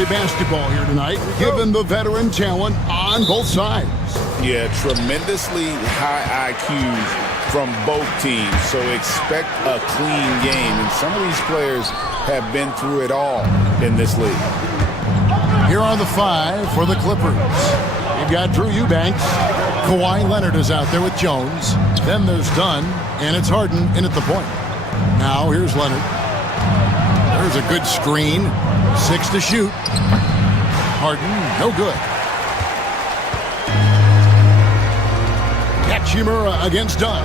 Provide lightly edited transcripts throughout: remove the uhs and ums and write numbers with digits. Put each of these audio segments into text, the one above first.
quality basketball here tonight, given the veteran talent on both sides. Yeah, tremendously high IQs from both teams, so expect a clean game. And some of these players have been through it all in this league. Here are the five for the Clippers. You've got Drew Eubanks. Kawhi Leonard is out there with Jones. Then there's Dunn, and it's Harden in at the point. Now here's Leonard. There's a good screen. 6 to shoot. Harden, no good. Hachimura against Dunn.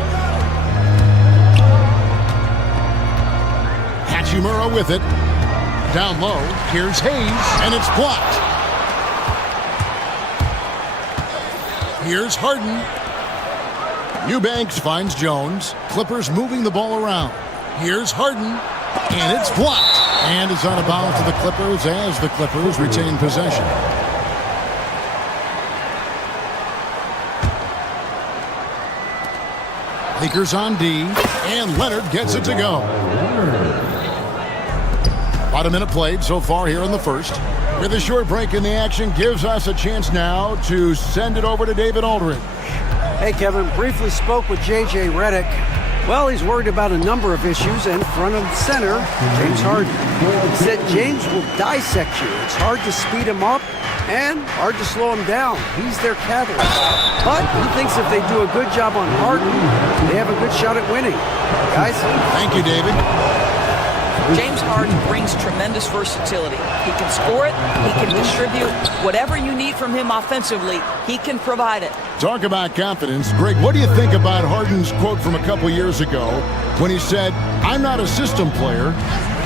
Hachimura with it. Down low. Here's Hayes, and it's blocked. Here's Harden. Eubanks finds Jones. Clippers moving the ball around. Here's Harden, and it's blocked. And it's out of bounds to the Clippers as the Clippers retain possession. Lakers on D, and Leonard gets it to go. About a minute played so far here in the first. With a short break in the action, gives us a chance now to send it over to David Aldridge. Hey, Kevin, briefly spoke with J.J. Redick. Well, he's worried about a number of issues, and front of center, James Harden. He said James will dissect you. It's hard to speed him up and hard to slow him down. He's their catalyst. But he thinks if they do a good job on Harden, they have a good shot at winning. Guys? Thank you, David. James Harden brings tremendous versatility. He can score it, he can distribute. Whatever you need from him offensively, he can provide it. Talk about confidence. Greg, what do you think about Harden's quote from a couple years ago when he said, "I'm not a system player,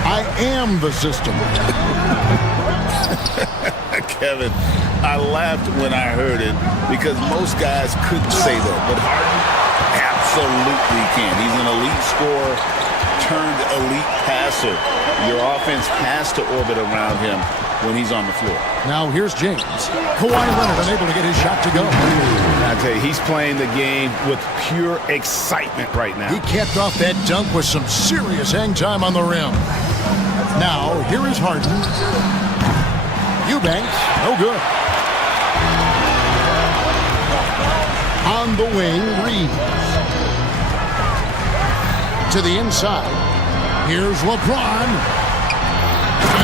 I am the system"? Kevin, I laughed when I heard it because most guys couldn't say that, but Harden absolutely can. He's an elite scorer turned elite passer. Your offense has to orbit around him when he's on the floor. Now here's James. Kawhi Leonard unable to get his shot to go. I tell you, he's playing the game with pure excitement right now. He capped off that dunk with some serious hang time on the rim. Now here is Harden. Eubanks, no good. On the wing, Reeves. To the inside. Here's LeBron.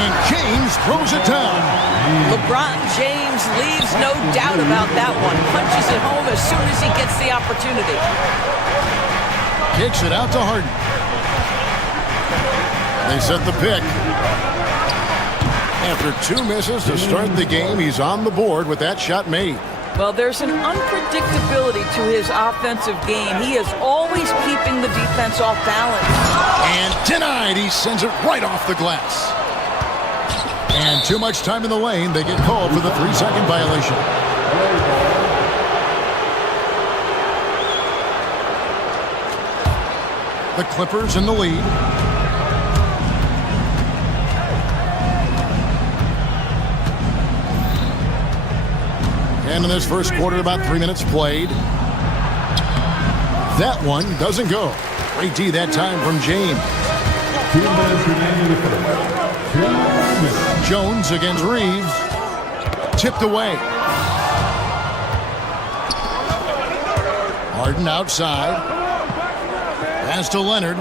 And James throws it down. LeBron James leaves no doubt about that one. Punches it home as soon as he gets the opportunity. Kicks it out to Harden. They set the pick. After 2 misses to start the game, he's on the board with that shot made. Well, there's an unpredictability to his offensive game. He is always keeping the defense off balance. And denied. He sends it right off the glass. And too much time in the lane. They get called for the 3-second violation. The Clippers in the lead. And in this first quarter, about 3 minutes played. That one doesn't go. Great D that time from James. 2 minutes remaining in the first. Jones against Reeves. Tipped away. Harden outside. Pass to Leonard.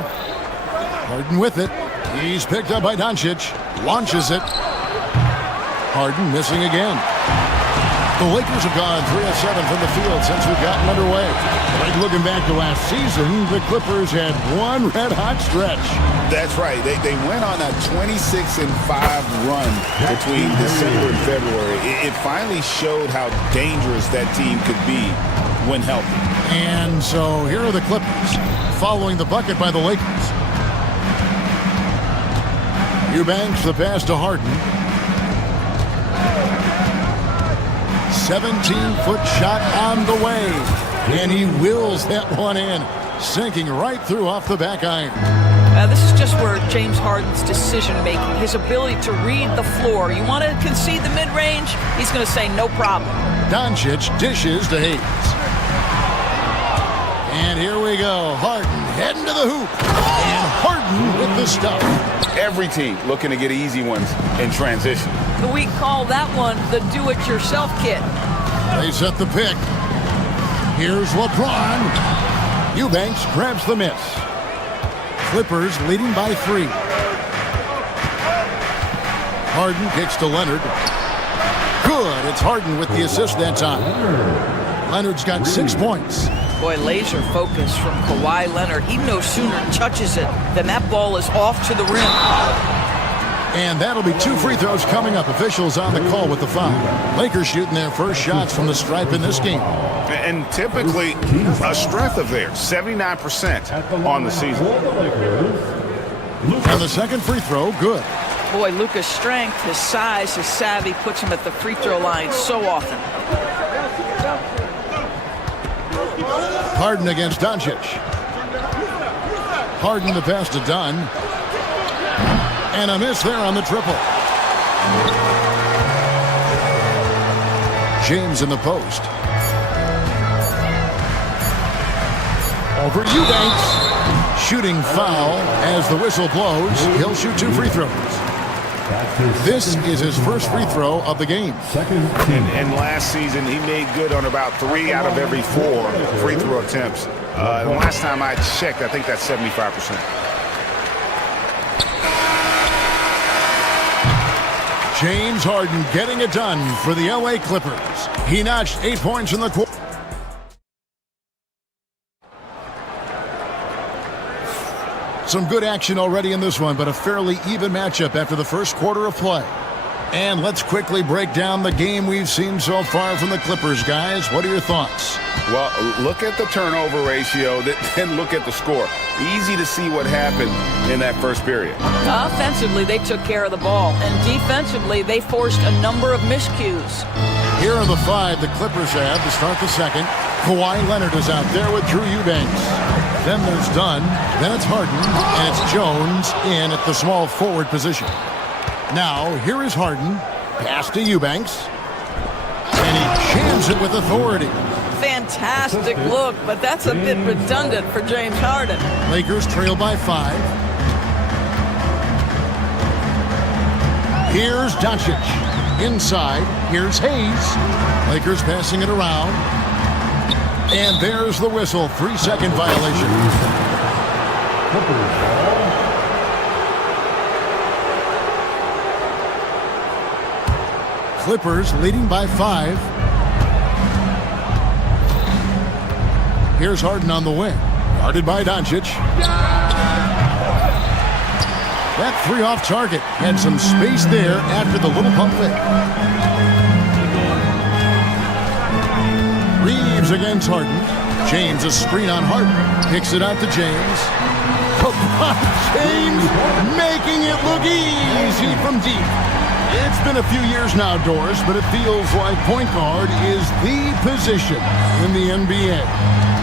Harden with it. He's picked up by Doncic. Launches it. Harden missing again. The Lakers have gone 3 of 7 from the field since we've gotten underway. Right, looking back to last season, the Clippers had one red-hot stretch. That's right. They went on a 26-5 run between December and February. It finally showed how dangerous that team could be when healthy. And so here are the Clippers following the bucket by the Lakers. Eubanks, the pass to Harden. 17-foot shot on the way. And he wills that one in, sinking right through off the back iron. This is just where James Harden's decision-making, his ability to read the floor. You want to concede the mid-range? He's going to say no problem. Doncic dishes to Hayes. And here we go. Harden heading to the hoop. And Harden Harden with the stuff. Every team looking to get easy ones in transition. We call that one the do-it-yourself kit. They set the pick. Here's LeBron. Eubanks grabs the miss. Clippers leading by 3. Harden kicks to Leonard. Good. It's Harden with the assist that time. Leonard's got 6 points. Boy, laser focus from Kawhi Leonard. He no sooner touches it than that ball is off to the rim. And that'll be 2 free throws coming up. Officials on the call with the foul. Lakers shooting their first shots from the stripe in this game. And typically a strength of theirs, 79% on the season. And the second free throw, good. Boy, Luka's strength, his size, his savvy puts him at the free throw line so often. Harden against Doncic. Harden the pass to Dunn. And a miss there on the triple. James in the post. Over Eubanks. Shooting foul as the whistle blows. He'll shoot 2 free throws. This is his first free throw of the game. And last season, he made good on about 3 out of every 4 free throw attempts. The last time I checked, I think that's 75%. James Harden getting it done for the LA Clippers. He notched 8 points in the quarter. Some good action already in this one, but a fairly even matchup after the first quarter of play. And let's quickly break down the game we've seen so far from the Clippers, guys. What are your thoughts? Well, look at the turnover ratio, then look at the score. Easy to see what happened in that first period. Offensively, they took care of the ball, and defensively, they forced a number of miscues. Here are the 5 the Clippers have to start the second. Kawhi Leonard is out there with Drew Eubanks. Then there's Dunn, then it's Harden, and it's Jones in at the small forward position. Now, here is Harden, pass to Eubanks, and he jams it with authority. Fantastic look, but that's a bit redundant for James Harden. Lakers trail by 5. Here's Doncic. Inside, here's Hayes. Lakers passing it around. And there's the whistle, 3-second violation. Clippers leading by 5. Here's Harden on the wing. Guarded by Doncic. That 3 off target. Had some space there after the little pump fake. Reeves against Harden. James a screen on Harden. Kicks it out to James. LeBron James making it look easy from deep. It's been a few years now, Doris, but it feels like point guard is the position in the NBA.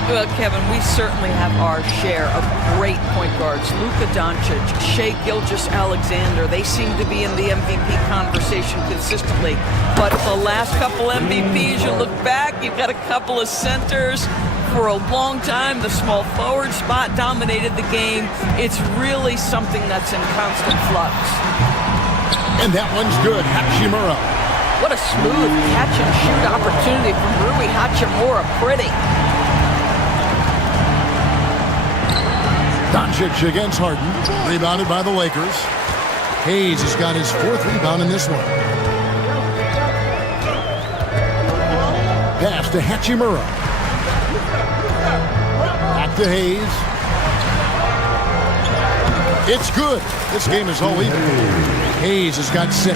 Well, Kevin, we certainly have our share of great point guards. Luka Doncic, Shai Gilgeous-Alexander, they seem to be in the MVP conversation consistently. But the last couple MVPs, you look back, you've got a couple of centers. For a long time, the small forward spot dominated the game. It's really something that's in constant flux. And that one's good. Hachimura. What a smooth catch-and-shoot opportunity from Rui Hachimura. Pretty. Doncic against Harden. Rebounded by the Lakers. Hayes has got his 4th rebound in this one. Pass to Hachimura. Back to Hayes. It's good. This game is all even. Hayes has got 6.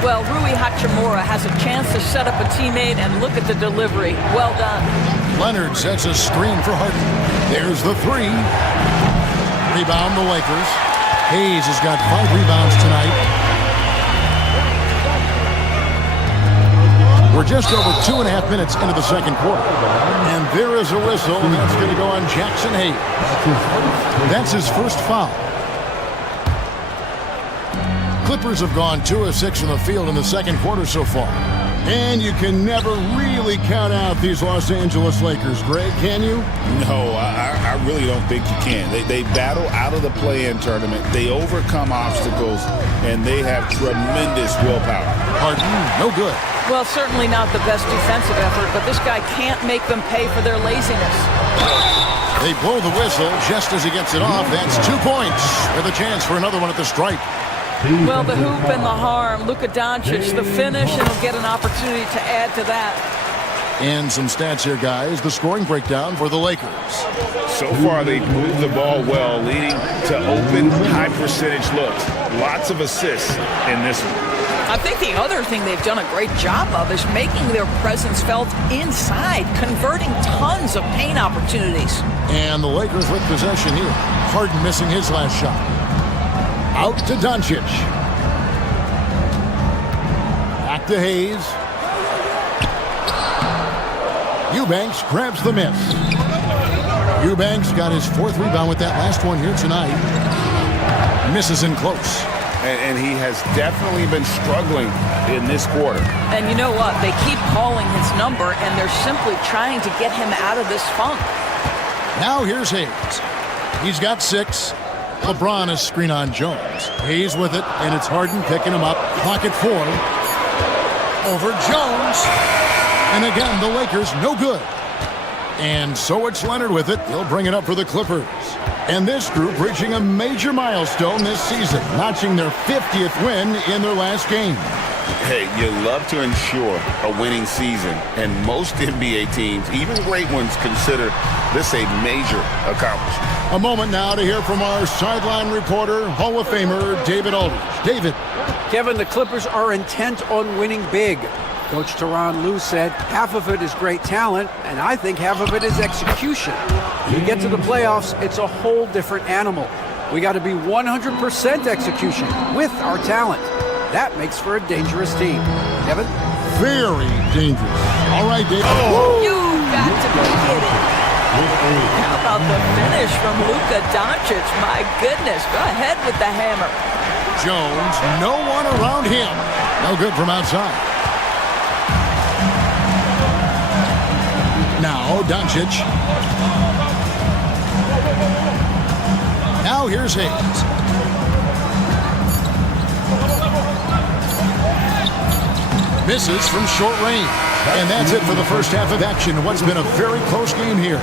Well, Rui Hachimura has a chance to set up a teammate, and look at the delivery. Well done. Leonard sets a screen for Harden. There's the 3. Rebound the Lakers. Hayes has got 5 rebounds tonight. We're just over 2.5 minutes into the second quarter. And there is a whistle, and that's going to go on Jackson Hayes. That's his first foul. Clippers have gone 2 of 6 from the field in the second quarter so far. And you can never really count out these Los Angeles Lakers, Greg, can you? No, I really don't think you can. They battle out of the play-in tournament. They overcome obstacles, and they have tremendous willpower. Harden, no good. Well, certainly not the best defensive effort, but this guy can't make them pay for their laziness. They blow the whistle just as he gets it off. That's 2 points with a chance for another one at the stripe. Well, the hoop and the harm. Luka Doncic, the finish, and he'll get an opportunity to add to that. And some stats here, guys. The scoring breakdown for the Lakers. So far, they've moved the ball well, leading to open, high-percentage looks. Lots of assists in this one. I think the other thing they've done a great job of is making their presence felt inside, converting tons of paint opportunities. And the Lakers with possession here. Harden missing his last shot. Out to Doncic. Back to Hayes. Eubanks grabs the miss. Eubanks got his 4th rebound with that last one here tonight. Misses in close. And he has definitely been struggling in this quarter. And you know what? They keep calling his number, and they're simply trying to get him out of this funk. Now here's Hayes. He's got 6. LeBron is screen on Jones. Hayes with it, and it's Harden picking him up. Clock at 4. Over Jones. And again, the Lakers no good. And so it's Leonard with it. He'll bring it up for the Clippers. And this group reaching a major milestone this season, notching their 50th win in their last game. Hey, you love to ensure a winning season, and most NBA teams, even great ones, consider this a major accomplishment. A moment now to hear from our sideline reporter, Hall of Famer David Aldridge. David. Kevin, the Clippers are intent on winning big. Coach Tyronn Lue said half of it is great talent, and I think half of it is execution. When you get to the playoffs, it's a whole different animal. We got to be 100% execution with our talent. That makes for a dangerous team. Kevin? Very dangerous. All right, David. You got to be kidding. How about the finish from Luka Doncic? My goodness. Go ahead with the hammer. Jones, no one around him. No good from outside. Now, Doncic. Now here's Hayes. Misses from short range. And that's it for the first half of action. What's been a very close game here.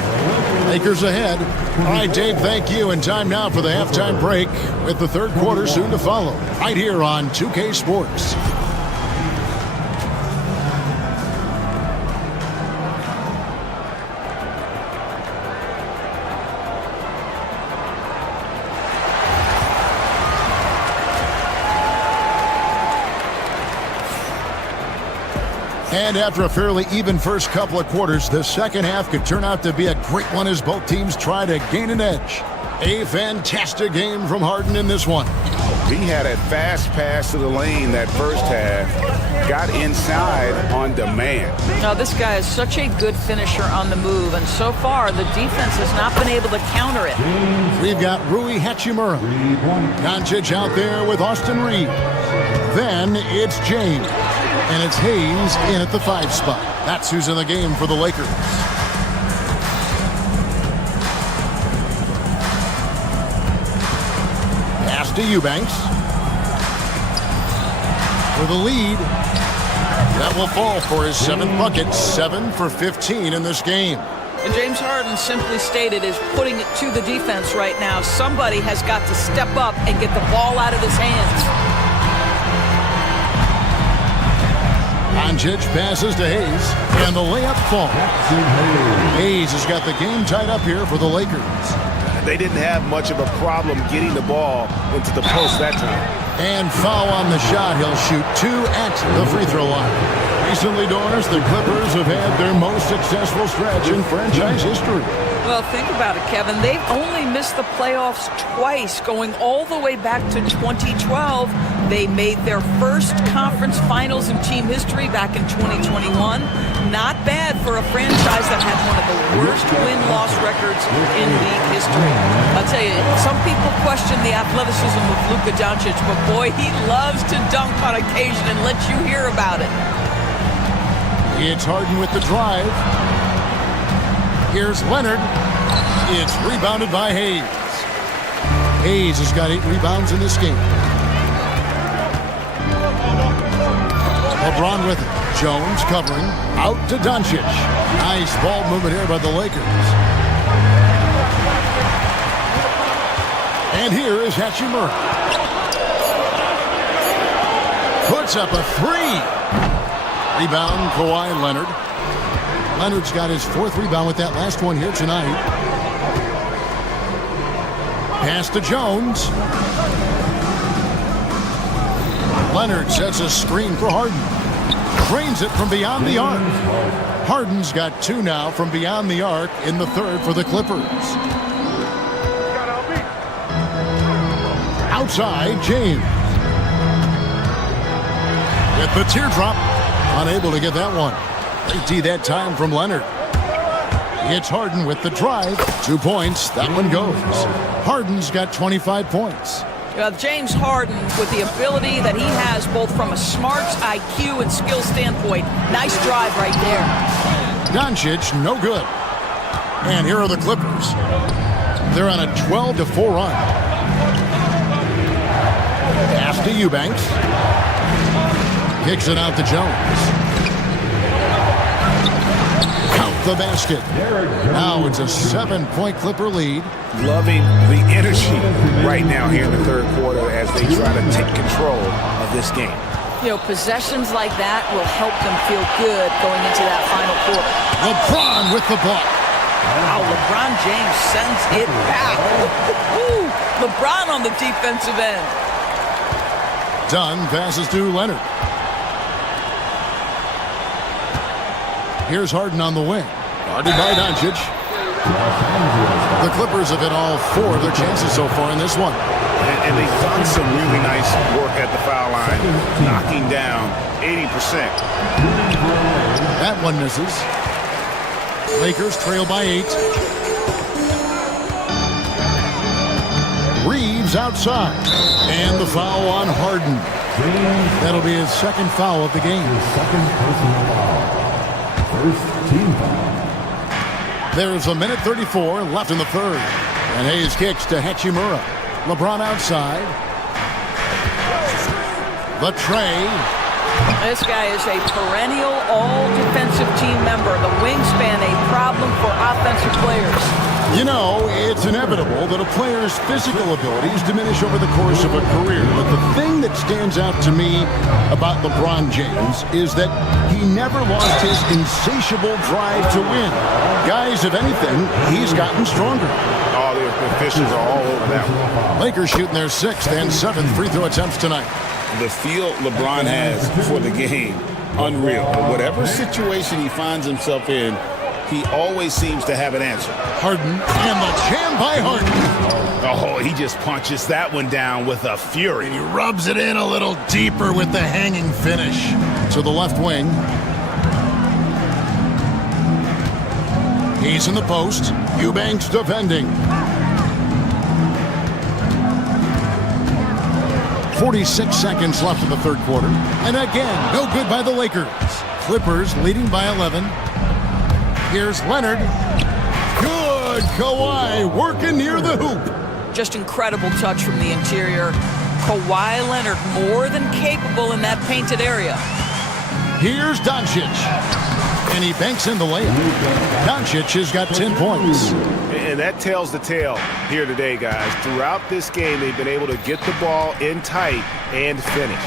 Lakers ahead. All right, Dave, thank you. And time now for the halftime break with the third quarter soon to follow. Right here on 2K Sports. And after a fairly even first couple of quarters, the second half could turn out to be a great one as both teams try to gain an edge. A fantastic game from Harden in this one. He had a fast pass to the lane that first half, got inside on demand. Now, this guy is such a good finisher on the move, and so far the defense has not been able to counter it. We've got Rui Hachimura. Doncic out there with Austin Reeves. Then it's James. And it's Hayes in at the 5 spot. That's who's in the game for the Lakers. Pass to Eubanks. For the lead. That will fall for his 7th bucket. 7 for 15 in this game. And James Harden simply stated is putting it to the defense right now. Somebody has got to step up and get the ball out of his hands. Doncic passes to Hayes, and the layup falls. Hayes has got the game tied up here for the Lakers. They didn't have much of a problem getting the ball into the post that time. And foul on the shot. He'll shoot 2 at the free throw line. Recently, Doris, the Clippers have had their most successful stretch in franchise history. Well, think about it, Kevin. They've only missed the playoffs twice, going all the way back to 2012. They made their first conference finals in team history back in 2021. Not bad for a franchise that had one of the worst win-loss records in league history. I'll tell you, some people question the athleticism of Luka Doncic, but boy, he loves to dunk on occasion and let you hear about it. It's Harden with the drive. Here's Leonard. It's rebounded by Hayes. Hayes has got 8 rebounds in this game. LeBron with it. Jones covering. Out to Doncic. Nice ball movement here by the Lakers. And here is Hachimura. Puts up a 3. Rebound, Kawhi Leonard. Leonard's got his 4th rebound with that last one here tonight. Pass to Jones. Leonard sets a screen for Harden. Drains it from beyond the arc. Harden's got 2 now from beyond the arc in the 3rd for the Clippers. Outside, James. With the teardrop. Unable to get that one. Late that time from Leonard. It's Harden with the drive. 2 points. That one goes. Harden's got 25 points. James Harden, with the ability that he has both from a smarts, IQ, and skill standpoint, nice drive right there. Doncic, no good. And here are the Clippers. They're on a 12-4 run. Pass to Eubanks. Kicks it out to Jones. The basket. Now it's a 7-point Clipper lead. Loving the energy right now here in the 3rd quarter as they try to take control of this game. Possessions like that will help them feel good going into that final quarter. LeBron with the block. Wow, LeBron James sends it back. Ooh, LeBron on the defensive end. Dunn passes to Leonard. Here's Harden on the wing. Guarded by Doncic. The Clippers have hit all 4 of their chances so far in this one. And they've done some really nice work at the foul line, knocking down 80%. That one misses. Lakers trail by 8. Reeves outside. And the foul on Harden. That'll be his 2nd foul of the game. Second personal foul. First team foul. There's a minute 34 left in the 3rd. And Hayes kicks to Hachimura. LeBron outside. The tray. This guy is a perennial all-defensive team member. The wingspan, a problem for offensive players. You know, it's inevitable that a player's physical abilities diminish over the course of a career. But the thing that stands out to me about LeBron James is that he never lost his insatiable drive to win. Guys, if anything, he's gotten stronger. All the officials are all over that one. Lakers shooting their 6th and 7th free throw attempts tonight. The feel LeBron has for the game, unreal. Whatever situation he finds himself in, he always seems to have an answer. Harden and the jam by Harden. Oh, he just punches that one down with a fury. He rubs it in a little deeper with the hanging finish. To the left wing. He's in the post. Eubanks defending. 46 seconds left in the 3rd quarter. And again, no good by the Lakers. Clippers leading by 11. Here's Leonard. Good. Kawhi working near the hoop. Just incredible touch from the interior. Kawhi Leonard more than capable in that painted area. Here's Doncic. And he banks in the layup. Doncic has got 10 points. And that tells the tale here today, guys. Throughout this game, they've been able to get the ball in tight and finish.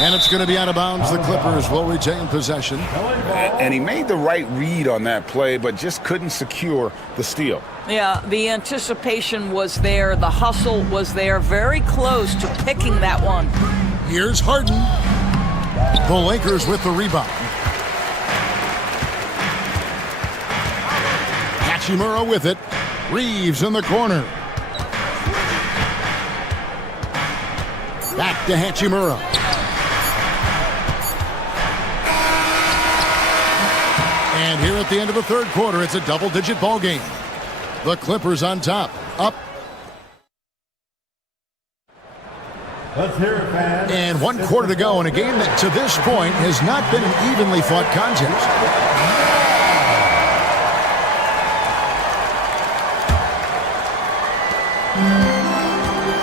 And it's going to be out of bounds. The Clippers will retain possession. And he made the right read on that play, but just couldn't secure the steal. Yeah, the anticipation was there. The hustle was there. Very close to picking that one. Here's Harden. The Lakers with the rebound. Hachimura with it. Reeves in the corner. Back to Hachimura. And here at the end of the 3rd quarter, it's a double-digit ball game. The Clippers on top. Up. Let's hear it, fans. And 1 quarter to go in a game that to this point has not been an evenly fought contest.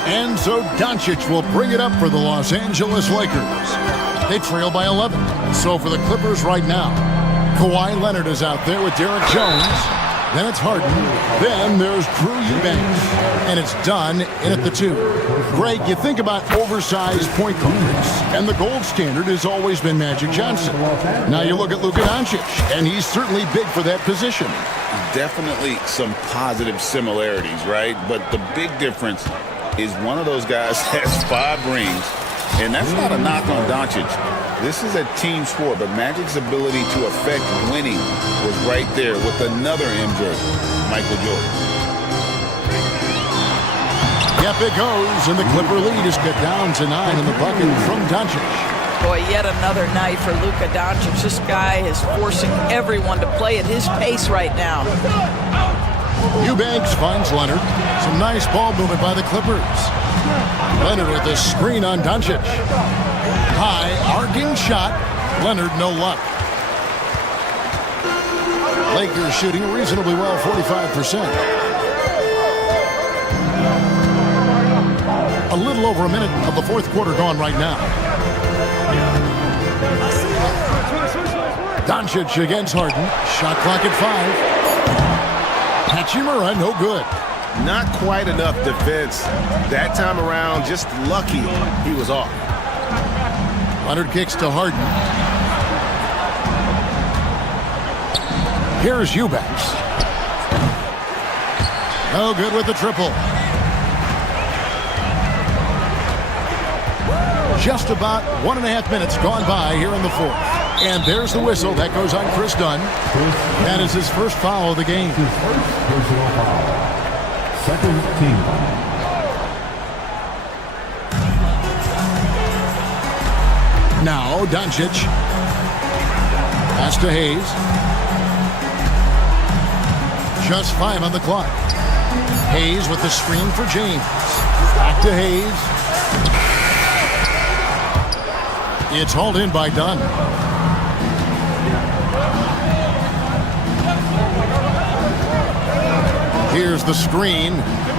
And so Doncic will bring it up for the Los Angeles Lakers. They trail by 11. So for the Clippers right now, Kawhi Leonard is out there with Derek Jones. Then it's Harden. Then there's Drew Eubanks. And it's done in at the 2. Greg, you think about oversized point guards, and the gold standard has always been Magic Johnson. Now you look at Luka Doncic, and he's certainly big for that position. Definitely some positive similarities, right? But the big difference is one of those guys has 5 rings, and that's not a knock on Doncic. This is a team sport, but Magic's ability to affect winning was right there with another MJ, Michael Jordan. Yep, it goes, and the Clipper lead is cut down to 9 in the bucket from Doncic. Boy, yet another night for Luka Doncic. This guy is forcing everyone to play at his pace right now. Eubanks finds Leonard. Some nice ball movement by the Clippers. Leonard with a screen on Doncic. High, arcing shot. Leonard, no luck. Lakers shooting reasonably well, 45%. A little over a minute of the 4th quarter gone right now. Doncic against Harden. Shot clock at 5. Hachimura, no good. Not quite enough defense that time around. Just lucky he was off. Leonard kicks to Harden. Here's Eubanks. No good with the triple. Just about 1.5 minutes gone by here in the 4th. And there's the whistle. That goes on Chris Dunn. That is his first foul of the game. His first personal foul. Second team. Now Doncic. Pass to Hayes. Just 5 on the clock. Hayes with the screen for James. Back to Hayes. It's hauled in by Dunn. Here's the screen.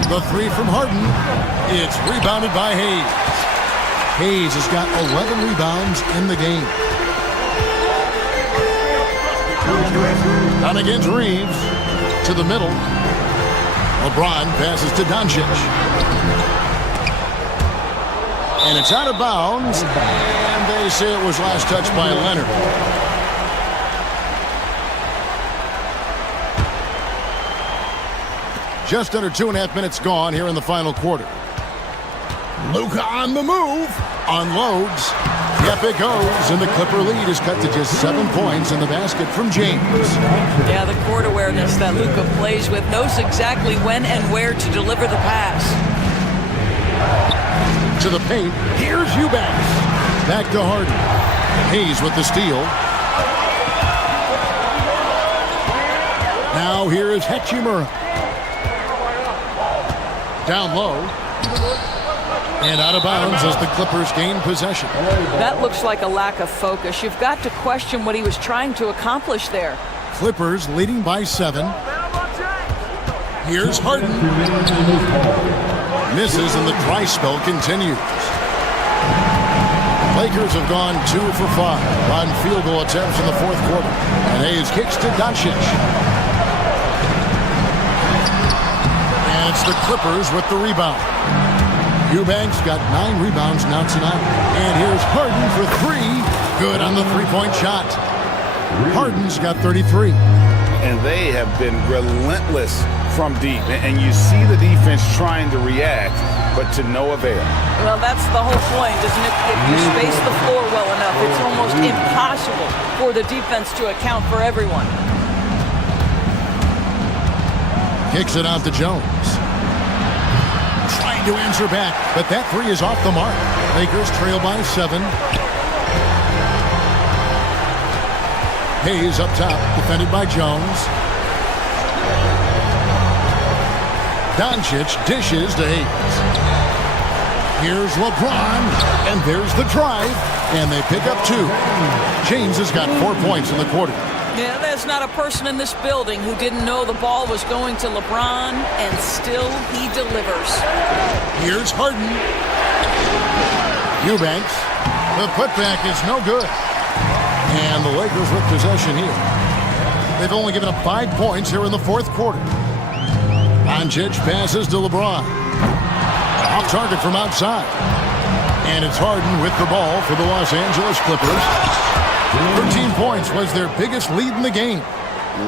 The 3 from Harden. It's rebounded by Hayes. Hayes has got 11 rebounds in the game. Down against Reeves. To the middle. LeBron passes to Doncic. And it's out of bounds. And they say it was last touched by Leonard. Just under 2.5 minutes gone here in the final quarter. Luka on the move. Unloads. Yep, it goes. And the Clipper lead is cut to just 7 points in the basket from James. Yeah, the court awareness that Luka plays with, knows exactly when and where to deliver the pass. To the paint. Here's Eubanks. Back to Harden. Hayes with the steal. Now here is Hachimura. Down low. And out of bounds as the Clippers gain possession. That looks like a lack of focus. You've got to question what he was trying to accomplish there. Clippers leading by 7. Here's Harden. Misses and the dry spell continues. Lakers have gone 2 for 5 on field goal attempts in the 4th quarter. And Hayes kicks to Doncic. And it's the Clippers with the rebound. Eubanks got 9 rebounds now tonight. And here's Harden for 3. Good on the 3-point shot. Harden's got 33. And they have been relentless from deep. And you see the defense trying to react, but to no avail. Well, that's the whole point, isn't it? If you space the floor well enough, it's almost impossible for the defense to account for everyone. Kicks it out to Jones. Trying to answer back, but that 3 is off the mark. Lakers trail by 7. Hayes up top, defended by Jones. Doncic dishes to Hayes. Here's LeBron, and there's the drive, and they pick up 2. James has got 4 points in the quarter. Yeah, there's not a person in this building who didn't know the ball was going to LeBron, and still he delivers. Here's Harden. Eubanks. The putback is no good. And the Lakers with possession here. They've only given up 5 points here in the fourth quarter. Doncic passes to LeBron. Off target from outside. And it's Harden with the ball for the Los Angeles Clippers. 13 points was their biggest lead in the game.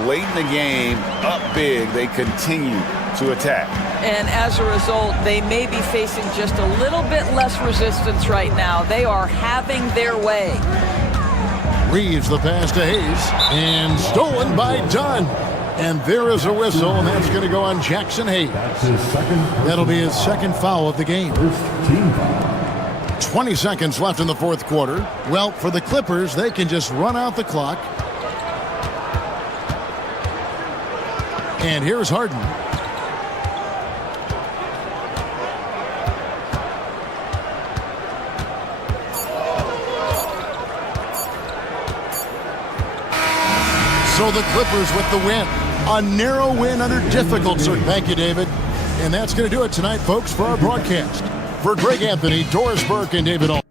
Late in the game, up big, they continue to attack. And as a result, they may be facing just a little bit less resistance right now. They are having their way. Reeves the pass to Hayes, and stolen by Dunn. And there is a whistle, and that's going to go on Jackson Hayes. That's his second. That'll be his second foul of the game. First team foul. 20 seconds left in the fourth quarter. Well, for the Clippers, they can just run out the clock. And here's Harden. So the Clippers with the win. A narrow win under difficult circumstances. Thank you, David. And that's going to do it tonight, folks, for our broadcast. For Greg Anthony, Doris Burke, and David All.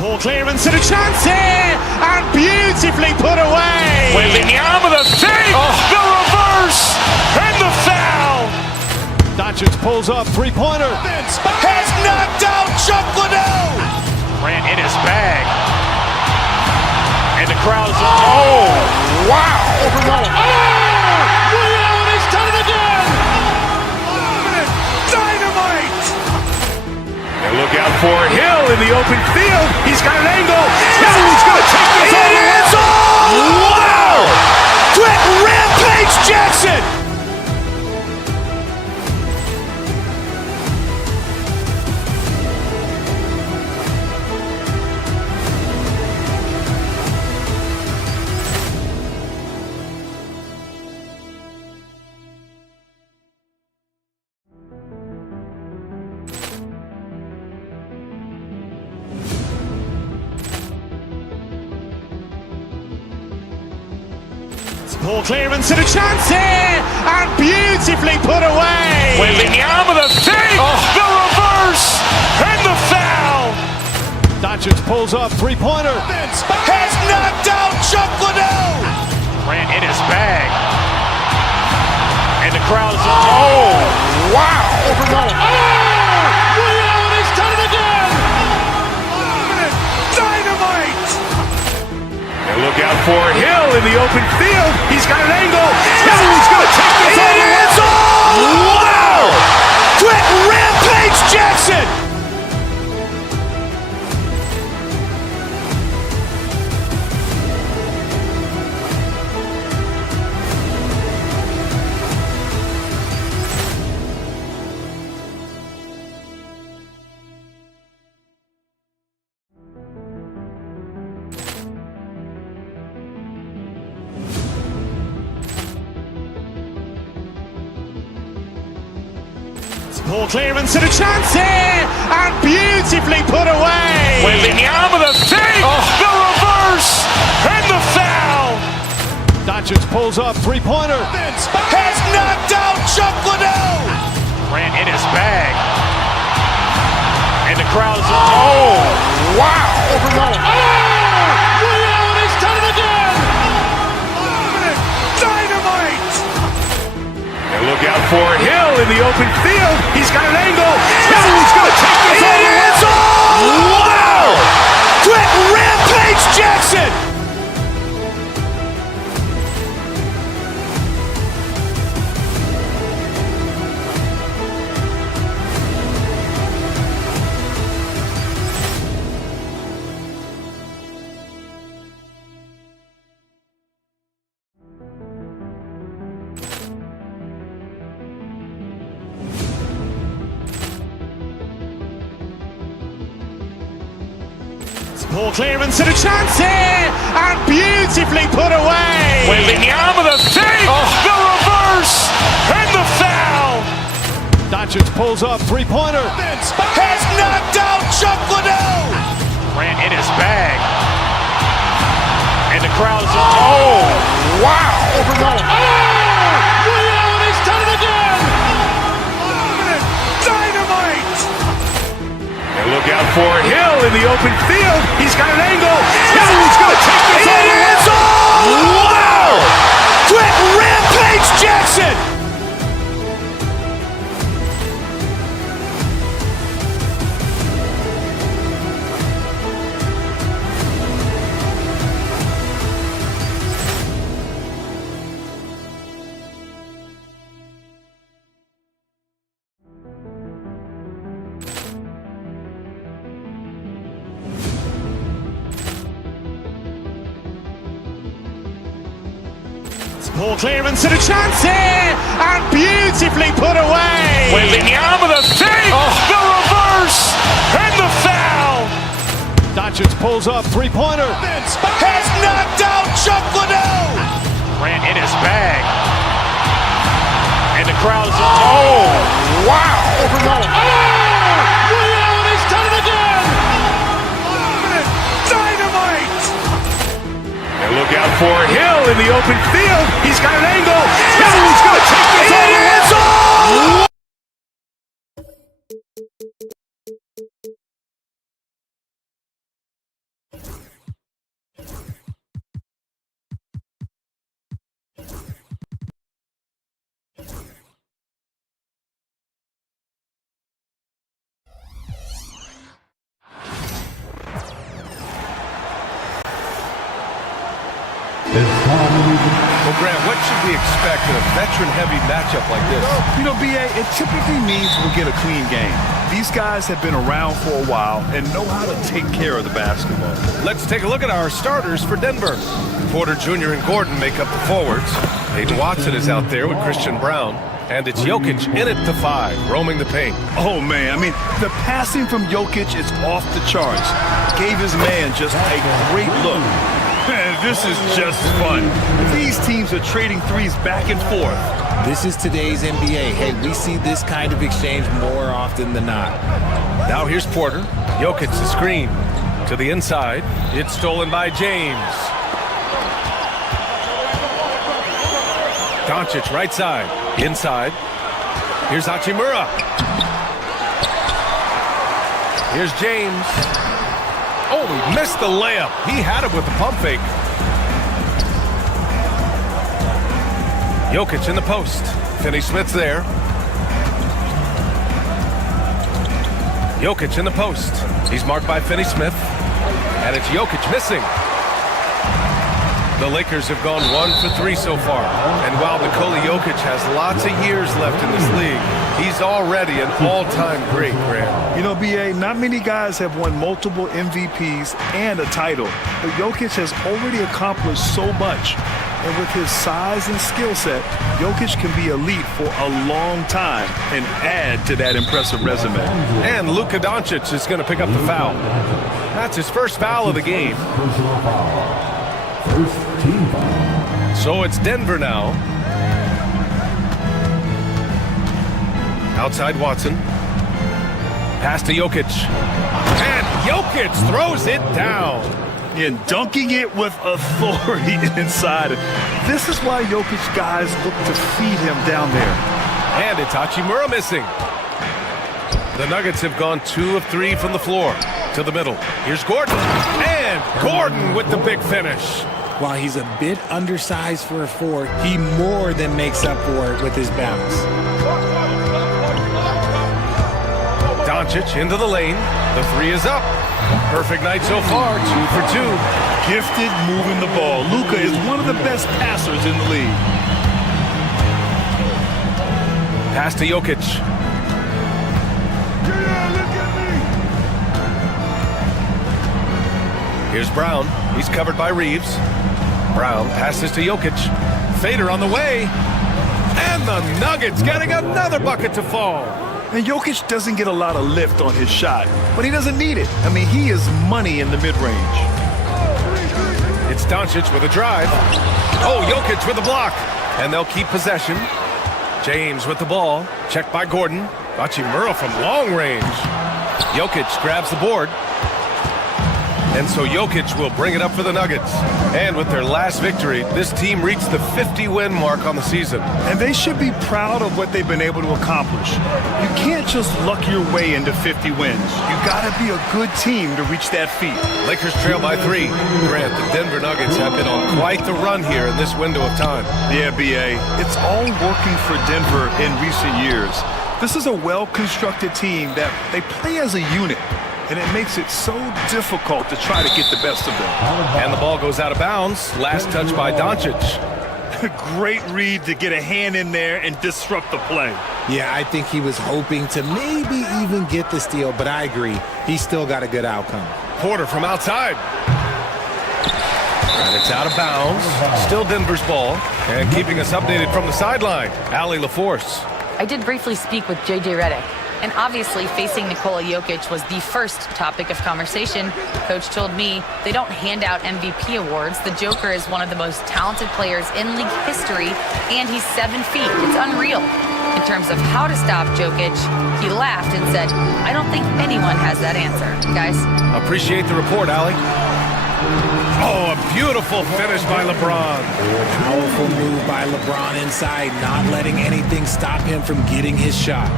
Poor clearance and a chance here, and beautifully put away. Wembanyama with a save, the reverse, and the foul. Doncic pulls up, three-pointer. Has knocked out Chuck Liddell. Ran in his bag. And the crowd is, oh, wow. Ray Allen has done it again. Dynamite. And look out for Hill in the open field. He's got an angle. He's going to take this all the way. Wow! Quick Rampage Jackson. Poor clearance and a chance here, and beautifully put away. Wembanyama with a save, the reverse, and the foul. Doncic pulls up, three-pointer. Has knocked out Chuck Liddell. Ran in his bag. And the crowd is, oh, wow. Ray Allen has done it again. Dynamite. And look out for Hill in the open field. He's got an angle. He's going to take this all the way. Wow! Quick Rampage Jackson. Poor clearance and a chance here, and beautifully put away. Wembanyama with a save, the reverse, and the foul. Doncic pulls up, three-pointer. Has knocked out Chuck Liddell. Ran in his bag. And the crowd is, oh, wow. Ray Allen has done it again. Dynamite. And look out for Hill in the open field. He's got an angle. He's going to take this all the way. Wow! Quick Rampage Jackson. Poor clearance and a chance here, and beautifully put away. Wembanyama the save, the reverse, and the foul. Doncic pulls up, three-pointer. Has knocked out Chuck Liddell. Ran in his bag, and the crowd is wow! Overruled. He's done it again. Dynamite. And look out for Hill in the open field. He's got an angle. He's going to take this all the way. Wow! Quick Rampage Jackson. Poor clearance and a chance here, and beautifully put away. Wembanyama the save, the reverse, and the foul. Doncic pulls up, three-pointer. Has knocked out Chuck Liddell. Ran in his bag, and the crowd is wow! Overruled. He's done it again. Dynamite. And look out for Hill in the open field. He's got an angle. He's going to take this all the way. Well, Grant, what should we expect in a veteran-heavy matchup like this? You know, B.A., it typically means we'll get a clean game. These guys have been around for a while and know how to take care of the basketball. Let's take a look at our starters for Denver. Porter Jr. and Gordon make up the forwards. Hayden Watson is out there with Christian Brown. And it's Jokic in at the 5, roaming the paint. Oh, man, I mean, the passing from Jokic is off the charts. Gave his man just a great look. Man, this is just fun. These teams are trading threes back and forth. This is today's NBA. Hey, we see this kind of exchange more often than not. Now here's Porter. Jokic the screen to the inside. It's stolen by James. Doncic right side. Inside. Here's Hachimura. Here's James. Oh, he missed the layup. He had it with the pump fake. Jokic in the post. Finney-Smith's there. Jokic in the post. He's marked by Finney-Smith. And it's Jokic missing. The Lakers have gone 1 for 3 so far. And while Nikola Jokic has lots of years left in this league, he's already an all-time great, Grant. You know, B.A., not many guys have won multiple MVPs and a title. But Jokic has already accomplished so much. And with his size and skill set, Jokic can be elite for a long time and add to that impressive resume. And Luka Doncic is going to pick up the foul. That's his first foul of the game. First team foul. So it's Denver now. Outside Watson. Pass to Jokic. And Jokic throws it down. And dunking it with authority inside. This is why Jokic guys look to feed him down there. And it's Hachimura missing. The Nuggets have gone 2 of 3 from the floor to the middle. Here's Gordon. And Gordon with the big finish. While he's a bit undersized for a 4, he more than makes up for it with his bounce. Doncic into the lane. The 3 is up. Perfect night so far, 2 for 2. Gifted moving the ball. Luka is one of the best passers in the league. Pass to Jokic. Here's Brown. He's covered by Reeves. Brown passes to Jokic. Fader on the way. And the Nuggets getting another bucket to fall. And Jokic doesn't get a lot of lift on his shot, but he doesn't need it. I mean, he is money in the mid-range. It's Doncic with a drive. Oh, Jokic with a block. And they'll keep possession. James with the ball. Checked by Gordon. Hachimura from long range. Jokic grabs the board. And so Jokic will bring it up for the Nuggets. And with their last victory, this team reached the 50-win mark on the season. And they should be proud of what they've been able to accomplish. You can't just luck your way into 50 wins. You gotta be a good team to reach that feat. Lakers trail by 3. Grant, the Denver Nuggets have been on quite the run here in this window of time. Yeah, B.A. It's all working for Denver in recent years. This is a well-constructed team that they play as a unit. And it makes it so difficult to try to get the best of them. And the ball goes out of bounds. Last touch by Doncic. Great read to get a hand in there and disrupt the play. Yeah, I think he was hoping to maybe even get the steal, but I agree. He still got a good outcome. Porter from outside. And it's out of bounds. Still Denver's ball. And keeping us updated from the sideline, Allie LaForce. I did briefly speak with J.J. Redick. And obviously, facing Nikola Jokic was the first topic of conversation. Coach told me they don't hand out MVP awards. The Joker is one of the most talented players in league history, and he's 7 feet. It's unreal. In terms of how to stop Jokic, he laughed and said, I don't think anyone has that answer, guys. Appreciate the report, Allie. Oh, a beautiful finish by LeBron. Powerful move by LeBron inside, not letting anything stop him from getting his shot.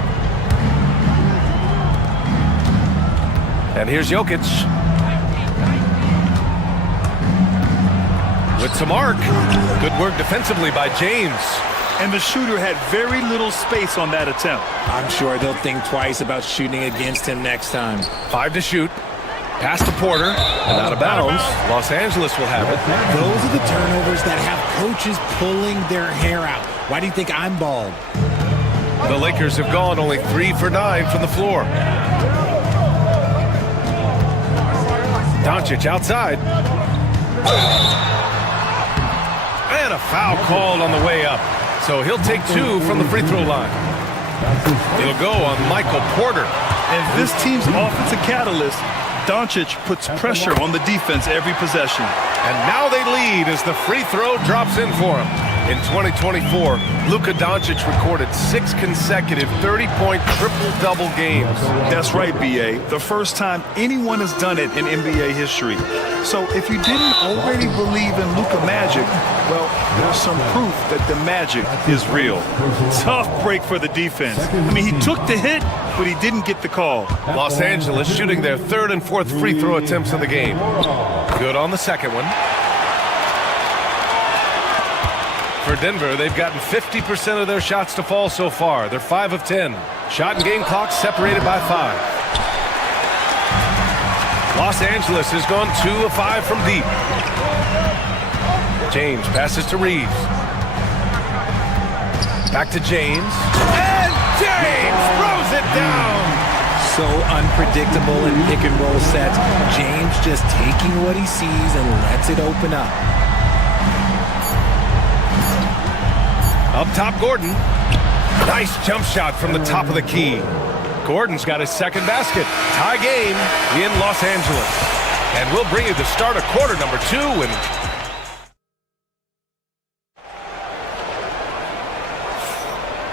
And here's Jokic. With some arc. Good work defensively by James. And the shooter had very little space on that attempt. I'm sure they'll think twice about shooting against him next time. 5 to shoot. Pass to Porter. And out of bounds. Los Angeles will have it. Those are the turnovers that have coaches pulling their hair out. Why do you think I'm bald? The Lakers have gone only 3 for 9 from the floor. Doncic outside. And a foul called on the way up. So he'll take 2 from the free throw line. It'll go on Michael Porter. And this team's offensive catalyst, Doncic puts pressure on the defense every possession. And now they lead as the free throw drops in for him. In 2024, Luka Doncic recorded 6 consecutive 30-point triple-double games. That's right, B.A. The first time anyone has done it in NBA history. So if you didn't already believe in Luka magic, well, there's some proof that the magic is real. Tough break for the defense. I mean, he took the hit, but he didn't get the call. Los Angeles shooting their 3rd and 4th free throw attempts of the game. Good on the second one. For Denver, they've gotten 50% of their shots to fall so far. They're 5 of 10. Shot and game clock separated by 5. Los Angeles has gone 2 of 5 from deep. James passes to Reeves. Back to James. And James throws it down. So unpredictable in pick and roll sets. James just taking what he sees and lets it open up. Up top, Gordon. Nice jump shot from the top of the key. Gordon's got his 2nd basket. Tie game in Los Angeles. And we'll bring you the start of quarter number 2.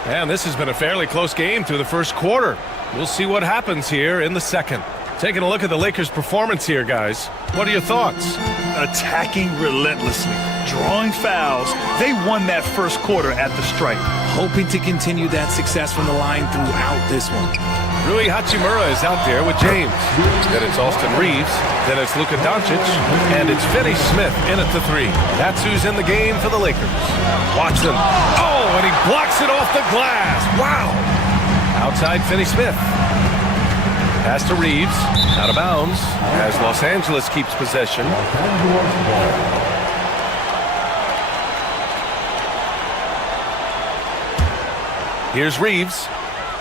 And this has been a fairly close game through the first quarter. We'll see what happens here in the second. Taking a look at the Lakers' performance here, guys. What are your thoughts? Attacking relentlessly, drawing fouls. They won that first quarter at the stripe. Hoping to continue that success from the line throughout this one. Rui Hachimura is out there with James. Then it's Austin Reeves. Then it's Luka Doncic. And it's Finney Smith in at the 3. That's who's in the game for the Lakers. Watson. Oh, and he blocks it off the glass. Wow. Outside Finney Smith. Pass to Reeves. Out of bounds as Los Angeles keeps possession. Here's Reeves.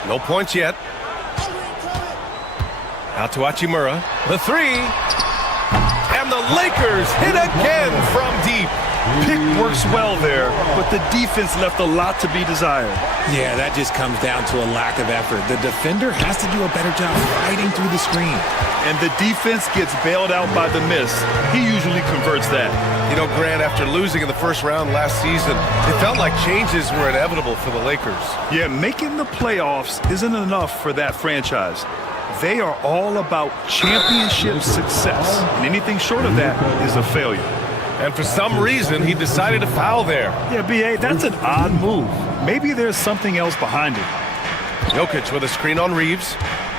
No points yet. Out to Hachimura. The 3. And the Lakers hit again from deep. Pick works well there, but the defense left a lot to be desired. Yeah, that just comes down to a lack of effort. The defender has to do a better job fighting through the screen. And the defense gets bailed out by the miss. He usually converts that. You know, Grant, after losing in the first round last season, it felt like changes were inevitable for the Lakers. Yeah, making the playoffs isn't enough for that franchise. They are all about championship success, and anything short of that is a failure. And for some reason, he decided to foul there. Yeah, B.A., that's an odd move. Maybe there's something else behind it. Jokic with a screen on Reeves.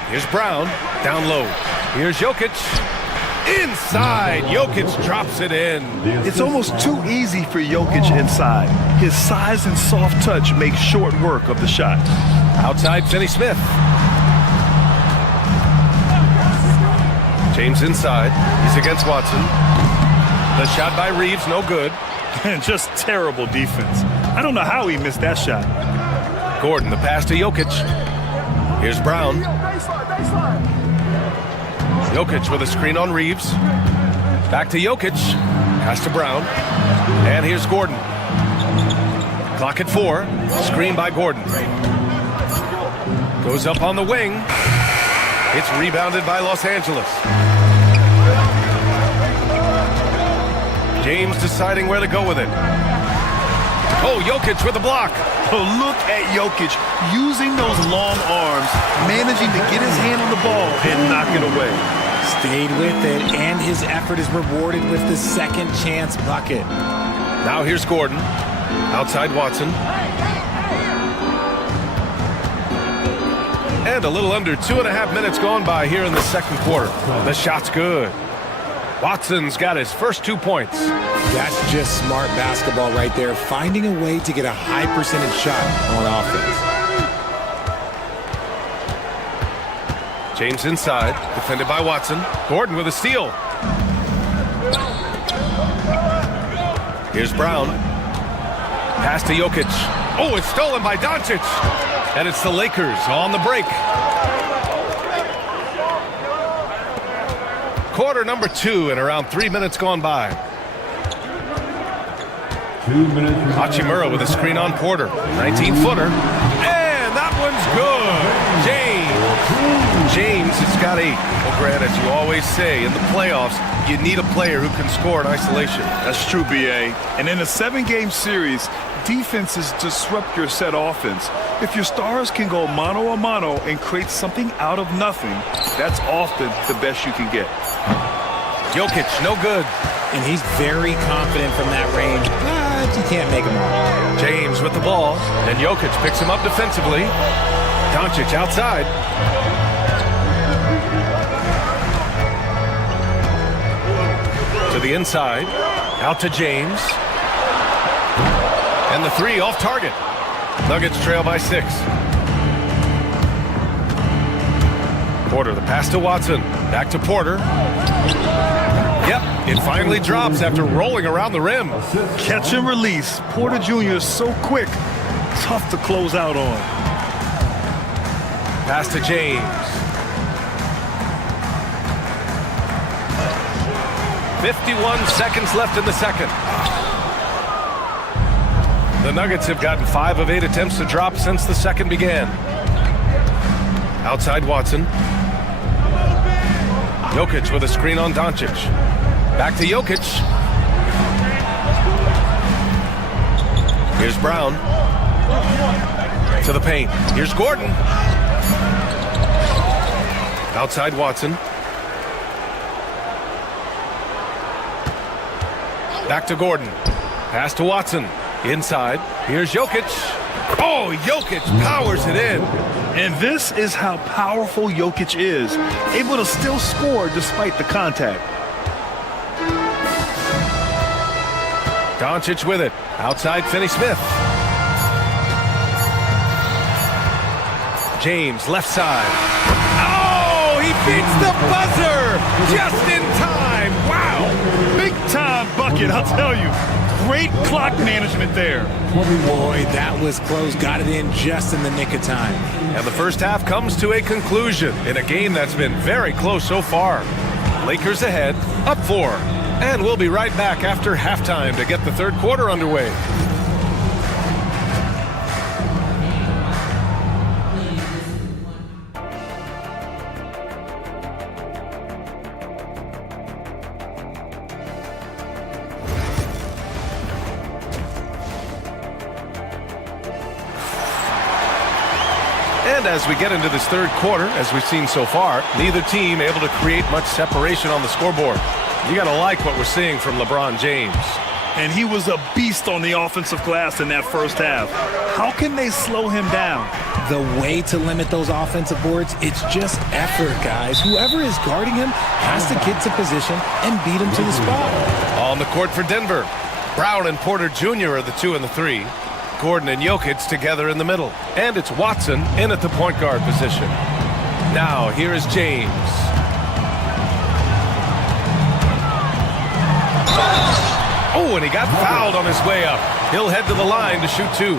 Here's Brown, down low. Here's Jokic. Inside, Jokic drops it in. It's almost too easy for Jokic inside. His size and soft touch make short work of the shot. Outside, Finney Smith. James inside. He's against Watson. The shot by Reeves, no good. And just terrible defense. I don't know how he missed that shot. Gordon, the pass to Jokic. Here's Brown. Jokic with a screen on Reeves. Back to Jokic. Pass to Brown. And here's Gordon. Clock at 4. Screen by Gordon. Goes up on the wing. It's rebounded by Los Angeles. James deciding where to go with it. Oh, Jokic with a block. Oh, look at Jokic using those long arms, managing to get his hand on the ball and knock it away. Stayed with it, and his effort is rewarded with the second chance bucket. Now here's Gordon. Outside Watson. And a little under 2.5 minutes gone by here in the second quarter. The shot's good. Watson's got his first 2 points. That's just smart basketball right there, finding a way to get a high percentage shot on offense. James inside, defended by Watson. Gordon with a steal. Here's Brown. Pass to Jokic. Oh, it's stolen by Doncic. And it's the Lakers on the break. Quarter number 2 and around 3 minutes gone by. 2 minutes. Hachimura with a screen on Porter. 19-footer. And that one's good. James has got 8. Well, Grant, as you always say, in the playoffs, you need a player who can score in isolation. That's true, B.A. And in a 7-game series, defenses disrupt your set offense. If your stars can go mano-a-mano and create something out of nothing, that's often the best you can get. Jokic, no good. And he's very confident from that range, but you can't make him all. James with the ball, and Jokic picks him up defensively. Doncic outside. To the inside, out to James. And the 3 off target. Nuggets trail by 6. Porter, the pass to Watson. Back to Porter. Yep, it finally drops after rolling around the rim. Catch and release. Porter Jr. is so quick. Tough to close out on. Pass to James. 51 seconds left in the second. The Nuggets have gotten 5 of 8 attempts to drop since the second began. Outside Watson. Jokic with a screen on Doncic. Back to Jokic. Here's Brown. To the paint. Here's Gordon. Outside Watson. Back to Gordon. Pass to Watson. Inside. Here's Jokic. Oh, Jokic powers it in. And this is how powerful Jokic is. Able to still score despite the contact. Doncic with it. Outside Finney Smith. James left side. Oh, he beats the buzzer just in time. Wow. Big time bucket, I'll tell you. Great clock management there. Boy, that was close. Got it in just in the nick of time. And the first half comes to a conclusion in a game that's been very close so far. Lakers ahead, up 4. And we'll be right back after halftime to get the third quarter underway. And as we get into this third quarter, as we've seen so far, neither team able to create much separation on the scoreboard. You got to like what we're seeing from LeBron James. And he was a beast on the offensive glass in that first half. How can they slow him down? The way to limit those offensive boards, it's just effort, guys. Whoever is guarding him has to get to position and beat him to the spot. On the court for Denver, Brown and Porter Jr. are the 2 and the 3. Gordon and Jokic together in the middle. And it's Watson in at the point guard position. Now, here is James. Oh, and he got fouled on his way up. He'll head to the line to shoot 2.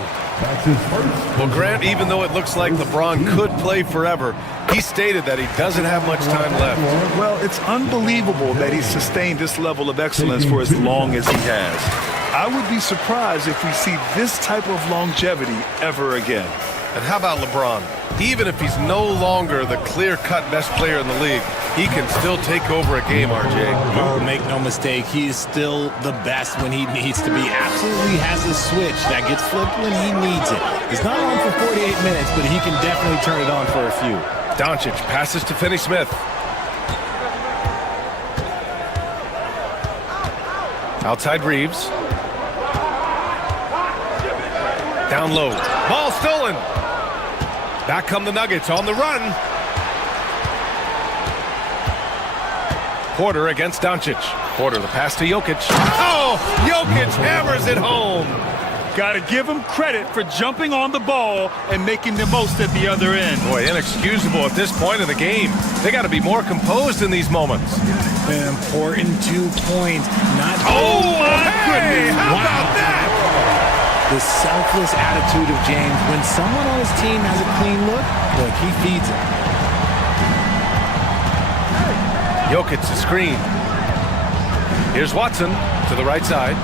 Well, Grant, even though it looks like LeBron could play forever, he stated that he doesn't have much time left. Well, it's unbelievable that he's sustained this level of excellence for as long as he has. I would be surprised if we see this type of longevity ever again. And how about LeBron? Even if he's no longer the clear-cut best player in the league, he can still take over a game, RJ. Oh, make no mistake, he is still the best when he needs to be. Absolutely has a switch that gets flipped when he needs it. He's not on for 48 minutes, but he can definitely turn it on for a few. Doncic passes to Finney-Smith. Outside Reeves. Down low. Ball stolen. Back come the Nuggets on the run. Porter against Doncic. Porter the pass to Jokic. Oh, Jokic hammers it home. Got to give him credit for jumping on the ball and making the most at the other end. Boy, inexcusable at this point in the game. They got to be more composed in these moments. An important 2 points. Not. Oh, my goodness. How about that? The selfless attitude of James. When someone on his team has a clean look, he feeds it. Jokic the screen. Here's Watson to the right side.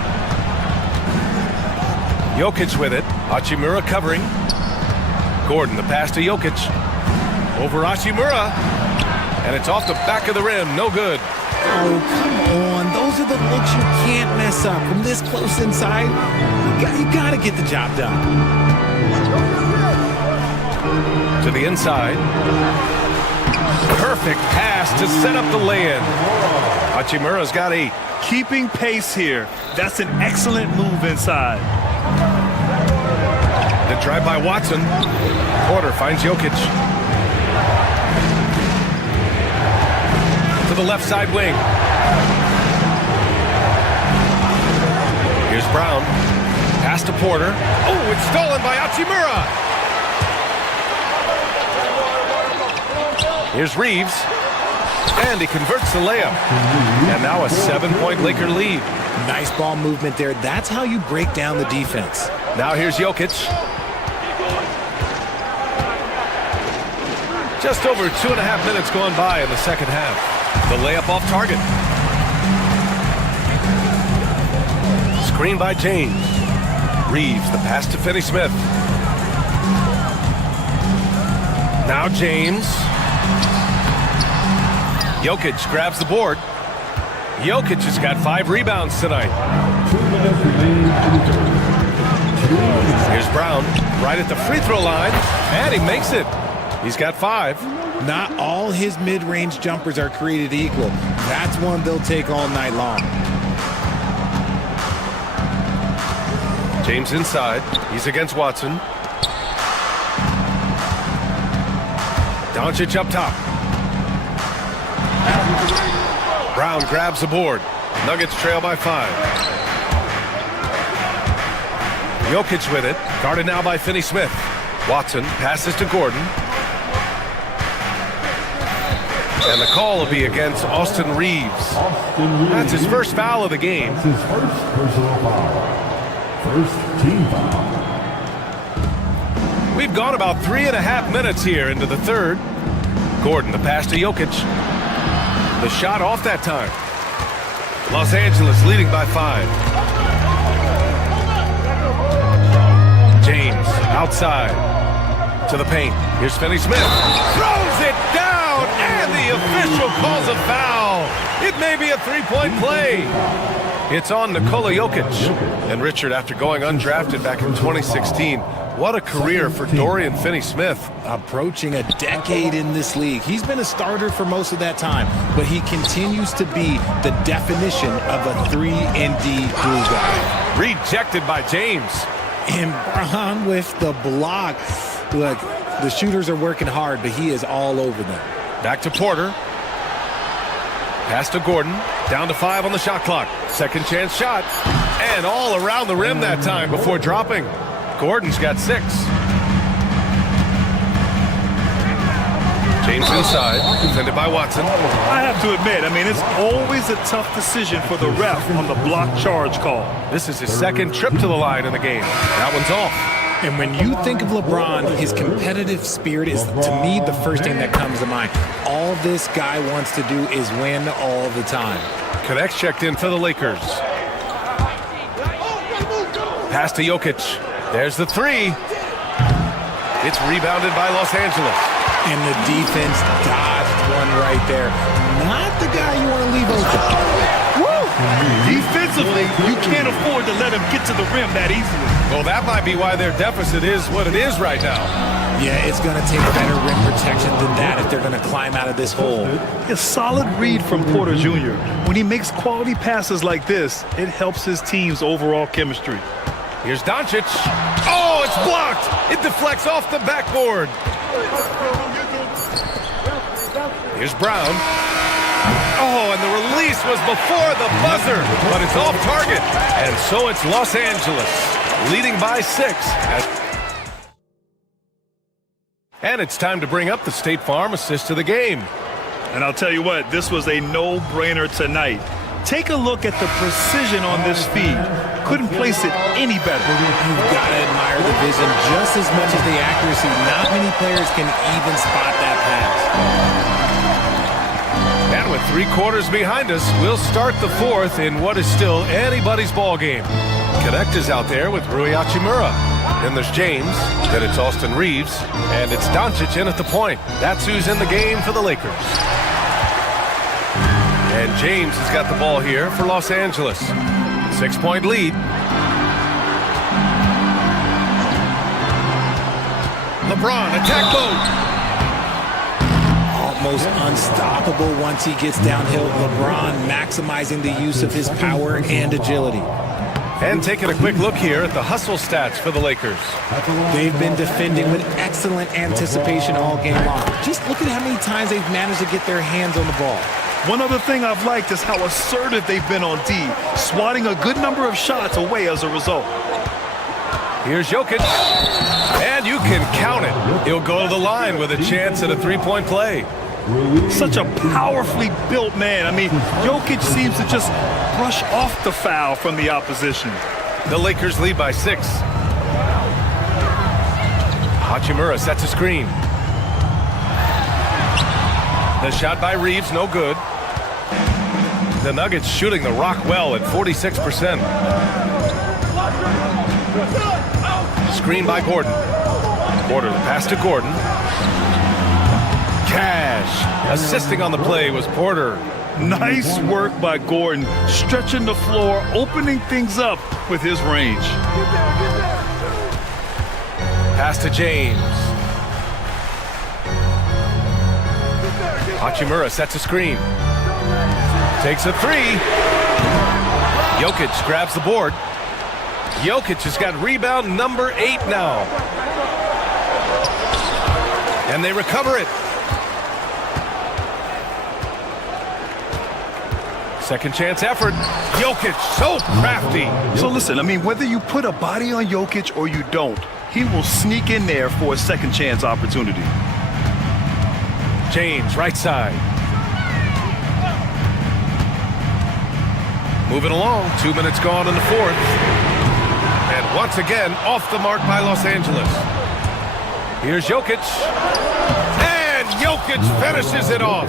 Jokic with it. Hachimura covering. Gordon the pass to Jokic. Over Hachimura. And it's off the back of the rim. No good. Oh, come on. Those are the looks you can't mess up. From this close inside, you got to get the job done. To the inside. Perfect pass to set up the lay-in. Hachimura's got 8. Keeping pace here. That's an excellent move inside. The drive by Watson. Porter finds Jokic. To the left side wing. Here's Brown. Pass to Porter. Oh, it's stolen by Hachimura. Here's Reeves. And he converts the layup. And now a 7-point Laker lead. Nice ball movement there. That's how you break down the defense. Now here's Jokic. Just over 2.5 minutes gone by in the second half. The layup off target. Screen by James. Reeves, the pass to Finney-Smith. Now James. Jokic grabs the board. Jokic has got 5 rebounds tonight. Here's Brown, right at the free throw line, and he makes it. He's got 5. Not all his mid-range jumpers are created equal. That's one they'll take all night long. James inside. He's against Watson. Doncic up top. Brown grabs the board. Nuggets trail by 5. Jokic with it. Guarded now by Finney-Smith. Watson passes to Gordon. And the call will be against Austin Reeves. That's his first foul of the game. That's his first personal foul. First team foul. We've gone about 3.5 minutes here into the third. Gordon, the pass to Jokic. The shot off that time. Los Angeles leading by 5. James outside to the paint. Here's Finney-Smith. Throws it down, and the official calls a foul. It may be a three-point play. It's on Nikola Jokic. And Richard, after going undrafted back in 2016, what a career for Dorian Finney-Smith. Approaching a decade in this league. He's been a starter for most of that time, but he continues to be the definition of a 3-and-D glue guy. Rejected by James. And Brown with the block. Look, the shooters are working hard, but he is all over them. Back to Porter. Pass to Gordon. Down to 5 on the shot clock. Second chance shot. And all around the rim that time before dropping. Gordon's got 6. James inside, defended by Watson. I have to admit, it's always a tough decision for the ref on the block charge call. This is his second trip to the line in the game. That one's off. And when you think of LeBron, his competitive spirit is, to me, the first thing that comes to mind. All this guy wants to do is win all the time. Connects checked in for the Lakers. Pass to Jokic. There's the 3. It's rebounded by Los Angeles. And the defense dodged one right there. Not the guy you want to leave open. Woo! Defensively, you can't afford to let him get to the rim that easily. Well, that might be why their deficit is what it is right now. Yeah, it's going to take better rim protection than that if they're going to climb out of this hole. A solid read from Porter Jr. When he makes quality passes like this, it helps his team's overall chemistry. Here's Doncic. Oh, it's blocked. It deflects off the backboard. Here's Brown. Oh, and the release was before the buzzer, but it's off target. And so it's Los Angeles, leading by 6. And it's time to bring up the State Farm assist of the game. And I'll tell you what, this was a no-brainer tonight. Take a look at the precision on this feed. Couldn't place it any better. You've got to admire the vision just as much as the accuracy. Not many players can even spot that pass. And with 3 quarters behind us, we'll start the 4th in what is still anybody's ball game. Connect is out there with Rui Hachimura. Then there's James, then it's Austin Reeves, and it's Doncic in at the point. That's who's in the game for the Lakers. And James has got the ball here for Los Angeles. 6-point lead. LeBron, attack mode. Almost unstoppable once he gets downhill. LeBron maximizing the use of his power and agility. And taking a quick look here at the hustle stats for the Lakers. They've been defending with excellent anticipation all game long. Just look at how many times they've managed to get their hands on the ball. One other thing I've liked is how assertive they've been on D, swatting a good number of shots away as a result. Here's Jokic, and you can count it. He'll go to the line with a chance at a 3-point play. Such a powerfully built man. Jokic seems to just brush off the foul from the opposition. The Lakers lead by 6. Hachimura sets a screen. The shot by Reeves, no good. The Nuggets shooting the rock well at 46%. Screen by Gordon. Porter, the pass to Gordon. Cash. Assisting on the play was Porter. Nice work by Gordon, stretching the floor, opening things up with his range. Pass to James. Hachimura sets a screen. Takes a 3. Jokic grabs the board. Jokic has got rebound number 8 now. And they recover it. Second chance effort. Jokic, so crafty. So listen, whether you put a body on Jokic or you don't, he will sneak in there for a second chance opportunity. James, right side. Moving along, 2 minutes gone in the 4th. And once again, off the mark by Los Angeles. Here's Jokic. And Jokic finishes it off.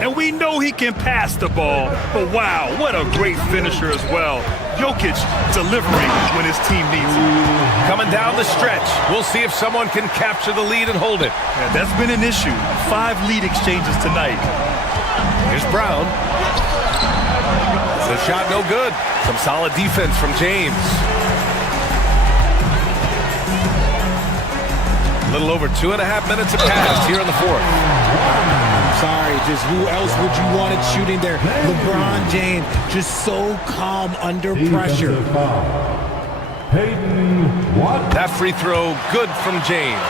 And we know he can pass the ball, but wow, what a great finisher as well. Jokic delivering when his team needs it. Coming down the stretch, we'll see if someone can capture the lead and hold it. Yeah, that's been an issue. 5 lead exchanges tonight. Here's Brown. The shot no good. Some solid defense from James. A little over 2.5 minutes have passed here in the fourth. Sorry, just who else would you want it shooting there? LeBron James, just so calm under pressure. That free throw, good from James.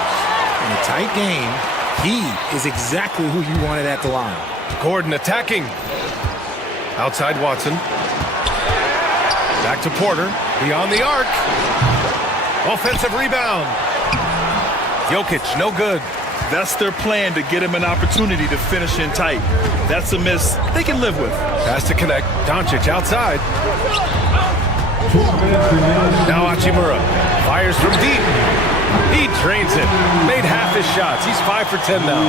In a tight game, he is exactly who you wanted at the line. Gordon attacking. Outside Watson. Back to Porter. Beyond the arc. Offensive rebound. Jokic, no good. That's their plan, to get him an opportunity to finish in tight. That's a miss they can live with. Has to connect. Doncic outside. Now Hachimura fires from deep. He drains it. Made half his shots. He's 5 for 10 now.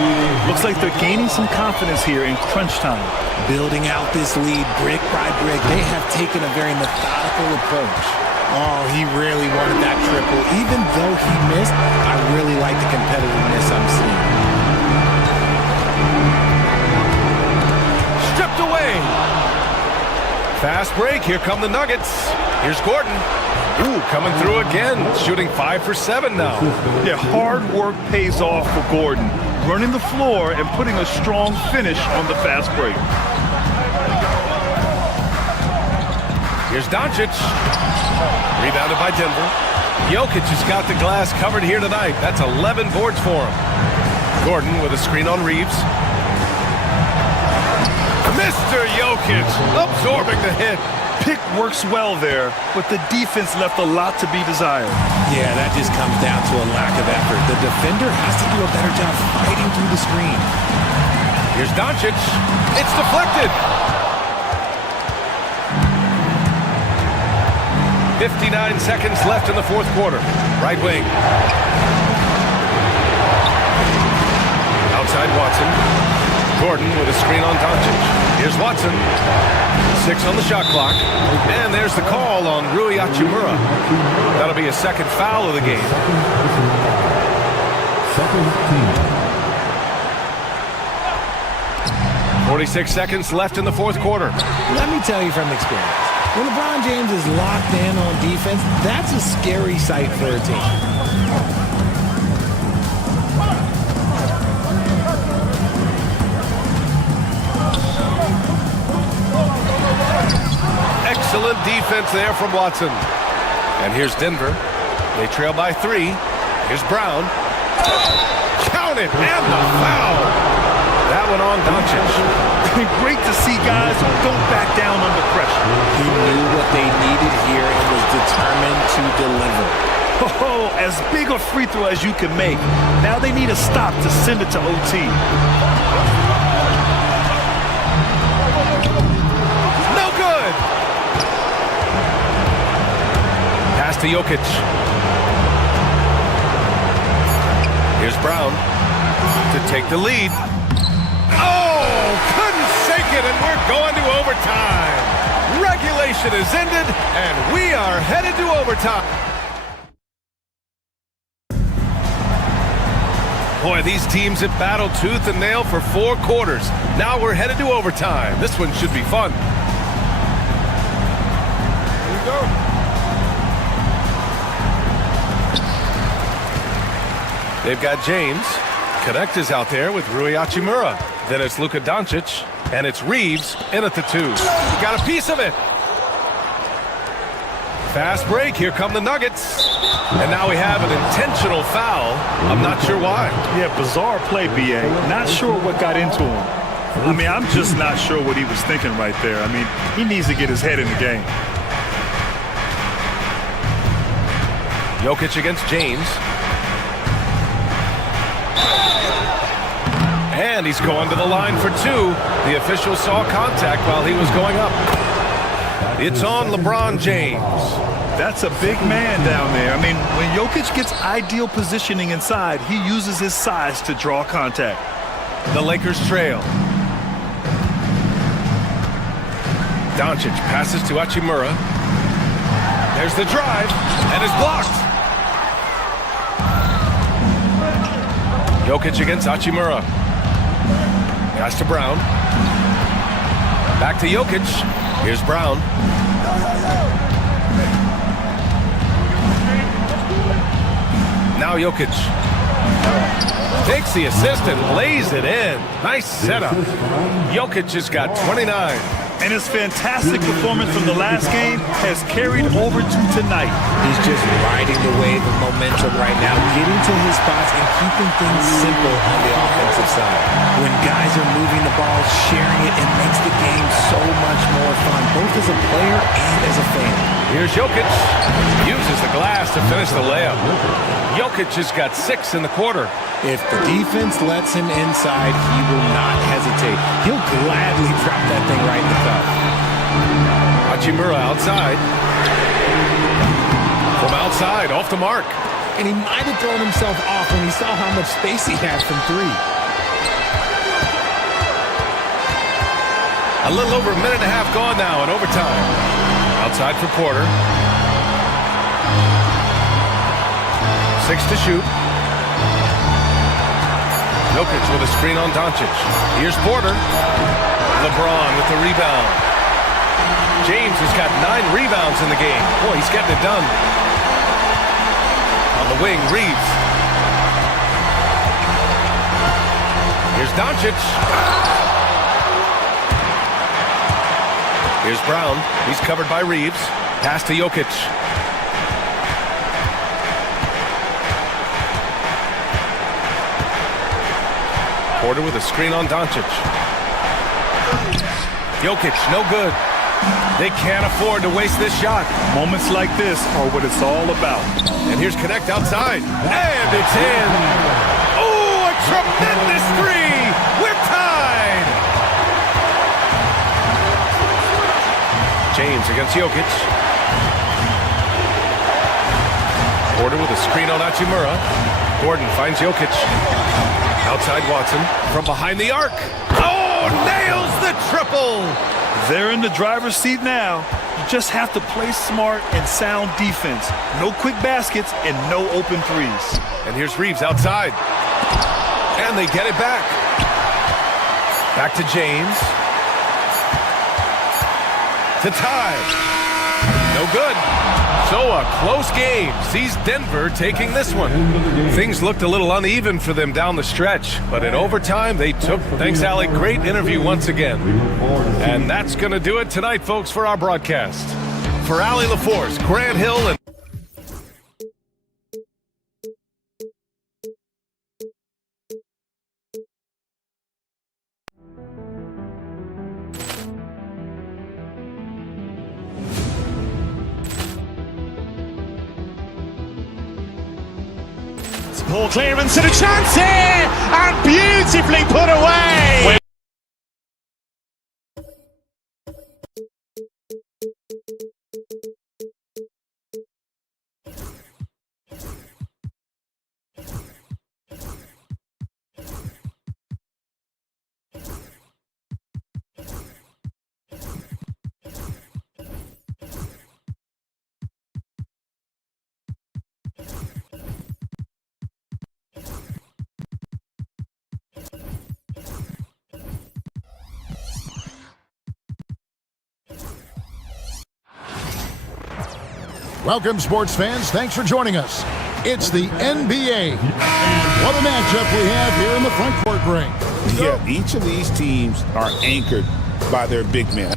Looks like they're gaining some confidence here in crunch time. Building out this lead brick by brick. They have taken a very methodical approach. Oh, he really wanted that triple. Even though he missed, I really like the competitiveness I'm seeing. Stripped away. Fast break. Here come the Nuggets. Here's Gordon. Ooh, coming through again. Shooting 5 for 7 now. Yeah, hard work pays off for Gordon. Running the floor and putting a strong finish on the fast break. Here's Doncic. Rebounded by Denver. Jokic has got the glass covered here tonight. That's 11 boards for him. Gordon with a screen on Reeves. Mr. Jokic absorbing the hit. Pick works well there, but the defense left a lot to be desired. Yeah, that just comes down to a lack of effort. The defender has to do a better job fighting through the screen. Here's Doncic. It's deflected. 59 seconds left in the fourth quarter. Right wing. Outside Watson. Gordon with a screen on Doncic. Here's Watson. 6 on the shot clock. And there's the call on Rui Hachimura. That'll be a second foul of the game. 46 seconds left in the fourth quarter. Let me tell you from experience. When LeBron James is locked in on defense, that's a scary sight for a team. Excellent defense there from Watson. And here's Denver. They trail by 3. Here's Brown. Count it, and the foul. That one on Doncic. Great to see guys who don't back down under pressure. He knew what they needed here and was determined to deliver. Oh, as big a free throw as you can make. Now they need a stop to send it to OT. No good. Pass to Jokic. Here's Brown to take the lead. And we're going to overtime. Regulation is ended, and we are headed to overtime. Boy, these teams have battled tooth and nail for 4 quarters. Now we're headed to overtime. This one should be fun. Here we go. They've got James. Connect is out there with Rui Hachimura. Then it's Luka Doncic. And it's Reeves in at the 2. He got a piece of it. Fast break. Here come the Nuggets. And now we have an intentional foul. I'm not sure why. Yeah, bizarre play, B.A. Not sure what got into him. I mean, I'm just not sure what he was thinking right there. I mean, he needs to get his head in the game. Jokic against James. And he's going to the line for 2. The official saw contact while he was going up. It's on LeBron James. That's a big man down there. I mean, when Jokic gets ideal positioning inside, he uses his size to draw contact. The Lakers trail. Doncic passes to Hachimura. There's the drive, and it's blocked. Jokic against Hachimura. Pass to Brown. Back to Jokic. Here's Brown. Now Jokic. Takes the assist and lays it in. Nice setup. Jokic has got 29. And his fantastic performance from the last game has carried over to tonight. He's just riding the wave of momentum right now, getting to his spots and keeping things simple on the offensive side. When guys are moving the ball, sharing it, it makes the game so much more fun, both as a player and as a fan. Here's Jokic. Uses the glass to finish the layup. Jokic has got 6 in the quarter. If the defense lets him inside, he will not hesitate. He'll gladly drop that thing right in the cup. Hachimura outside. From outside, off the mark. And he might have thrown himself off when he saw how much space he had from 3. A little over a minute and a half gone now in overtime. Outside for Porter. 6 to shoot. Jokic with a screen on Doncic. Here's Porter. LeBron with the rebound. James has got 9 rebounds in the game. Boy, he's getting it done. On the wing, Reeves. Here's Doncic. Here's Brown. He's covered by Reeves. Pass to Jokic. Porter with a screen on Doncic. Jokic, no good. They can't afford to waste this shot. Moments like this are what it's all about. And here's Connect outside. And it's in. Oh, a tremendous 3. We're tied. James against Jokic. Porter with a screen on Hachimura. Gordon finds Jokic. Outside Watson from behind the arc. Oh, nails the triple. They're in the driver's seat now. You just have to play smart and sound defense. No quick baskets and no open threes. And here's Reeves outside. And they get it back. Back to James. To tie. No good. So a close game sees Denver taking this one. Things looked a little uneven for them down the stretch, but in overtime they took. Thanks, Alec. Great interview once again. And that's going to do it tonight, folks, for our broadcast. For Allie LaForce, Grant Hill, and Poor clearance and a chance here, and beautifully put away. Welcome, sports fans. Thanks for joining us. It's the NBA. What a matchup we have here in the front court ring. Yeah, each of these teams are anchored by their big men.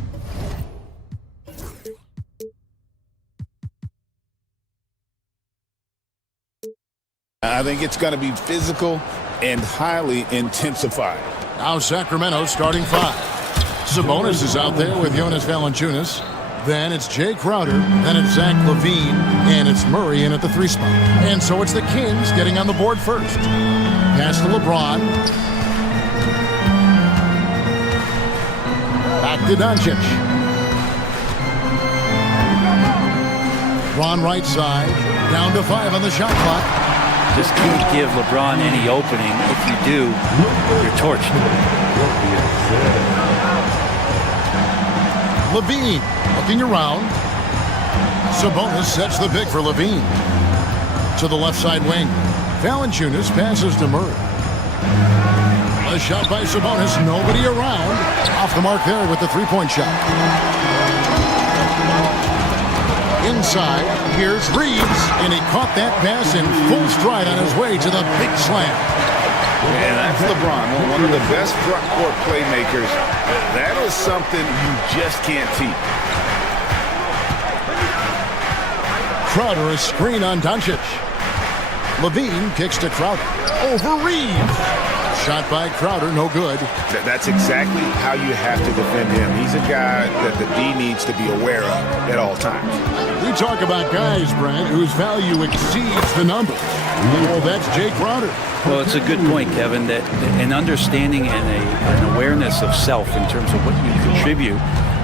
I think it's going to be physical and highly intensified. Now Sacramento starting 5. Sabonis is out there with Jonas Valanciunas. Then it's Jay Crowder, then it's Zach LaVine, and it's Murray in at the 3 spot. And so it's the Kings getting on the board first. Pass to LeBron. Back to Doncic. LeBron right side, down to 5 on the shot clock. Just can't give LeBron any opening. If you do, you're torched. Levine looking around. Sabonis sets the pick for Levine. To the left side wing. Valanciunas passes to Murray. A shot by Sabonis. Nobody around. Off the mark there with the three-point shot. Inside, here's Reeves, and he caught that pass in full stride on his way to the big slam. And that's LeBron, one of the best front court playmakers. That is something you just can't teach. Crowder, a screen on Doncic. Levine kicks to Crowder. Over Reeves. Shot by Crowder, no good. That's exactly how you have to defend him. He's a guy that the D needs to be aware of at all times. We talk about guys, Brent, whose value exceeds the number. Well, that's Jay Crowder. Well, it's a good point, Kevin, that an understanding and an awareness of self in terms of what you contribute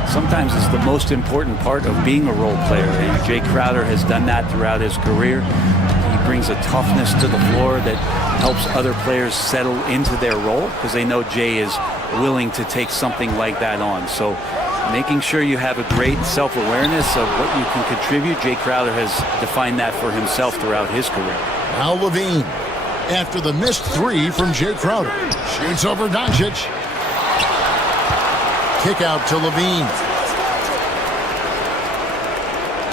sometimes is the most important part of being a role player. And Jay Crowder has done that throughout his career. He brings a toughness to the floor that helps other players settle into their role because they know Jay is willing to take something like that on. So making sure you have a great self-awareness of what you can contribute. Jay Crowder has defined that for himself throughout his career. Now Levine, after the missed three from Jay Crowder, shoots over Doncic. Kick out to Levine.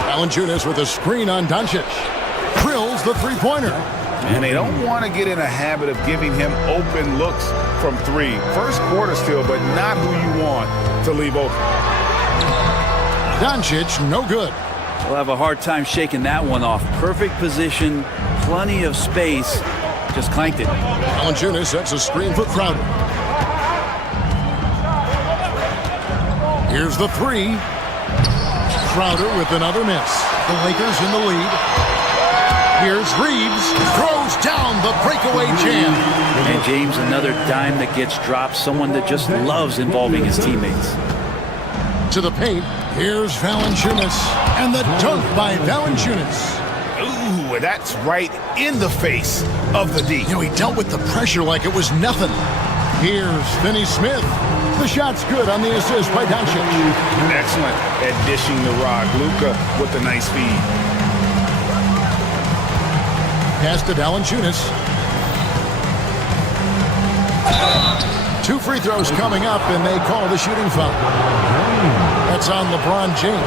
Valanciunas with a screen on Doncic. Drills the three-pointer. And they don't want to get in a habit of giving him open looks from three. First quarter still, but not who you want to leave open. Doncic, no good. We'll have a hard time shaking that one off. Perfect position, plenty of space. Just clanked it. Valanciunas sets a screen for Crowder. Here's the three. Crowder with another miss. The Lakers in the lead. Here's Reeves. Throws down the breakaway jam. And James, another dime that gets dropped. Someone that just loves involving his teammates. To the paint. Here's Valanciunas. And the dunk by Valanciunas. Ooh, that's right in the face of the D. You know, he dealt with the pressure like it was nothing. Here's Finney Smith. The shot's good on the assist by Doncic. Excellent at dishing the rock. Luka with a nice feed. Pass to Valanciunas. 2 free throws coming up, and they call the shooting foul. That's on LeBron James.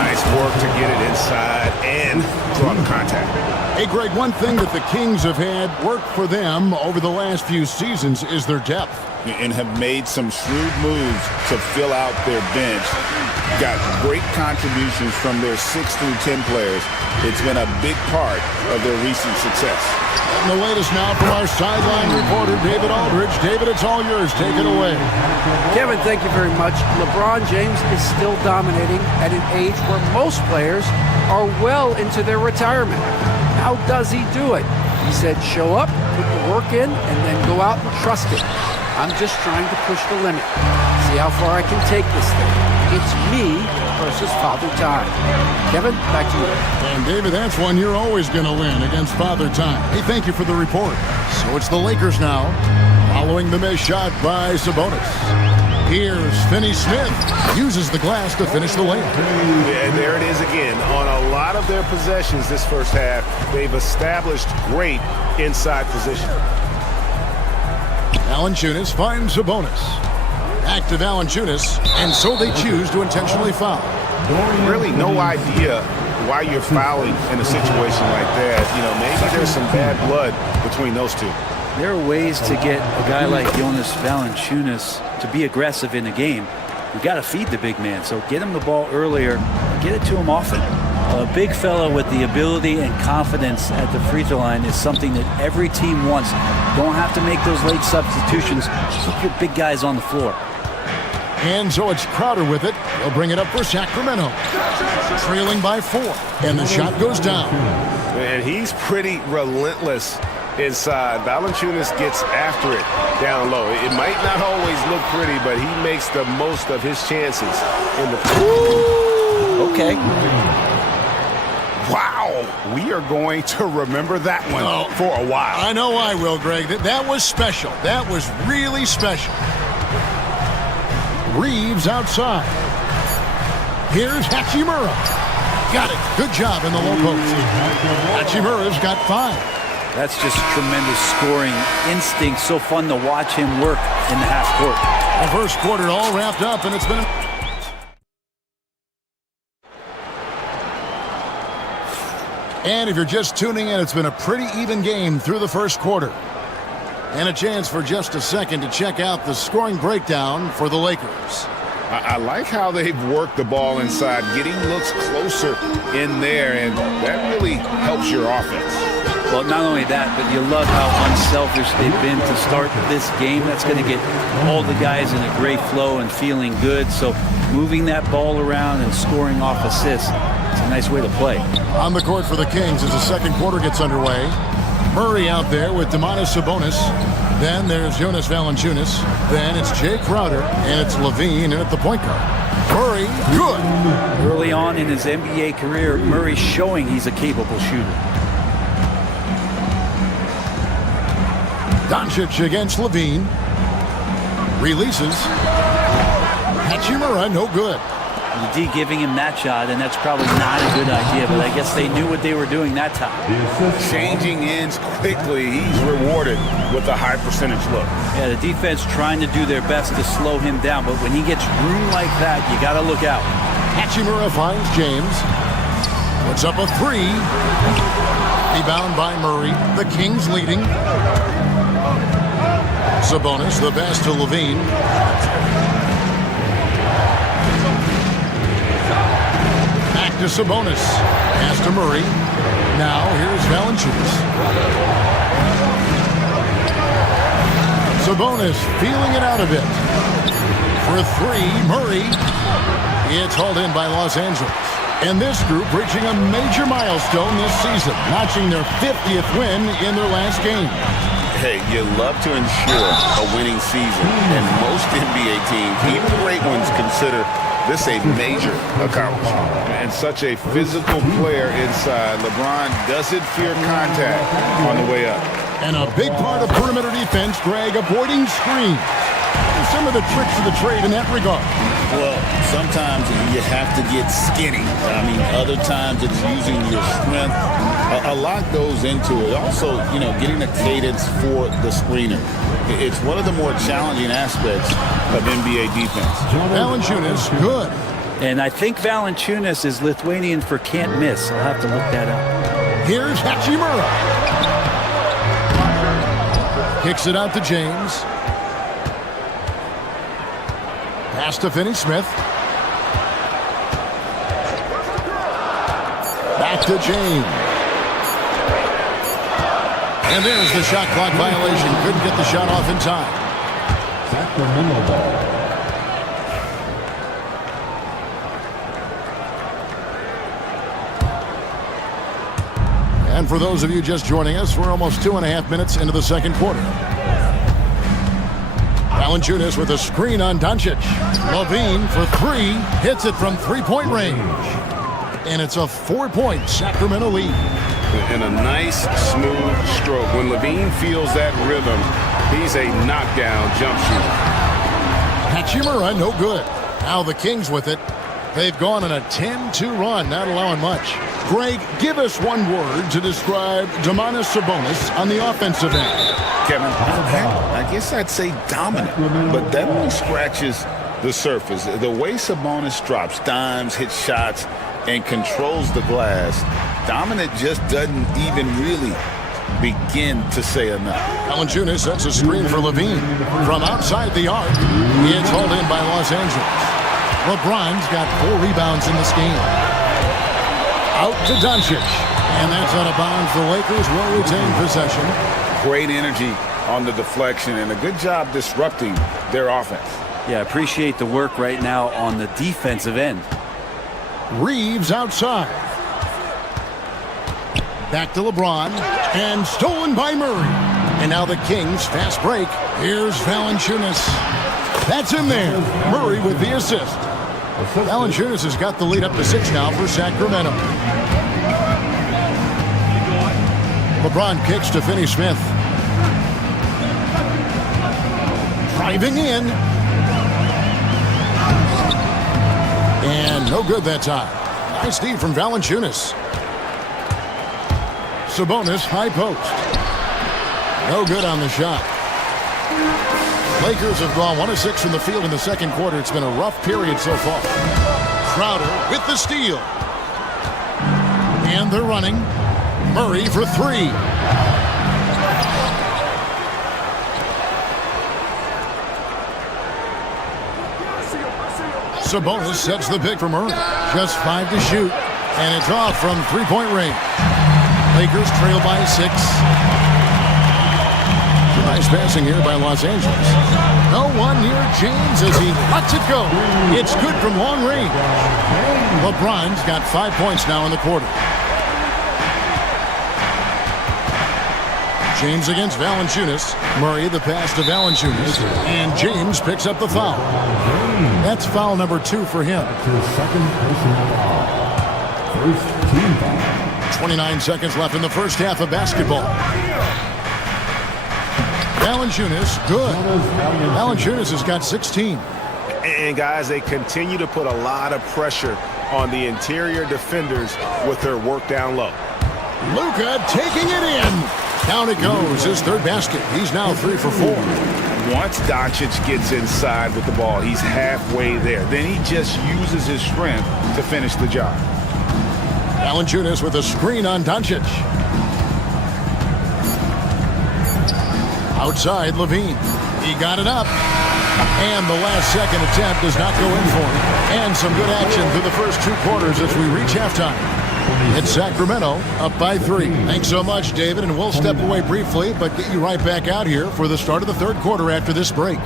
Nice work to get it inside and draw the contact. Hey, Greg, one thing that the Kings have had work for them over the last few seasons is their depth. And have made some shrewd moves to fill out their bench. Got great contributions from their 6 through 10 players. It's been a big part of their recent success. And the latest now from our sideline reporter, David Aldridge. David, it's all yours. Take it away. Kevin, thank you very much. LeBron James is still dominating at an age where most players are well into their retirement. How does he do it? He said, show up, put the work in, and then go out and trust it. I'm just trying to push the limit. See how far I can take this thing. It's me versus Father Time. Kevin, back to you. And David, that's one you're always going to win against Father Time. Hey, thank you for the report. So it's the Lakers now, following the missed shot by Sabonis. Here's Finney Smith. Uses the glass to finish the layup. And there it is again. On a lot of their possessions this first half, they've established great inside position. Valanciunas finds Sabonis. Back to Valanciunas, and so they choose to intentionally foul. Really no idea why you're fouling in a situation like that. You know, maybe there's some bad blood between those two. There are ways to get a guy like Jonas Valanciunas to be aggressive in the game. You got to feed the big man, so get him the ball earlier, get it to him often. A big fella with the ability and confidence at the free throw line is something that every team wants. Don't have to make those late substitutions. Keep your big guys on the floor. And so it's Crowder with it. He'll bring it up for Sacramento. Trailing by 4. And the shot goes down. And he's pretty relentless inside. Valanciunas gets after it down low. It might not always look pretty, but he makes the most of his chances in the Okay. Wow, we are going to remember that one for a while. I know I will, Greg. That was special. That was really special. Reeves outside. Here's Hachimura. Got it. Good job in the low post. Hachimura's got 5. That's just tremendous scoring instinct. So fun to watch him work in the half court. The first quarter all wrapped up, and it's been... And if you're just tuning in, it's been a pretty even game through the first quarter. And a chance for just a second to check out the scoring breakdown for the Lakers. I like how they've worked the ball inside, getting looks closer in there, and that really helps your offense. Well, not only that, but you love how unselfish they've been to start this game. That's going to get all the guys in a great flow and feeling good. So moving that ball around and scoring off assists, it's a nice way to play. On the court for the Kings as the second quarter gets underway. Murray out there with Domantas Sabonis. Then there's Jonas Valanciunas. Then it's Jay Crowder, and it's Levine in at the point guard. Murray, good. Early on in his NBA career, Murray's showing he's a capable shooter. Doncic against Levine. Releases. Hachimura, no good. The D giving him that shot, and that's probably not a good idea, but I guess they knew what they were doing that time. Changing ends quickly. He's rewarded with a high percentage look. Yeah, the defense trying to do their best to slow him down, but when he gets room like that, you got to look out. Hachimura finds James. Puts up a 3. Rebound by Murray. The Kings leading. Sabonis, the pass to Levine. Back to Sabonis. Pass to Murray. Now here's Valanciunas. Sabonis feeling it out a bit. For 3, Murray. It's hauled in by Los Angeles. And this group reaching a major milestone this season, notching their 50th win in their last game. Hey, you love to ensure a winning season, and most NBA teams, even great ones, consider this a major accomplishment. And such a physical player inside. LeBron doesn't fear contact on the way up. And a big part of perimeter defense, Greg, avoiding screens. Some of the tricks of the trade in that regard. Well, sometimes you have to get skinny. I mean, other times it's using your strength. A lot goes into it. Also, getting a cadence for the screener. It's one of the more challenging aspects of NBA defense. Valanciunas, good. And I think Valanciunas is Lithuanian for can't miss. I'll have to look that up. Here's Hachimura. Kicks it out to James. Pass to Finney-Smith. Back to James. And there's the shot clock violation. Couldn't get the shot off in time. Sacramento ball. And for those of you just joining us, we're almost 2.5 minutes into the second quarter. Valanciunas with a screen on Doncic. Levine for 3. Hits it from three-point range. And it's a 4-point Sacramento lead. And a nice, smooth stroke. When Levine feels that rhythm, he's a knockdown jump shooter. Hachimura, no good. Now the Kings with it. They've gone on a 10-2 run, not allowing much. Greg, give us one word to describe Domantas Sabonis on the offensive end. Kevin, I guess I'd say dominant, but that only scratches the surface. The way Sabonis drops dimes, hits shots, and controls the glass, dominant just doesn't even really begin to say enough. Valanciunas sets a screen for Levine. From outside the arc, it's hauled in by Los Angeles. LeBron's got 4 rebounds in this game. Out to Doncic. And that's out of bounds. The Lakers will retain possession. Great energy on the deflection and a good job disrupting their offense. Yeah, appreciate the work right now on the defensive end. Reeves outside. Back to LeBron. And stolen by Murray. And now the Kings fast break. Here's Valanciunas. That's in there. Murray with the assist. Valanciunas has got the lead up to 6 now for Sacramento. LeBron kicks to Finney-Smith. Driving in. And no good that time. Nice D from Valanciunas. Sabonis, high post. No good on the shot. Lakers have gone 1 of 6 from the field in the second quarter. It's been a rough period so far. Crowder with the steal. And they're running. Murray for 3. Sabonis sets the pick for Murray. Just 5 to shoot. And it's off from three-point range. Lakers trail by 6. Nice passing here by Los Angeles. No one near James as he lets it go. It's good from long range. LeBron's got 5 points now in the quarter. James against Valanciunas. Murray the pass to Valanciunas. And James picks up the foul. That's foul number 2 for him. His second personal foul. First team foul. 29 seconds left in the first half of basketball. Valanciunas, good. Valanciunas has got 16. And guys, they continue to put a lot of pressure on the interior defenders with their work down low. Luka taking it in. Down it goes, his third basket. He's now 3 for 4. Once Doncic gets inside with the ball, he's halfway there. Then he just uses his strength to finish the job. Valanciunas with a screen on Doncic. Outside, Levine. He got it up. And the last second attempt does not go in for him. And some good action through the first 2 quarters as we reach halftime. It's Sacramento up by 3. Thanks so much, David, and we'll step away briefly, but get you right back out here for the start of the third quarter after this break.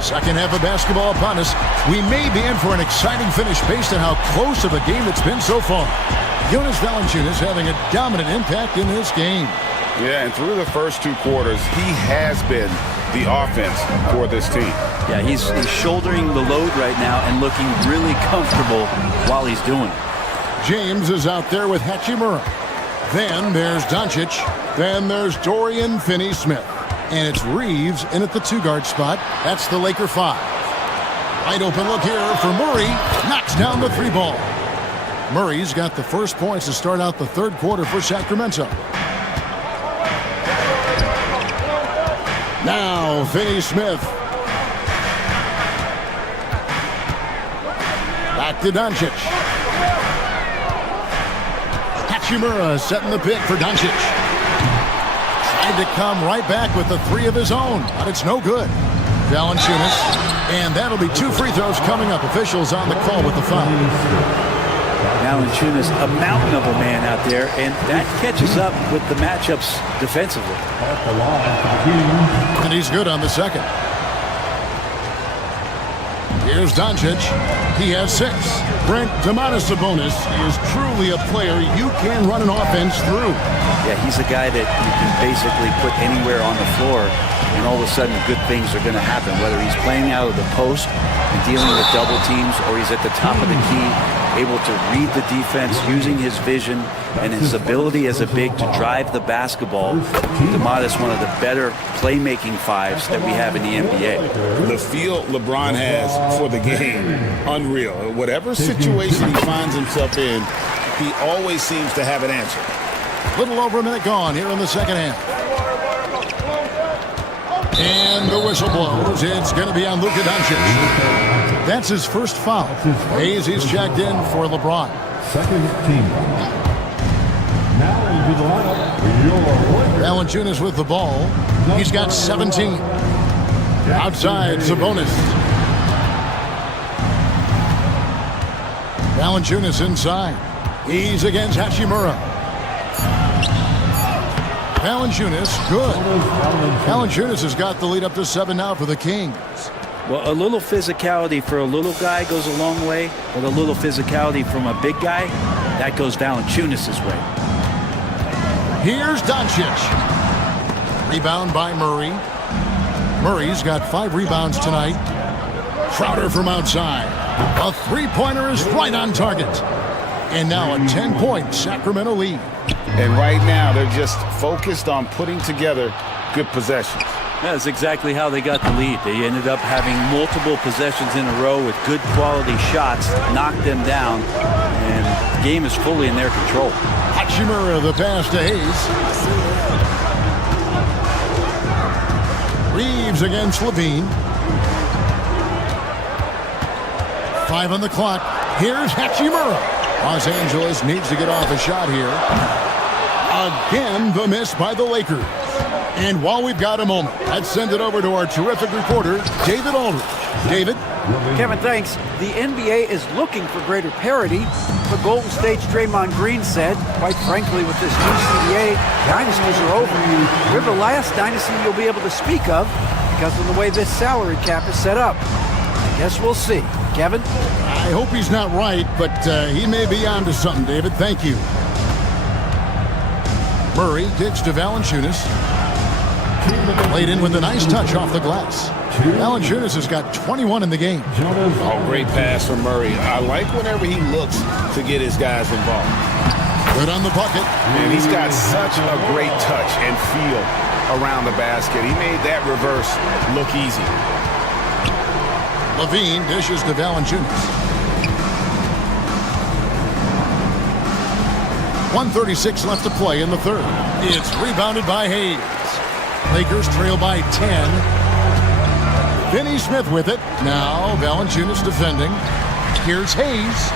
Second half of basketball upon us. We may be in for an exciting finish based on how close of a game it's been so far. Jonas Valanciunas having a dominant impact in this game. Yeah, and through the first 2 quarters, he has been the offense for this team. Yeah, he's shouldering the load right now and looking really comfortable while he's doing it. James is out there with Hachimura. Then there's Doncic. Then there's Dorian Finney-Smith. And it's Reeves in at the 2-guard spot. That's the Laker 5. Wide open look here for Murray. Knocks down the 3 ball. Murray's got the first points to start out the third quarter for Sacramento. Now Finney-Smith. Back to Doncic. Hachimura setting the pick for Doncic. To come right back with the 3 of his own, but it's no good. Valanciunas, and that'll be 2 free throws coming up. Officials on the call with the foul. Valanciunas, a mountain of a man out there, and that catches up with the matchups defensively. And he's good on the second. Here's Doncic. He has 6. Brent, Domantas Sabonis is truly a player you can run an offense through. Yeah, he's a guy that you can basically put anywhere on the floor, and all of a sudden good things are going to happen, whether he's playing out of the post and dealing with double teams, or he's at the top of the key, able to read the defense, using his vision and his ability as a big to drive the basketball. Domantas, one of the better playmaking 5s that we have in the NBA. The feel LeBron has for the game, unreal. Whatever situation he finds himself in, he always seems to have an answer. Little over a minute gone here in the second half. And the whistle blows. It's going to be on Luka Doncic. That's his first foul. Hayes, he's checked in for LeBron. Second team. Now into the lineup, your Valanciunas with the ball. He's got 17. Outside, Sabonis. Valanciunas inside. He's against Hachimura. Valanciunas, good. Valanciunas has got the lead up to 7 now for the Kings. Well, a little physicality for a little guy goes a long way, but a little physicality from a big guy, that goes Valanciunas' way. Here's Doncic. Rebound by Murray. Murray's got 5 rebounds tonight. Crowder from outside. A three-pointer is right on target. And now a 10-point Sacramento lead. And right now, they're just focused on putting together good possessions. That's exactly how they got the lead. They ended up having multiple possessions in a row with good quality shots, knocked them down, and the game is fully in their control. Hachimura, the pass to Hayes. Reeves against Levine. 5 on the clock. Here's Hachimura. Los Angeles needs to get off a shot here. Again, the miss by the Lakers. And while we've got a moment, let's send it over to our terrific reporter, David Aldridge. David? Kevin, thanks. The NBA is looking for greater parity, but Golden State's Draymond Green said, quite frankly, with this new CBA, dynasties are over. We're the last dynasty you'll be able to speak of because of the way this salary cap is set up. I guess we'll see. Kevin? I hope he's not right, but he may be onto something, David. Thank you. Murray kicks to Valanciunas. Played in with a nice touch off the glass. Valanciunas has got 21 in the game. Oh, great pass from Murray. I like whenever he looks to get his guys involved. Good on the bucket. And he's got such a great touch and feel around the basket. He made that reverse look easy. Levine dishes to Valanciunas. 1:36 left to play in the third. It's rebounded by Hayes. Lakers trail by 10. Finney Smith with it. Now Valanciunas defending. Here's Hayes.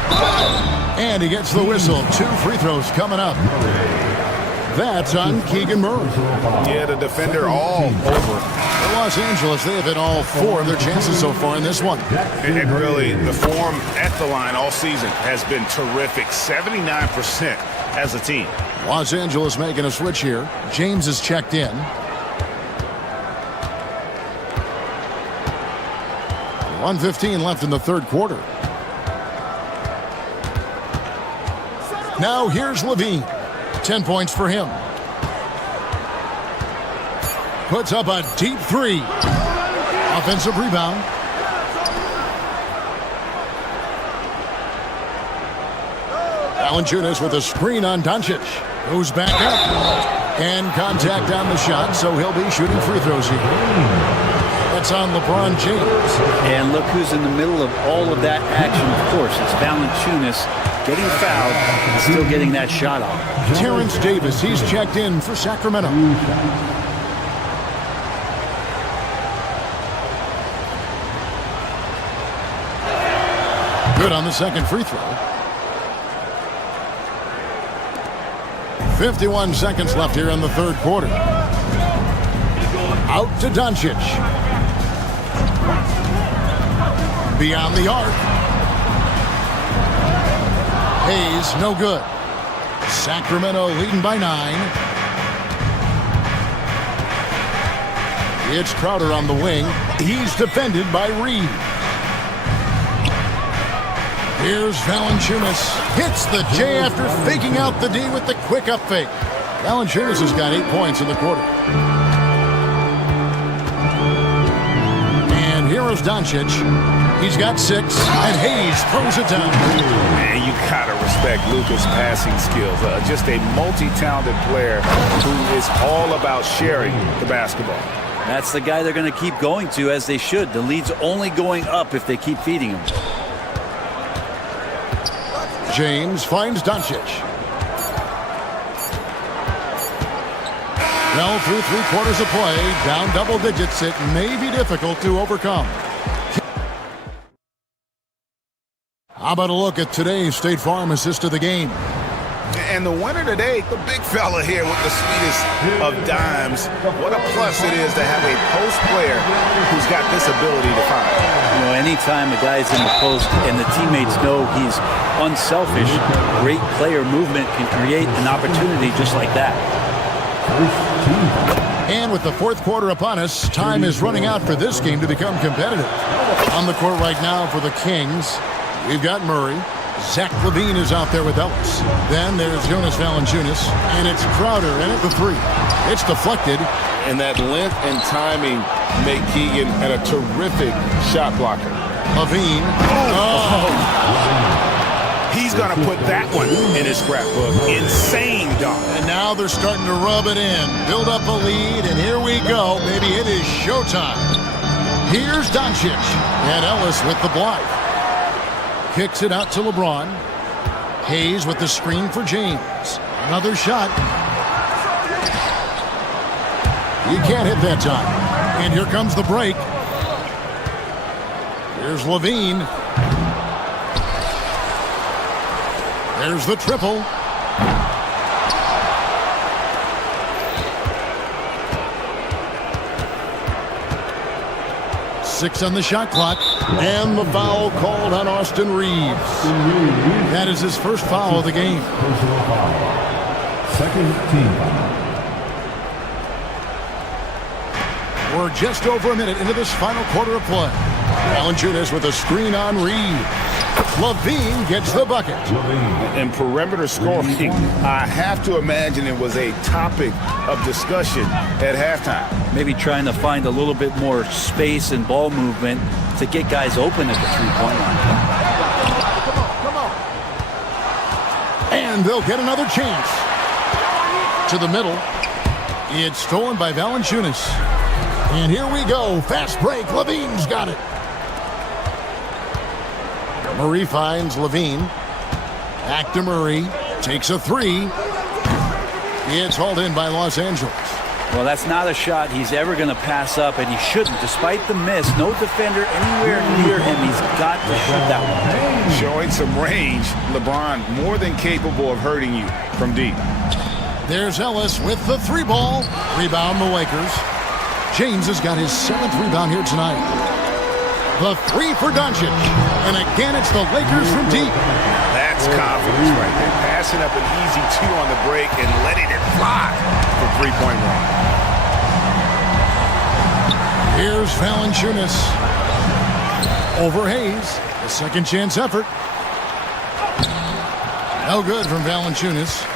And he gets the whistle. 2 free throws coming up. That's on Keegan Murray. Yeah, the defender all over. For Los Angeles, they have hit all 4 of their chances so far in this one. And really, the form at the line all season has been terrific. 79% as a team. Los Angeles making a switch here. James is checked in. .115 left in the third quarter. Now here's Levine. 10 points for him. Puts up a deep 3. Offensive rebound. Valanciunas with a screen on Doncic. Goes back up. And contact on the shot, so he'll be shooting free throws here. That's on LeBron James. And look who's in the middle of all of that action, of course. It's Valanciunas getting fouled and still getting that shot off. Terrence Davis, he's checked in for Sacramento. Good on the second free throw. 51 seconds left here in the third quarter. Out to Doncic. Beyond the arc. Hayes, no good. Sacramento leading by 9. It's Crowder on the wing. He's defended by Reed. Here's Valanciunas. Hits the J after faking out the D with the quick up fake. Valanciunas has got 8 points in the quarter. And here is Doncic. He's got 6, and Hayes throws it down. Man, you gotta respect Luka's passing skills. Just a multi-talented player who is all about sharing the basketball. That's the guy they're going to keep going to, as they should. The lead's only going up if they keep feeding him. James finds Doncic. Well, through 3 quarters of play, down double digits, it may be difficult to overcome. How about a look at today's State Farm assist of the game? And the winner today, the big fella here with the sweetest of dimes. What a plus it is to have a post player who's got this ability to find. You know, anytime a guy's in the post and the teammates know he's unselfish, great player movement can create an opportunity just like that. And with the fourth quarter upon us, time is running out for this game to become competitive. On the court right now for the Kings, we've got Murray. Zach LaVine is out there with Ellis. Then there's Jonas Valanciunas, and it's Crowder in at the 3. It's deflected. And that length and timing make Keegan a terrific shot blocker. Levine. He's going to put that one in his scrapbook. Insane dunk. And now they're starting to rub it in. Build up a lead, and here we go. Maybe it is showtime. Here's Doncic. And Ellis with the block. Kicks it out to LeBron. Hayes with the screen for James. Another shot. You can't hit that time. And here comes the break. Here's Levine. There's the triple. Six on the shot clock. And the foul called on Austin Reeves. That is his first foul of the game. Personal foul. Second team foul. We're just over a minute into this final quarter of play. Valanciunas with a screen on Reeves. Levine gets the bucket. And perimeter scoring, I have to imagine it was a topic of discussion at halftime. Maybe trying to find a little bit more space and ball movement to get guys open at the three-point line. And they'll get another chance. To the middle. It's stolen by Valanciunas. And here we go. Fast break. Levine's got it. Murray finds Levine. Back to Murray. Takes a three. It's hauled in by Los Angeles. Well, that's not a shot he's ever going to pass up, and he shouldn't. Despite the miss, no defender anywhere near him. He's got to shoot that one. Showing some range, LeBron more than capable of hurting you from deep. There's Ellis with the three ball. Rebound the Lakers. James has got his 7th rebound here tonight. The three for Doncic. And again, it's the Lakers from deep. That's confidence right there. Passing up an easy two on the break and letting it fly for three-point run. Here's Valanciunas. Over Hayes. A second chance effort. No good from Valanciunas.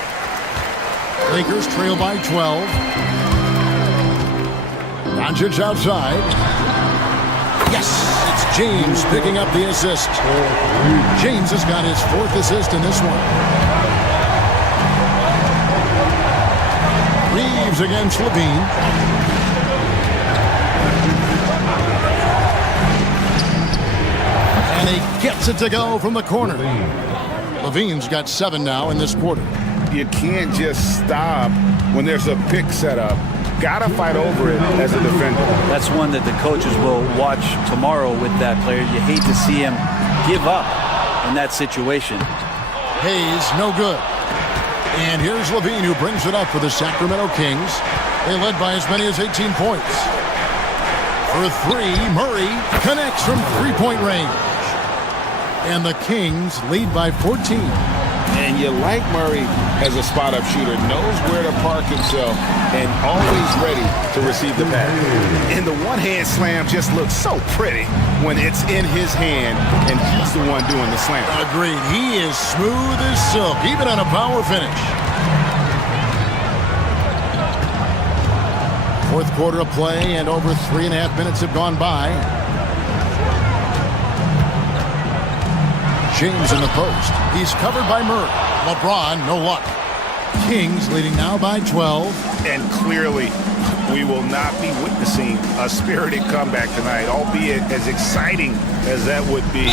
Lakers trail by 12. Doncic outside. Yes, it's James picking up the assist. James has got his 4th assist in this one. Reeves against Levine. And he gets it to go from the corner. Levine's got 7 now in this quarter. You can't just stop when there's a pick set up. Gotta fight over it as a defender. That's one that the coaches will watch tomorrow with that player. You hate to see him give up in that situation. Hayes, no good. And here's Levine, who brings it up for the Sacramento Kings. They led by as many as 18 points. For three, Murray connects from three-point range. And the Kings lead by 14. And you like Murray as a spot-up shooter, knows where to park himself, and always ready to receive the pass. And the one-hand slam just looks so pretty when it's in his hand, and he's the one doing the slam. Agreed. He is smooth as silk, even on a power finish. 4th quarter of play, and over 3.5 minutes have gone by. James in the post. He's covered by Murray. LeBron, no luck. Kings leading now by 12. And clearly, we will not be witnessing a spirited comeback tonight, albeit as exciting as that would be.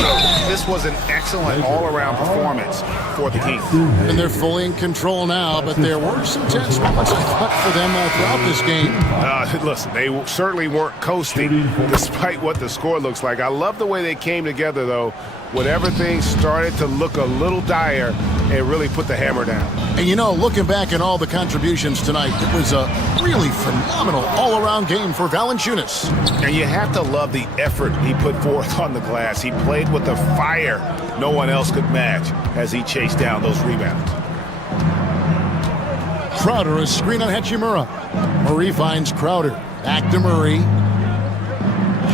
This was an excellent all-around performance for the Kings. And they're fully in control now, but there were some tense moments, I thought, for them throughout this game. Listen, they certainly weren't coasting despite what the score looks like. I love the way they came together, though, when everything started to look a little dire and really put the hammer down. And you know, looking back at all the contributions tonight, it was a really phenomenal all-around game for Valanciunas. And you have to love the effort he put forth on the glass. He played with a fire no one else could match as he chased down those rebounds. Crowder, a screen on Hachimura. Murray finds Crowder. Back to Murray.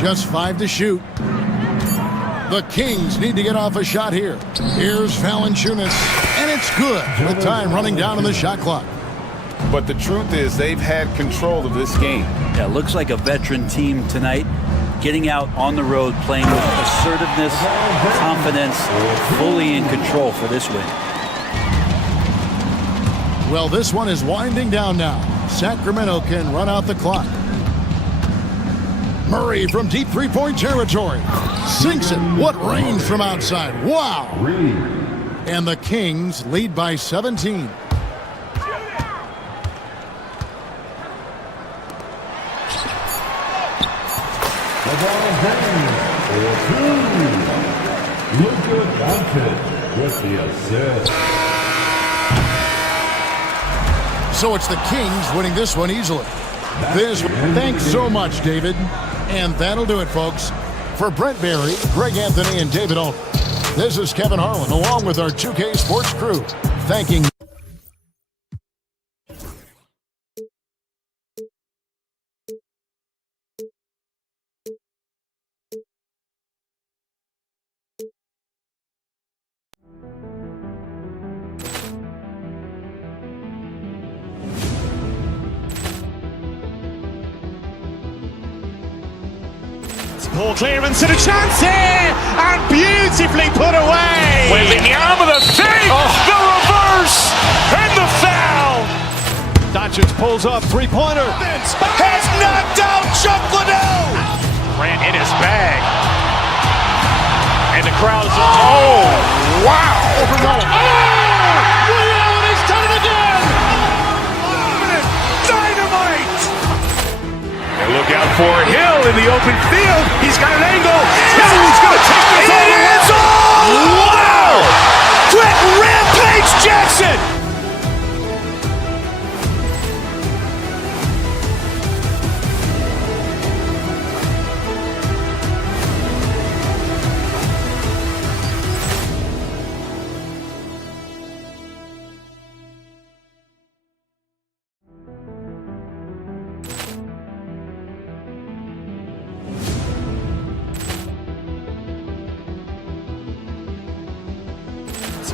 Just 5 to shoot. The Kings need to get off a shot here. Here's Valanciunas, and it's good with time running down on the shot clock. But the truth is they've had control of this game. Yeah, looks like a veteran team tonight. getting out on the road, playing with assertiveness, confidence, fully in control for this win. Well, this one is winding down now. Sacramento can run out the clock. Murray from deep three-point territory. Sinks it. What range from outside. Wow. And the Kings lead by 17. Luka Doncic with the assist. So it's the Kings winning this one easily. Thanks so much, David. And that'll do it, folks. For Brent Berry, Greg Anthony, and David Alton, this is Kevin Harlan, along with our 2K Sports crew, thanking Ball clearance and a chance here, and beautifully put away. Wembanyama the save, the reverse, and the foul. Doncic pulls up, three-pointer. Has knocked out Chuck Liddell. Grant in his bag. And the crowd is, oh, wow. He's done it again. Dynamite. And look out for Hill in the open field. He's got an angle. He's going to take this all the way. Wow! Brett Rampage Jackson.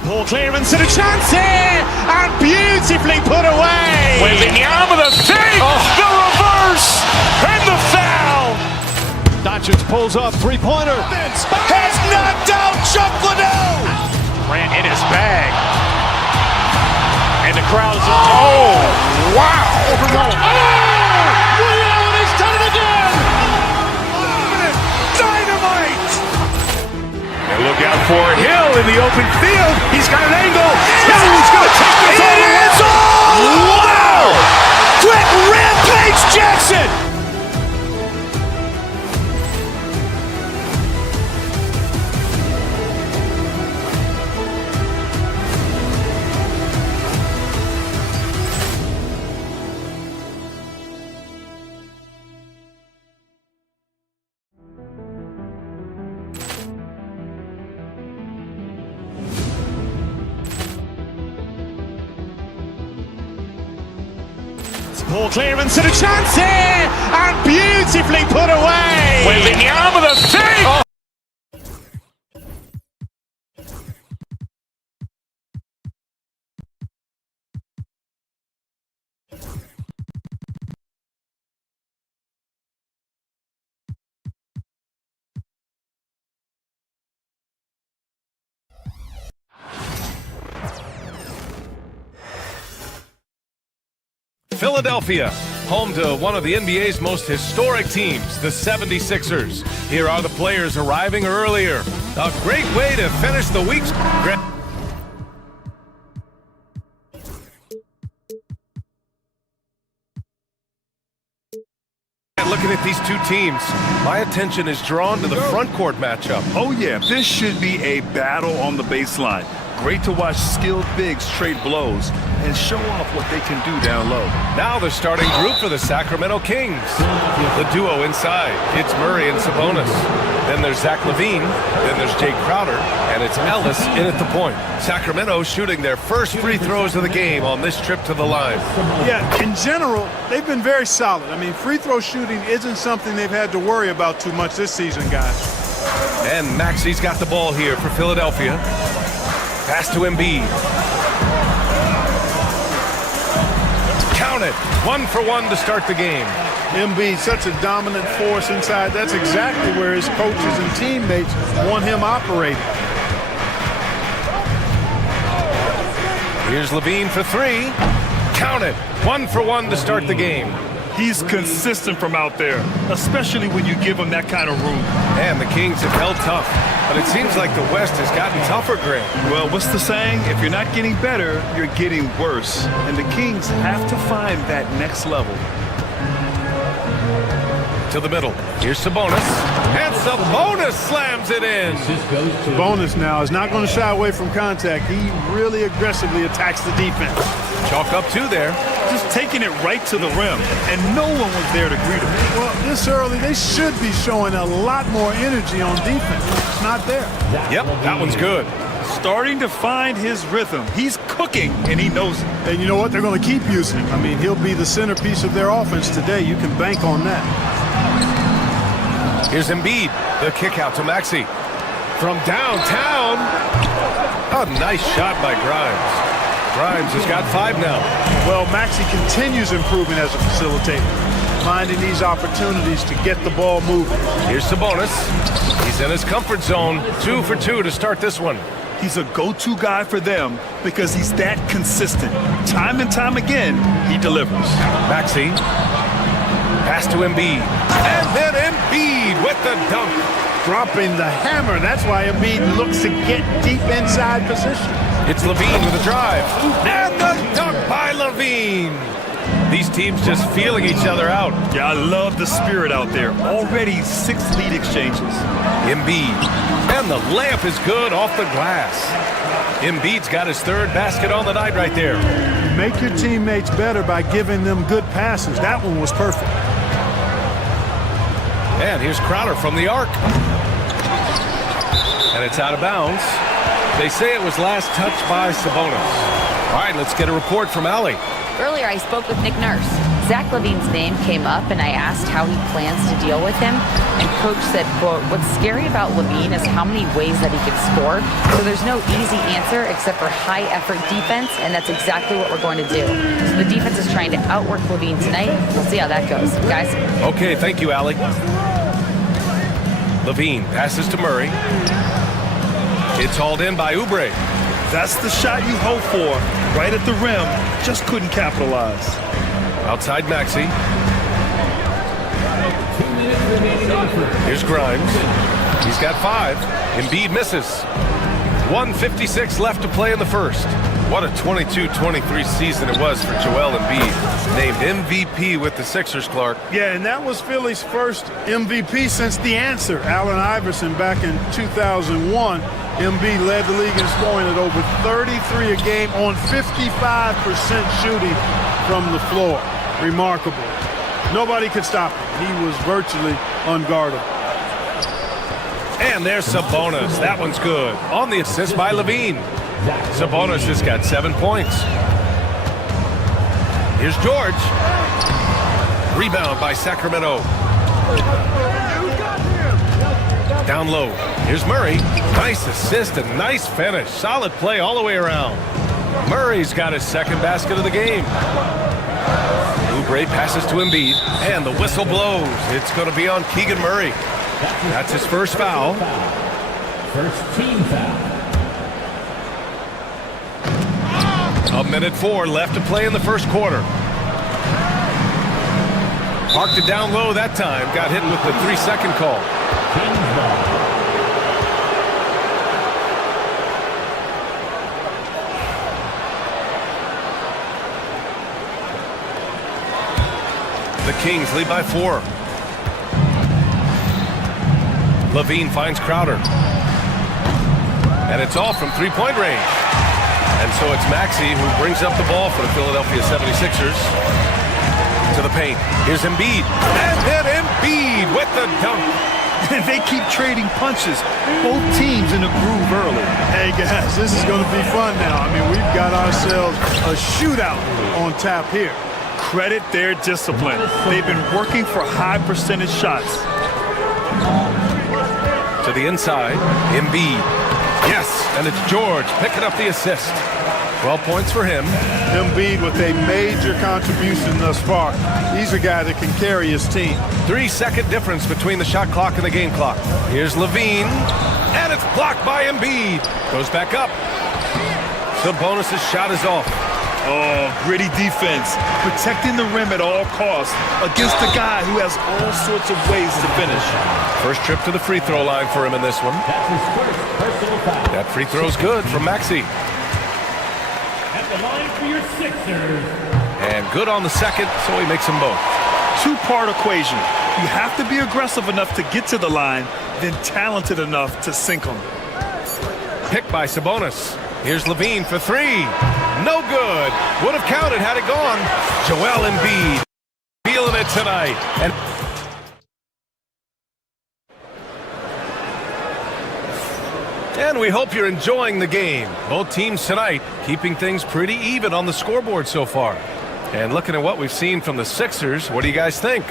Ball clearance and a chance here, and beautifully put away. Wembanyama the save, the reverse, and the foul. Doncic pulls up, three-pointer. Has knocked out Chuck Liddell. Grant in his bag. And the crowd is, oh, wow. He's done it again. Dynamite. And look out for Hill in the open field. He's got an angle. He's going to take this all the way. Wow! Brett Rampage Jackson. Ball clearance and a chance here, and beautifully put away. Wembanyama the save. Philadelphia, home to one of the NBA's most historic teams, the 76ers. Here are the players arriving earlier. A great way to finish the week's... Looking at these two teams, my attention is drawn to the front court matchup. Oh yeah, this should be a battle on the baseline. Great to watch skilled bigs trade blows and show off what they can do down low. Now the starting group for the Sacramento Kings. The duo inside, it's Murray and Sabonis. Then there's Zach LaVine, then there's Jay Crowder, and it's Ellis in at the point. Sacramento shooting their first free throws of the game on this trip to the line. Yeah, in general, they've been very solid. I mean, free throw shooting isn't something they've had to worry about too much this season, guys. And Maxi's got the ball here for Philadelphia. Pass to Embiid. Count it. 1 for 1 to start the game. Embiid, such a dominant force inside. That's exactly where his coaches and teammates want him operating. Here's Levine for 3. Count it. 1 for 1 to start the game. He's consistent from out there, especially when you give him that kind of room. And the Kings have held tough, but it seems like the West has gotten tougher, Greg. Well, what's the saying? If you're not getting better, you're getting worse. And the Kings have to find that next level. To the middle. Here's Sabonis. And Sabonis slams it in. Sabonis now is not going to shy away from contact. He really aggressively attacks the defense. Chalk up 2 there. Just taking it right to the rim, and no one was there to greet him. Well, this early, they should be showing a lot more energy on defense. It's not there. Yep, that one's good. Starting to find his rhythm. He's cooking, and he knows it. And you know what? They're going to keep using him. I mean, he'll be the centerpiece of their offense today. You can bank on that. Here's Embiid. The kick out to Maxey. From downtown. A nice shot by Grimes. Grimes has got 5 now. Well, Maxey continues improving as a facilitator, finding these opportunities to get the ball moving. Here's Sabonis. He's in his comfort zone. 2 for 2 to start this one. He's a go-to guy for them because he's that consistent. Time and time again, he delivers. Maxey. Pass to Embiid. And then Embiid with the dunk. Dropping the hammer. That's why Embiid looks to get deep inside position. It's Levine with a drive. And the dunk by Levine. These teams just feeling each other out. Yeah, I love the spirit out there. Already 6 lead exchanges. Embiid. And the layup is good off the glass. Embiid's got his 3rd basket on the night right there. Make your teammates better by giving them good passes. That one was perfect. And here's Crowder from the arc. And it's out of bounds. They say it was last touched by Sabonis. All right, let's get a report from Allie. Earlier, I spoke with Nick Nurse. Zach LaVine's name came up, and I asked how he plans to deal with him. And Coach said, quote, "What's scary about LaVine is how many ways that he could score. So there's no easy answer except for high-effort defense, and that's exactly what we're going to do. So the defense is trying to outwork LaVine tonight. We'll see how that goes. Guys?" Okay, thank you, Allie. Levine passes to Murray. It's hauled in by Oubre. That's the shot you hope for. Right at the rim. Just couldn't capitalize. Outside Maxey. Here's Grimes. He's got 5. Embiid misses. 1:56 left to play in the first. What a 22-23 season it was for Joel Embiid. Named MVP with the Sixers, Clark. Yeah, and that was Philly's first MVP since the answer, Allen Iverson, back in 2001. Embiid led the league in scoring at over 33 a game on 55% shooting from the floor. Remarkable. Nobody could stop him. He was virtually unguardable. And there's Sabonis. That one's good. On the assist by Levine. Sabonis has got 7 points. Here's George. Rebound by Sacramento. Down low. Here's Murray. Nice assist and nice finish. Solid play all the way around. Murray's got his 2nd basket of the game. Oubre passes to Embiid, and the whistle blows. It's going to be on Keegan Murray. That's his first foul. First team foul. 1:04 left to play in the first quarter. Parked it down low that time. Got hit with the 3-second call. The Kings lead by 4. Levine finds Crowder. And it's all from 3-point range. And so it's Maxey who brings up the ball for the Philadelphia 76ers. To the paint. Here's Embiid. And then Embiid with the dunk. They keep trading punches. Both teams in the groove early. Hey, guys, this is going to be fun now. I mean, we've got ourselves a shootout on tap here. Credit their discipline. They've been working for high percentage shots. To the inside, Embiid. Yes, and it's George picking up the assist. 12 points for him. Embiid with a major contribution thus far. He's a guy that can carry his team. 3-second difference between the shot clock and the game clock. Here's Levine, and it's blocked by Embiid. Goes back up. Sabonis' shot is off. Oh, gritty defense. Protecting the rim at all costs against a guy who has all sorts of ways to finish. First trip to the free throw line for him in this one. That's his first personal foul. That free throw's good from Maxey. At the line for your Sixers. And good on the second, so he makes them both. Two-part equation. You have to be aggressive enough to get to the line, then talented enough to sink them. Picked by Sabonis. Here's Levine for three. No good. Would have counted had it gone. Joel Embiid feeling it tonight. And we hope you're enjoying the game. Both teams tonight keeping things pretty even on the scoreboard so far. And looking at what we've seen from the Sixers, what do you guys think?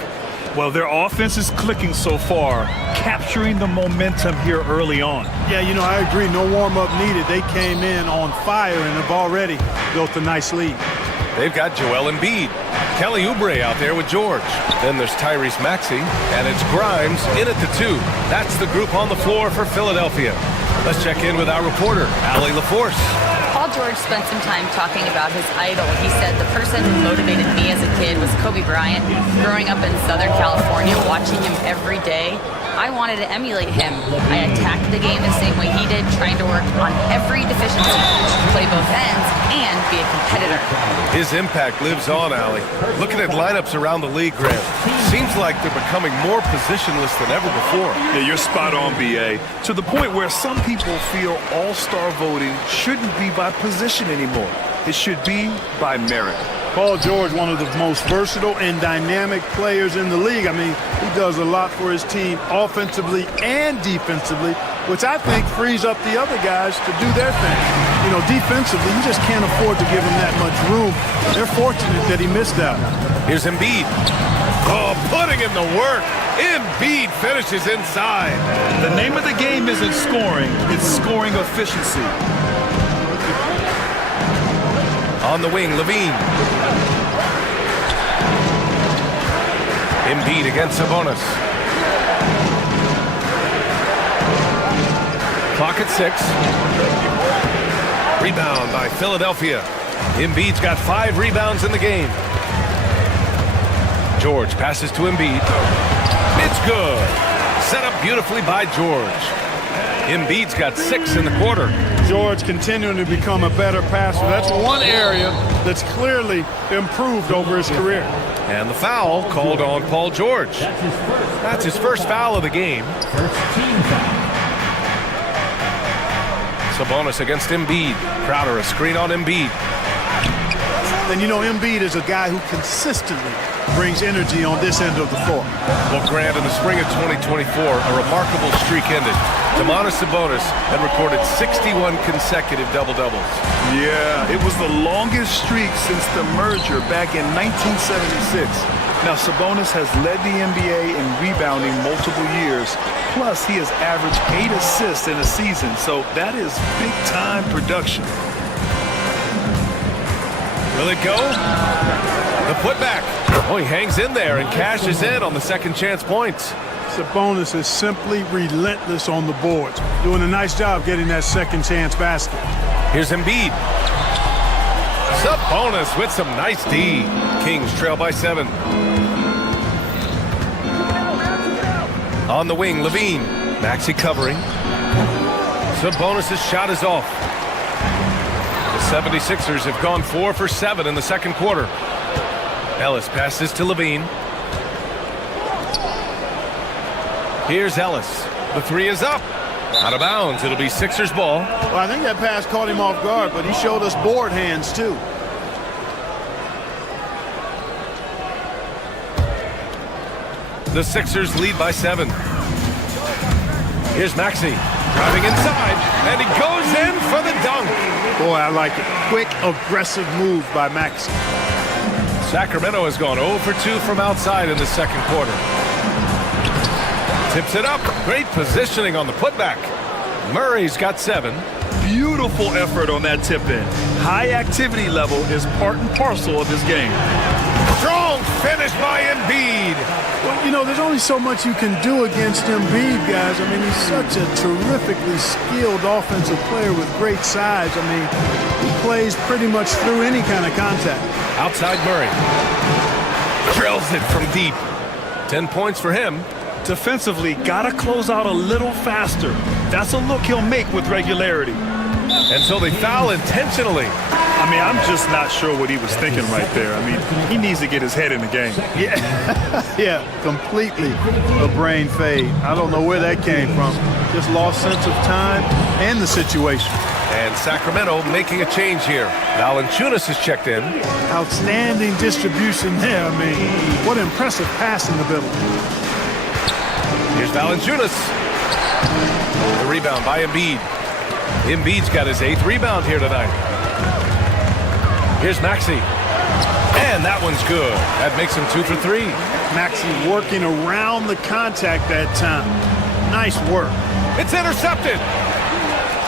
Well, their offense is clicking so far, capturing the momentum here early on. Yeah, you know, I agree. No warm-up needed. They came in on fire and have already built a nice lead. They've got Joel Embiid. Kelly Oubre out there with George. Then there's Tyrese Maxey, and it's Grimes in at the 2. That's the group on the floor for Philadelphia. Let's check in with our reporter, Allie LaForce. Paul George spent some time talking about his idol. He said, the person who motivated me as a kid was Kobe Bryant. Growing up in Southern California, watching him every day, I wanted to emulate him. I attacked the game the same way he did, trying to work on every deficiency, play both ends, and be a competitor. His impact lives on, Allie. Looking at lineups around the league, Grant, seems like they're becoming more positionless than ever before. Yeah, you're spot on, B.A. To the point where some people feel all-star voting shouldn't be by position anymore. It should be by merit. Paul George, one of the most versatile and dynamic players in the league. I mean, he does a lot for his team offensively and defensively, which I think frees up the other guys to do their thing. You know, defensively, you just can't afford to give him that much room. They're fortunate that he missed out. Here's Embiid. Oh, putting in the work. Embiid finishes inside. The name of the game isn't scoring, it's scoring efficiency. On the wing, Levine. Embiid against Sabonis. Clock at 6. Rebound by Philadelphia. Embiid's got 5 rebounds in the game. George passes to Embiid. It's good. Set up beautifully by George. Embiid's got 6 in the quarter. George continuing to become a better passer. That's one area that's clearly improved over his career. And the foul called on Paul George. That's his first foul of the game. First team foul. Sabonis against Embiid. Crowder, a screen on Embiid. And you know, Embiid is a guy who consistently brings energy on this end of the floor. Well, Grant, in the spring of 2024, a remarkable streak ended. Domantas Sabonis had recorded 61 consecutive double-doubles. Yeah, it was the longest streak since the merger back in 1976. Now, Sabonis has led the NBA in rebounding multiple years. Plus, he has averaged 8 assists in a season, so that is big-time production. Will it go? The putback. Oh, he hangs in there and cashes in on the second chance points. Sabonis is simply relentless on the boards, doing a nice job getting that second chance basket. Here's Embiid. Sabonis with some nice D. Kings trail by 7. On the wing, Levine. Maxey covering. Sabonis' shot is off. The 76ers have gone 4 for 7 in the second quarter. Ellis passes to Levine. Here's Ellis. The 3 is up. Out of bounds. It'll be Sixers ball. Well, I think that pass caught him off guard, but he showed us board hands too. The Sixers lead by 7. Here's Maxey. Driving inside, and he goes in for the dunk. Boy, I like it. Quick, aggressive move by Maxey. Sacramento has gone 0 for 2 from outside in the second quarter. Tips it up. Great positioning on the putback. Murray's got 7. Beautiful effort on that tip-in. High activity level is part and parcel of his game. Strong finish by Embiid. Well, you know, there's only so much you can do against Embiid, guys. I mean, he's such a terrifically skilled offensive player with great size. I mean, he plays pretty much through any kind of contact. Outside Murray. Drills it from deep. 10 points for him. Defensively, gotta close out a little faster. That's a look he'll make with regularity. Until they foul intentionally. I mean, I'm just not sure what he was thinking right there. I mean, he needs to get his head in the game. Yeah, completely a brain fade. I don't know where that came from. Just lost sense of time and the situation. And Sacramento making a change here. Valanciunas is checked in. Outstanding distribution there. I mean, what impressive passing ability. Here's Valanciunas. The rebound by Embiid. Embiid's got his 8th rebound here tonight. Here's Maxey. And that one's good. That makes him 2 for 3. Maxey working around the contact that time. Nice work. It's intercepted.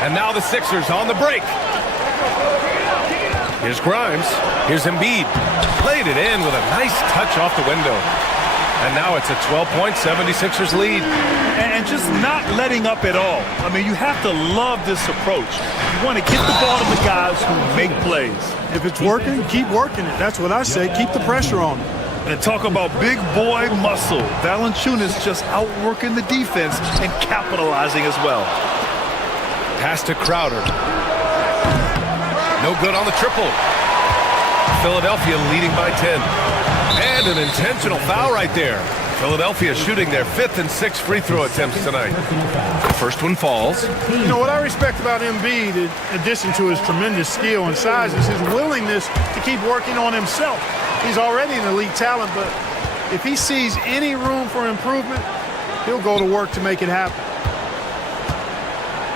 And now the Sixers on the break. Here's Grimes. Here's Embiid. Played it in with a nice touch off the window. And now it's a 12-point 76ers lead. And just not letting up at all. I mean, you have to love this approach. You want to get the ball to the guys who make plays. If it's working, keep working it. That's what I say. Keep the pressure on it. And talk about big boy muscle. Valanciunas just outworking the defense and capitalizing as well. Pass to Crowder. No good on the triple. Philadelphia leading by 10. And an intentional foul right there. Philadelphia shooting their 5th and 6th free throw attempts tonight. The first one falls. You know, what I respect about Embiid, in addition to his tremendous skill and size, is his willingness to keep working on himself. He's already an elite talent, but if he sees any room for improvement, he'll go to work to make it happen.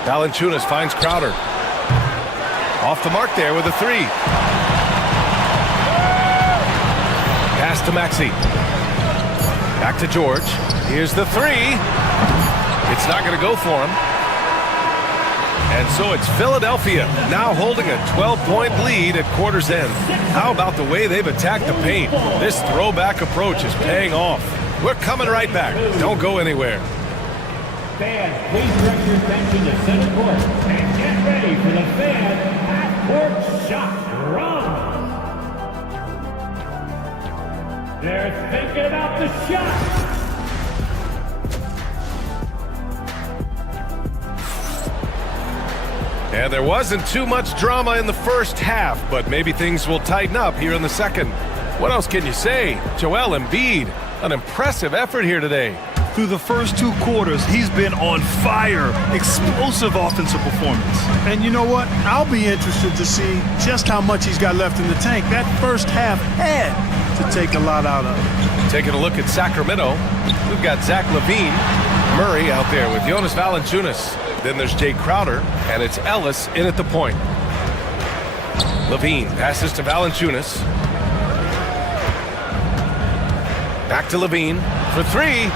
Valanciunas finds Crowder. Off the mark there with a 3. Pass to Maxey. Back to George. Here's the 3. It's not going to go for him. And so it's Philadelphia now holding a 12-point lead at quarter's end. How about the way they've attacked the paint? This throwback approach is paying off. We're coming right back. Don't go anywhere. Fans, please direct your attention to center court and get ready for the fan half-court shot run. They're thinking about the shot. And there wasn't too much drama in the first half, but maybe things will tighten up here in the second. What else can you say? Joel Embiid, an impressive effort here today. Through the first 2 quarters, he's been on fire. Explosive offensive performance. And you know what? I'll be interested to see just how much he's got left in the tank. That first half had to take a lot out of it. Taking a look at Sacramento, we've got Zach LaVine, Murray out there with Jonas Valanciunas. Then there's Jay Crowder, and it's Ellis in at the point. LaVine passes to Valanciunas. Back to LaVine for 3.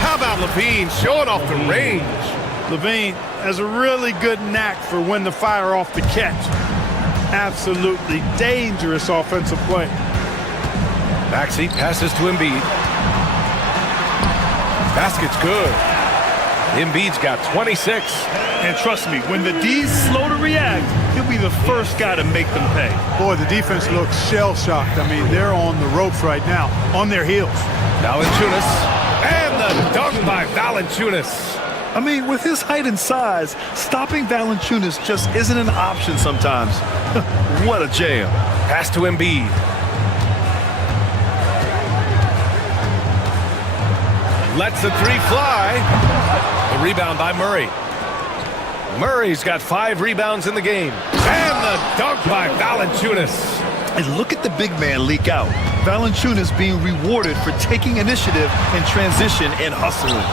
How about LaVine showing off the range? LaVine has a really good knack for when to fire off the catch. Absolutely dangerous offensive play. Maxey passes to Embiid. Basket's good. Embiid's got 26. And trust me, when the D's slow to react, he'll be the first guy to make them pay. Boy, the defense looks shell-shocked. I mean, they're on the ropes right now, on their heels. Valanciunas. And the dunk by Valanciunas. I mean, with his height and size, stopping Valanciunas just isn't an option sometimes. What a jam. Pass to Embiid. Lets the 3 fly. The rebound by Murray. Murray's got 5 rebounds in the game. And the dunk by Valanciunas. And look at the big man leak out. Valanciunas being rewarded for taking initiative in transition and hustling.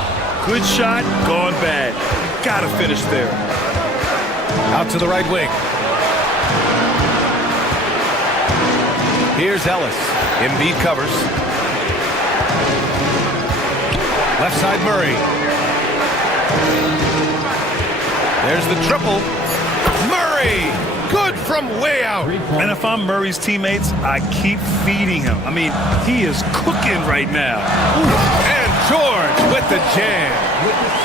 Good shot, gone bad. Gotta finish there. Out to the right wing. Here's Ellis. Embiid covers. Left side Murray. There's the triple. from way out. And if I'm Murray's teammates, I keep feeding him. I mean, he is cooking right now. And George with the jam.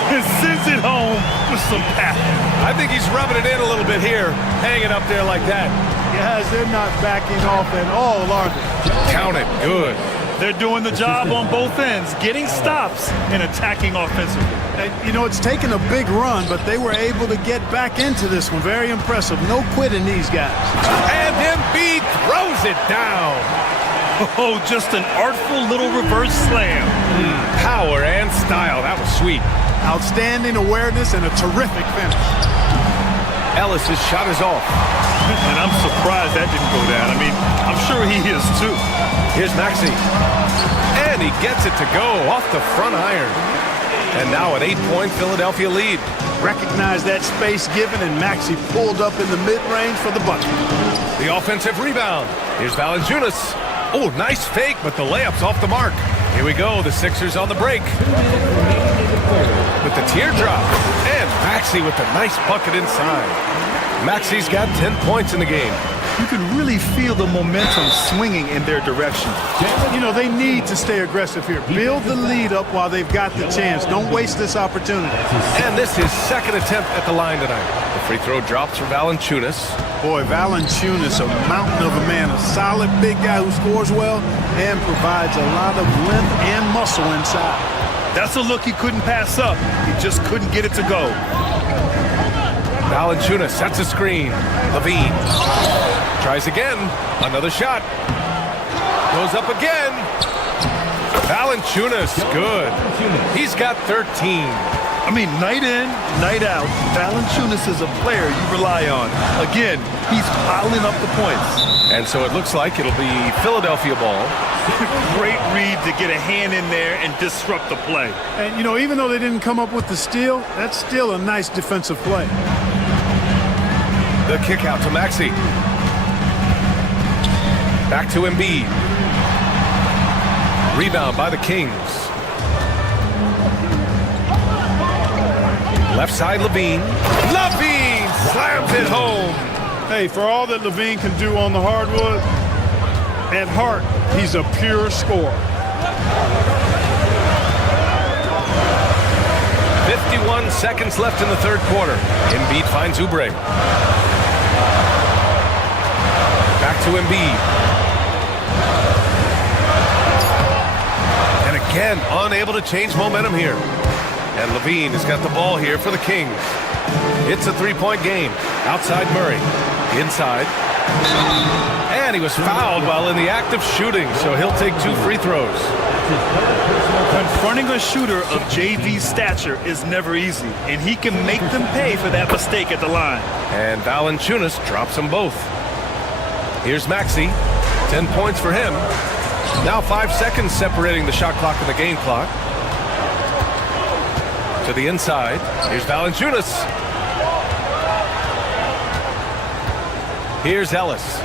And sends it home with some pep. I think he's rubbing it in a little bit here, hanging up there like that. Guys, they're not backing off at all, are they? Count it. Good. They're doing the job on both ends, getting stops and attacking offensively. You know, it's taken a big run, but they were able to get back into this one. Very impressive. No quitting these guys. And Embiid throws it down. Oh, just an artful little reverse slam. Power and style. That was sweet. Outstanding awareness and a terrific finish. Ellis's shot is off. And I'm surprised that didn't go down. I mean, I'm sure he is too. Here's Maxey. And he gets it to go off the front iron. And now an 8-point Philadelphia lead. Recognize that space given, and Maxey pulled up in the mid-range for the bucket. The offensive rebound. Here's Valanciunas. Oh, nice fake, but the layup's off the mark. Here we go, the Sixers on the break. With the teardrop. And Maxey with a nice bucket inside. Maxey's got 10 points in the game. You can really feel the momentum swinging in their direction. You know, they need to stay aggressive here. Build the lead up while they've got the chance. Don't waste this opportunity. And this is second attempt at the line tonight. The free throw drops for Valanciunas. Boy, Valanciunas, a mountain of a man, a solid big guy who scores well and provides a lot of length and muscle inside. That's a look he couldn't pass up. He just couldn't get it to go. Valanciunas sets a screen. Levine tries again. Another shot. Goes up again. Valanciunas, good. He's got 13. I mean, night in, night out, Valanciunas is a player you rely on. Again, he's piling up the points. And so it looks like it'll be Philadelphia ball. Great read to get a hand in there and disrupt the play. And, you know, even though they didn't come up with the steal, that's still a nice defensive play. The kick out to Maxey. Back to Embiid. Rebound by the Kings. Left side, Levine. Levine slams it home. Hey, for all that Levine can do on the hardwood, at heart, he's a pure scorer. 51 seconds left in the third quarter. Embiid finds Oubre. Back to Embiid. And again, unable to change momentum here. And Levine has got the ball here for the Kings. It's a three-point game. Outside Murray. Inside. And he was fouled while in the act of shooting, so he'll take 2 free throws. Confronting a shooter of JV's stature is never easy, and he can make them pay for that mistake at the line. And Valanciunas drops them both. Here's Maxey. 10 points for him. Now 5 seconds separating the shot clock and the game clock. To the inside. Here's Valanciunas. Here's Ellis.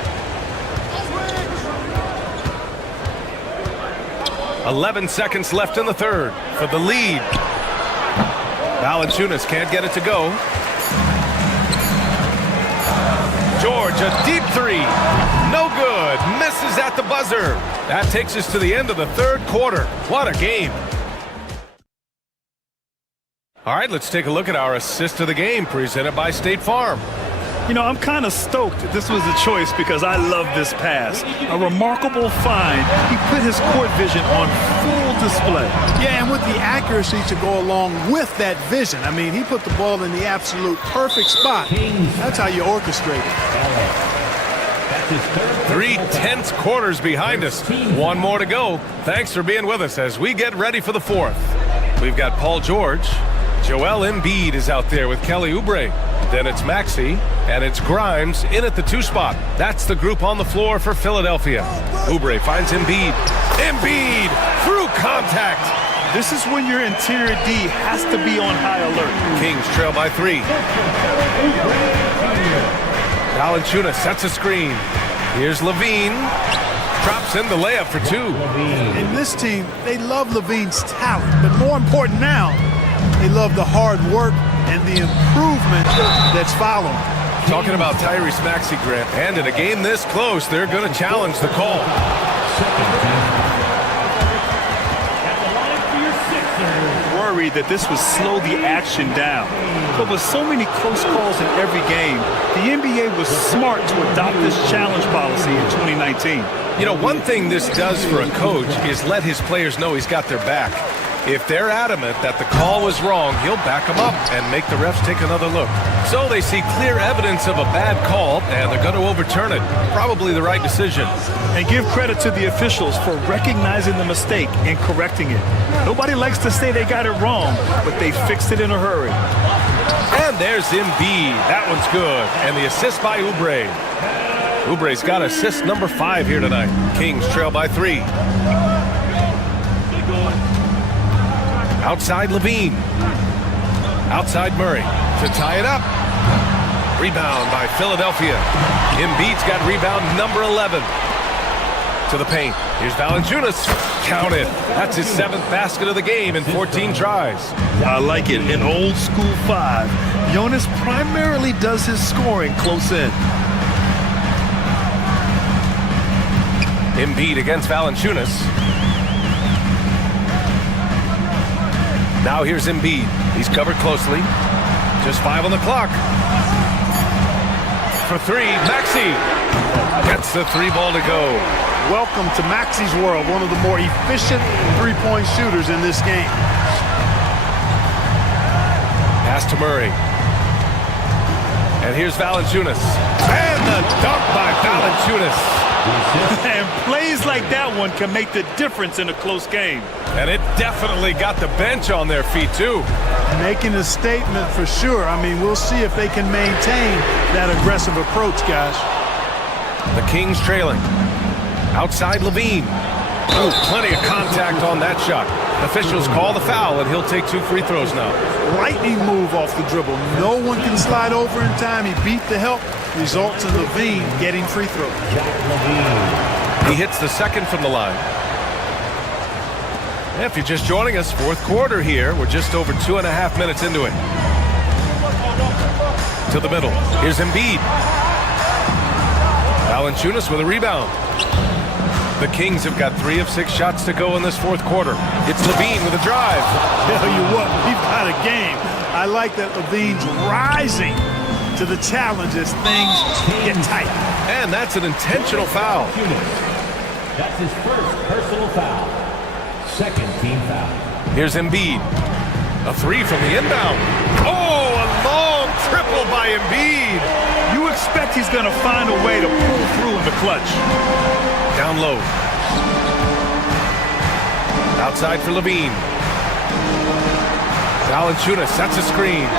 11 seconds left in the third for the lead. Valanciunas can't get it to go. George, a deep three. No good. Misses at the buzzer. That takes us to the end of the third quarter. What a game. All right, let's take a look at our assist of the game presented by State Farm. You know, I'm kind of stoked this was a choice because I love this pass. A remarkable find. He put his court vision on full display. Yeah, and with the accuracy to go along with that vision. I mean, he put the ball in the absolute perfect spot. That's how you orchestrate it. 3 tense quarters behind us. One more to go. Thanks for being with us as we get ready for the fourth. We've got Paul George. Joel Embiid is out there with Kelly Oubre. Then it's Maxey, and it's Grimes in at the 2 spot. That's the group on the floor for Philadelphia. Oubre finds Embiid. Embiid through contact. This is when your interior D has to be on high alert. Kings trail by 3. Valanciunas sets a screen. Here's Levine. Drops in the layup for 2. In this team, they love Levine's talent, but more important now, they love the hard work and the improvement that's following. Talking about Tyrese Maxey, Grant, and in a game this close, they're going to challenge the call. Worried that this would slow the action down. But with so many close calls in every game, the NBA was smart to adopt this challenge policy in 2019. You know, one thing this does for a coach is let his players know he's got their back. If they're adamant that the call was wrong, he'll back them up and make the refs take another look. So they see clear evidence of a bad call, and they're going to overturn it. Probably the right decision. And give credit to the officials for recognizing the mistake and correcting it. Nobody likes to say they got it wrong, but they fixed it in a hurry. And there's Embiid. That one's good. And the assist by Oubre. Oubre's got assist number 5 here tonight. Kings trail by 3. Outside Levine. Outside Murray to tie it up. Rebound by Philadelphia. Embiid's got rebound number 11. To the paint. Here's Valanciunas. Count it. That's his 7th basket of the game in 14 tries. I like it. In old school 5, Jonas primarily does his scoring close in. Embiid against Valanciunas. Now here's Embiid. He's covered closely. Just 5 on the clock. For 3, Maxey gets the 3 ball to go. Welcome to Maxey's world, one of the more efficient three-point shooters in this game. Pass to Murray. And here's Valanciunas. And the dunk by Valanciunas. And plays like that one can make the difference in a close game. And it definitely got the bench on their feet, too. Making a statement for sure. I mean, we'll see if they can maintain that aggressive approach, guys. The Kings trailing. Outside Levine. Oh, plenty of contact on that shot. Officials call the foul, and he'll take 2 free throws now. Lightning move off the dribble. No one can slide over in time. He beat the help. Results in Levine getting free throws. He hits the 2nd from the line. If you're just joining us, 4th quarter here. We're just over 2.5 minutes into it. To the middle. Here's Embiid. Valanciunas with a rebound. The Kings have got 3 of 6 shots to go in this 4th quarter. It's Levine with a drive. Tell you what, we've got a game. I like that Levine's rising to the challenge as things get tight. And that's an intentional foul. That's his first personal foul. 2nd team foul. Here's Embiid. A 3 from the inbound. Oh, a long triple by Embiid. You expect he's going to find a way to pull through in the clutch. Down low. Outside for Levine. Valanciunas sets a screen.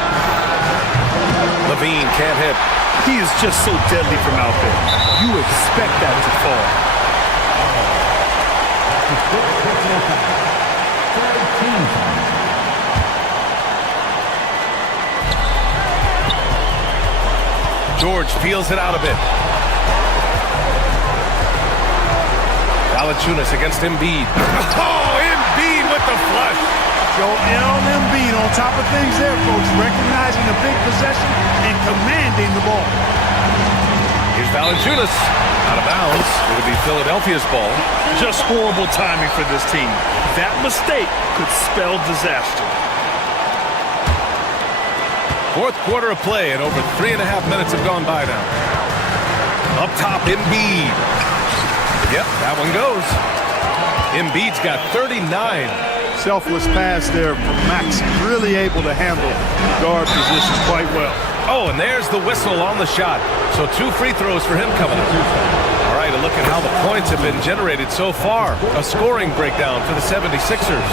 Levine can't hit. He is just so deadly from out there. You expect that to fall. George peels it out a bit. Valanciunas against Embiid. Oh, Embiid with the flush. Joel Embiid on top of things there, folks, recognizing a big possession and commanding the ball. Here's Valanciunas. Out of bounds. It'll be Philadelphia's ball. Just horrible timing for this team. That mistake could spell disaster. 4th quarter of play, and over 3.5 minutes have gone by now. Up top, Embiid. Yep, that one goes. Embiid's got 39. Selfless pass there from Max. Really able to handle guard position quite well. Oh, and there's the whistle on the shot. So 2 free throws for him coming up. All right, a look at how the points have been generated so far. A scoring breakdown for the 76ers.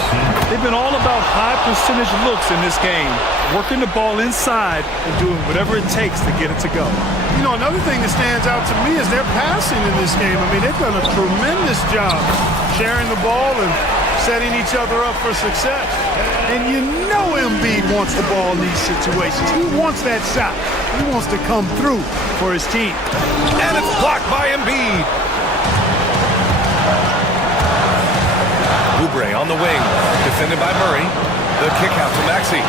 They've been all about high percentage looks in this game, working the ball inside and doing whatever it takes to get it to go. You know, another thing that stands out to me is their passing in this game. I mean, they've done a tremendous job sharing the ball and setting each other up for success. And you know Embiid wants the ball in these situations. He wants that shot. He wants to come through for his team. And it's blocked by Embiid. Oubre on the wing, defended by Murray. The kick out to Maxey.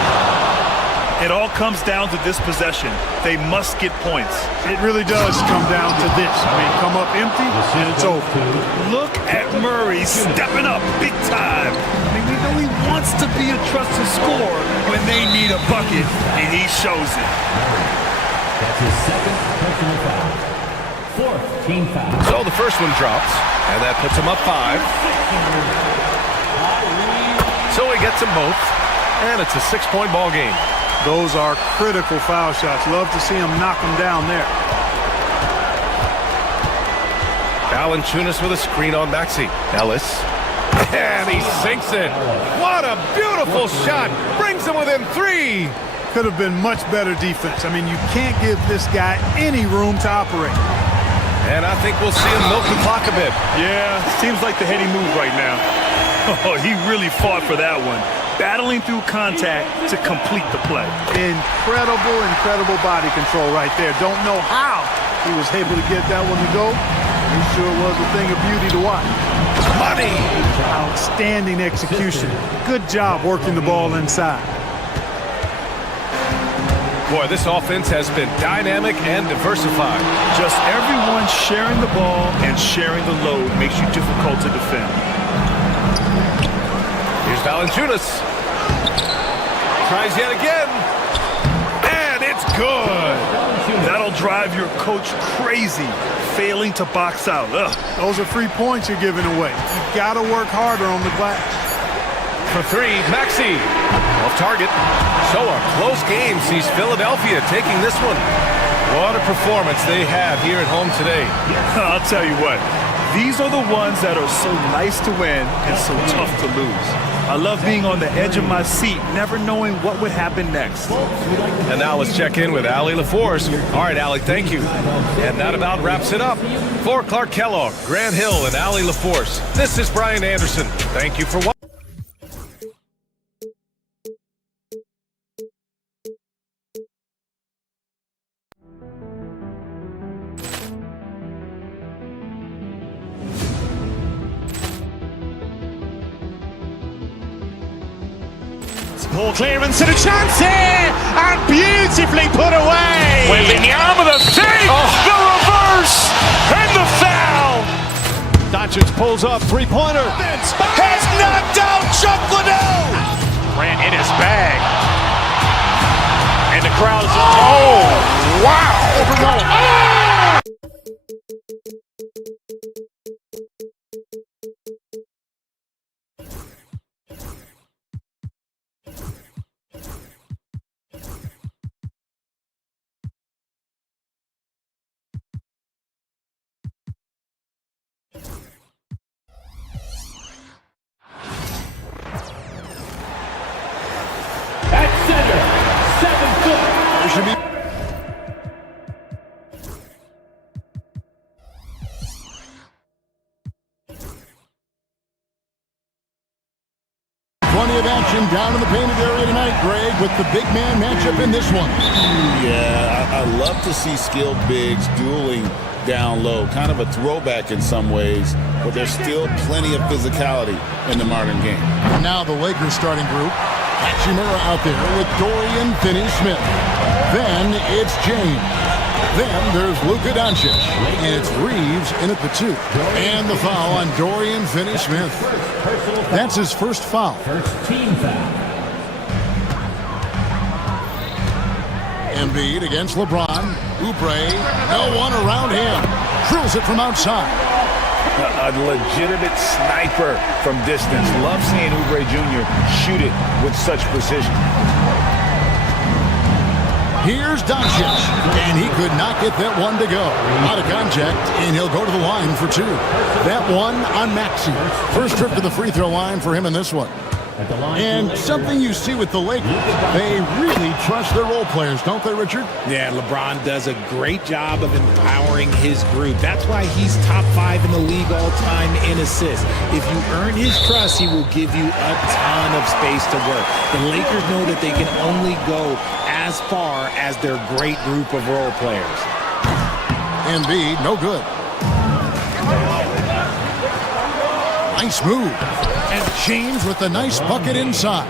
It all comes down to this possession. They must get points. It really does come down to this. I mean, come up empty, and it's over. Look at Murray stepping up big time. I mean, we know he wants to be a trusted scorer when they need a bucket, and he shows it. That's his second personal foul. Fourth team foul. So the first one drops, and that puts him up 5. So he gets them both, and it's a 6-point ball game. Those are critical foul shots. Love to see him knock them down there. Valanciunas with a screen on Maxey. Ellis. And he sinks it. What a beautiful shot. Brings him within 3. Could have been much better defense. I mean, you can't give this guy any room to operate. And I think we'll see him milk the clock a bit. Yeah, seems like the heady move right now. Oh, he really fought for that one. Battling through contact to complete the play. Incredible body control right there. Don't know how he was able to get that one to go. It sure was a thing of beauty to watch. Money! Outstanding execution. Good job working the ball inside. Boy, this offense has been dynamic and diversified. Just everyone sharing the ball and sharing the load makes you difficult to defend. Here's Valanciunas. Tries yet again. And it's good. That'll drive your coach crazy, failing to box out. Ugh. Those are 3 points you're giving away. You've got to work harder on the glass. For 3, Maxey. Off target. So a close game sees Philadelphia taking this one. What a performance they have here at home today. I'll tell you what. These are the ones that are so nice to win and so tough to lose. I love being on the edge of my seat, never knowing what would happen next. And now let's check in with Allie LaForce. All right, Allie, thank you. And that about wraps it up. For Clark Kellogg, Grant Hill, and Allie LaForce, this is Brian Anderson. Thank you for watching. Poor clearance and a chance here, and beautifully put away. Wembanyama with a save, the reverse, and the foul. Doncic pulls up, three-pointer. Has knocked out Chuck Liddell. Ran in his bag. And the crowd is... Oh, wow. At center, 7 foot. There should be 20 of action down in the painted area tonight, Greg, with the big man matchup in this one. Yeah, I love to see skilled bigs dueling down low. Kind of a throwback in some ways, but there's still plenty of physicality in the modern game. Now the Lakers starting group. Hachimura out there with Dorian Finney-Smith. Then it's James. Then there's Luka Doncic. And it's Reeves in at the 2. And the foul on Dorian Finney-Smith. That's his first foul. First team foul. Embiid against LeBron. Oubre, no one around him. Drills it from outside. A legitimate sniper from distance. Love seeing Oubre Jr. shoot it with such precision. Here's Doncic, and he could not get that one to go. Out of contact, and he'll go to the line for 2. That one on Maxey. First trip to the free throw line for him in this one. And something you see with the Lakers, they really trust their role players, don't they, Richard? Yeah, LeBron does a great job of empowering his group. That's why he's top 5 in the league all time in assists. If you earn his trust, he will give you a ton of space to work. The Lakers know that they can only go as far as their great group of role players. Embiid, no good. Nice move. And James with the nice bucket inside.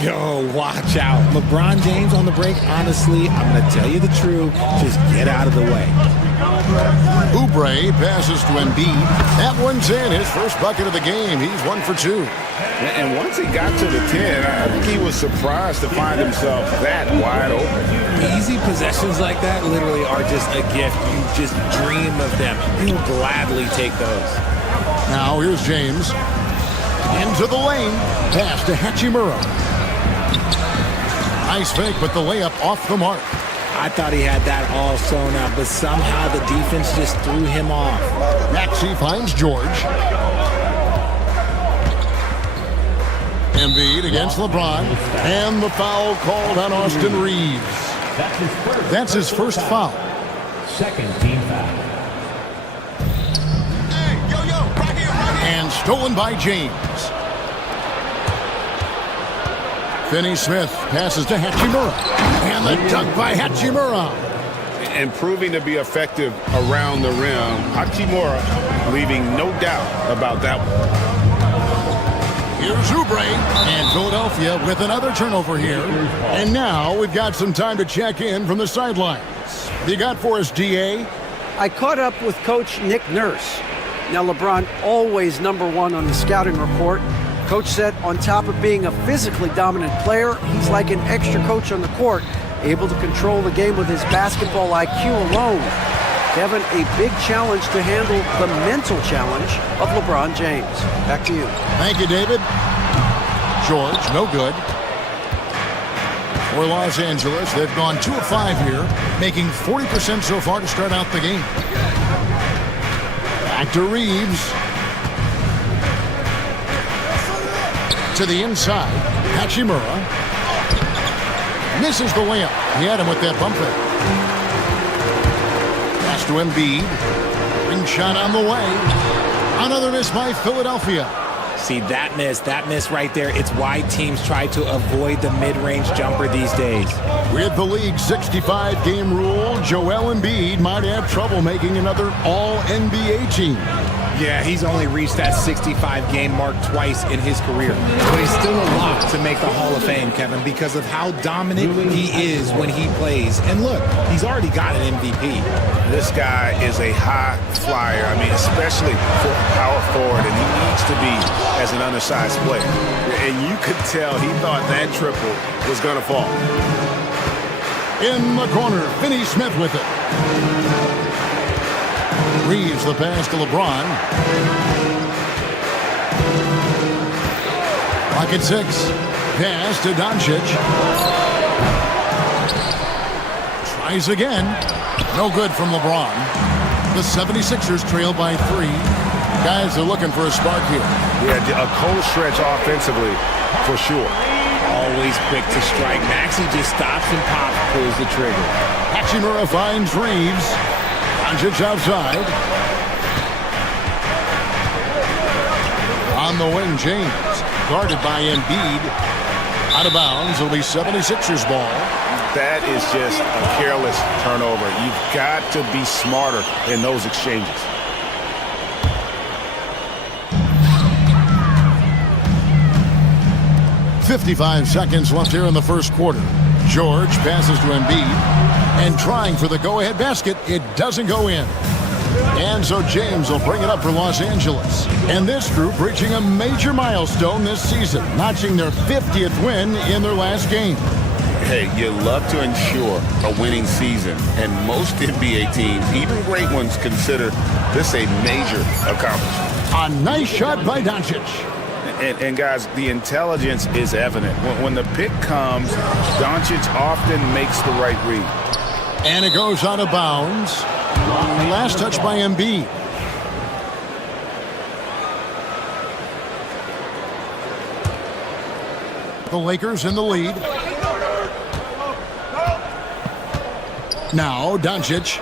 Yo, watch out. LeBron James on the break, honestly, I'm going to tell you the truth. Just get out of the way. Oubre passes to Embiid. That one's in. His first bucket of the game. He's 1 for 2. And once he got to the 10, I think he was surprised to find himself that wide open. Easy possessions like that literally are just a gift. You just dream of them. You'll gladly take those. Now here's James. Into the lane. Pass to Hachimura. Nice fake, but the layup off the mark. I thought he had that all sewn up, but somehow the defense just threw him off. Maxey finds George. Embiid against LeBron. And the foul called on Austin Reeves. That's his first foul. Second team foul. And stolen by James. Finney-Smith passes to Hachimura. And the dunk by Hachimura. And proving to be effective around the rim. Hachimura leaving no doubt about that one. Here's Oubre. And Philadelphia with another turnover here. And now we've got some time to check in from the sidelines. You got for us, DA? I caught up with Coach Nick Nurse. Now, LeBron always #1 on the scouting report. Coach said on top of being a physically dominant player, he's like an extra coach on the court, able to control the game with his basketball IQ alone. Kevin, a big challenge to handle the mental challenge of LeBron James. Back to you. Thank you, David. George, no good. For Los Angeles, they've gone 2 of 5 here, making 40% so far to start out the game. Back to Reeves. To the inside. Hachimura. Misses the layup. He had him with that bump fake. Pass to Embiid. Ring shot on the way. Another miss by Philadelphia. See, that miss right there, it's why teams try to avoid the mid-range jumper these days. With the league's 65-game rule, Joel Embiid might have trouble making another All-NBA team. Yeah, he's only reached that 65-game mark twice in his career. But he's still a lock to make the Hall of Fame, Kevin, because of how dominant he is when he plays. And look, he's already got an MVP. This guy is a high flyer. I mean, especially for power forward, and he needs to be as an undersized player. And you could tell he thought that triple was going to fall. In the corner, Finney-Smith with it. Reeves the pass to LeBron. Pocket 6. Pass to Doncic. Tries again. No good from LeBron. The 76ers trail by 3. Guys are looking for a spark here. Yeah, a cold stretch offensively for sure. Always quick to strike. Maxey just stops and pops, pulls the trigger. Hachimura finds Reeves. Doncic outside. On the wing, James. Guarded by Embiid. Out of bounds. It'll be 76ers ball. That is just a careless turnover. You've got to be smarter in those exchanges. .55 seconds left here in the first quarter. George passes to Embiid. And trying for the go-ahead basket, it doesn't go in. And so James will bring it up for Los Angeles. And this group reaching a major milestone this season, notching their 50th win in their last game. Hey, you love to ensure a winning season, and most NBA teams, even great ones, consider this a major accomplishment. A nice shot by Doncic. And guys, the intelligence is evident. When the pick comes, Doncic often makes the right read. And it goes out of bounds. Last touch by Embiid. The Lakers in the lead. Now Doncic.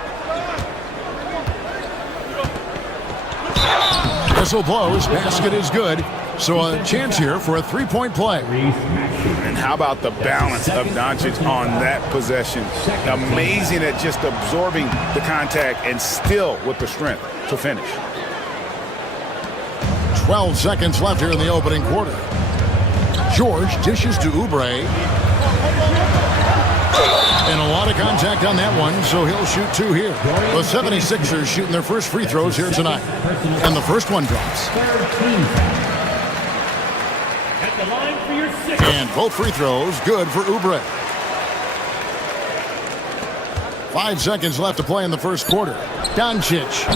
Whistle blows. Basket is good. So a chance here for a three-point play. And how about the balance of Doncic on that possession? Amazing at just absorbing the contact and still with the strength to finish. 12 seconds left here in the opening quarter. George dishes to Oubre. And a lot of contact on that one, so he'll shoot 2 here. The 76ers shooting their first free throws here tonight. And the first one drops. At the line for your 6th. And both free throws good for Oubre. 5 seconds left to play in the first quarter. Doncic.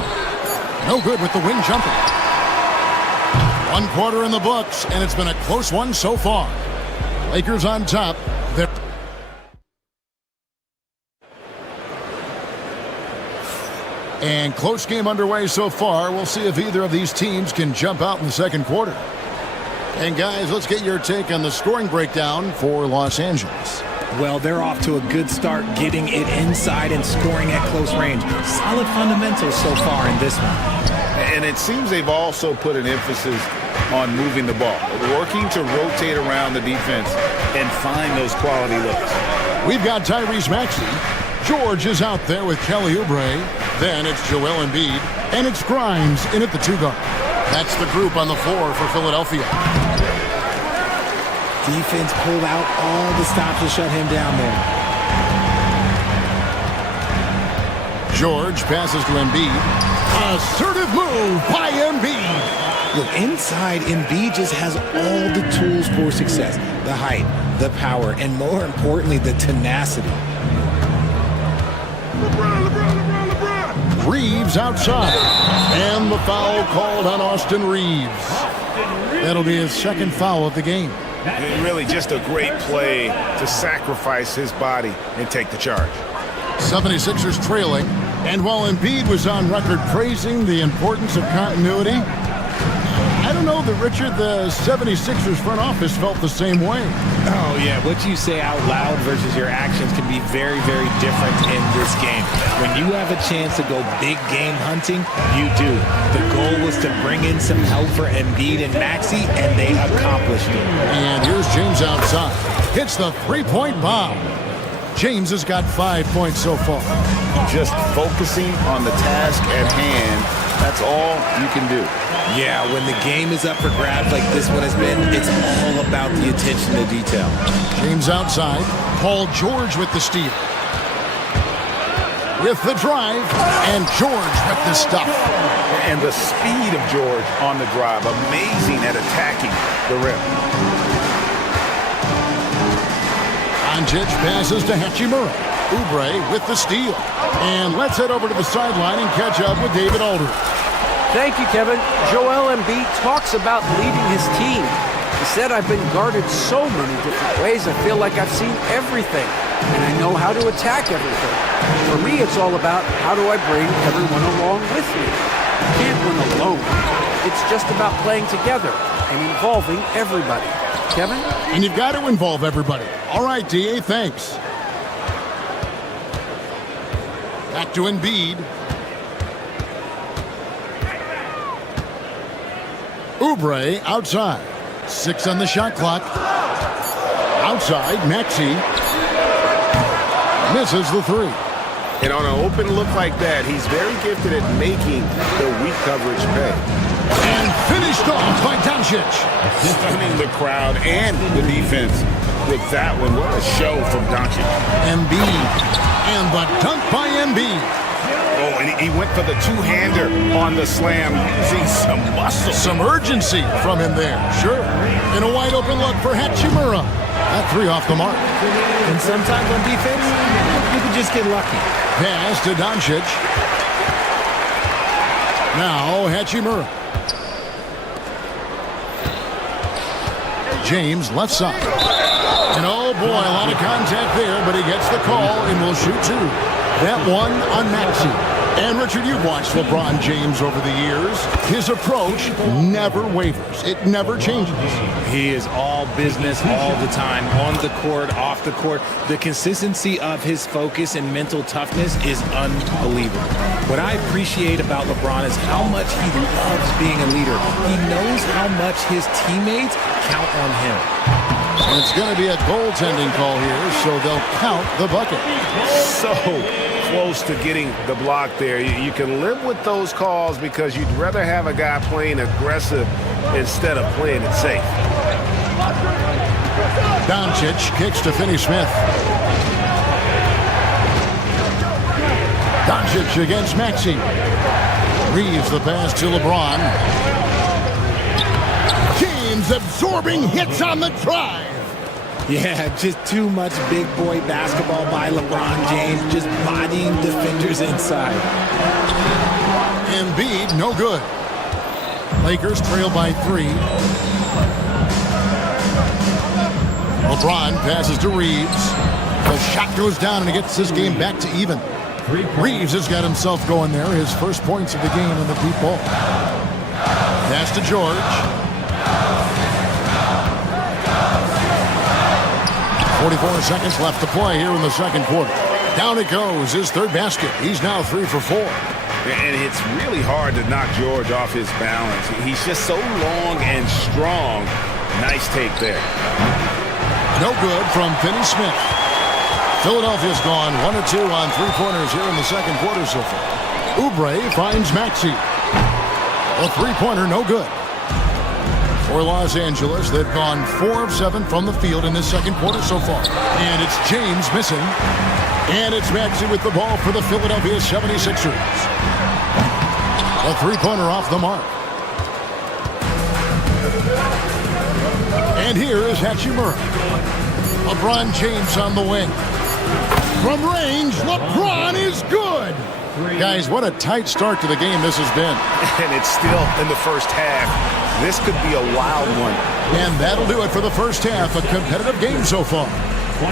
No good with the wing jumper. 1 quarter in the books, and it's been a close one so far. Lakers on top. They're and close game underway so far. We'll see if either of these teams can jump out in the second quarter. And guys, let's get your take on the scoring breakdown for Los Angeles. Well, they're off to a good start getting it inside and scoring at close range. Solid fundamentals so far in this one. And it seems they've also put an emphasis on moving the ball, working to rotate around the defense and find those quality looks. We've got Tyrese Maxey. George is out there with Kelly Oubre. Then it's Joel Embiid. And it's Grimes in at the 2 guard. That's the group on the floor for Philadelphia. Defense pulled out all the stops to shut him down there. George passes to Embiid. Assertive move by Embiid. Look, inside, Embiid just has all the tools for success. The height, the power, and more importantly, the tenacity. Reeves outside. And the foul called on Austin Reeves. That'll be his 2nd foul of the game. Really just a great play to sacrifice his body and take the charge. 76ers trailing. And while Embiid was on record praising the importance of continuity, I don't know that, Richard, the 76ers front office felt the same way. Oh, yeah. What you say out loud versus your actions can be very, very different in this game. When you have a chance to go big game hunting, you do. The goal was to bring in some help for Embiid and Maxey, and they accomplished it. And here's James outside. Hits the 3-point bomb. James has got 5 points so far. Just focusing on the task at hand, that's all you can do. Yeah, when the game is up for grabs like this one has been, it's all about the attention to detail. James outside. Paul George with the steal. With the drive, and George with the stuff. And the speed of George on the drive, amazing at attacking the rim. Doncic passes to Hachimura. Oubre with the steal. And let's head over to the sideline and catch up with David Aldridge. Thank you, Kevin. Joel Embiid talks about leading his team. He said, "I've been guarded so many different ways. I feel like I've seen everything, and I know how to attack everything. For me, it's all about how do I bring everyone along with me. You can't win alone. It's just about playing together and involving everybody." Kevin? And you've got to involve everybody. All right, D.A., thanks. Back to Embiid. Oubre outside. 6 on the shot clock. Outside, Maxey misses the 3. And on an open look like that, he's very gifted at making the weak coverage pay. And finished off by Doncic. Stunning the crowd and the defense with that one. What a show from Doncic. Embiid. And the dunk by Embiid. Oh, and he went for the two-hander on the slam, using some muscle. Some urgency from him there, sure. And a wide-open look for Hachimura. That 3 off the mark. And sometimes on defense, you can just get lucky. Pass to Doncic. Now Hachimura. James left side. And oh boy, a lot of contact there, but he gets the call and will shoot 2. That one on Maxey. And Richard, you've watched LeBron James over the years. His approach never wavers. It never changes. He is all business all the time, on the court, off the court. The consistency of his focus and mental toughness is unbelievable. What I appreciate about LeBron is how much he loves being a leader. He knows how much his teammates count on him. And it's going to be a goaltending call here, so they'll count the bucket. So close to getting the block there. You can live with those calls because you'd rather have a guy playing aggressive instead of playing it safe. Doncic kicks to Finney-Smith. Doncic against Maxey. Reeves the pass to LeBron. James absorbing hits on the drive. Yeah, just too much big boy basketball by LeBron James, just bodying defenders inside. Embiid, no good. Lakers trail by 3. LeBron passes to Reeves. The shot goes down and he gets this game back to even. Reeves has got himself going there. His first points of the game in the deep ball. Pass to George. 44 seconds left to play here in the second quarter. Down it goes, his third basket. He's now 3 for 4. And it's really hard to knock George off his balance. He's just so long and strong. Nice take there. No good from Finney-Smith. Philadelphia's gone 1 or 2 on 3-pointers here in the second quarter so far. Oubre finds Maxey. A 3-pointer, no good. For Los Angeles, they've gone 4 of 7 from the field in this second quarter so far. And it's James missing. And it's Maxey with the ball for the Philadelphia 76ers. A 3-pointer off the mark. And here is Hachimura. LeBron James on the wing. From range, LeBron is good. Guys, what a tight start to the game this has been. And it's still in the first half. This could be a wild one. And that'll do it for the first half. A competitive game so far.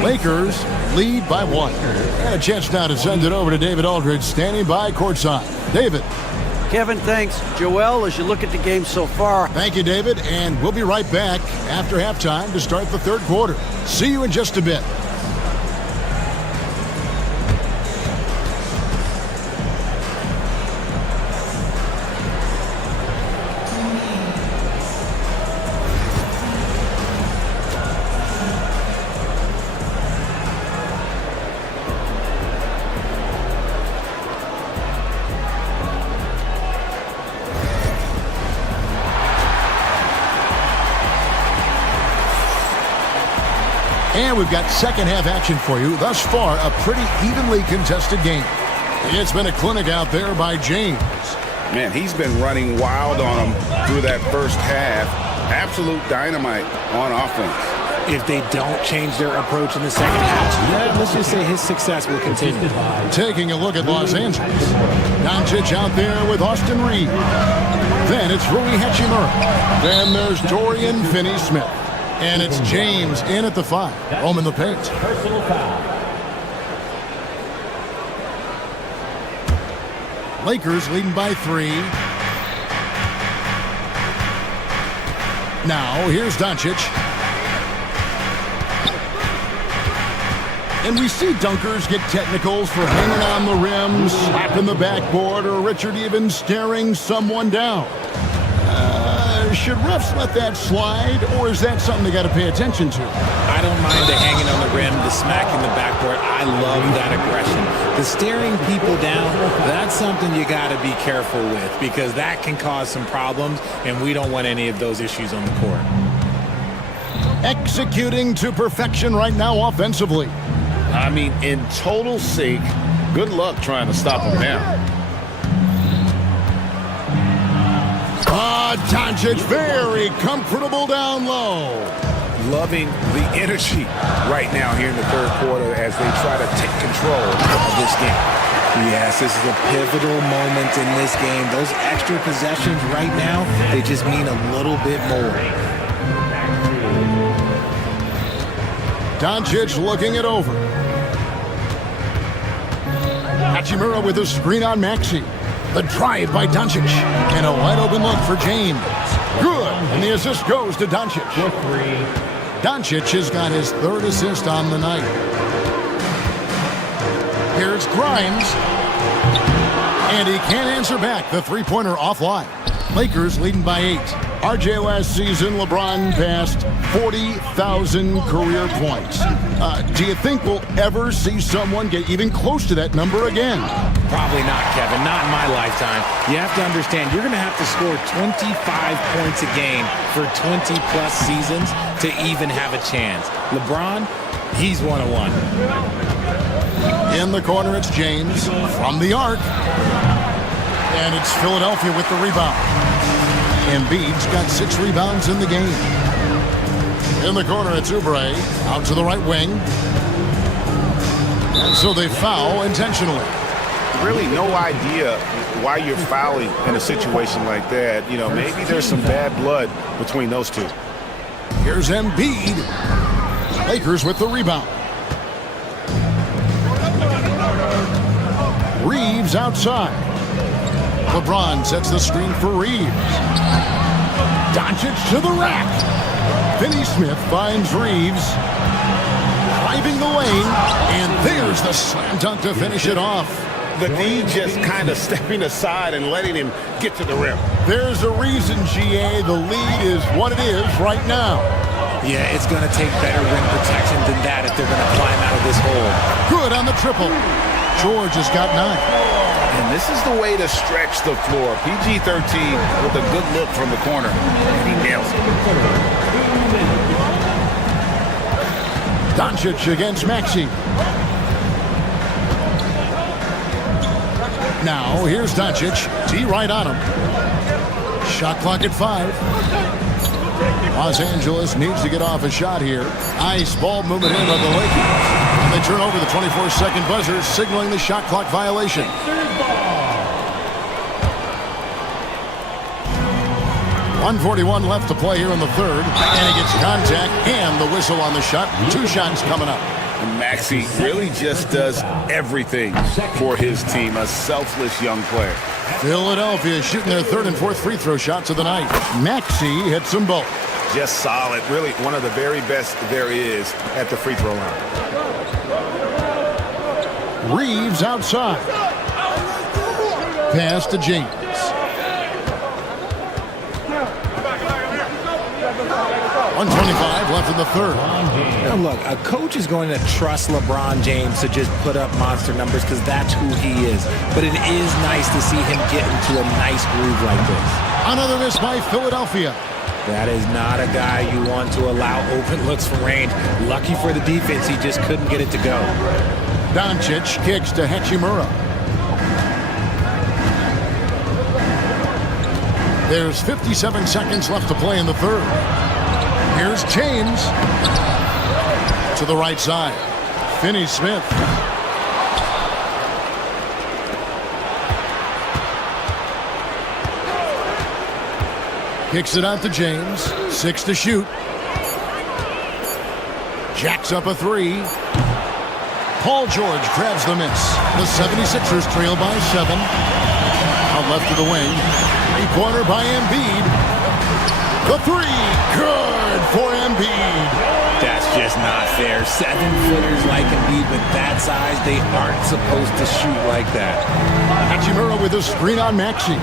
Lakers lead by 1. And a chance now to send it over to David Aldridge, standing by courtside. David. Kevin, thanks. Joel, as you look at the game so far. Thank you, David. And we'll be right back after halftime to start the third quarter. See you in just a bit. And we've got second half action for you. Thus far, a pretty evenly contested game. It's been a clinic out there by James. Man, he's been running wild on him through that first half. Absolute dynamite on offense. If they don't change their approach in the second half, yeah, let's just say his success will continue. Taking a look at Los Angeles. Doncic out there with Austin Reeves. Then it's Rui Hachimura. Then there's Dorian Finney-Smith. And it's James in at the 5. Home in the paint. Personal foul. Lakers leading by 3. Now, here's Doncic. And we see dunkers get technicals for hanging on the rim, slapping the backboard, or Richard even staring someone down. Should refs let that slide, or is that something they got to pay attention to? I don't mind the hanging on the rim, the smacking the backboard. I love that aggression. The staring people down, that's something you got to be careful with because that can cause some problems, and we don't want any of those issues on the court. Executing to perfection right now offensively. I mean, in total sync. Good luck trying to stop him now. Doncic very comfortable down low. Loving the energy right now here in the third quarter as they try to take control of this game. Yes, this is a pivotal moment in this game. Those extra possessions right now, they just mean a little bit more. Doncic looking it over. Hachimura with a screen on Maxey. The drive by Doncic. And a wide open look for James. Good. And the assist goes to Doncic. Doncic has got his third assist on the night. Here's Grimes. And he can't answer back. The three-pointer offline. Lakers leading by 8. RJ, last season, LeBron passed 40,000 career points. Do you think we'll ever see someone get even close to that number again? Probably not, Kevin. Not in my lifetime. You have to understand, you're going to have to score 25 points a game for 20-plus seasons to even have a chance. LeBron, he's one of one. In the corner, it's James from the arc. And it's Philadelphia with the rebound. Embiid's got 6 rebounds in the game. In the corner, it's Oubre out to the right wing. And so they foul intentionally. Really no idea why you're fouling in a situation like that. You know, maybe there's some bad blood between those two. Here's Embiid. Lakers with the rebound. Reeves outside. LeBron sets the screen for Reeves. Doncic to the rack. Finney-Smith finds Reeves. Driving the lane. And there's the slam dunk to finish it off. The D just kind of stepping aside and letting him get to the rim. There's a reason, GA. The lead is what it is right now. Yeah, it's going to take better rim protection than that if they're going to climb out of this hole. Good on the triple. George has got 9. And this is the way to stretch the floor. PG-13 with a good look from the corner. And he nails it. Doncic against Maxey. Now, here's Doncic. D right on him. Shot clock at 5. Los Angeles needs to get off a shot here. Ice ball movement in by the Lakers. And they turn over the 24-second buzzer, signaling the shot clock violation. 1:41 left to play here in the third. And he gets contact and the whistle on the shot. 2 shots coming up. Maxey really just does everything for his team. A selfless young player. Philadelphia shooting their 3rd and 4th free throw shots of the night. Maxey hits them both. Just solid. Really one of the very best there is at the free throw line. Reeves outside. Pass to James. 1:25 left in the third. Now look, a coach is going to trust LeBron James to just put up monster numbers because that's who he is. But it is nice to see him get into a nice groove like this. Another miss by Philadelphia. That is not a guy you want to allow open looks from range. Lucky for the defense, he just couldn't get it to go. Doncic kicks to Hachimura. There's 57 seconds left to play in the third. Here's James to the right side. Finney-Smith. Kicks it out to James. 6 to shoot. Jacks up a 3. Paul George grabs the miss. The 76ers trail by 7. Out left to the wing. 3-pointer by Embiid. The 3. Good for Embiid. That's just not fair. 7-footers like Embiid with that size, they aren't supposed to shoot like that. Hachimura with a screen on Maxey.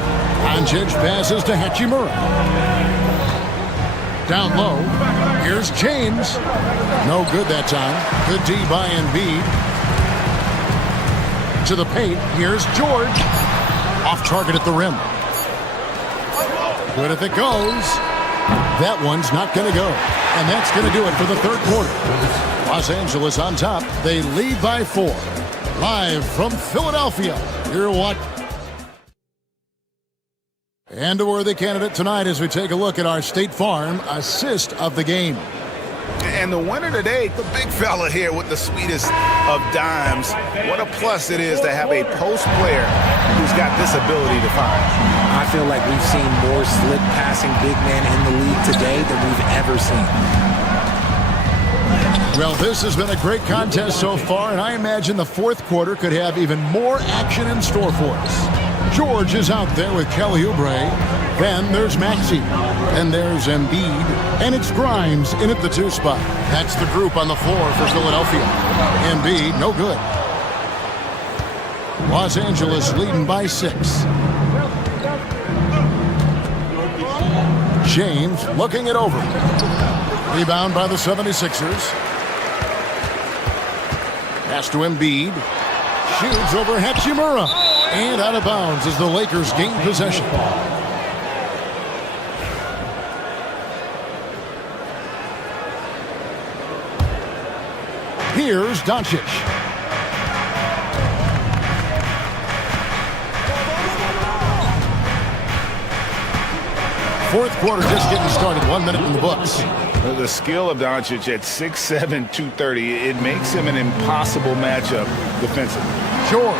Doncic passes to Hachimura. Down low. Here's James. No good that time. Good D by Embiid. To the paint. Here's George. Off target at the rim. Good if it goes. That one's not going to go. And that's going to do it for the third quarter. Los Angeles on top. They lead by 4. Live from Philadelphia. You're what? And a worthy candidate tonight as we take a look at our State Farm assist of the game. And the winner today, the big fella here with the sweetest of dimes. What a plus it is to have a post player who's got this ability to find. I feel like we've seen more slick passing big men in the league today than we've ever seen. Well, this has been a great contest so far, and I imagine the fourth quarter could have even more action in store for us. George is out there with Kelly Oubre. Then there's Maxey. And there's Embiid. And it's Grimes in at the 2 spot. That's the group on the floor for Philadelphia. Embiid, no good. Los Angeles leading by 6. James looking it over. Rebound by the 76ers. Pass to Embiid. Shoots over Hachimura. And out of bounds as the Lakers gain possession. Here's Doncic. Fourth quarter just getting started. 1 minute in the books. The skill of Doncic at 6'7", 230, it makes him an impossible matchup defensively. George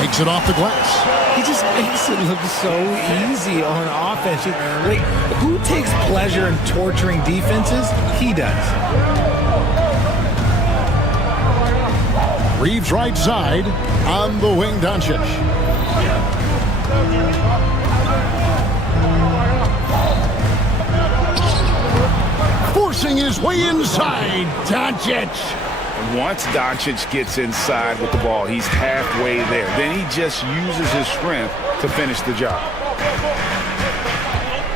takes it off the glass. He just makes it look so easy on offense. Like, who takes pleasure in torturing defenses? He does. Reeves right side on the wing, Doncic. Forcing his way inside, Doncic. Once Doncic gets inside with the ball, he's halfway there. Then he just uses his strength to finish the job.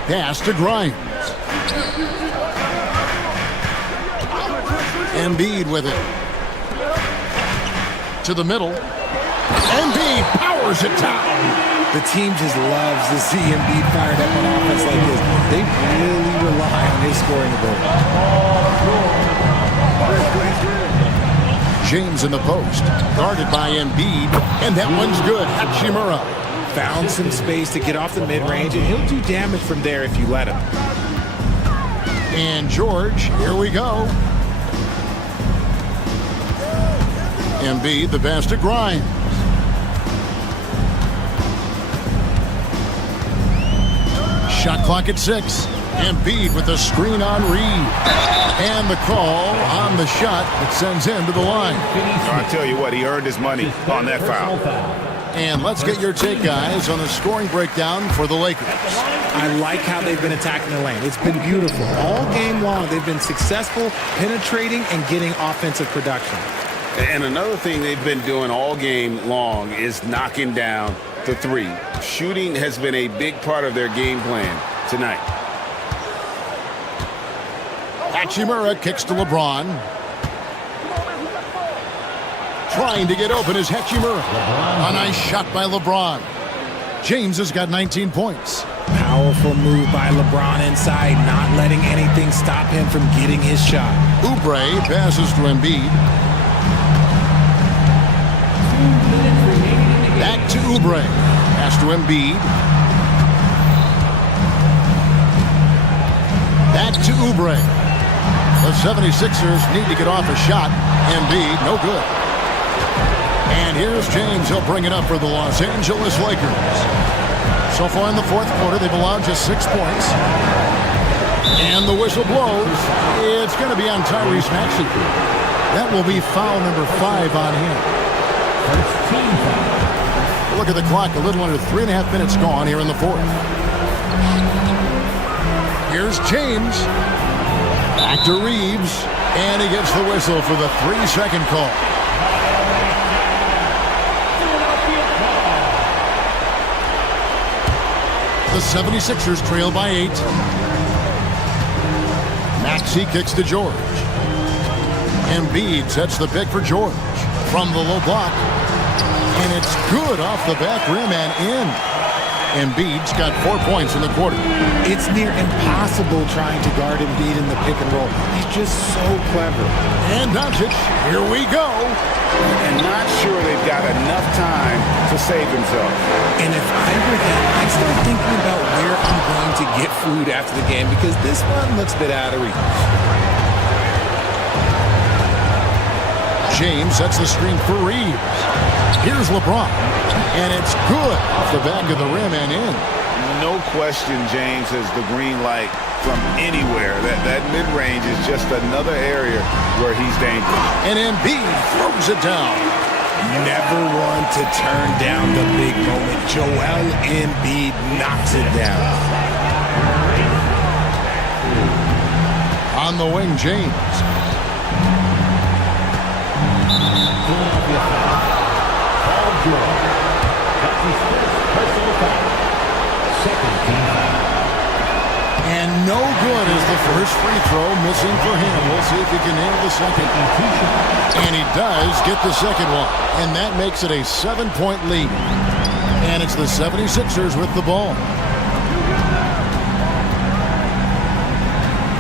Pass to Grimes. Embiid with it. To the middle. Embiid powers it down. The team just loves to see Embiid fired up on offense like this. They really rely on his scoring ability. James in the post, guarded by Embiid, and that one's good. Hachimura found some space to get off the mid-range, and he'll do damage from there if you let him. And George, here we go. Embiid, the pass to Grimes. Shot clock at 6. Embiid with a screen on Reed. And the call on the shot that sends him to the line. I'll tell you what, he earned his money on that foul. And let's get your take, guys, on the scoring breakdown for the Lakers. I like how they've been attacking the lane. It's been beautiful. All game long, they've been successful penetrating and getting offensive production. And another thing they've been doing all game long is knocking down the three. Shooting has been a big part of their game plan tonight. Hachimura kicks to LeBron. Trying to get open is Hachimura. A nice shot by LeBron. James has got 19 points. Powerful move by LeBron inside, not letting anything stop him from getting his shot. Oubre passes to Embiid. Back to Oubre. Pass to Embiid. Back to Oubre. The 76ers need to get off a shot. Embiid, no good. And here's James. He'll bring it up for the Los Angeles Lakers. So far in the fourth quarter, they've allowed just 6 points. And the whistle blows. It's going to be on Tyrese Maxey. That will be foul number 5 on him. Look at the clock. A little under 3.5 minutes gone here in the fourth. Here's James. Back to Reeves. And he gets the whistle for the 3-second call. The 76ers trail by 8. Maxey kicks to George. Embiid sets the pick for George from the low block. And it's good off the back rim and in. Embiid's got 4 points in the quarter. It's near impossible trying to guard Embiid in the pick and roll. He's just so clever. And Doncic, here we go. And not sure they've got enough time to save themselves. And if I were them, I'd start thinking about where I'm going to get food after the game because this one looks a bit out of reach. James sets the screen for Reeves. Here's LeBron. And it's good off the back of the rim and in. No question James has the green light from anywhere. That mid-range is just another area where he's dangerous. And Embiid throws it down. Never one to turn down the big moment. Joel Embiid knocks it down. On the wing, James. First free throw missing for him. We'll see if he can nail the second. And he does get the second one. And that makes it a 7-point lead. And it's the 76ers with the ball.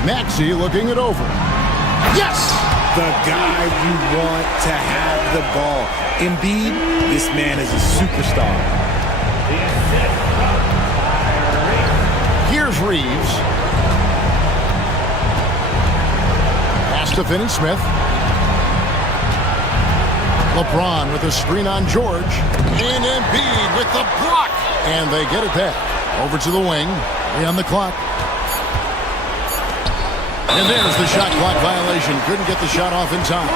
Maxey looking it over. Yes! The guy you want to have the ball. Embiid, this man is a superstar. Here's Reeves. Pass to Finney-Smith. LeBron with a screen on George. And Embiid with the block. And they get it back. Over to the wing. 3 on the clock. And there's the shot clock violation. Couldn't get the shot off in time.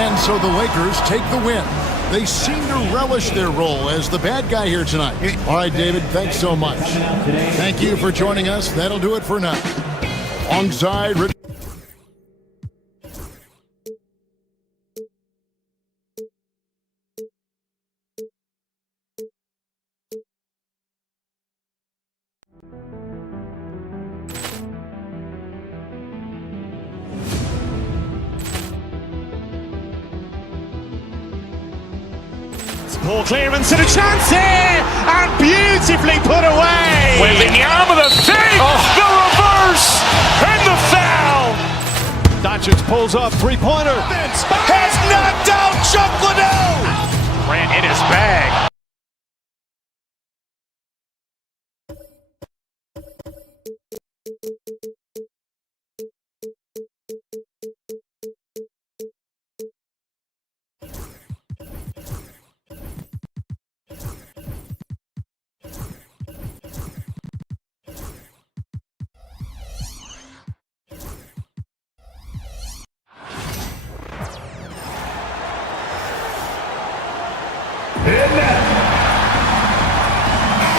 And so the Lakers take the win. They seem to relish their role as the bad guy here tonight. All right, David, thanks so much. Thank you for joining us. That'll do it for now. Alongside Rich. Poor clearance and a chance here, and beautifully put away. Wembanyama the save, the reverse, and the foul. Doncic pulls up, three-pointer. Has knocked out Chuck Liddell. Ran in his bag.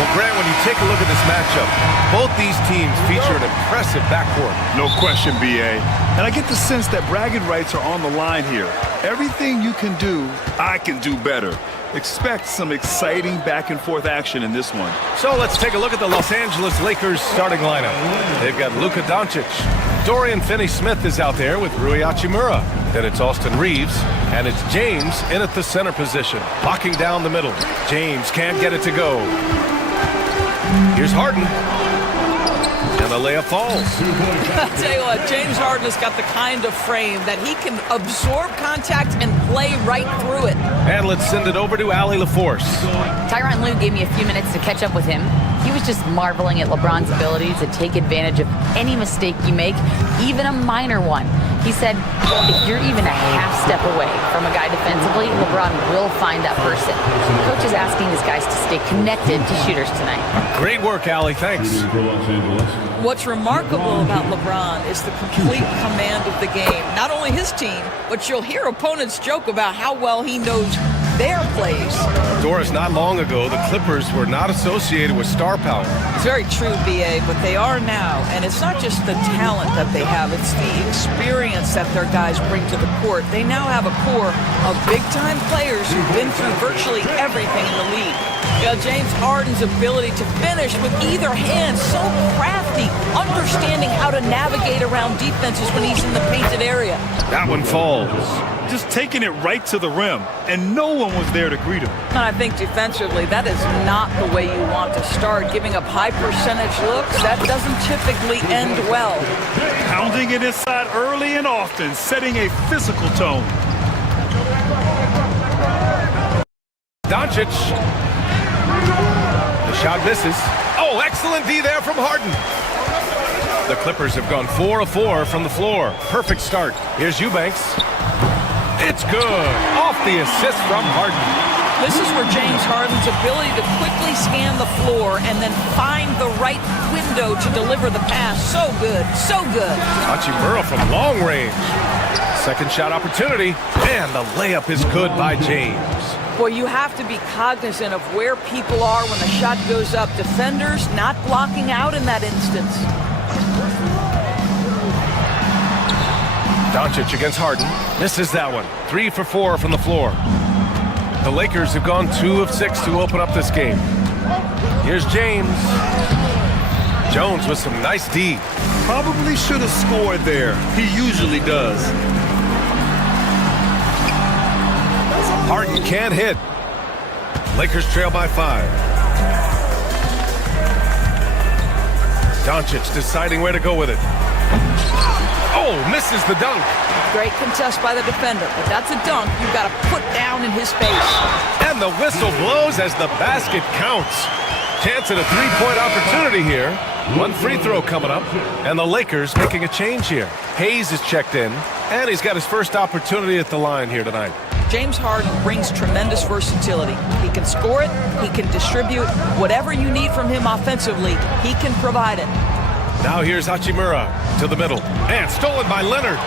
Well, Grant, when you take a look at this matchup, both these teams feature an impressive backcourt. No question, B.A. And I get the sense that bragging rights are on the line here. Everything you can do, I can do better. Expect some exciting back-and-forth action in this one. So let's take a look at the Los Angeles Lakers starting lineup. They've got Luka Doncic. Dorian Finney-Smith is out there with Rui Hachimura. Then it's Austin Reeves, and it's James in at the center position, locking down the middle. James can't get it to go. Here's Harden. And the layup falls. I'll tell you what, James Harden has got the kind of frame that he can absorb contact and play right through it. And let's send it over to Allie LaForce. Tyronn Lue gave me a few minutes to catch up with him. He was just marveling at LeBron's ability to take advantage of any mistake you make, even a minor one. He said, if you're even a half step away from a guy defensively, LeBron will find that person. Coach is asking his guys to stay connected to shooters tonight. Great work, Allie. Thanks. What's remarkable about LeBron is the complete command of the game. Not only his team, but you'll hear opponents joke about how well he knows their plays. Doris, not long ago, the Clippers were not associated with star power. It's very true, B.A., but they are now. And it's not just the talent that they have, it's the experience that their guys bring to the court. They now have a core of big-time players who've been through virtually everything in the league. You know, James Harden's ability to finish with either hand, so crafty, understanding how to navigate around defenses when he's in the painted area. That one falls. Just taking it right to the rim, and no one was there to greet him. And I think defensively, that is not the way you want to start. Giving up high percentage looks, that doesn't typically end well. Pounding it inside early and often, setting a physical tone. Doncic. The shot misses. Oh, excellent D there from Harden. The Clippers have gone 4 of 4 from the floor. Perfect start. Here's Eubanks. It's good. Off the assist from Harden. This is where James Harden's ability to quickly scan the floor and then find the right window to deliver the pass. So good. So good. Hachimura from long range. Second shot opportunity. And the layup is good by James. Boy, you have to be cognizant of where people are when the shot goes up. Defenders not blocking out in that instance. Doncic against Harden. Misses that one. 3 for 4 from the floor. The Lakers have gone 2 of 6 to open up this game. Here's James. Jones with some nice D. Probably should have scored there. He usually does. Harden can't hit. Lakers trail by 5. Doncic deciding where to go with it. Oh, misses the dunk. Great contest by the defender, but that's a dunk you've got to put down in his face. And the whistle blows as the basket counts. Chance at a three-point opportunity here. 1 free throw coming up, and the Lakers making a change here. Hayes is checked in, and he's got his first opportunity at the line here tonight. James Harden brings tremendous versatility. He can score it, he can distribute. Whatever you need from him offensively, he can provide it. Now here's Hachimura to the middle, and stolen by Leonard.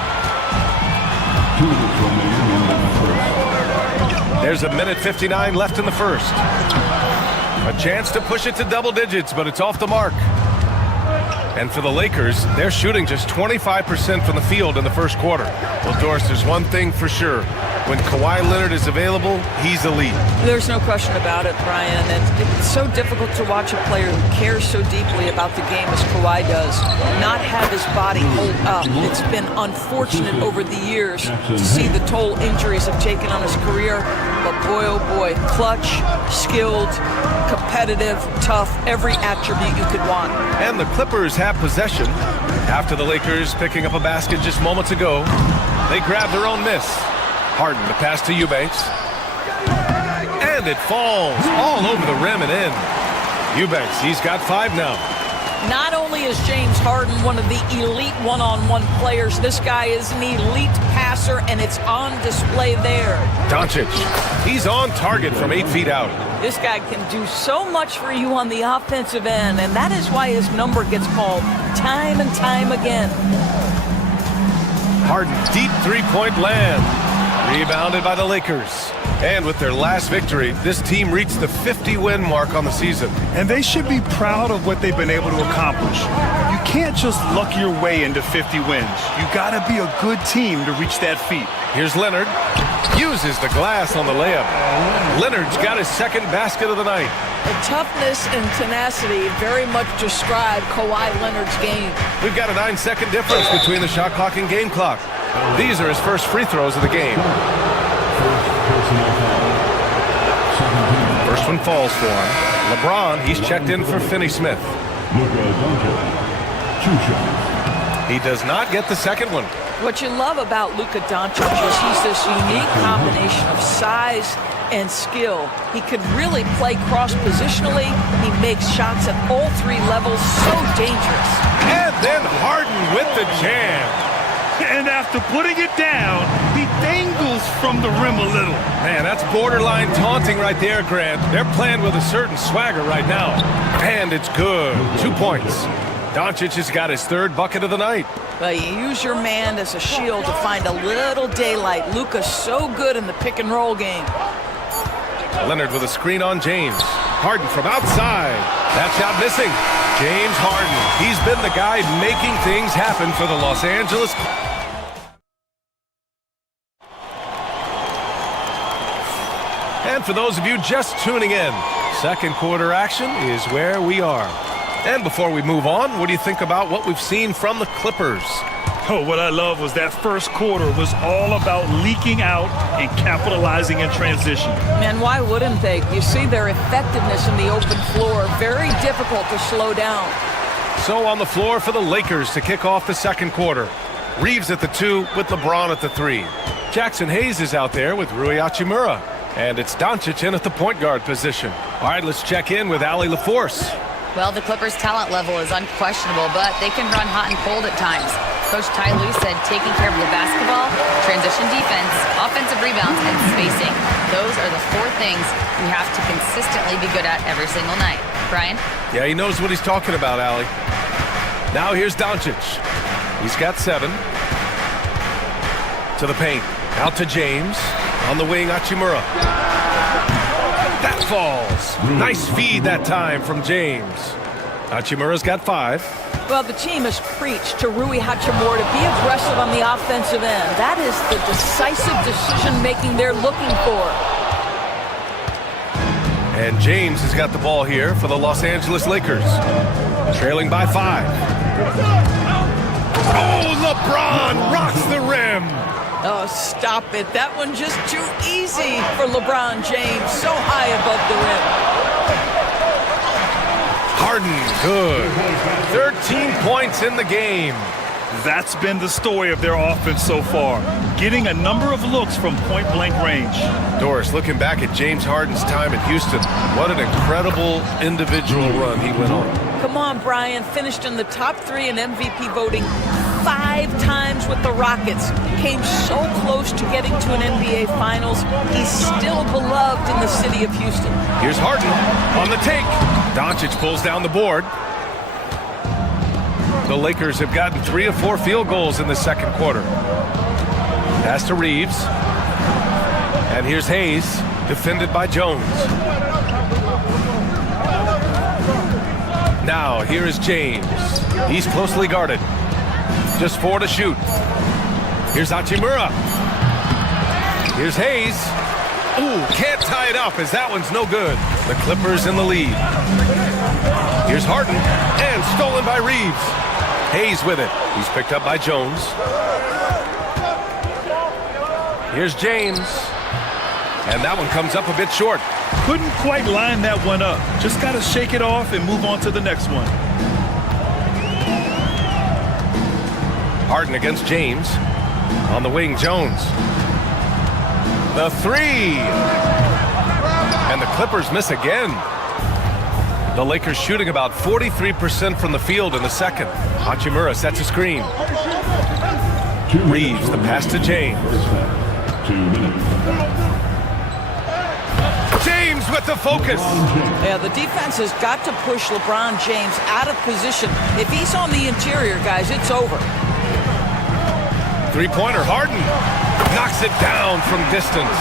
There's a minute 59 left in the first. A chance to push it to double digits, but it's off the mark. And for the Lakers, they're shooting just 25% from the field in the first quarter. Well, Doris, there's one thing for sure. When Kawhi Leonard is available, he's elite. There's no question about it, Brian. And it's so difficult to watch a player who cares so deeply about the game as Kawhi does not have his body hold up. It's been unfortunate over the years to see the toll injuries have taken on his career. But boy, oh boy, clutch, skilled, competitive, tough, every attribute you could want. And the Clippers have possession. After the Lakers picking up a basket just moments ago, they grab their own miss. Harden to pass to Eubanks. And it falls all over the rim and in. Eubanks, he's got 5 now. Not only is James Harden one of the elite one-on-one players, this guy is an elite passer, and it's on display there. Doncic, he's on target from 8 feet out. This guy can do so much for you on the offensive end, and that is why his number gets called time and time again. Harden, deep three-point land. Rebounded by the Lakers. And with their last victory, this team reached the 50-win mark on the season. And they should be proud of what they've been able to accomplish. You can't just luck your way into 50 wins. You gotta be a good team to reach that feat. Here's Leonard. Uses the glass on the layup. Leonard's got his second basket of the night. The toughness and tenacity very much describe Kawhi Leonard's game. We've got a 9-second difference between the shot clock and game clock. These are his first free throws of the game. First one falls for him. LeBron, he's checked in for Finney-Smith. He does not get the second one. What you love about Luka Doncic is he's this unique combination of size and skill. He could really play cross-positionally. He makes shots at all 3 levels, so dangerous. And then Harden with the jam. And after putting it down, he dangles from the rim a little. Man, that's borderline taunting right there, Grant. They're playing with a certain swagger right now. And it's good. 2 points. Doncic has got his 3rd bucket of the night. Well, you use your man as a shield to find a little daylight. Luka's so good in the pick-and-roll game. Leonard with a screen on James. Harden from outside. That shot missing. James Harden. He's been the guy making things happen for the Los Angeles. And for those of you just tuning in, second quarter action is where we are. And before we move on, what do you think about what we've seen from the Clippers? Oh, what I love was that first quarter was all about leaking out and capitalizing in transition. Man, why wouldn't they? You see their effectiveness in the open floor. Very difficult to slow down. So on the floor for the Lakers to kick off the second quarter. Reeves at the 2 with LeBron at the 3. Jackson Hayes is out there with Rui Hachimura. And it's Doncic in at the point guard position. All right, let's check in with Allie LaForce. Well, the Clippers' talent level is unquestionable, but they can run hot and cold at times. Coach Ty Lue said taking care of the basketball, transition defense, offensive rebounds, and spacing. Those are the 4 things you have to consistently be good at every single night. Brian? Yeah, he knows what he's talking about, Allie. Now here's Doncic. He's got 7. To the paint. Out to James. On the wing, Hachimura. That falls. Nice feed that time from James. Hachimura's got 5. Well, the team has preached to Rui Hachimura to be aggressive on the offensive end. That is the decisive decision-making they're looking for. And James has got the ball here for the Los Angeles Lakers. Trailing by 5. Oh, LeBron rocks the rim. Oh, stop it. That one just too easy for LeBron James. So high above the rim. Harden, good. 13 points in the game. That's been the story of their offense so far, getting a number of looks from point-blank range. Doris, looking back at James Harden's time in Houston, what an incredible individual run he went on. Come on, Brian. Finished in the top 3 in MVP voting 5 times with the Rockets. Came so close to getting to an NBA Finals. He's still beloved in the city of Houston. Here's Harden on the take. Doncic pulls down the board. The Lakers have gotten 3 of 4 field goals in the second quarter. Pass to Reeves. And here's Hayes, defended by Jones. Now, here is James. He's closely guarded. Just 4 to shoot. Here's Hachimura. Here's Hayes. Ooh, can't tie it up as that one's no good. The Clippers in the lead. Here's Harden, and stolen by Reeves. Hayes with it. He's picked up by Jones. Here's James. And that one comes up a bit short. Couldn't quite line that one up. Just got to shake it off and move on to the next one. Harden against James. On the wing, Jones. The 3. And the Clippers miss again. The Lakers shooting about 43% from the field in the second. Hachimura sets a screen. Reeves, the pass to James. 2 minutes. James with the focus. Yeah, the defense has got to push LeBron James out of position. If he's on the interior, guys, it's over. 3-pointer, Harden knocks it down from distance.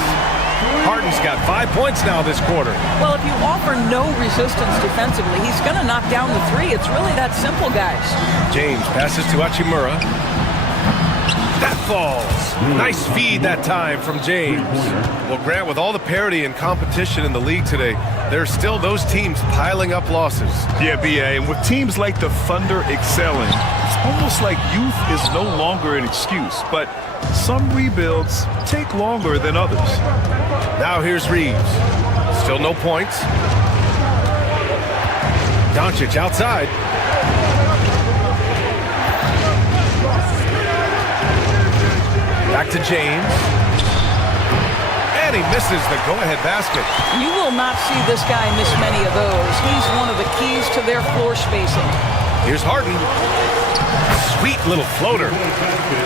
Harden's got 5 points now this quarter. Well, if you offer no resistance defensively, he's going to knock down the 3. It's really that simple, guys. James passes to Hachimura. That falls. Nice feed that time from James. Well, Grant, with all the parity and competition in the league today, there's still those teams piling up losses. Yeah, B.A., and with teams like the Thunder excelling, it's almost like youth is no longer an excuse, but some rebuilds take longer than others. Now here's Reeves. Still no points. Doncic outside. Back to James. And he misses the go-ahead basket. You will not see this guy miss many of those. He's one of the keys to their floor spacing. Here's Harden. Sweet little floater.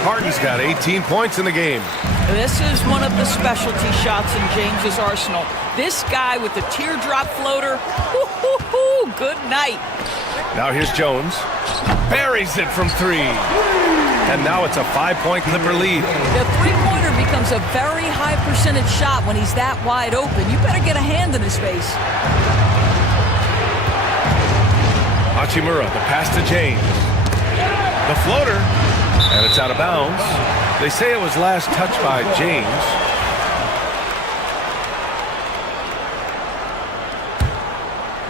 Harden's got 18 points in the game. This is one of the specialty shots in James's arsenal. This guy with the teardrop floater. Woo-hoo-hoo, good night. Now here's Jones. Buries it from 3. And now it's a 5-point Clipper lead. The 3-pointer becomes a very high percentage shot when he's that wide open. You better get a hand in his face. Hachimura, the pass to James. The floater, and it's out of bounds. They say it was last touched by James.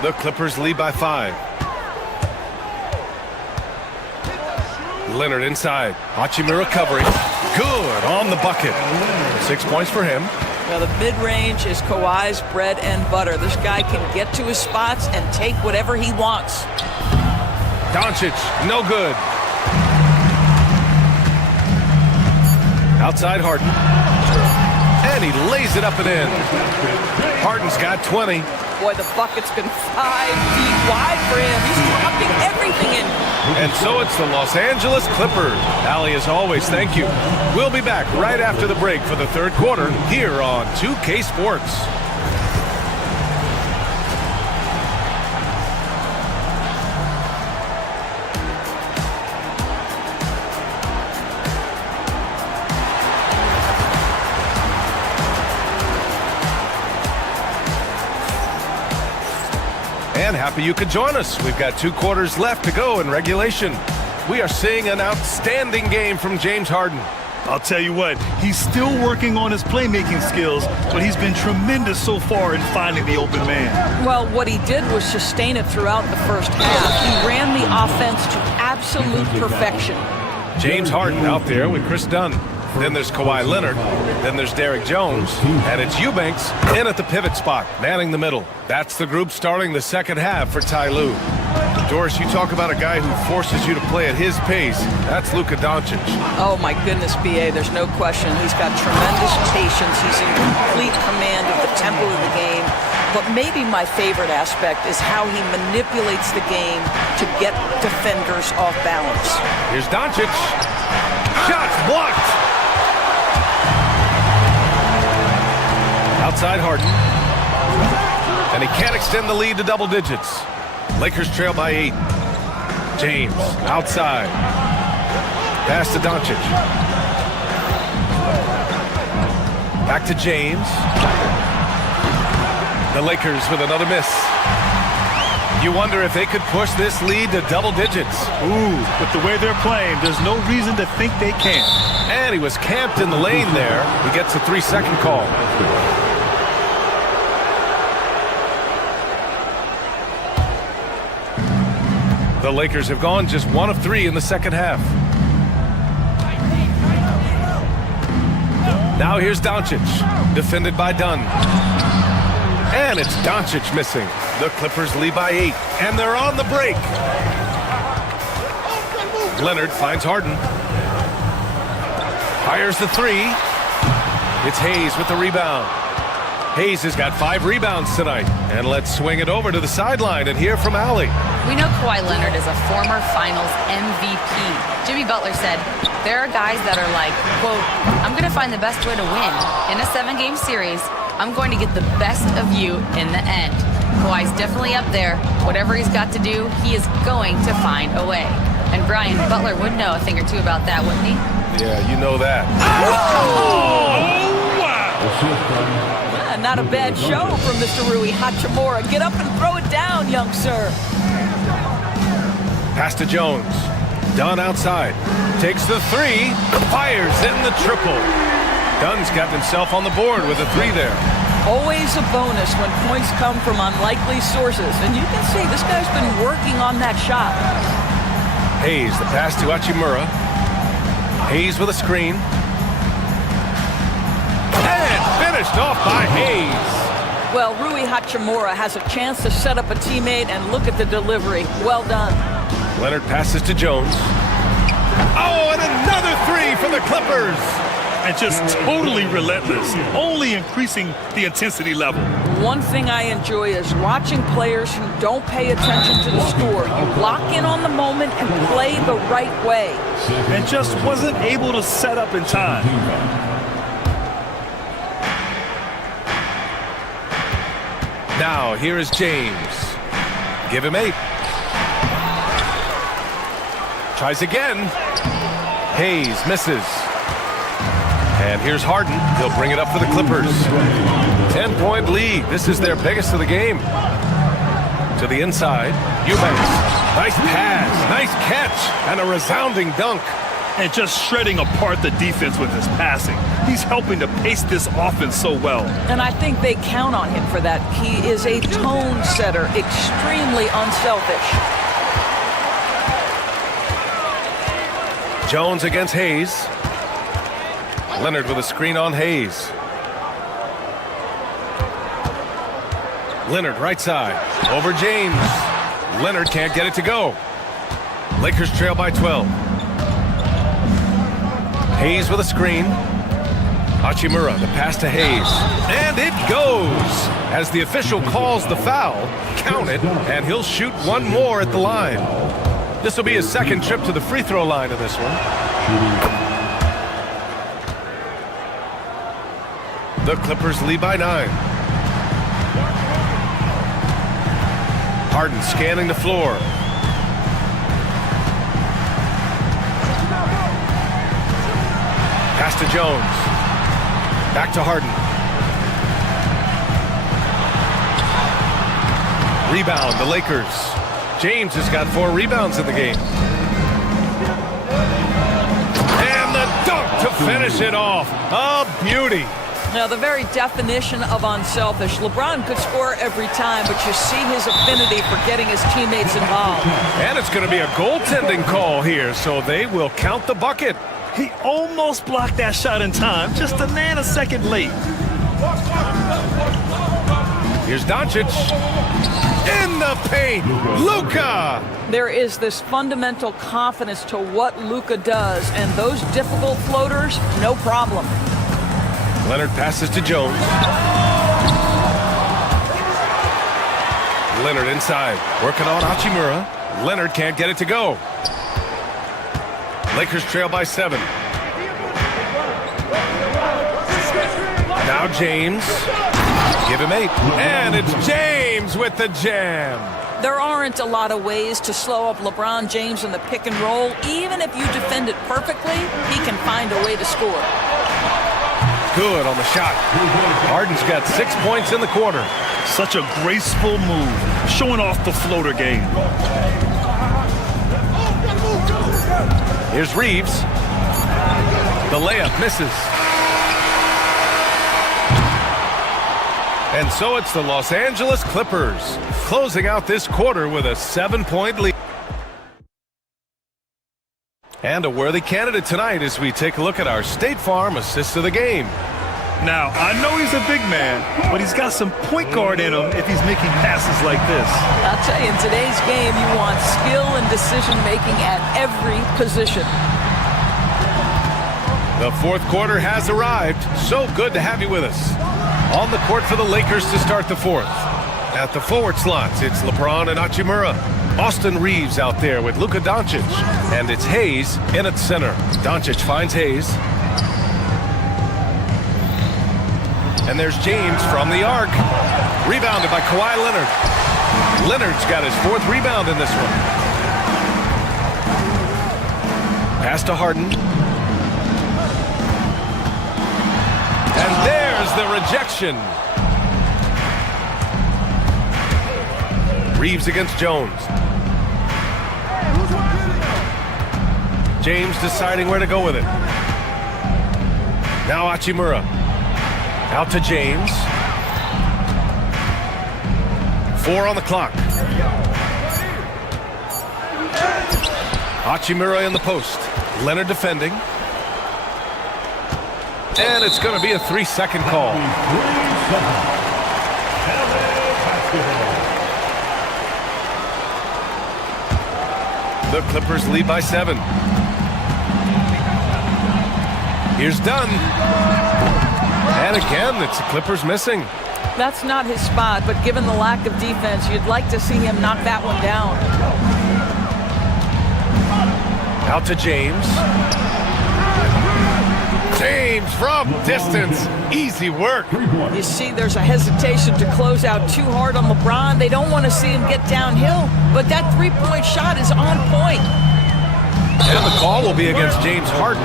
The Clippers lead by 5. Leonard inside. Hachimura covering. Good on the bucket. 6 points for him. Well, the mid-range is Kawhi's bread and butter. This guy can get to his spots and take whatever he wants. Doncic, no good. Outside Harden. And he lays it up and in. Harden's got 20. Boy, the bucket's been 5 feet wide for him. He's dropping everything in. And so it's the Los Angeles Clippers. Allie, as always, thank you. We'll be back right after the break for the third quarter here on 2K Sports. And Happy you could join us. We've got 2 quarters left to go in regulation. We are seeing an outstanding game from James Harden. I'll tell you what, he's still working on his playmaking skills, but he's been tremendous so far in finding the open man. Well, what he did was sustain it throughout the first half. He ran the offense to absolute perfection. James Harden out there with Chris Dunn. Then there's Kawhi Leonard. Then there's Derek Jones. And it's Eubanks in at the pivot spot, manning the middle. That's the group starting the second half for Ty Lue. Doris, you talk about a guy who forces you to play at his pace. That's Luka Doncic. Oh, my goodness, B.A., there's no question. He's got tremendous patience. He's in complete command of the tempo of the game. But maybe my favorite aspect is how he manipulates the game to get defenders off balance. Here's Doncic. Shots blocked. Outside Harden. And he can't extend the lead to double digits. Lakers trail by 8. James outside. Pass to Doncic. Back to James. The Lakers with another miss. You wonder if they could push this lead to double digits. Ooh, with the way they're playing, there's no reason to think they can't. And he was camped in the lane there. He gets a 3-second call. The Lakers have gone just 1 of 3 in the second half. Now here's Doncic, defended by Dunn. And it's Doncic missing. The Clippers lead by 8, and they're on the break. Leonard finds Harden. Fires the 3. It's Hayes with the rebound. Hayes has got 5 rebounds tonight. And let's swing it over to the sideline and hear from Allie. We know Kawhi Leonard is a former Finals MVP. Jimmy Butler said, there are guys that are like, quote, I'm going to find the best way to win. In a 7-game series, I'm going to get the best of you in the end. Kawhi's definitely up there. Whatever he's got to do, he is going to find a way. And Brian, Butler would know a thing or two about that, wouldn't he? Yeah, you know that. Not a bad show from Mr. Rui Hachimura. Get up and throw it down, young sir. Pass to Jones. Dunn outside. Takes the 3. Fires in the triple. Dunn's got himself on the board with a 3 there. Always a bonus when points come from unlikely sources. And you can see this guy's been working on that shot. Hayes, the pass to Hachimura. Hayes with a screen. And finished off by Hayes. Well, Rui Hachimura has a chance to set up a teammate, and look at the delivery. Well done. Leonard passes to Jones. Oh, and another 3 for the Clippers. And just totally relentless, only increasing the intensity level. One thing I enjoy is watching players who don't pay attention to the score. You lock in on the moment and play the right way. And just wasn't able to set up in time. Now, here is James. Give him 8. Tries again. Hayes misses. And here's Harden. He'll bring it up for the Clippers. 10-point lead. This is their biggest of the game. To the inside. Eubanks. Nice pass. Nice catch. And a resounding dunk. And just shredding apart the defense with his passing. He's helping to pace this offense so well. And I think they count on him for that. He is a tone setter, extremely unselfish. Jones against Hayes. Leonard with a screen on Hayes. Leonard right side. Over James. Leonard can't get it to go. Lakers trail by 12. Hayes with a screen. Hachimura, the pass to Hayes. And it goes! As the official calls the foul, count it, and he'll shoot one more at the line. This will be his second trip to the free throw line in this one. The Clippers lead by 9. Harden scanning the floor. Pass to Jones. Back to Harden. Rebound, the Lakers. James has got 4 rebounds in the game. And the dunk to finish it off. A beauty. Now, the very definition of unselfish. LeBron could score every time, but you see his affinity for getting his teammates involved. And it's going to be a goaltending call here, so they will count the bucket. He almost blocked that shot in time, just a nanosecond late. Here's Doncic. In the paint, Luka. There is this fundamental confidence to what Luka does, and those difficult floaters, no problem. Leonard passes to Jones. Leonard inside, working on Hachimura. Leonard can't get it to go. Lakers trail by 7. Now James. Give him 8. And it's James with the jam. There aren't a lot of ways to slow up LeBron James in the pick and roll. Even if you defend it perfectly, he can find a way to score. Good on the shot. Harden's got 6 points in the quarter. Such a graceful move, showing off the floater game. Here's Reeves. The layup misses. And so it's the Los Angeles Clippers closing out this quarter with a 7-point lead. And a worthy candidate tonight as we take a look at our State Farm assist of the game. Now, I know he's a big man, but he's got some point guard in him if he's making passes like this. I'll tell you, in today's game, you want skill and decision-making at every position. The fourth quarter has arrived. So good to have you with us. On the court for the Lakers to start the fourth. At the forward slots, it's LeBron and Hachimura. Austin Reeves out there with Luka Doncic. And it's Hayes in at center. Doncic finds Hayes. And there's James from the arc. Rebounded by Kawhi Leonard. Leonard's got his 4th rebound in this one. Pass to Harden. And there's the rejection. Reeves against Jones. James deciding where to go with it. Now Hachimura. Out to James. 4 on the clock. Hachimura in the post. Leonard defending. And it's going to be a 3-second call. The Clippers lead by 7. Here's Dunn. And again, it's the Clippers missing. That's not his spot, but given the lack of defense, you'd like to see him knock that one down. Out to James. James from distance. Easy work. You see there's a hesitation to close out too hard on LeBron. They don't want to see him get downhill, but that 3-point shot is on point. And the call will be against James Harden.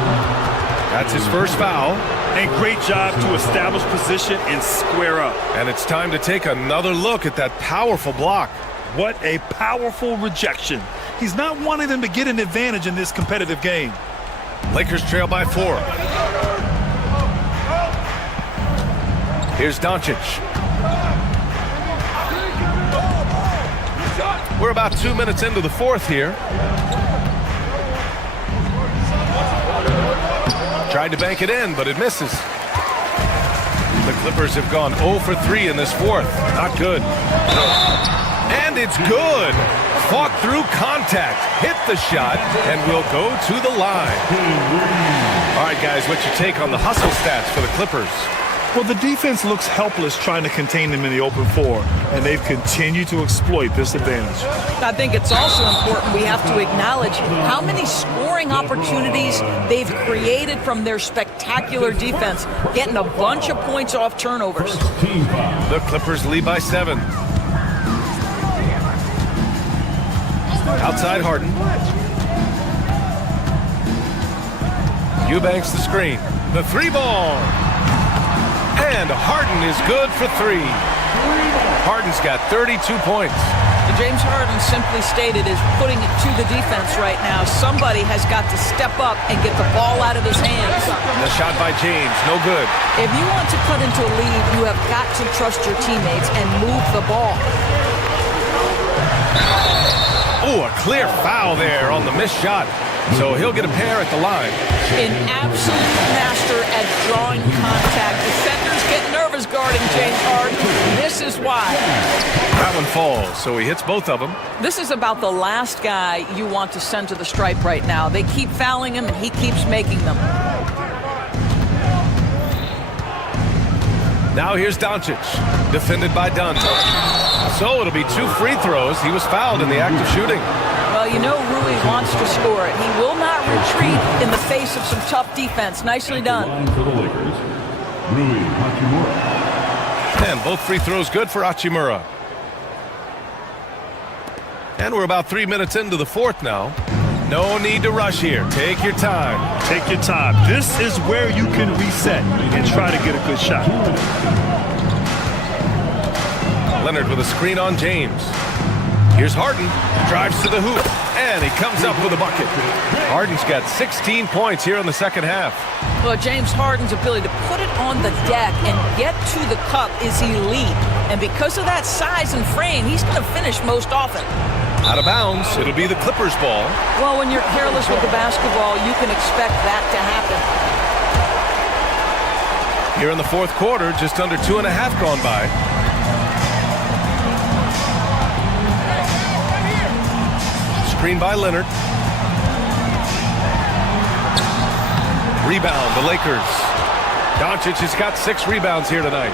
That's his first foul. And great job to establish position and square up. And it's time to take another look at that powerful block. What a powerful rejection. He's not wanting them to get an advantage in this competitive game. Lakers trail by 4. Here's Doncic. We're about 2 minutes into the fourth here. Tried to bank it in, but it misses. The Clippers have gone 0 for 3 in this fourth. Not good. And it's good. Fought through contact, hit the shot, and will go to the line. All right, guys, what's your take on the hustle stats for the Clippers? Well, the defense looks helpless trying to contain them in the open floor, and they've continued to exploit this advantage. I think it's also important we have to acknowledge how many scoring opportunities they've created from their spectacular defense, getting a bunch of points off turnovers. The Clippers lead by 7. Outside Harden. Eubanks the screen. The 3 ball. And Harden is good for 3. Harden's got 32 points. James Harden simply stated is putting it to the defense right now. Somebody has got to step up and get the ball out of his hands. And the shot by James, no good. If you want to cut into a lead, you have got to trust your teammates and move the ball. Oh, a clear foul there on the missed shot. So he'll get a pair at the line. An absolute master at drawing contact. Defenders get nervous guarding James Harden. This is why. That one falls, so he hits both of them. This is about the last guy you want to send to the stripe right now. They keep fouling him, and he keeps making them. Now here's Doncic, defended by Dunn. So it'll be 2 free throws. He was fouled in the act of shooting. Well, you know Rui wants to score it. He will not retreat in the face of some tough defense. Nicely done. For the Lakers, Rui Hachimura. And both free throws good for Hachimura. And we're about 3 minutes into the fourth now. No need to rush here. Take your time. Take your time. This is where you can reset and try to get a good shot. Leonard with a screen on James. Here's Harden. Drives to the hoop. And he comes up with a bucket. Harden's got 16 points here in the second half. Well, James Harden's ability to put it on the deck and get to the cup is elite. And because of that size and frame, he's going to finish most often. Out of bounds, it'll be the Clippers' ball. Well, when you're careless with the basketball, you can expect that to happen. Here in the fourth quarter, just under 2.5 gone by. Screen by Leonard. Rebound, the Lakers. Doncic has got 6 rebounds here tonight.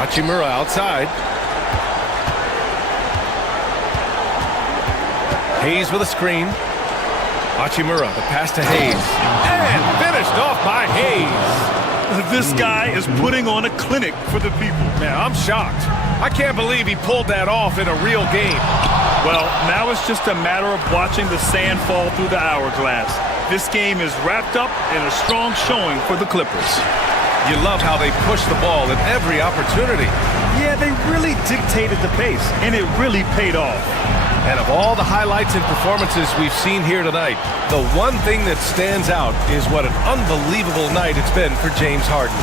Hachimura outside. Hayes with a screen. Hachimura, the pass to Hayes. And finished off by Hayes. This guy is putting on a clinic for the people. Man, I'm shocked. I can't believe he pulled that off in a real game. Well, now it's just a matter of watching the sand fall through the hourglass. This game is wrapped up in a strong showing for the Clippers. You love how they push the ball at every opportunity. Yeah, they really dictated the pace, and it really paid off. And of all the highlights and performances we've seen here tonight, the one thing that stands out is what an unbelievable night it's been for James Harden.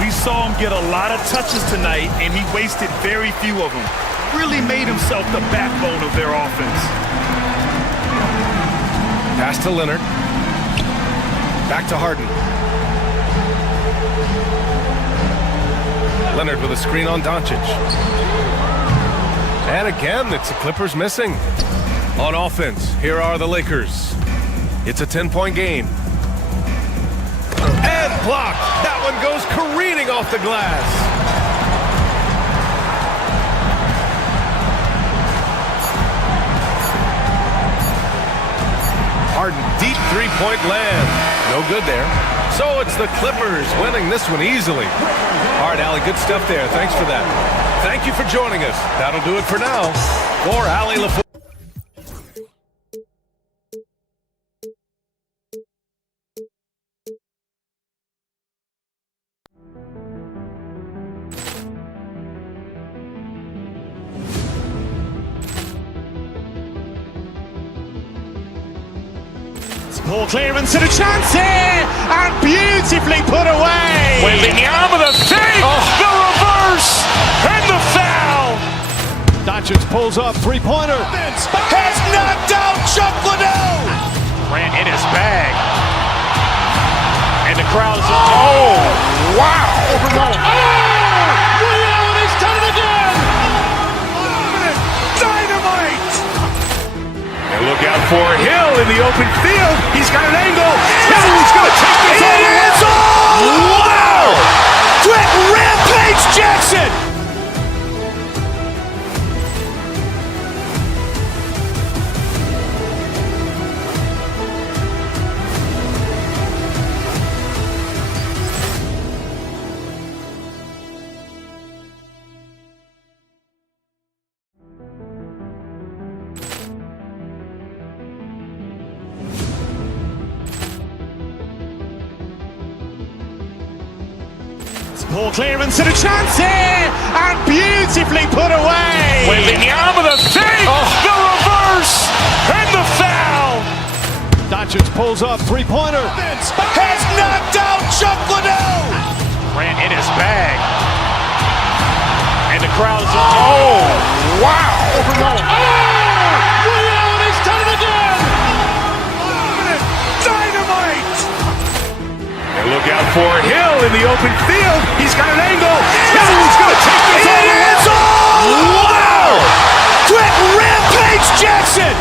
We saw him get a lot of touches tonight, and he wasted very few of them. Really made himself the backbone of their offense. Pass to Leonard. Back to Harden. Leonard with a screen on Doncic. And again, it's the Clippers missing. On offense, here are the Lakers. It's a 10-point game. And blocked. That one goes careening off the glass. Harden, deep three-point land. No good there. So it's the Clippers winning this one easily. All right, Allie, good stuff there. Thanks for that. Thank you for joining us. That'll do it for now. For Allie LaFleur. Ball clearance and a chance here, and beautifully put away. Wembanyama the save, the reverse, and the foul. Doncic pulls up, three-pointer. Has knocked out Chuck Liddell. Ran in his bag, and the crowd is wow! Reality's done it again. Dynamite! And look out for Hill in the open field. He's got an angle. He's going to take this all the way. Wow! Brett Rampage Jackson! Poor clearance and a chance here, and beautifully put away. Wembanyama the fake, the reverse, and the foul. Doncic pulls up, three-pointer. Has knocked out Chuck Liddell. Ran in his bag. And the crowd is... Oh, wow. Ray Allen, he's done it again. Dynamite. And look out for Hill in the open field. He's got an angle. Hill's going to take this all the way. Wow. Quick Rampage Jackson.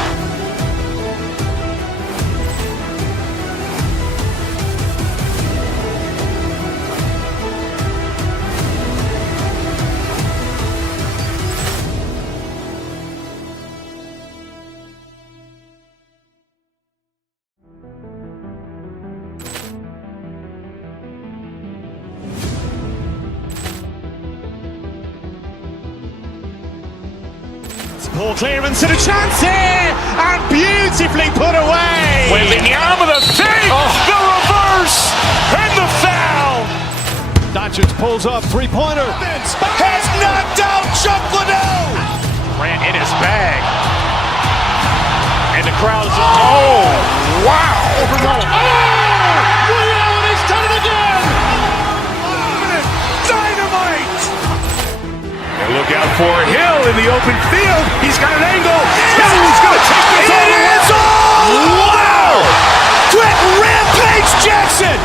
Poor clearance and a chance here, and beautifully put away. Wembanyama the fake, the reverse, and the foul. Doncic pulls up, three-pointer. Has knocked out Chuck Liddell. Ran in his bag. And the crowd is... Oh, wow. Ray Allen, he's done it again. Dynamite. And look out for Hill in the open field. He's got an angle. Hill's going to take this all the way. Wow. Quick Rampage Jackson.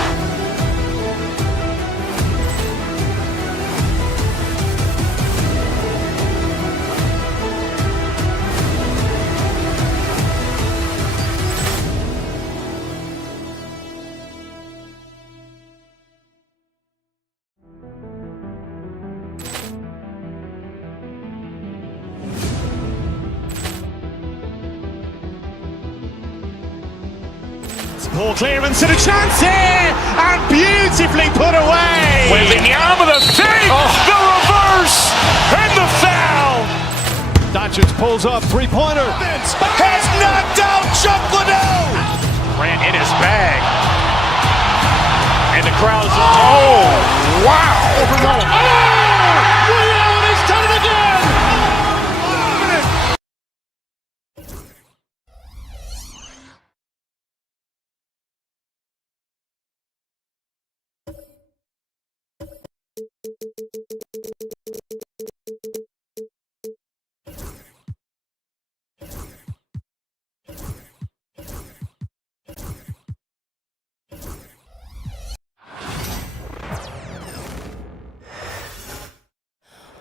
Poor clearance and a chance here, and beautifully put away. Wembanyama the fake, the reverse, and the foul. Doncic pulls up, three-pointer. Has knocked out Chuck Liddell. Ran in his bag. And the crowd is... Oh, wow. Ray Allen, he's done it again.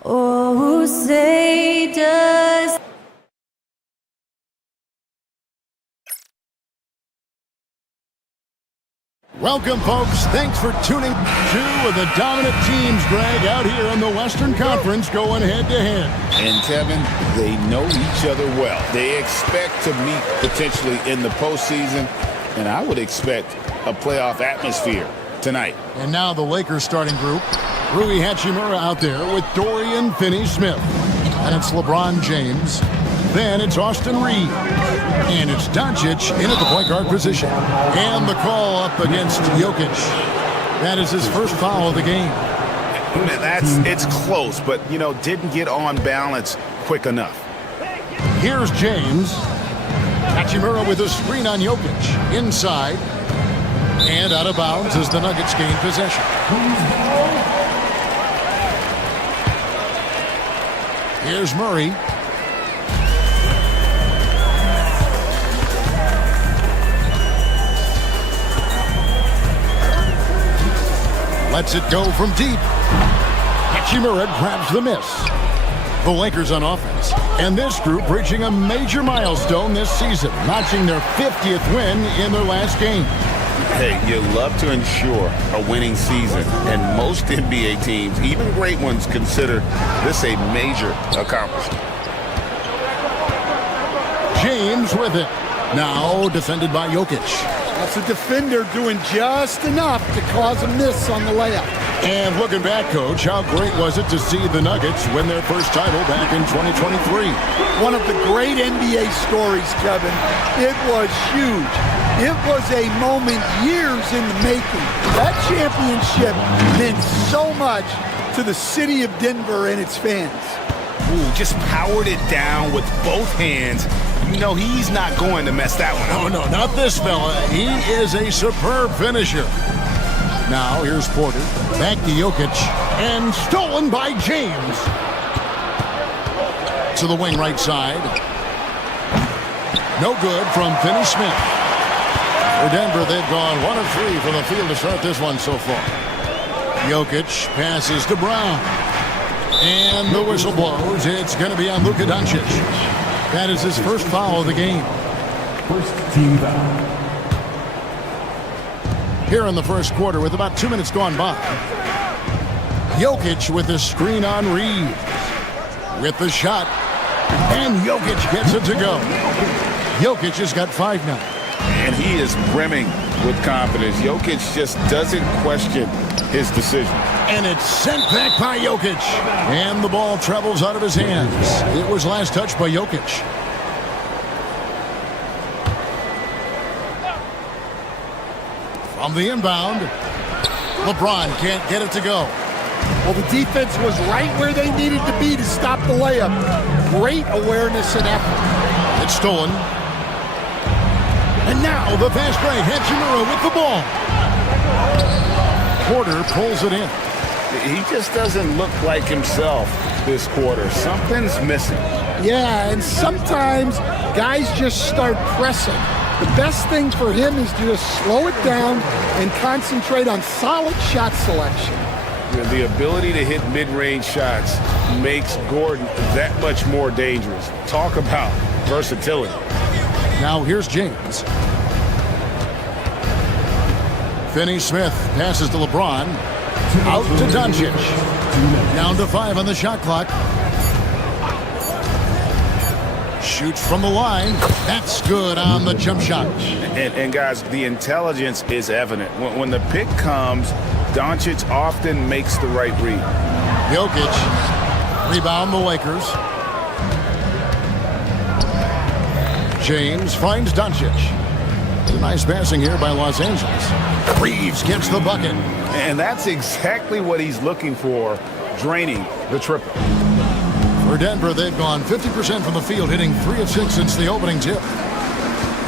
Oh, say does... Welcome, folks. Thanks for tuning. Two of the dominant teams, Greg, out here in the Western Conference going head-to-head. And, Kevin, they know each other well. They expect to meet potentially in the postseason, and I would expect a playoff atmosphere tonight. And now the Lakers starting group. Rui Hachimura out there with Dorian Finney-Smith. And it's LeBron James. Then it's Austin Reeves. And it's Doncic in at the point guard position. And the call up against Jokic. That is his first foul of the game. It's close, but, didn't get on balance quick enough. Here's James. Hachimura with a screen on Jokic. Inside. And out of bounds as the Nuggets gain possession. Here's Murray. Lets it go from deep. Hachimura grabs the miss. The Lakers on offense. And this group reaching a major milestone this season, notching their 50th win in their last game. Hey, you love to ensure a winning season, and most NBA teams, even great ones, consider this a major accomplishment. James with it. Now defended by Jokic. That's a defender doing just enough to cause a miss on the layup. And looking back, Coach, how great was it to see the Nuggets win their first title back in 2023? One of the great NBA stories, Kevin. It was huge. It was a moment years in the making. That championship meant so much to the city of Denver and its fans. Ooh, just powered it down with both hands. You know he's not going to mess that one up. Oh, no, not this fella. He is a superb finisher. Now, here's Porter. Back to Jokic. And stolen by James. To the wing right side. No good from Finney-Smith. For Denver, they've gone 1 of 3 from the field to start this one so far. Jokic passes to Brown. And the whistle blows. It's going to be on Luka Doncic. That is his first foul of the game. First team foul. Here in the first quarter with about 2 minutes gone by. Jokic with the screen on Reeves. With the shot. And Jokic gets it to go. Jokic has got 5 now. And he is brimming with confidence. Jokic just doesn't question his decision. And it's sent back by Jokic. And the ball travels out of his hands. It was last touched by Jokic. From the inbound, LeBron can't get it to go. Well, the defense was right where they needed to be to stop the layup. Great awareness and effort. It's stolen. And now the fast break. Hachimura with the ball. Porter pulls it in. He just doesn't look like himself this quarter. Something's missing. Yeah, and sometimes guys just start pressing. The best thing for him is to just slow it down and concentrate on solid shot selection. The ability to hit mid-range shots makes Gordon that much more dangerous. Talk about versatility. Now here's James. Finney-Smith passes to LeBron. Out to Doncic. Down to 5 on the shot clock. Shoots from the line. That's good on the jump shot. And guys, the intelligence is evident. When the pick comes, Doncic often makes the right read. Jokic. Rebound the Lakers. James finds Doncic. A nice passing here by Los Angeles. Reeves gets the bucket. And that's exactly what he's looking for, draining the triple. For Denver, they've gone 50% from the field, hitting 3 of 6 since the opening tip.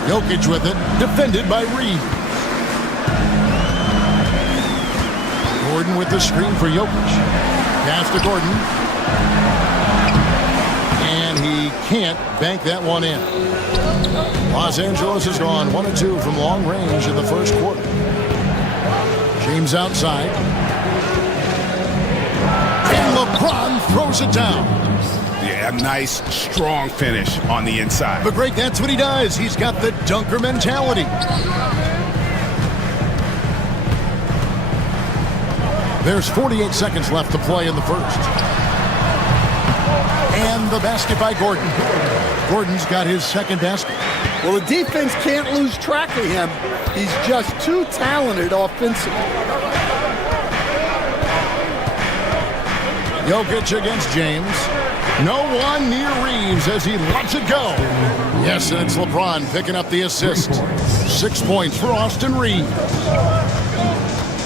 Jokic with it, defended by Reeves. Gordon with the screen for Jokic. Pass to Gordon. And he can't bank that one in. Los Angeles has gone 1 of 2 from long range in the first quarter. James outside. And LeBron throws it down. Yeah, a nice, strong finish on the inside. But Greg, that's what he does. He's got the dunker mentality. There's 48 seconds left to play in the first. And the basket by Gordon. Gordon's got his second basket. Well, the defense can't lose track of him. He's just too talented offensively. Jokic against James. No one near Reeves as he lets it go. Yes, and it's LeBron picking up the assist. 6 points for Austin Reeves.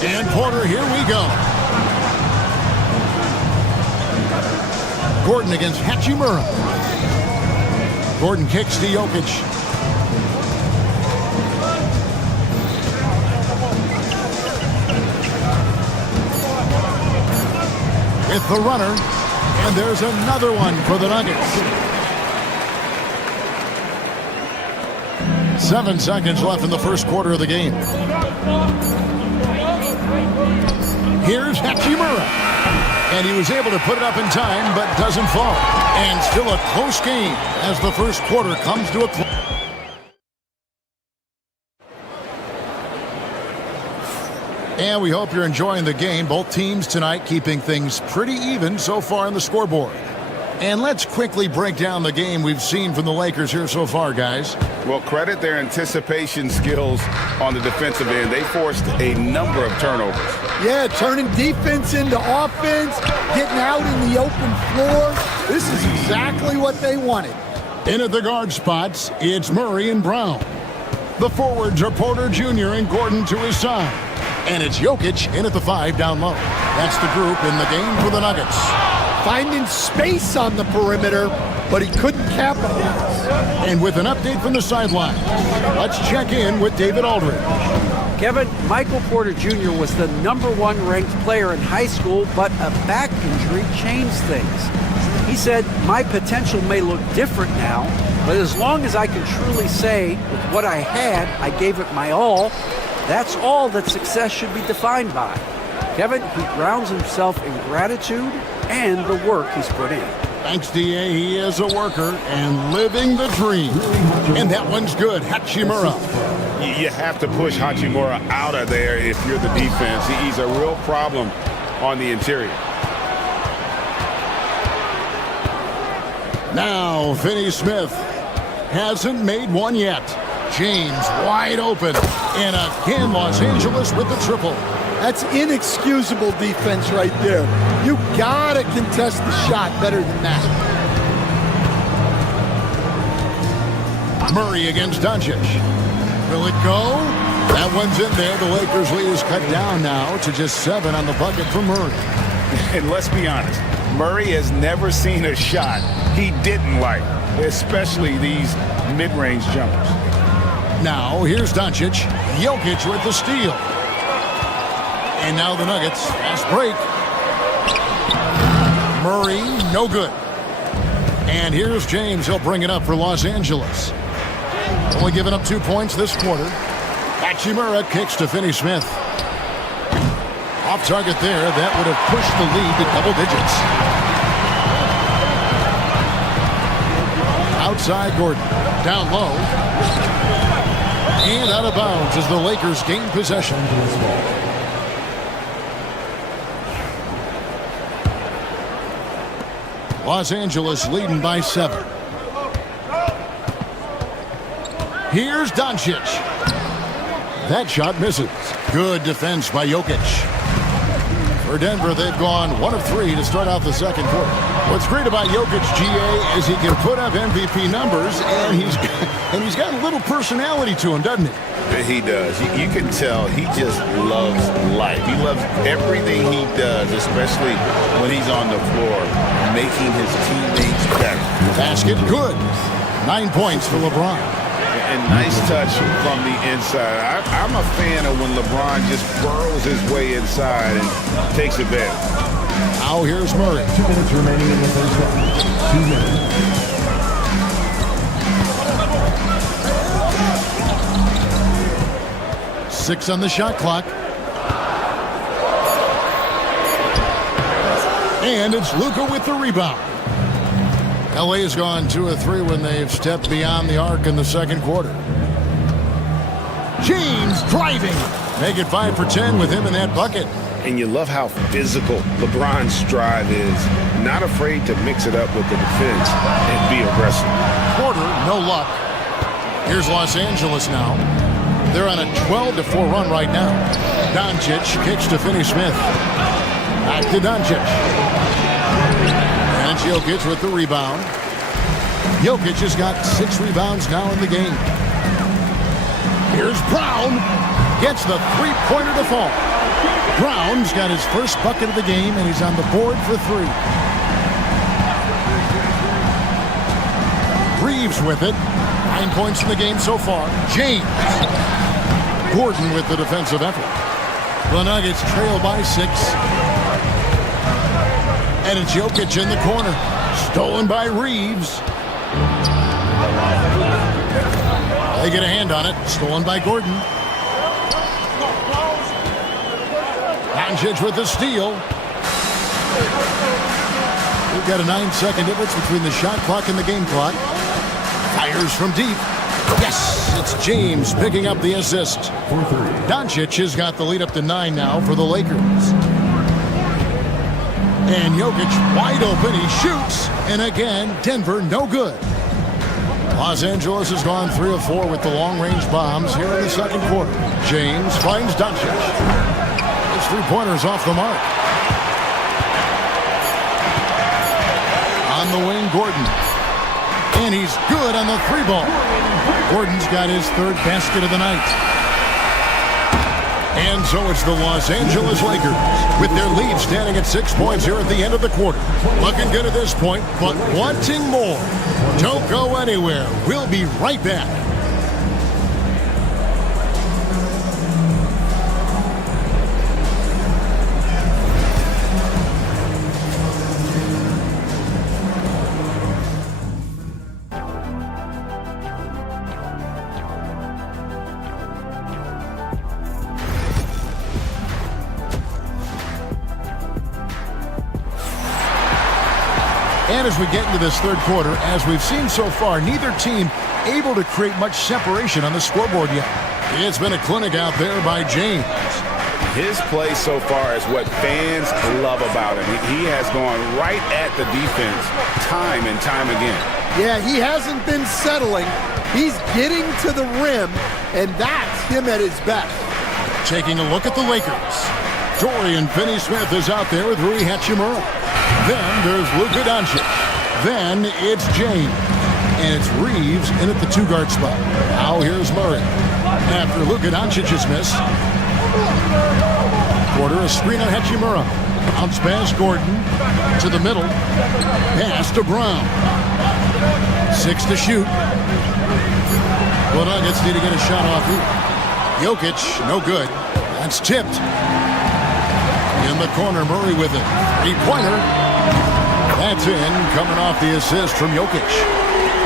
And Porter, here we go. Gordon against Hachimura. Gordon kicks to Jokic. With the runner, and there's another one for the Nuggets. 7 seconds left in the first quarter of the game. Here's Hachimura. And he was able to put it up in time, but doesn't fall. And still a close game as the first quarter comes to a close. And we hope you're enjoying the game. Both teams tonight keeping things pretty even so far on the scoreboard. And let's quickly break down the game we've seen from the Lakers here so far, guys. Well, credit their anticipation skills on the defensive end. They forced a number of turnovers. Yeah, turning defense into offense, getting out in the open floor. This is exactly what they wanted. In at the guard spots, it's Murray and Brown. The forwards are Porter Jr. and Gordon to his side. And it's Jokic in at the 5 down low. That's the group in the game for the Nuggets. Finding space on the perimeter, but he couldn't capitalize. And with an update from the sideline, let's check in with David Aldridge. Kevin, Michael Porter Jr. was the #1 ranked player in high school, but a back injury changed things. He said, my potential may look different now, but as long as I can truly say with what I had, I gave it my all, that's all that success should be defined by. Kevin, he grounds himself in gratitude and the work he's put in. Thanks, D.A. He is a worker and living the dream. And that one's good. Hachimura. You have to push Hachimura out of there if you're the defense. He's a real problem on the interior. Now, Finney Smith hasn't made one yet. James wide open. And again, Los Angeles with the triple. That's inexcusable defense right there. You gotta contest the shot better than that. Murray against Doncic. Will it go? That one's in there. The Lakers lead is cut down now to just 7 on the bucket for Murray. And let's be honest, Murray has never seen a shot he didn't like, especially these mid-range jumpers. Now, here's Doncic. Jokic with the steal. And now the Nuggets, fast break. Murray, no good. And here's James. He'll bring it up for Los Angeles. Only giving up 2 points this quarter. Hachimura kicks to Finney Smith. Off target there. That would have pushed the lead to double digits. Outside Gordon. Down low. And out of bounds as the Lakers gain possession. Los Angeles leading by 7. Here's Doncic. That shot misses. Good defense by Jokic. For Denver, they've gone 1 of 3 to start out the second quarter. What's great about Jokic, GA, is he can put up MVP numbers, and he's got a little personality to him, doesn't he? He does. You can tell he just loves life. He loves everything he does, especially when he's on the floor, making his teammates better. Basket good. 9 points for LeBron. And nice touch from the inside. I'm a fan of when LeBron just burrows his way inside and takes advantage. Now here's Murray. 2 minutes remaining in the first half. 2 minutes. Six on the shot clock. And it's Luka with the rebound. LA has gone 2 of 3 when they've stepped beyond the arc in the second quarter. James driving. Make it 5 for 10 with him in that bucket. And you love how physical LeBron's drive is. Not afraid to mix it up with the defense and be aggressive. Porter, no luck. Here's Los Angeles now. They're on a 12-4 run right now. Doncic kicks to Finney Smith. Back to Doncic. And Jokic with the rebound. Jokic has got 6 rebounds now in the game. Here's Brown. Gets the three-pointer to fall. Brown's got his first bucket of the game, and he's on the board for 3. Reeves with it. 9 points in the game so far. James. Gordon with the defensive effort. The Nuggets trail by 6. And it's Jokic in the corner. Stolen by Reeves. They get a hand on it. Stolen by Gordon. Doncic with the steal. We've got a 9-second difference between the shot clock and the game clock. Fires from deep. Yes, it's James picking up the assist. Doncic has got the lead up to 9 now for the Lakers. And Jokic wide open. He shoots. And again, Denver no good. Los Angeles has gone 3 of 4 with the long-range bombs here in the second quarter. James finds Doncic. His 3-pointers off the mark. On the wing, Gordon. And he's good on the 3-ball. Gordon's got his third basket of the night. And so it's the Los Angeles Lakers with their lead standing at 6 points here at the end of the quarter. Looking good at this point, but wanting more. Don't go anywhere. We'll be right back. And as we get into this third quarter, as we've seen so far, neither team able to create much separation on the scoreboard yet. It's been a clinic out there by James. His play so far is what fans love about him. He has gone right at the defense time and time again. Yeah, he hasn't been settling. He's getting to the rim, and that's him at his best. Taking a look at the Lakers. Dorian Finney-Smith is out there with Rui Hachimura. Then there's Luka Doncic. Then it's James. And it's Reeves in at the 2-guard spot. Now here's Murray. After Luka Doncic's miss. Quarter a screen on Hachimura. Bounce pass Gordon. To the middle. Pass to Brown. 6 to shoot. The Nuggets need to get a shot off here. Jokic, no good. That's tipped. In the corner, Murray with it. 3-pointer. That's in, coming off the assist from Jokic.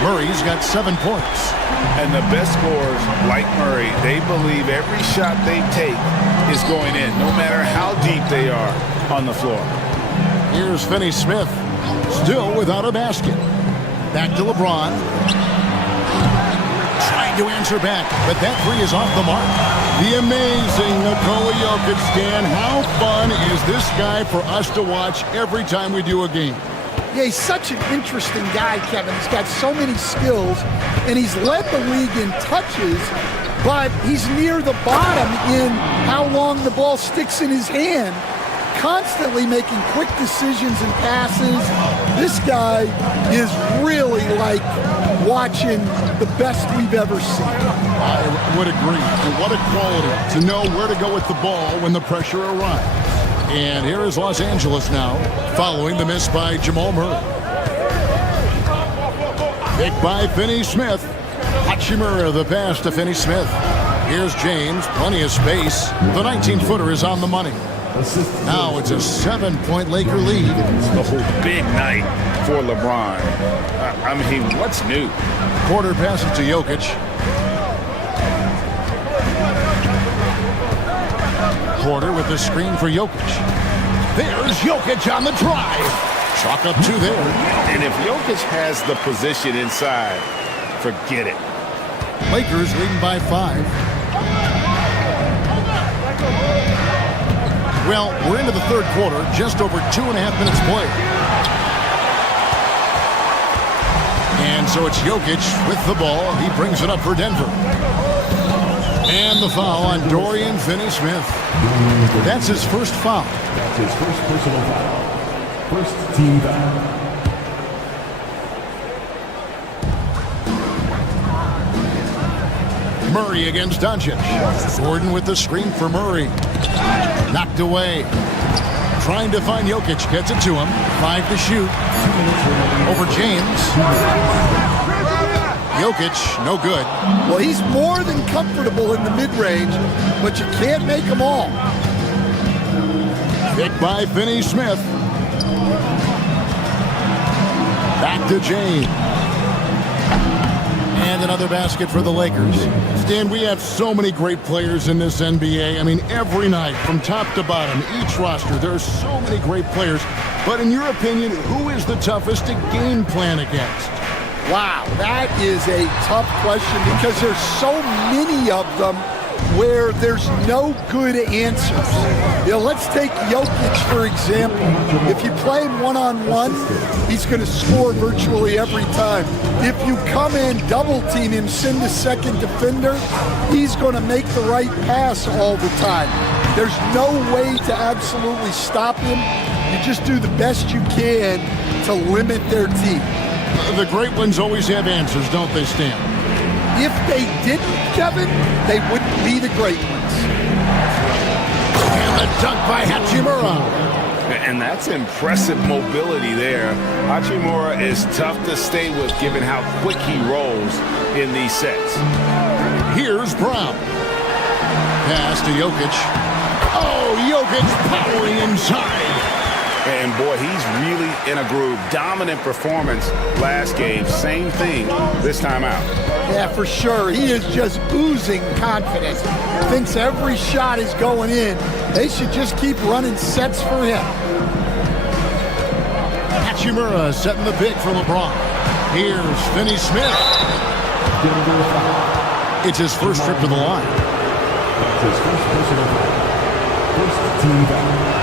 Murray's got 7 points. And the best scorers, like Murray, they believe every shot they take is going in, no matter how deep they are on the floor. Here's Finney-Smith, still without a basket. Back to LeBron. Trying to answer back, but that three is off the mark. The amazing Nikola Jokic. Dan, how fun is this guy for us to watch every time we do a game? Yeah, he's such an interesting guy, Kevin. He's got so many skills, and he's led the league in touches, but he's near the bottom in how long the ball sticks in his hand, constantly making quick decisions and passes. This guy is really like watching the best we've ever seen. I would agree. And what a quality to know where to go with the ball when the pressure arrives. And here is Los Angeles now, following the miss by Jamal Murray. Pick by Finney-Smith. Hachimura the pass to Finney-Smith. Here's James, plenty of space. The 19-footer is on the money. Now it's a 7-point Laker lead. A whole big night for LeBron. I mean, what's new? Quarter passes to Jokic. Porter with the screen for Jokic. There's Jokic on the drive. Chalk up 2 there. And if Jokic has the position inside, forget it. Lakers leading by 5. Well, we're into the third quarter, just over 2.5 minutes played. And so it's Jokic with the ball. He brings it up for Denver. And the foul on Dorian Finney-Smith. That's his first foul. That's his first personal foul. First team foul. Murray against Doncic. Gordon with the screen for Murray. Knocked away. Trying to find Jokic. Gets it to him. 5 to shoot. Over James. Jokic, no good. Well, he's more than comfortable in the mid-range, but you can't make them all. Pick by Finney-Smith. Back to James. And another basket for the Lakers. Stan, we have so many great players in this NBA. I mean, every night, from top to bottom, each roster, there are so many great players. But in your opinion, who is the toughest to game plan against? Wow, that is a tough question because there's so many of them where there's no good answers. You know, let's take Jokic, for example. If you play him one-on-one, he's going to score virtually every time. If you come in, double-team him, send a second defender, he's going to make the right pass all the time. There's no way to absolutely stop him. You just do the best you can to limit their team. The great ones always have answers, don't they, Stan? If they didn't, Kevin, they wouldn't be the great ones. And the dunk by Hachimura. And that's impressive mobility there. Hachimura is tough to stay with given how quick he rolls in these sets. Here's Brown. Pass to Jokic. Oh, Jokic powering inside. And boy, he's really in a groove. Dominant performance last game. Same thing this time out. Yeah, for sure. He is just oozing confidence. Thinks every shot is going in. They should just keep running sets for him. Hachimura setting the pick for LeBron. Here's Finney Smith. It's his first trip to the line. His first personal foul. First team foul.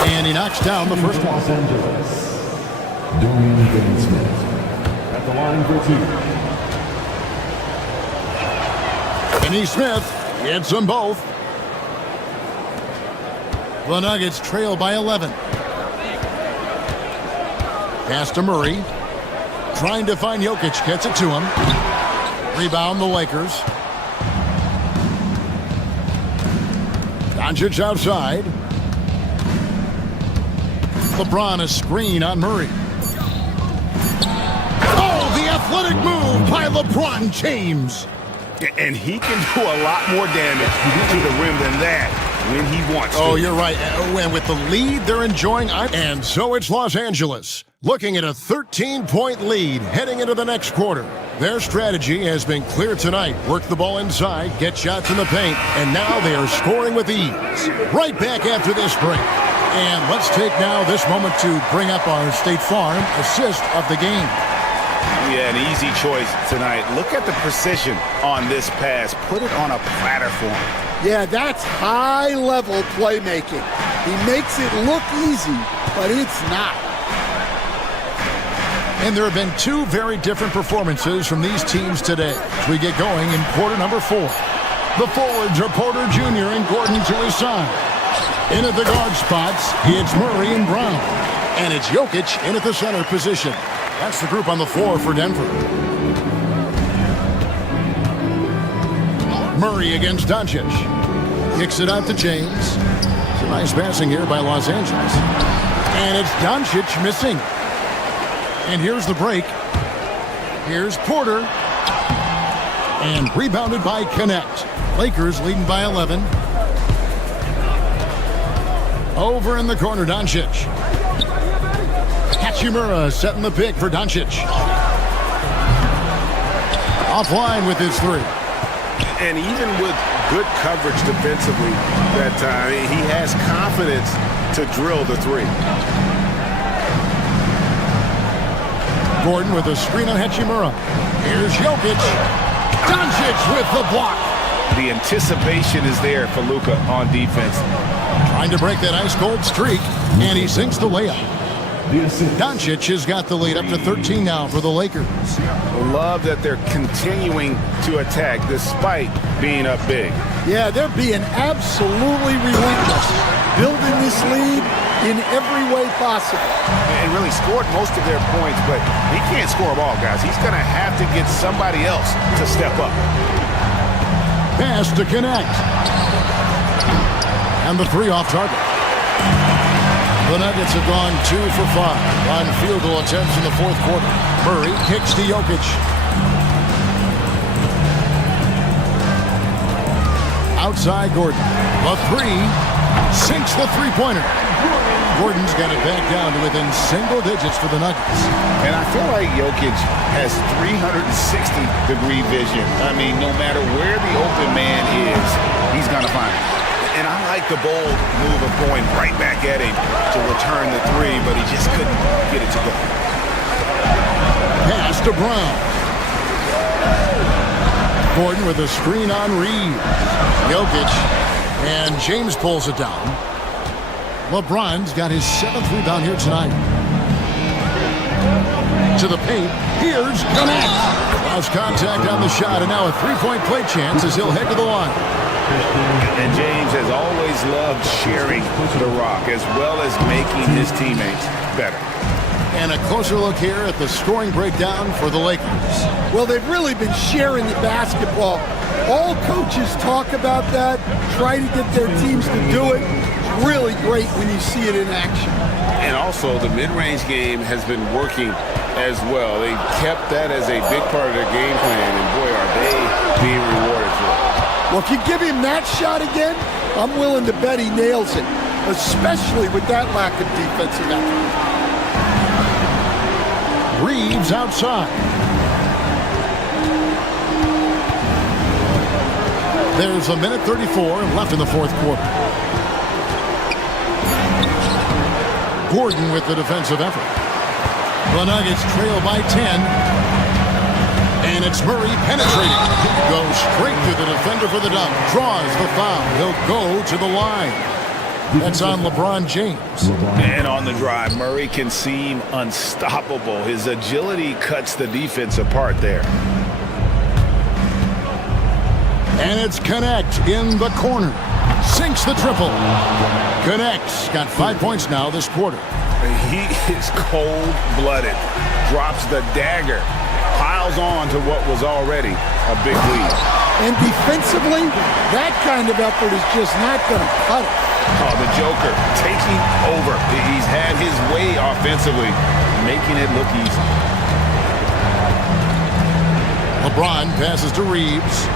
And he knocks down the first one. Los Angeles. Dorian Finney-Smith at the line for two. Finney-Smith gets them both. The Nuggets trail by 11. Pass to Murray. Trying to find Jokic. Gets it to him. Rebound the Lakers. Doncic outside. LeBron a screen on Murray. Oh, the athletic move by LeBron James. And he can do a lot more damage to the rim than that when he wants to. Oh, you're right. And with the lead they're enjoying, and so it's Los Angeles, looking at a 13-point lead heading into the next quarter. Their strategy has been clear tonight. Work the ball inside, get shots in the paint, and now they are scoring with ease. Right back after this break. And let's take now this moment to bring up our State Farm assist of the game. Yeah, an easy choice tonight. Look at the precision on this pass. Put it on a platter for him. Yeah, that's high-level playmaking. He makes it look easy, but it's not. And there have been two very different performances from these teams today as we get going in quarter number 4. The forwards are Porter Jr. and Gordon to his side. In at the guard spots, it's Murray and Brown. And it's Jokic in at the center position. That's the group on the floor for Denver. Murray against Doncic. Kicks it out to James. It's a nice passing here by Los Angeles. And it's Doncic missing. And here's the break. Here's Porter. And rebounded by Connect. Lakers leading by 11. Over in the corner, Doncic. Hachimura setting the pick for Doncic. Offline with his three. And even with good coverage defensively that time, he has confidence to drill the three. Gordon with a screen on Hachimura. Here's Jokic. Doncic with the block. The anticipation is there for Luka on defense. Trying to break that ice-cold streak, and he sinks the layup. Doncic has got the lead up to 13 now for the Lakers. Love that they're continuing to attack despite being up big. Yeah, they're being absolutely relentless, building this lead in every way possible. And really scored most of their points, but he can't score them all, guys. He's going to have to get somebody else to step up. Pass to Connect. And the three off target. The Nuggets have gone 2 for 5 on field goal attempts in the fourth quarter. Murray kicks to Jokic. Outside Gordon. The three sinks the three-pointer. Gordon's got it back down to within single digits for the Nuggets. And I feel like Jokic has 360-degree vision. I mean, no matter where the open man is, he's going to find it. And I like the bold move of going right back at him to return the three, but he just couldn't get it to go. Pass to Brown. Gordon with a screen on Reed. Jokic. And James pulls it down. LeBron's got his 7th rebound here tonight. To the paint. Here's Connect. Lost contact on the shot, and now a three-point play chance as he'll head to the line. And James has always loved sharing the rock as well as making his teammates better. And a closer look here at the scoring breakdown for the Lakers. Well, they've really been sharing the basketball. All coaches talk about that, try to get their teams to do it. It's really great when you see it in action. And also, the mid-range game has been working as well. They kept that as a big part of their game plan, and boy, are they being rewarded for it. Well, if you give him that shot again, I'm willing to bet he nails it, especially with that lack of defensive effort. Reeves outside. There's a minute 34 left in the fourth quarter. Gordon with the defensive effort. The Nuggets trail by 10. And it's Murray penetrating. Goes straight to the defender for the dunk. Draws the foul. He'll go to the line. That's on LeBron James. And on the drive, Murray can seem unstoppable. His agility cuts the defense apart there. And it's Connect in the corner. Sinks the triple. Connect's got 5 points now this quarter. He is cold-blooded. Drops the dagger. Piles on to what was already a big lead. And defensively, that kind of effort is just not going to cut it. Oh, the Joker taking over. He's had his way offensively, making it look easy. LeBron passes to Reeves.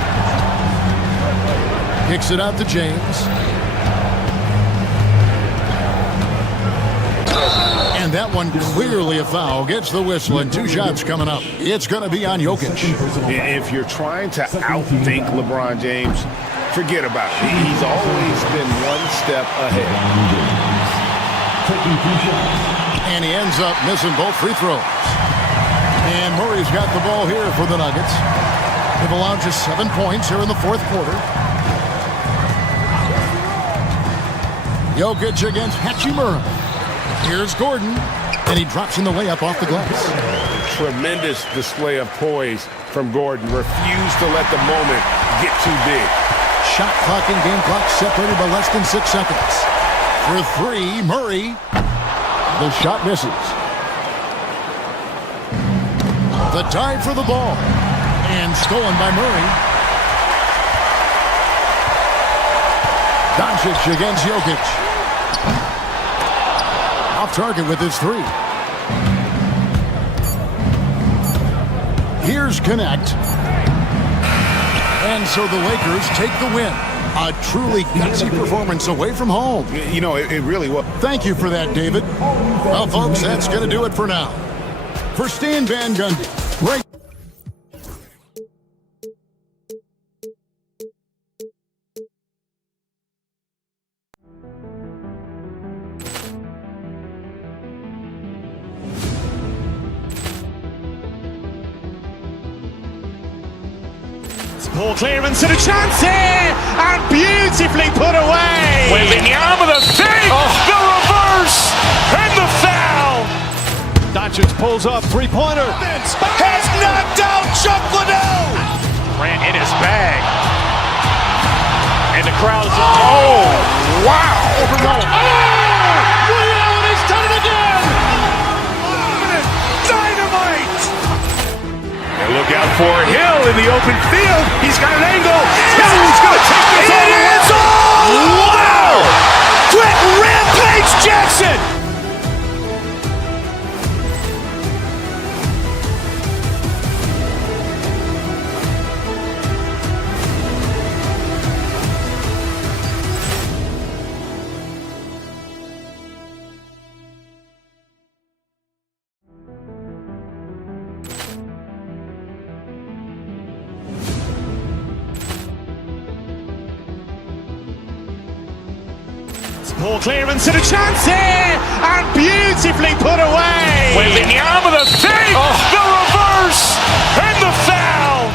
Kicks it out to James. And that one clearly a foul. Gets the whistle and 2 shots coming up. It's going to be on Jokic. If you're trying to outthink LeBron James, forget about it. He's always been one step ahead. And he ends up missing both free throws. And Murray's got the ball here for the Nuggets. They've allowed just 7 points here in the fourth quarter. Jokic against Hachimura. Here's Gordon, and he drops in the layup off the glass. Tremendous display of poise from Gordon. Refused to let the moment get too big. Shot clock and game clock separated by less than 6 seconds. For 3, Murray. The shot misses. The dive for the ball. And stolen by Murray. Doncic against Jokic. Off target with his 3. Here's Connect. And so the Lakers take the win. A truly gutsy performance away from home. You know, it really was. Thank you for that, David. Well, folks, that's going to do it for now. For Stan Van Gundy, great. Ball clearance and a chance here, and beautifully put away. Wembanyama the save, the reverse, and the foul. Doncic pulls up, three-pointer. Has knocked out Chuck Liddell. Ran in his bag, and the crowd is wow! Ray Allen has done it again. Dynamite! And look out for Hill in the open field. He's got an angle. Hill's going to take this all the way. Wow! Quick Rampage Jackson! Ball clearance and a chance here, and beautifully put away. Wembanyama the save, the reverse, and the foul.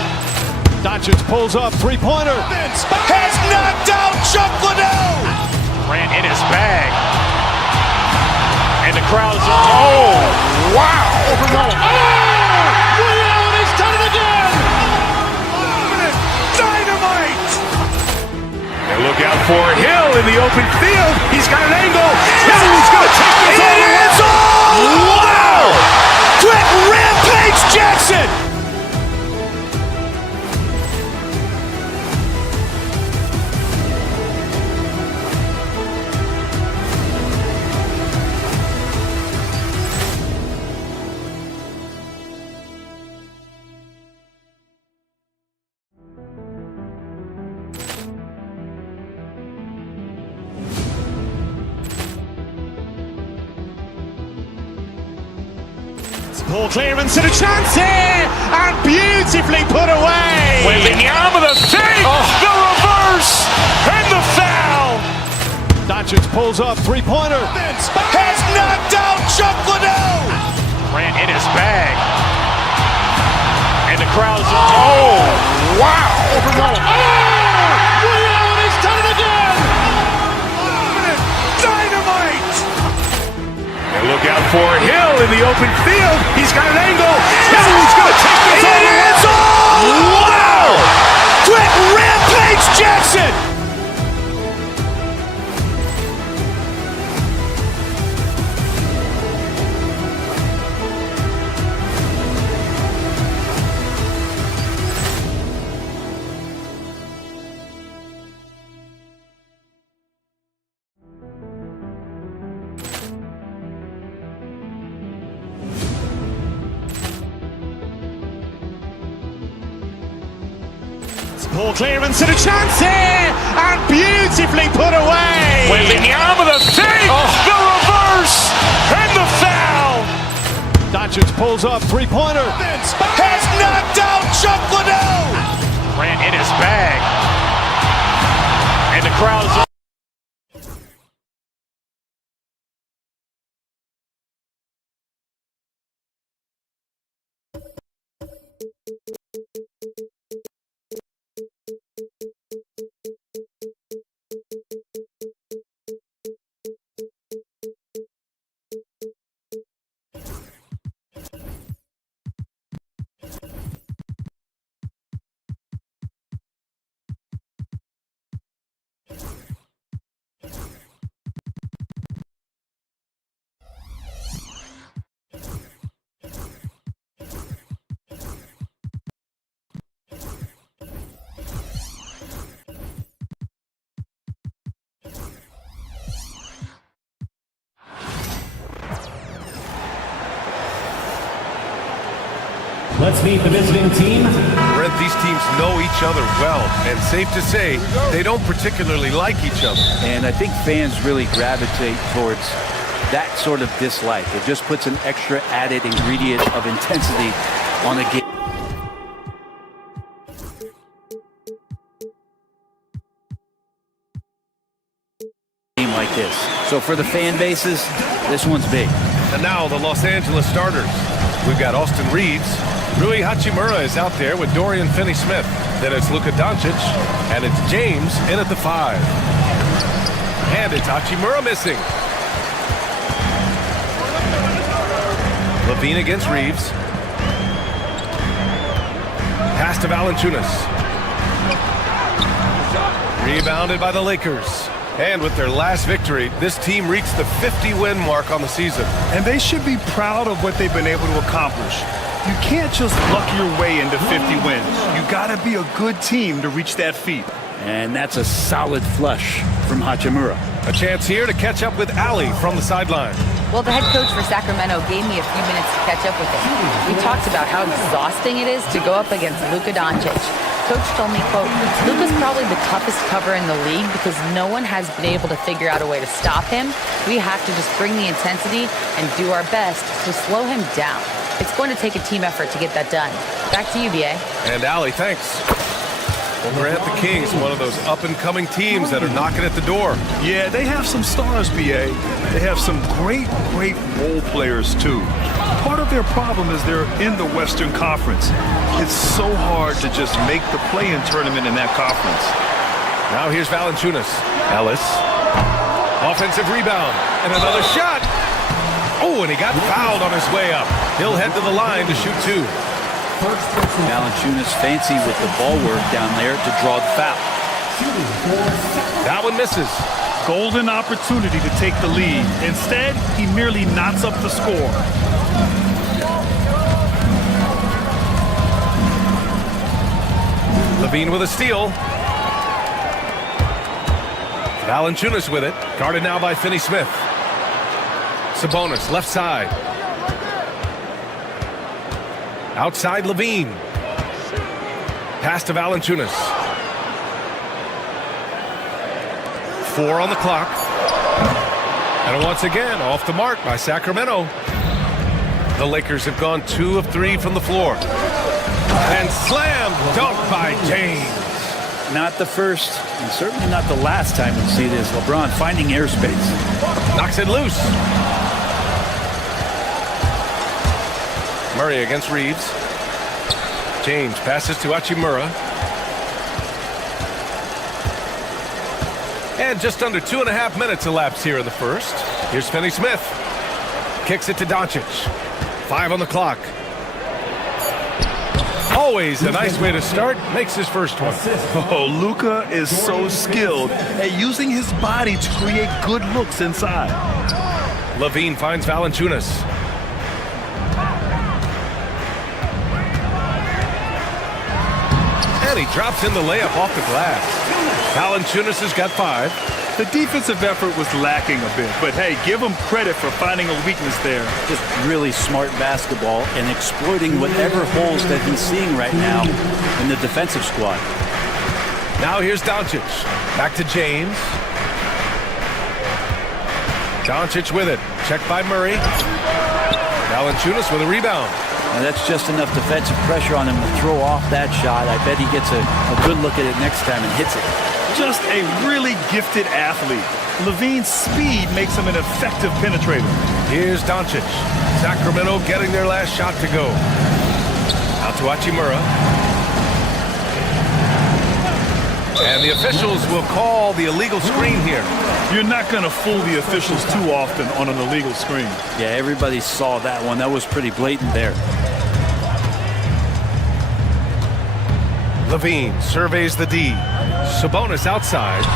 Doncic pulls up, three-pointer. Has knocked out Chuck Liddell. Ran in his bag, and the crowd is wow! Ray Allen has done it again. Dynamite! And look out for Hill in the open field. He's got an angle. Hill's going to take this all the way. Wow! wow! Quick Rampage Jackson! Ball clearance and a chance here, and beautifully put away. Wembanyama the fake, the reverse, and the foul. Doncic pulls up, three-pointer. Has knocked out Chuck Liddell. Ran in his bag, and the crowd is. Oh, wow! Ray Allen has done it again. Dynamite! And look out for Hill in the open field. He's got an angle. Hill's going to take this all the way. It's all! Wow! Quick Rampage Jackson! Ball clearance and a chance here, and beautifully put away. Wembanyama the fake, the reverse, and the foul. Doncic pulls up, three-pointer. Has knocked out Chuck Liddell. Ran in his bag, and the crowd is. Let's meet the visiting team. Brent, these teams know each other well, and safe to say, they don't particularly like each other. And I think fans really gravitate towards that sort of dislike. It just puts an extra added ingredient of intensity on a game. Like this. So for the fan bases, this one's big. And now the Los Angeles starters. We've got Austin Reeves. Rui Hachimura is out there with Dorian Finney-Smith. Then it's Luka Doncic, and it's James in at the 5. And it's Hachimura missing. Levine against Reeves. Pass to Valanciunas. Rebounded by the Lakers. And with their last victory, this team reached the 50-win mark on the season. And they should be proud of what they've been able to accomplish. You can't just luck your way into 50 wins. You got to be a good team to reach that feat. And that's a solid flush from Hachimura. A chance here to catch up with Ali from the sideline. Well, the head coach for Sacramento gave me a few minutes to catch up with him. We talked about how exhausting it is to go up against Luka Doncic. Coach told me, quote, Luka's probably the toughest cover in the league because no one has been able to figure out a way to stop him. We have to just bring the intensity and do our best to slow him down. It's going to take a team effort to get that done. Back to you, B.A. And Ali, thanks. Well, Grant, the Kings, one of those up-and-coming teams that are knocking at the door. Yeah, they have some stars, B.A. They have some great role players, too. Part of their problem is they're in the Western Conference. It's so hard to just make the play-in tournament in that conference. Now here's Valanciunas. Ellis. Offensive rebound. And another shot. Oh, and he got fouled on his way up. He'll head to the line to shoot 2. Valanciunas fancy with the ball work down there to draw the foul. That one misses. Golden opportunity to take the lead. Instead, he merely knots up the score. Levine with a steal. Valanciunas with it. Guarded now by Finney-Smith. Sabonis, left side. Outside Levine. Pass to Valanciunas. 4 on the clock. And once again, off the mark by Sacramento. The Lakers have gone 2 of 3 from the floor. And slam dunk by James. Not the first, and certainly not the last time we see this. LeBron finding airspace. Knocks it loose. Murray against Reeves. James passes to Hachimura. And just under 2.5 minutes elapsed here in the first. Here's Finney-Smith. Kicks it to Doncic. 5 on the clock. Always a nice way to start. Makes his first one. Oh, Luka is so skilled at using his body to create good looks inside. Levine finds Valanciunas. And he drops in the layup off the glass. Valanciunas has got 5. The defensive effort was lacking a bit, but hey, give him credit for finding a weakness there. Just really smart basketball and exploiting whatever holes that he's seeing right now in the defensive squad. Now here's Doncic. Back to James. Doncic with it. Checked by Murray. Valanciunas with a rebound. And that's just enough defensive pressure on him to throw off that shot. I bet he gets a good look at it next time and hits it. Just a really gifted athlete. Levine's speed makes him an effective penetrator. Here's Doncic. Sacramento getting their last shot to go. Out to Hachimura. And the officials will call the illegal screen here. You're not going to fool the officials too often on an illegal screen. Yeah, everybody saw that one. That was pretty blatant there. Levine surveys the D. Sabonis outside.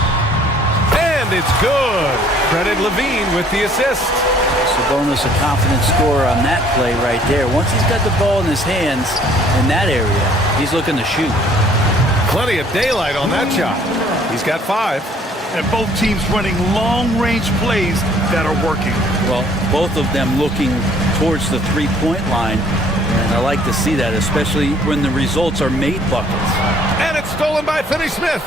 And it's good. Credit Levine with the assist. Sabonis a confident scorer on that play right there. Once he's got the ball in his hands in that area, he's looking to shoot. Plenty of daylight on that shot. He's got 5. And both teams running long-range plays that are working. Well, both of them looking towards the three-point line. And I like to see that, especially when the results are made buckets. And it's stolen by Finney-Smith.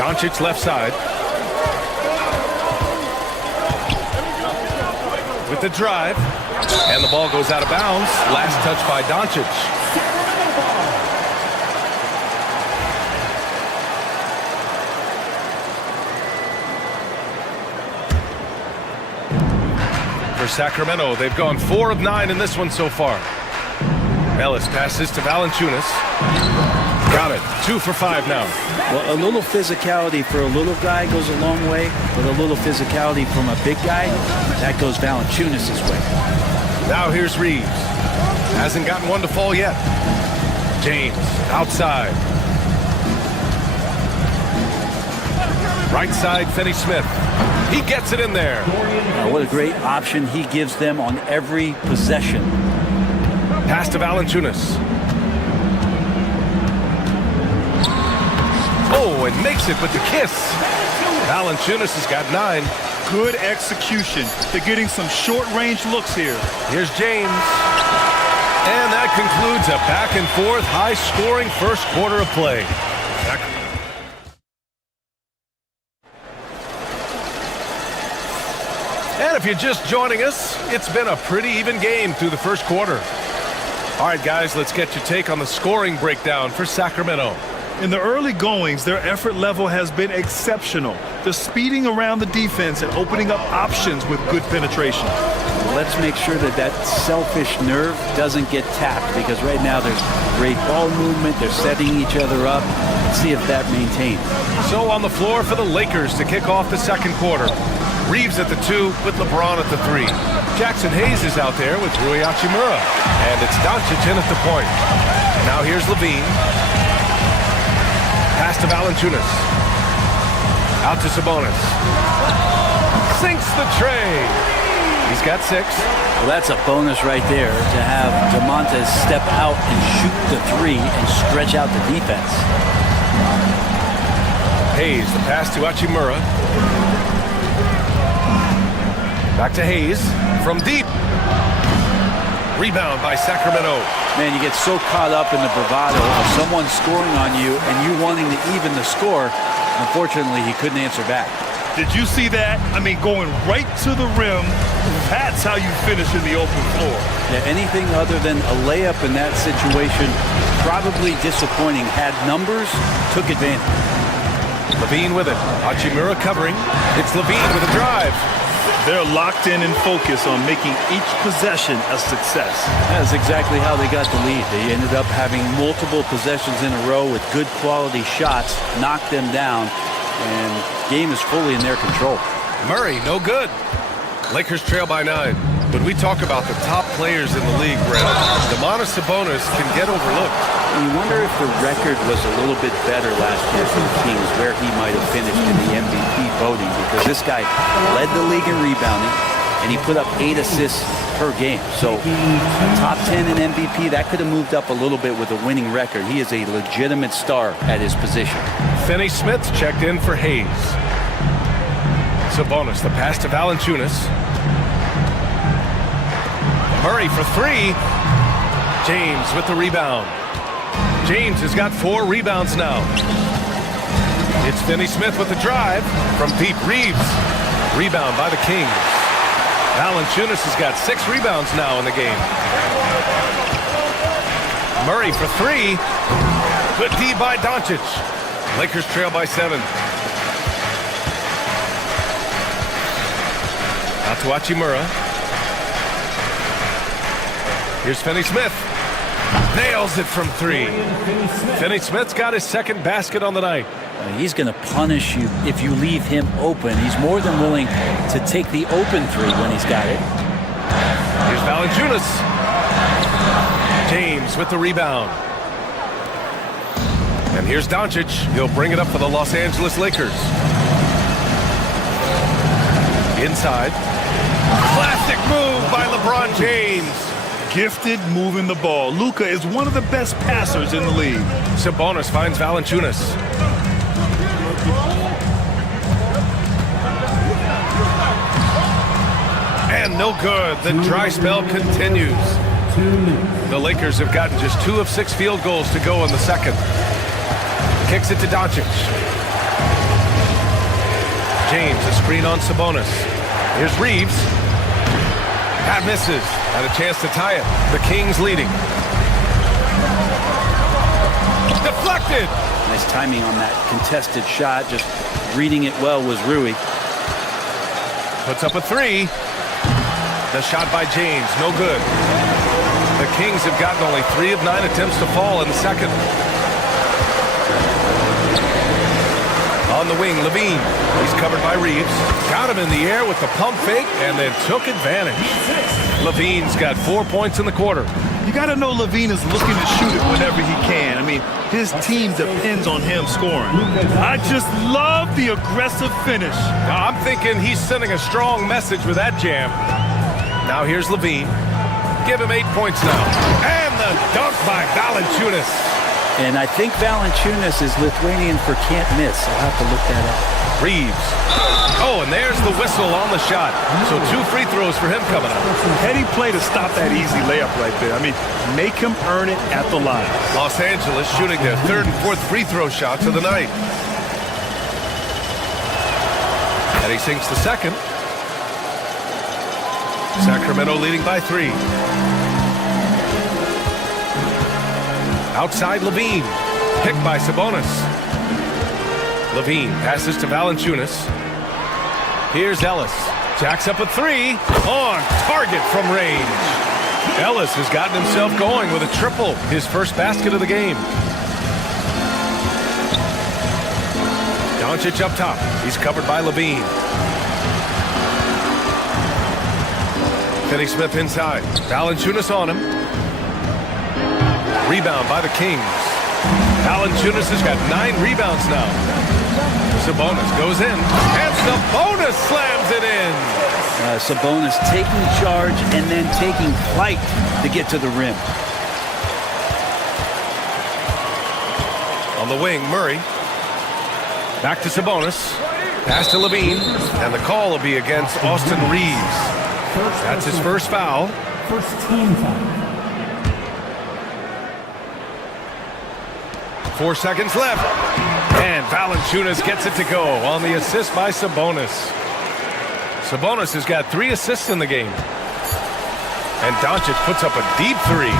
Doncic left side. With the drive. And the ball goes out of bounds. Last touch by Doncic. For Sacramento, they've gone 4 of 9 in this one so far. Ellis passes to Valanciunas. Got it. 2 for 5 now. Well, a little physicality for a little guy goes a long way, but a little physicality from a big guy, that goes Valanciunas' way. Now here's Reeves. Hasn't gotten one to fall yet. James outside. Right side, Finney-Smith. He gets it in there. What a great option he gives them on every possession. Pass to Valanciunas. Oh, and makes it with the kiss. Valanciunas has got 9. Good execution. They're getting some short-range looks here. Here's James. And that concludes a back-and-forth, high-scoring first quarter of play. And if you're just joining us, it's been a pretty even game through the first quarter. All right, guys, let's get your take on the scoring breakdown for Sacramento. In the early goings, their effort level has been exceptional. They're speeding around the defense and opening up options with good penetration. Let's make sure that that selfish nerve doesn't get tapped, because right now there's great ball movement. They're setting each other up. Let's see if that maintains. So on the floor for the Lakers to kick off the second quarter. Reeves at the 2 with LeBron at the 3. Jackson Hayes is out there with Rui Hachimura. And it's Doncic in at the point. Now here's Levine. Pass to Valanciunas. Out to Sabonis. sinks the tray. He's got 6. Well, that's a bonus right there to have DeMontis step out and shoot the 3 and stretch out the defense. Hayes, the pass to Hachimura. Back to Hayes from deep. Rebound by Sacramento. Man, you get so caught up in the bravado of someone scoring on you and you wanting to even the score. Unfortunately, he couldn't answer back. Did you see that? I mean, going right to the rim. That's how you finish in the open floor. Yeah, anything other than a layup in that situation, probably disappointing. Had numbers, took advantage. Levine with it. Hachimura covering. It's Levine with a drive. They're locked in and focused on making each possession a success. That's exactly how they got the lead. They ended up having multiple possessions in a row with good quality shots, knocked them down, and game is fully in their control. Murray, no good. Lakers trail by 9. When we talk about the top players in the league, Brandon, Domantas Sabonis can get overlooked. You wonder if the record was a little bit better last year for the Kings, where he might have finished in the MVP voting, because this guy led the league in rebounding, and he put up 8 assists per game. So top 10 in MVP, that could have moved up a little bit with a winning record. He is a legitimate star at his position. Finney Smith checked in for Hayes. Sabonis, the pass to Valanciunas. Murray for 3. James with the rebound. James has got 4 rebounds now. It's Finney Smith with the drive from deep. Reeves. Rebound by the Kings. Valanciunas has got 6 rebounds now in the game. Murray for 3. Good D by Doncic. Lakers trail by 7. Out to Hachimura. Here's Finney Smith. Nails it from 3. Finney Smith's got his 2nd basket on the night. He's going to punish you if you leave him open. He's more than willing to take the open 3 when he's got it. Here's Valanciunas. James with the rebound. And here's Doncic. He'll bring it up for the Los Angeles Lakers. Inside. Classic move by LeBron James. Gifted moving the ball. Luka is one of the best passers in the league. Sabonis finds Valanciunas. And no good. The dry spell continues. The Lakers have gotten just 2 of 6 field goals to go in the second. Kicks it to Doncic. James, a screen on Sabonis. Here's Reeves. That misses. And a chance to tie it. The Kings leading. Deflected. Nice timing on that contested shot. Just reading it well was Rui. Puts up a 3. The shot by James, no good. The Kings have gotten only 3 of 9 attempts to fall in the second. On the wing, Levine. He's covered by Reeves. Got him in the air with the pump fake and then took advantage. Levine's got 4 points in the quarter. You got to know Levine is looking to shoot it whenever he can. I mean, his team depends on him scoring. I just love the aggressive finish. I'm thinking he's sending a strong message with that jam. Now here's Levine. Give him 8 points now. And the dunk by Valanciunas. And I think Valanciunas is Lithuanian for can't miss. I'll have to look that up. Reeves. Oh, and there's the whistle on the shot. So 2 free throws for him coming up. Heady play to stop that easy layup right there. I mean, make him earn it at the line. Los Angeles shooting their 3rd and 4th free throw shots of the night. And he sinks the second. Sacramento leading by 3. Outside Levine. Picked by Sabonis. Levine passes to Valanciunas. Here's Ellis. Jacks up a 3. On target from range. Ellis has gotten himself going with a triple. His first basket of the game. Doncic up top. He's covered by Levine. Finney Smith inside. Valanciunas on him. Rebound by the Kings. Valanciunas has got 9 rebounds now. Sabonis goes in, and Sabonis slams it in. Sabonis taking charge and then taking flight to get to the rim. On the wing, Murray. Back to Sabonis. Pass to Levine, and the call will be against Austin Reeves. That's his first foul. First team foul. 4 seconds left. And Valanciunas gets it to go on the assist by Sabonis. Sabonis has got 3 assists in the game. And Doncic puts up a deep 3.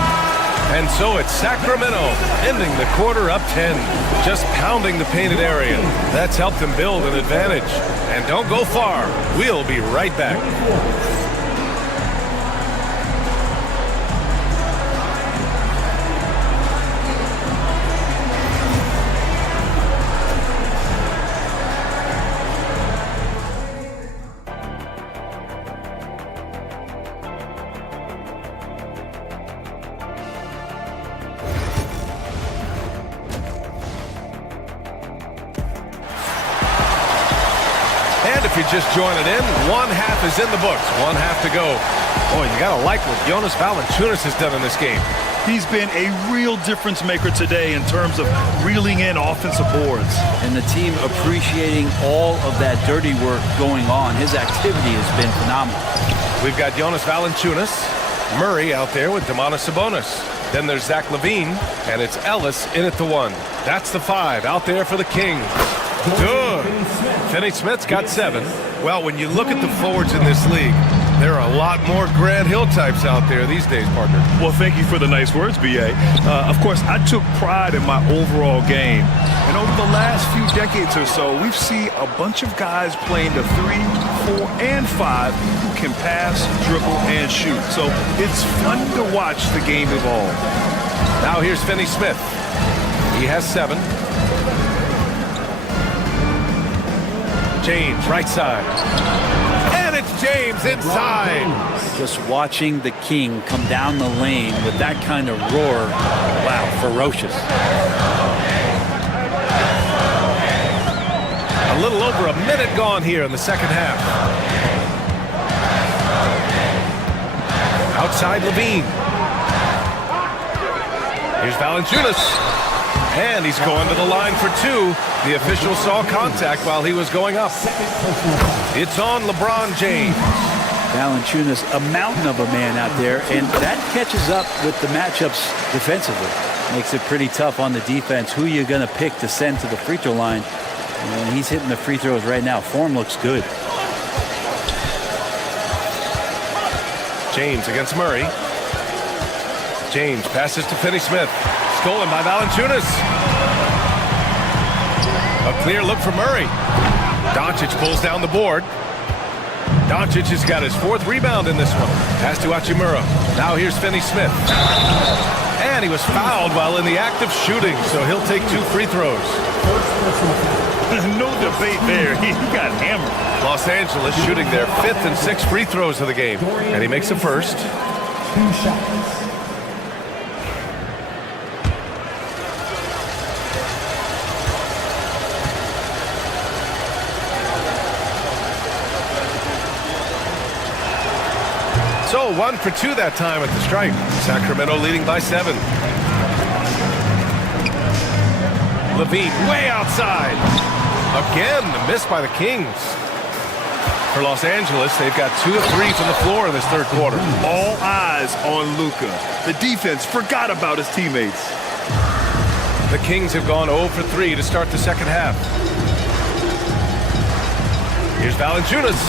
And so it's Sacramento ending the quarter up 10. Just pounding the painted area. That's helped them build an advantage. And don't go far. We'll be right back. If you're just joining in, one half is in the books, one half to go. Boy, you gotta like what Jonas Valanciunas has done in this game. He's been a real difference maker today in terms of reeling in offensive boards. And the team appreciating all of that dirty work going on. His activity has been phenomenal. We've got Jonas Valanciunas, Murray out there with Domantas Sabonis. Then there's Zach LaVine, and it's Ellis in at the 1. That's the 5 out there for the Kings. Good. Finney-Smith's got 7. Well, when you look at the forwards in this league, there are a lot more Grant Hill types out there these days, partner. Well, thank you for the nice words, B.A. Of course, I took pride in my overall game. And over the last few decades or so, we've seen a bunch of guys playing the 3, 4, and 5 who can pass, dribble, and shoot. So it's fun to watch the game evolve. Now here's Finney-Smith. He has 7. James, right side. And it's James inside. Just watching the King come down the lane with that kind of roar. Wow, ferocious. A little over a minute gone here in the second half. Outside Levine. Here's Valanciunas. And he's going to the line for 2. The official saw contact while he was going up. It's on LeBron James. Valanciunas, a mountain of a man out there, and that catches up with the matchups defensively. Makes it pretty tough on the defense. Who you're going to pick to send to the free throw line. And he's hitting the free throws right now. Form looks good. James against Murray. James passes to Finney-Smith. Stolen by Valanciunas. A clear look for Murray. Doncic pulls down the board. Doncic has got his 4th rebound in this one. Pass to Hachimura. Now here's Finney-Smith. And he was fouled while in the act of shooting, so he'll take 2 free throws. No debate there. He got hammered. Los Angeles shooting their 5th and 6th free throws of the game. And he makes a first. 2 shots. So 1 for 2 that time at the stripe. Sacramento leading by 7. Levine way outside. Again, the miss by the Kings. For Los Angeles, they've got 2 of 3 from the floor in this third quarter. All eyes on Luka. The defense forgot about his teammates. The Kings have gone 0 for 3 to start the second half. Here's Valanciunas.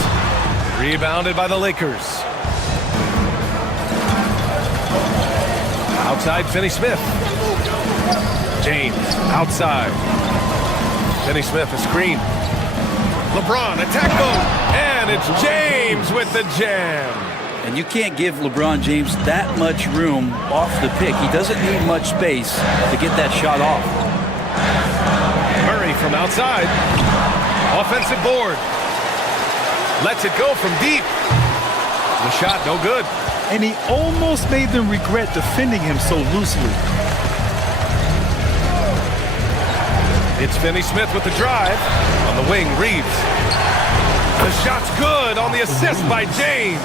Rebounded by the Lakers. Outside Finney-Smith. James outside. Finney-Smith a screen. LeBron attack mode. And it's James with the jam. And you can't give LeBron James that much room off the pick. He doesn't need much space to get that shot off. Murray from outside. Offensive board. Lets it go from deep. The shot no good. And he almost made them regret defending him so loosely. It's Finney Smith with the drive. On the wing, Reeves. The shot's good on the assist by James.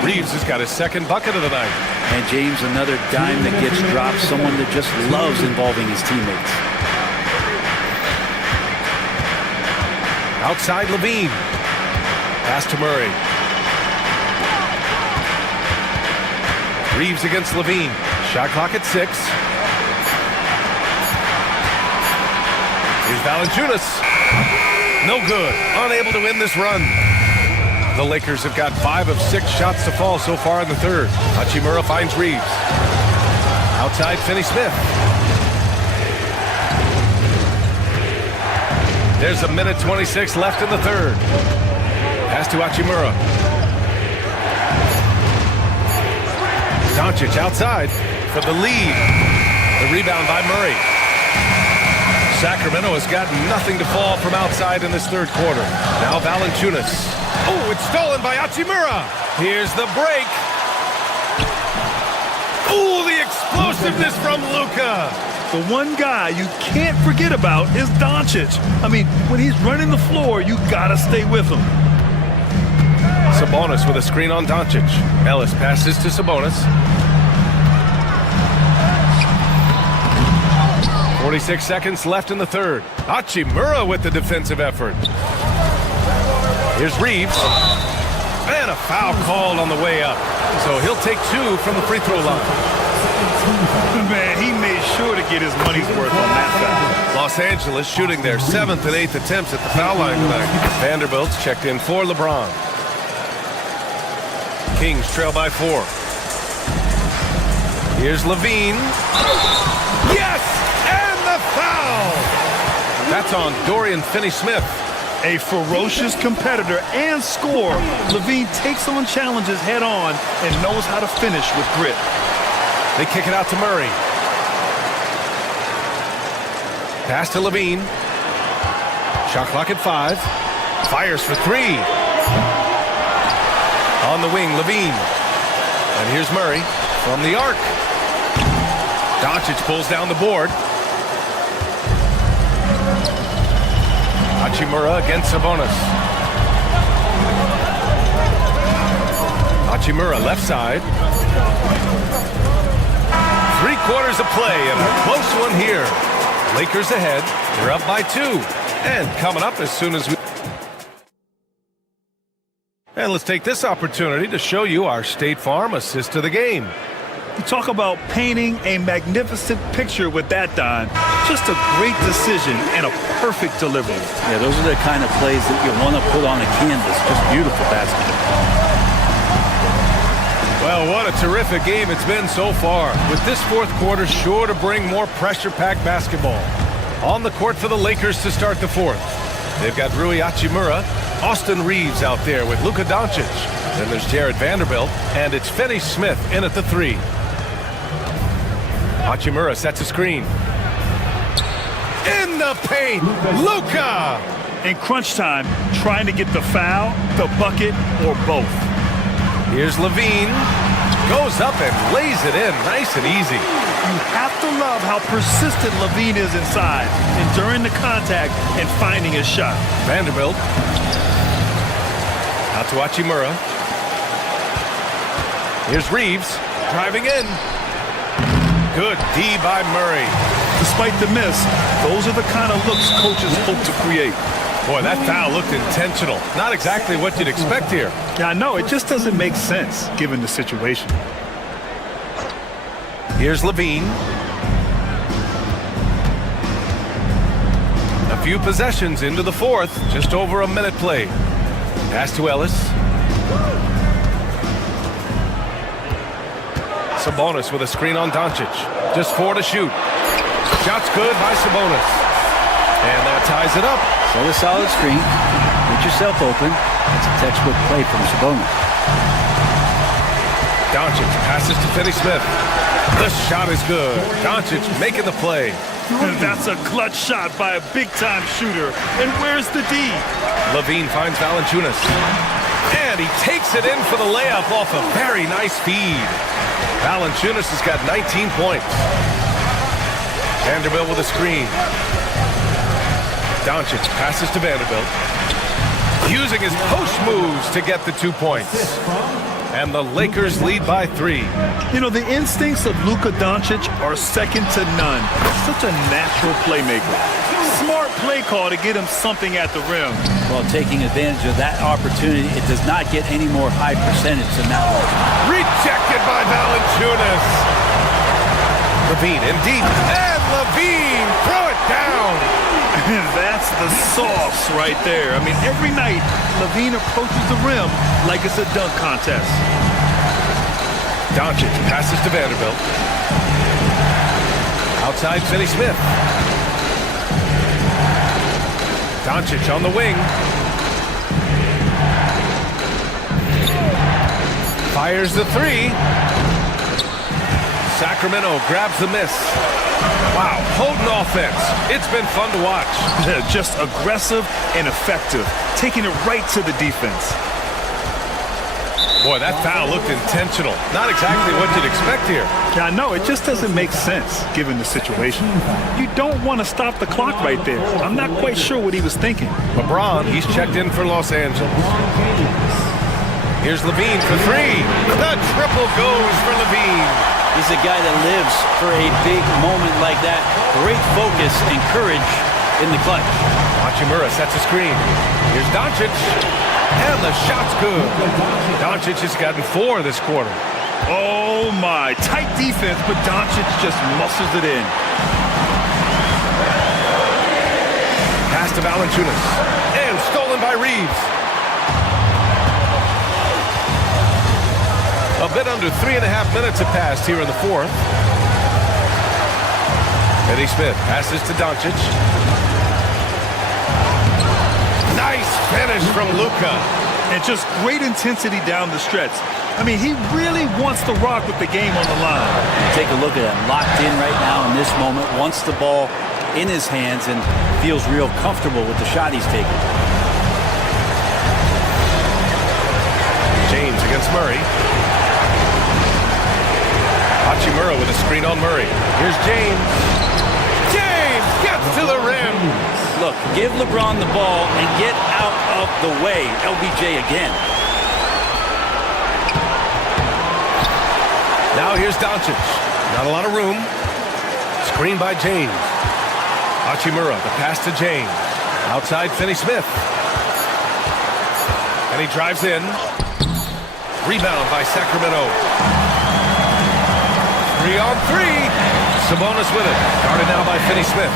Reeves has got his second bucket of the night. And James, another dime that gets dropped, someone that just loves involving his teammates. Outside Levine. Pass to Murray. Reeves against Levine. Shot clock at 6. Here's Valanciunas. No good. Unable to win this run. The Lakers have got 5 of 6 shots to fall so far in the third. Hachimura finds Reeves. Outside Finney Smith. There's a minute 26 left in the third. Pass to Hachimura. Doncic outside for the lead. The rebound by Murray. Sacramento has got nothing to fall from outside in this third quarter. Now Valanciunas. Oh, it's stolen by Hachimura. Here's the break. Oh, the explosiveness from Luka. The one guy you can't forget about is Doncic. I mean, when he's running the floor, you gotta stay with him. Sabonis with a screen on Doncic. Ellis passes to Sabonis. 46 seconds left in the third. Hachimura with the defensive effort. Here's Reeves. And a foul called on the way up. So he'll take 2 from the free throw line. Man, he made sure to get his money's worth on that foul. Los Angeles shooting their 7th and 8th attempts at the foul line tonight. Vanderbilt's checked in for LeBron. Kings trail by 4. Here's Levine. Yes! And the foul! That's on Dorian Finney-Smith. A ferocious competitor and scorer, Levine takes on challenges head on and knows how to finish with grit. They kick it out to Murray. Pass to Levine. Shot clock at 5. Fires for 3. On the wing, Levine. And here's Murray from the arc. Doncic pulls down the board. Hachimura against Sabonis. Hachimura left side. 3 quarters of play and a close one here. Lakers ahead. They're up by 2. And coming up as soon as we... And let's take this opportunity to show you our State Farm assist to the game. You talk about painting a magnificent picture with that, Don. Just a great decision and a perfect delivery. Yeah, those are the kind of plays that you want to put on a canvas. Just beautiful basketball. Well, what a terrific game it's been so far. With this fourth quarter sure to bring more pressure-packed basketball. On the court for the Lakers to start the fourth. They've got Rui Hachimura, Austin Reeves out there with Luka Doncic. Then there's Jared Vanderbilt, and it's Finney Smith in at the 3. Hachimura sets a screen. In the paint, Luka! In crunch time, trying to get the foul, the bucket, or both. Here's Levine. Goes up and lays it in nice and easy. You have to love how persistent Levine is inside, enduring the contact and finding his shot. Vanderbilt. Out to Hachimura. Here's Reeves driving in. Good D by Murray. Despite the miss, those are the kind of looks coaches hope to create. Boy, that foul looked intentional. Not exactly what you'd expect here. Yeah, I know. It just doesn't make sense given the situation. Here's Levine. A few possessions into the fourth. Just over a minute played. Pass to Ellis. Sabonis with a screen on Doncic. Just 4 to shoot. Shot's good by Sabonis. And that ties it up. Set a solid screen. Get yourself open. That's a textbook play from Sabonis. Doncic passes to Finney-Smith. The shot is good. Doncic making the play. That's a clutch shot by a big-time shooter. And where's the D? Levine finds Valanciunas. And he takes it in for the layup off a very nice feed. Valanciunas has got 19 points. Vanderbilt with a screen. Doncic passes to Vanderbilt. Using his post moves to get the 2 points. And the Lakers lead by 3. You know, the instincts of Luka Doncic are second to none. Such a natural playmaker. Smart play call to get him something at the rim. Well, taking advantage of that opportunity, it does not get any more high percentage than that one. Rejected by Valanciunas. Levine in deep. And Levine, throw it down. That's the sauce right there. I mean, every night, Levine approaches the rim like it's a dunk contest. Doncic passes to Vanderbilt. Outside, Finney-Smith. Doncic on the wing. Fires the 3. Sacramento grabs the miss. Wow, Holden offense. It's been fun to watch. Just aggressive and effective, taking it right to the defense. Boy, that foul looked intentional. Not exactly what you'd expect here. Yeah, I know. It just doesn't make sense, given the situation. You don't want to stop the clock right there. I'm not quite sure what he was thinking. LeBron, he's checked in for Los Angeles. Here's Levine for 3. The triple goes for Levine. He's a guy that lives for a big moment like that. Great focus and courage in the clutch. Hachimura sets a screen. Here's Doncic. And the shot's good. Doncic has gotten 4 this quarter. Oh, my. Tight defense, but Doncic just muscles it in. Pass to Valanciunas. And stolen by Reeves. A bit under 3.5 minutes have passed here in the 4th. Finney-Smith passes to Doncic. Nice finish from Luka. And just great intensity down the stretch. I mean, he really wants to rock with the game on the line. Take a look at him, locked in right now in this moment, wants the ball in his hands and feels real comfortable with the shot he's taking. James against Murray. Hachimura with a screen on Murray. Here's James. James gets to the rim. Look, give LeBron the ball and get out of the way. LBJ again. Now here's Doncic. Not a lot of room. Screen by James. Hachimura, the pass to James. Outside Finney-Smith. And he drives in. Rebound by Sacramento. 3 on 3. Sabonis with it. Guarded now by Finney-Smith.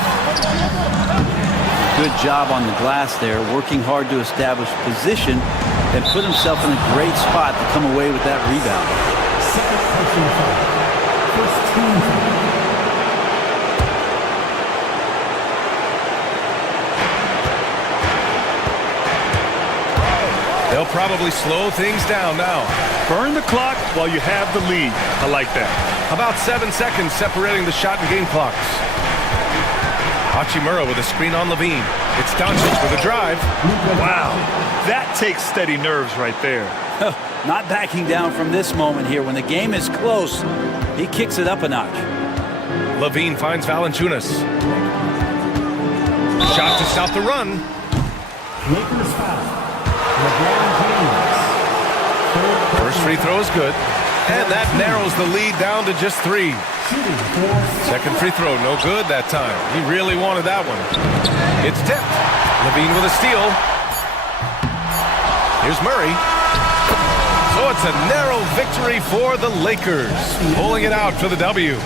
Good job on the glass there, working hard to establish position and put himself in a great spot to come away with that rebound. First team foul. They'll probably slow things down now. Burn the clock while you have the lead. I like that. About 7 seconds separating the shot and game clocks. Hachimura with a screen on Levine. It's Doncic with a drive. Wow, that takes steady nerves right there. Not backing down from this moment here. When the game is close, he kicks it up a notch. Levine finds Valanciunas. Shot to stop the run. Lakers foul. LeBron James. First free throw is good. And that narrows the lead down to just 3. Second free throw, no good that time. He really wanted that one. It's tipped. Levine with a steal. Here's Murray. So it's a narrow victory for the Lakers. Pulling it out for the W.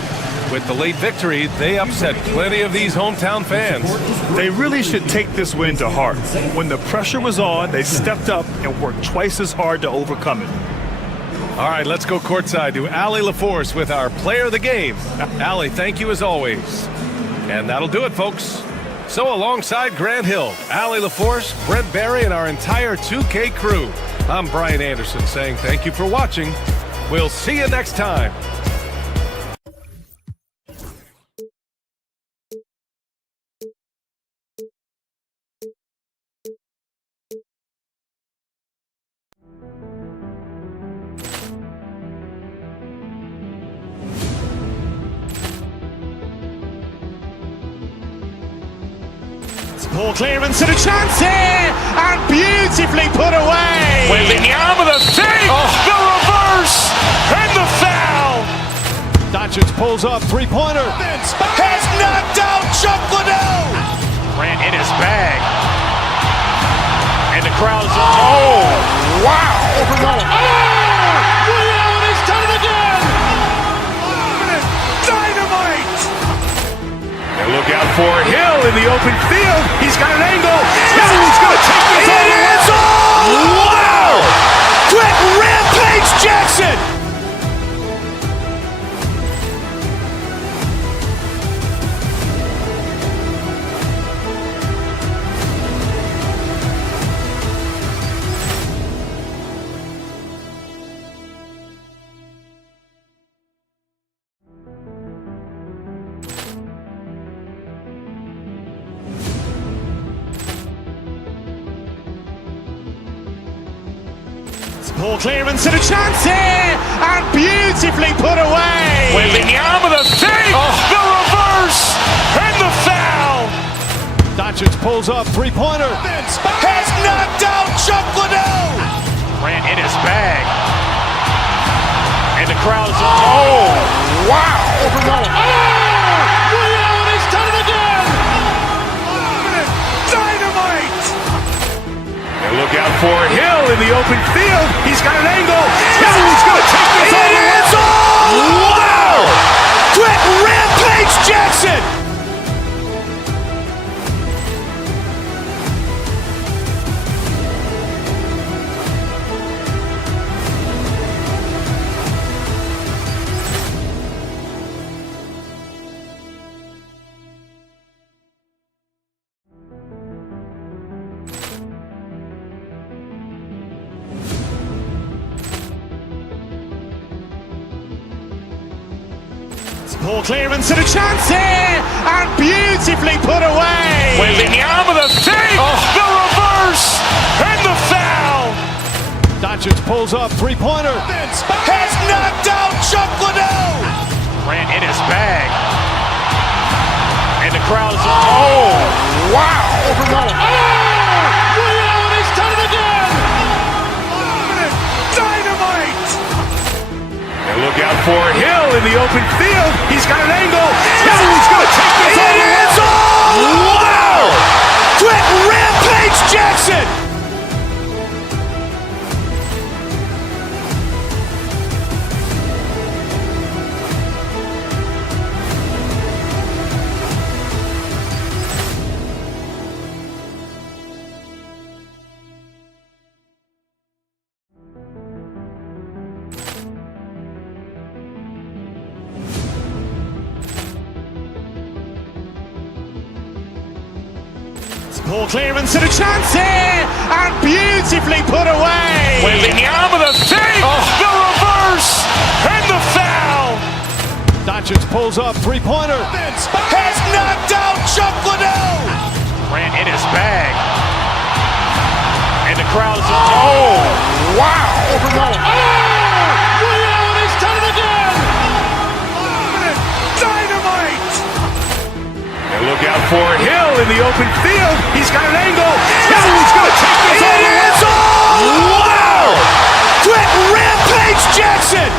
With the late victory, they upset plenty of these hometown fans. They really should take this win to heart. When the pressure was on, they stepped up and worked twice as hard to overcome it. All right, let's go courtside to Allie LaForce with our player of the game. Allie, thank you as always. And that'll do it, folks. So alongside Grant Hill, Allie LaForce, Brent Barry, and our entire 2K crew, I'm Brian Anderson saying thank you for watching. We'll see you next time. Ball clearance and a chance here, and beautifully put away. Wembanyama the fake, the reverse, and the foul. Doncic pulls up, three-pointer. Has knocked out Chuck Liddell. Ran in his bag. And the crowd is, oh, wow. Ray Allen has done it again. Dynamite. And look out for Hill in the open field. He's got an angle. He's going to take this all the way. Wow. Quick rampage Jackson. Ball clearance and a chance here, and beautifully put away. Wembanyama the fake, the reverse, and the foul. Doncic pulls up, three-pointer. Has knocked out Chuck Liddell. Ran in his bag. And the crowd is, oh, wow. Ray Allen has done it again. Dynamite. And look out for Hill in the open field. He's got an angle. He's going to take this all the way. Wow. Quick rampage Jackson. Ball clearance and a chance here, and beautifully put away. Wembanyama the fake, the reverse, and the foul. Doncic pulls up, three-pointer. Has knocked out Chuck Liddell. Ran in his bag. And the crowd is, oh, wow. Ray Allen has done it again. Dynamite. And look out for Hill in the open field. He's got an angle. He's going to take this all the way. Wow. Quick rampage Jackson. Ball clearance and a chance here, and beautifully put away. Wembanyama the fake, the reverse, and the foul. Doncic pulls up, three-pointer. Has knocked out Chuck Liddell. Ran in his bag. And the crowd is, oh, wow. Ray Allen has done it again. Dynamite. And look out for Hill in the open field. He's got an angle. He's going to take this all the way. Wow. Quick rampage Jackson.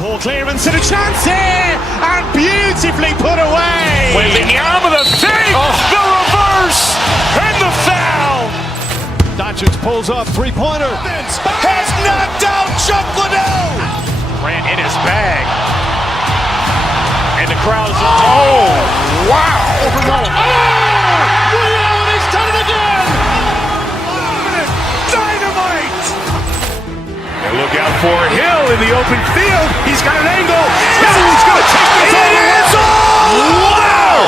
Ball clearance and a chance here, and beautifully put away. Wembanyama the fake, the reverse, and the foul. Doncic pulls up, three-pointer. Has knocked out Chuck Liddell. Ran in his bag. And the crowd is, oh, wow. Ray Allen has done it again. Dynamite. And look out for Hill in the open field. He's got an angle. He's going to take this all the way. Wow.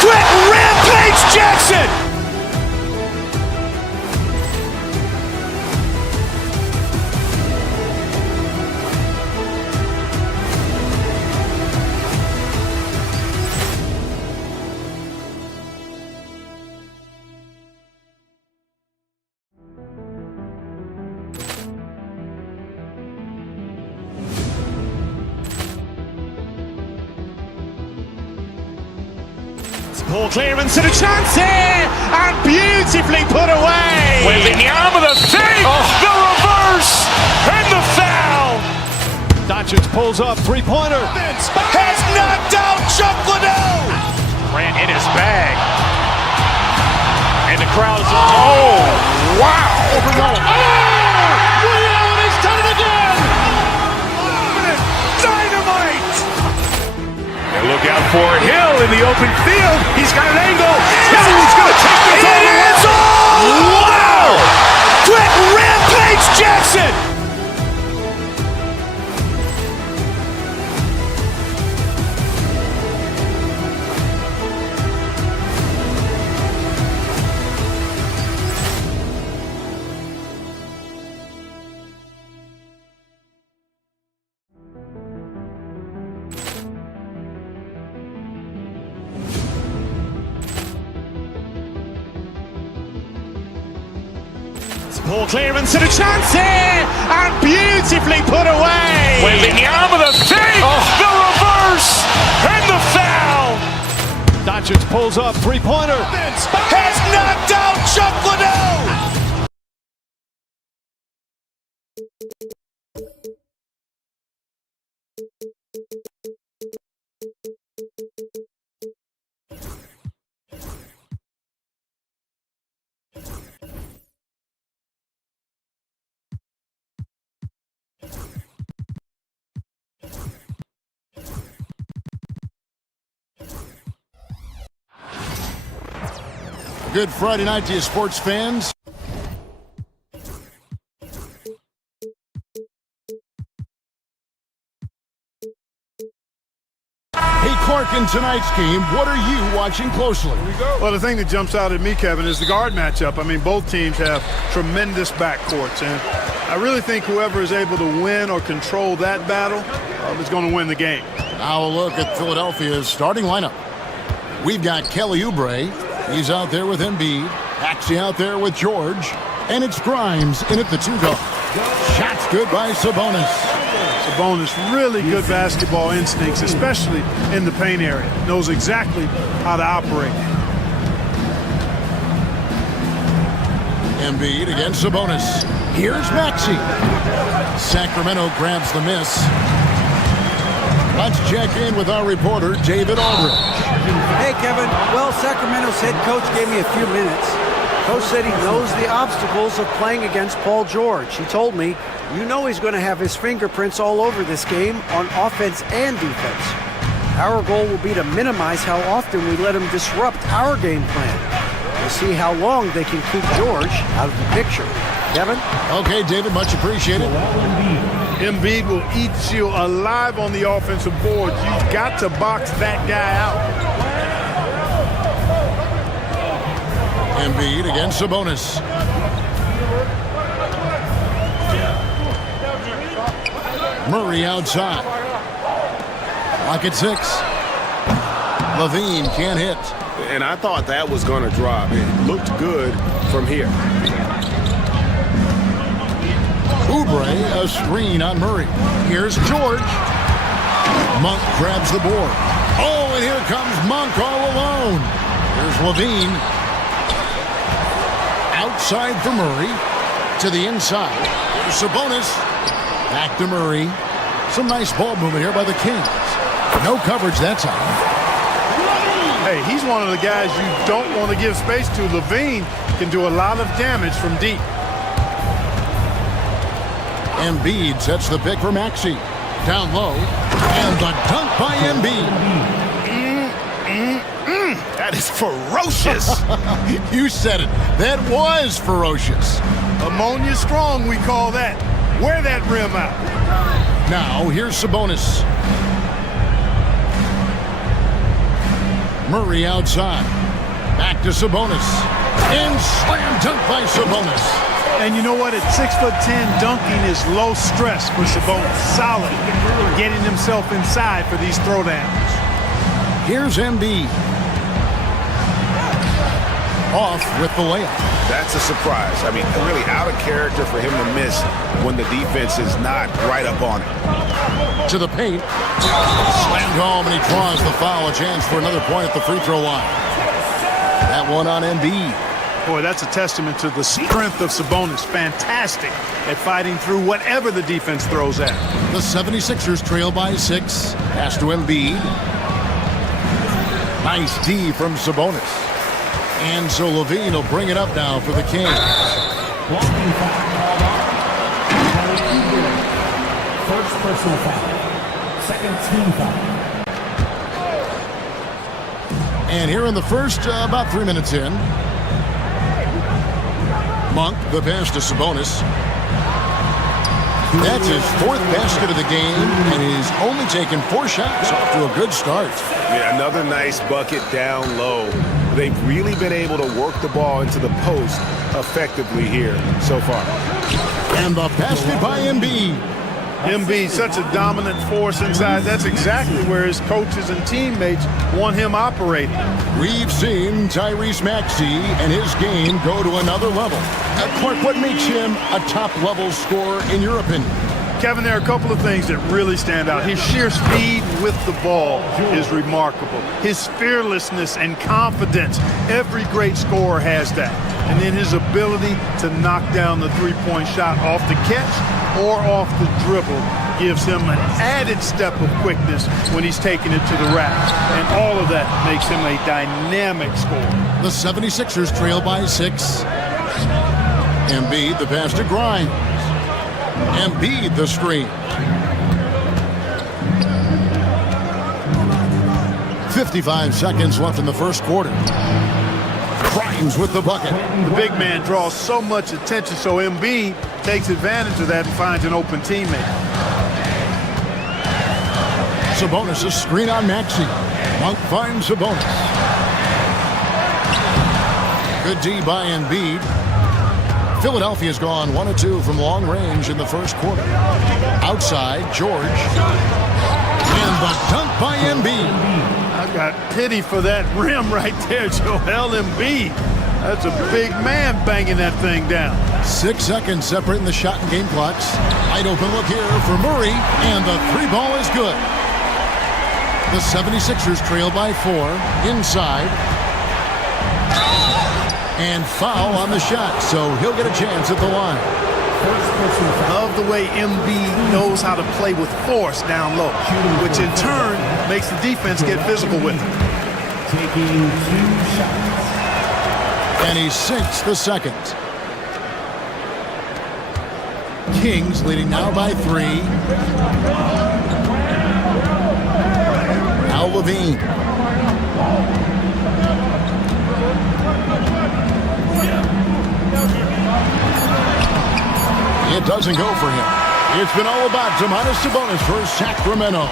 Quick rampage Jackson. Ball clearance and a chance here, and beautifully put away. Wembanyama the fake, the reverse, and the foul. Doncic pulls up, three-pointer. Has knocked out Chuck Liddell. Ran in his bag. And the crowd is, oh, wow. Ray Allen has done it again. Dynamite. And look out for Hill in the open field. He's got an angle. Hill's going to take this all the way. Wow. Quick Rampage Jackson. Ball clearance and a chance here, and beautifully put away. Wembanyama the fake, the reverse, and the foul. Doncic pulls up, three-pointer. Has knocked out Chuck Liddell. Good Friday night to you, sports fans. Hey, Clark, in tonight's game, what are you watching closely? Well, the thing that jumps out at me, Kevin, is the guard matchup. I mean, both teams have tremendous backcourts, and I really think whoever is able to win or control that battle is going to win the game. Now a look at Philadelphia's starting lineup. We've got Kelly Oubre. He's out there with Embiid. Maxey out there with George. And it's Grimes in at the 2-guard. Shots good by Sabonis. Sabonis, really good basketball instincts, especially in the paint area. Knows exactly how to operate. Embiid against Sabonis. Here's Maxey. Sacramento grabs the miss. Let's check in with our reporter, David Aldridge. Hey, Kevin. Well, Sacramento's head coach gave me a few minutes. Coach said he knows the obstacles of playing against Paul George. He told me, you know he's going to have his fingerprints all over this game on offense and defense. Our goal will be to minimize how often we let him disrupt our game plan. We'll see how long they can keep George out of the picture. Kevin? Okay, David, much appreciated. Embiid will eat you alive on the offensive board. You've got to box that guy out. Embiid against Sabonis. Murray outside. Lock at 6. Levine can't hit. And I thought that was going to drop. It looked good from here. Oubre, a screen on Murray. Here's George. Monk grabs the board. Oh, and here comes Monk all alone. Here's Levine. Outside for Murray. To the inside. Here's Sabonis. Back to Murray. Some nice ball movement here by the Kings. No coverage that time. Hey, he's one of the guys you don't want to give space to. Levine can do a lot of damage from deep. Embiid sets the pick for Maxey. Down low. And the dunk by Embiid. That is ferocious. You said it. That was ferocious. Ammonia strong, we call that. Wear that rim out. Now, here's Sabonis. Murray outside. Back to Sabonis. And slam dunk by Sabonis. And you know what? At 6'10", dunking is low stress for Sabonis. Solid. Getting himself inside for these throwdowns. Here's Embiid. Off with the layup. That's a surprise. I mean, really out of character for him to miss when the defense is not right up on it. To the paint. Slammed home, and he draws the foul. A chance for another point at the free throw line. That one on Embiid. Boy, that's a testament to the strength of Sabonis. Fantastic at fighting through whatever the defense throws at. The 76ers trail by 6. Pass to Embiid. Nice D from Sabonis. And so Levine will bring it up now for the Kings. First personal foul. Second team foul. And here in the first, about 3 minutes in. Monk, the pass to Sabonis. That's his 4th basket of the game, and he's only taken 4 shots. Off to a good start. Yeah, another nice bucket down low. They've really been able to work the ball into the post effectively here so far. And the basket by Embiid. Embiid, such a dominant force inside. That's exactly where his coaches and teammates want him operating. We've seen Tyrese Maxey and his game go to another level. Clark, what makes him a top-level scorer in your opinion? Kevin, there are a couple of things that really stand out. His sheer speed with the ball is remarkable. His fearlessness and confidence, every great scorer has that. And then his ability to knock down the three-point shot off the catch or off the dribble gives him an added step of quickness when he's taking it to the rack. And all of that makes him a dynamic scorer. The 76ers trail by 6. Embiid, the pass to Grimes. Embiid, the screen. 55 seconds left in the first quarter. Grimes with the bucket. The big man draws so much attention, so Embiid takes advantage of that and finds an open teammate. Sabonis, a screen on Maxey. Monk finds Sabonis. Good D by Embiid. Philadelphia's gone 1 of 2 from long range in the first quarter. Outside, George. And the dunk by Embiid. I've got pity for that rim right there, Joel Embiid. That's a big man banging that thing down. 6 seconds separating the shot and game clocks. Wide open look here for Murray, and the 3 ball is good. The 76ers trail by 4. Inside. And foul on the shot, so he'll get a chance at the line. Love the way Embiid knows how to play with force down low, which in turn makes the defense get physical with him. Taking 2 shots. And he sinks the second. Kings leading now by 3. Now Levine. It doesn't go for him. It's been all about Domantas Sabonis for Sacramento.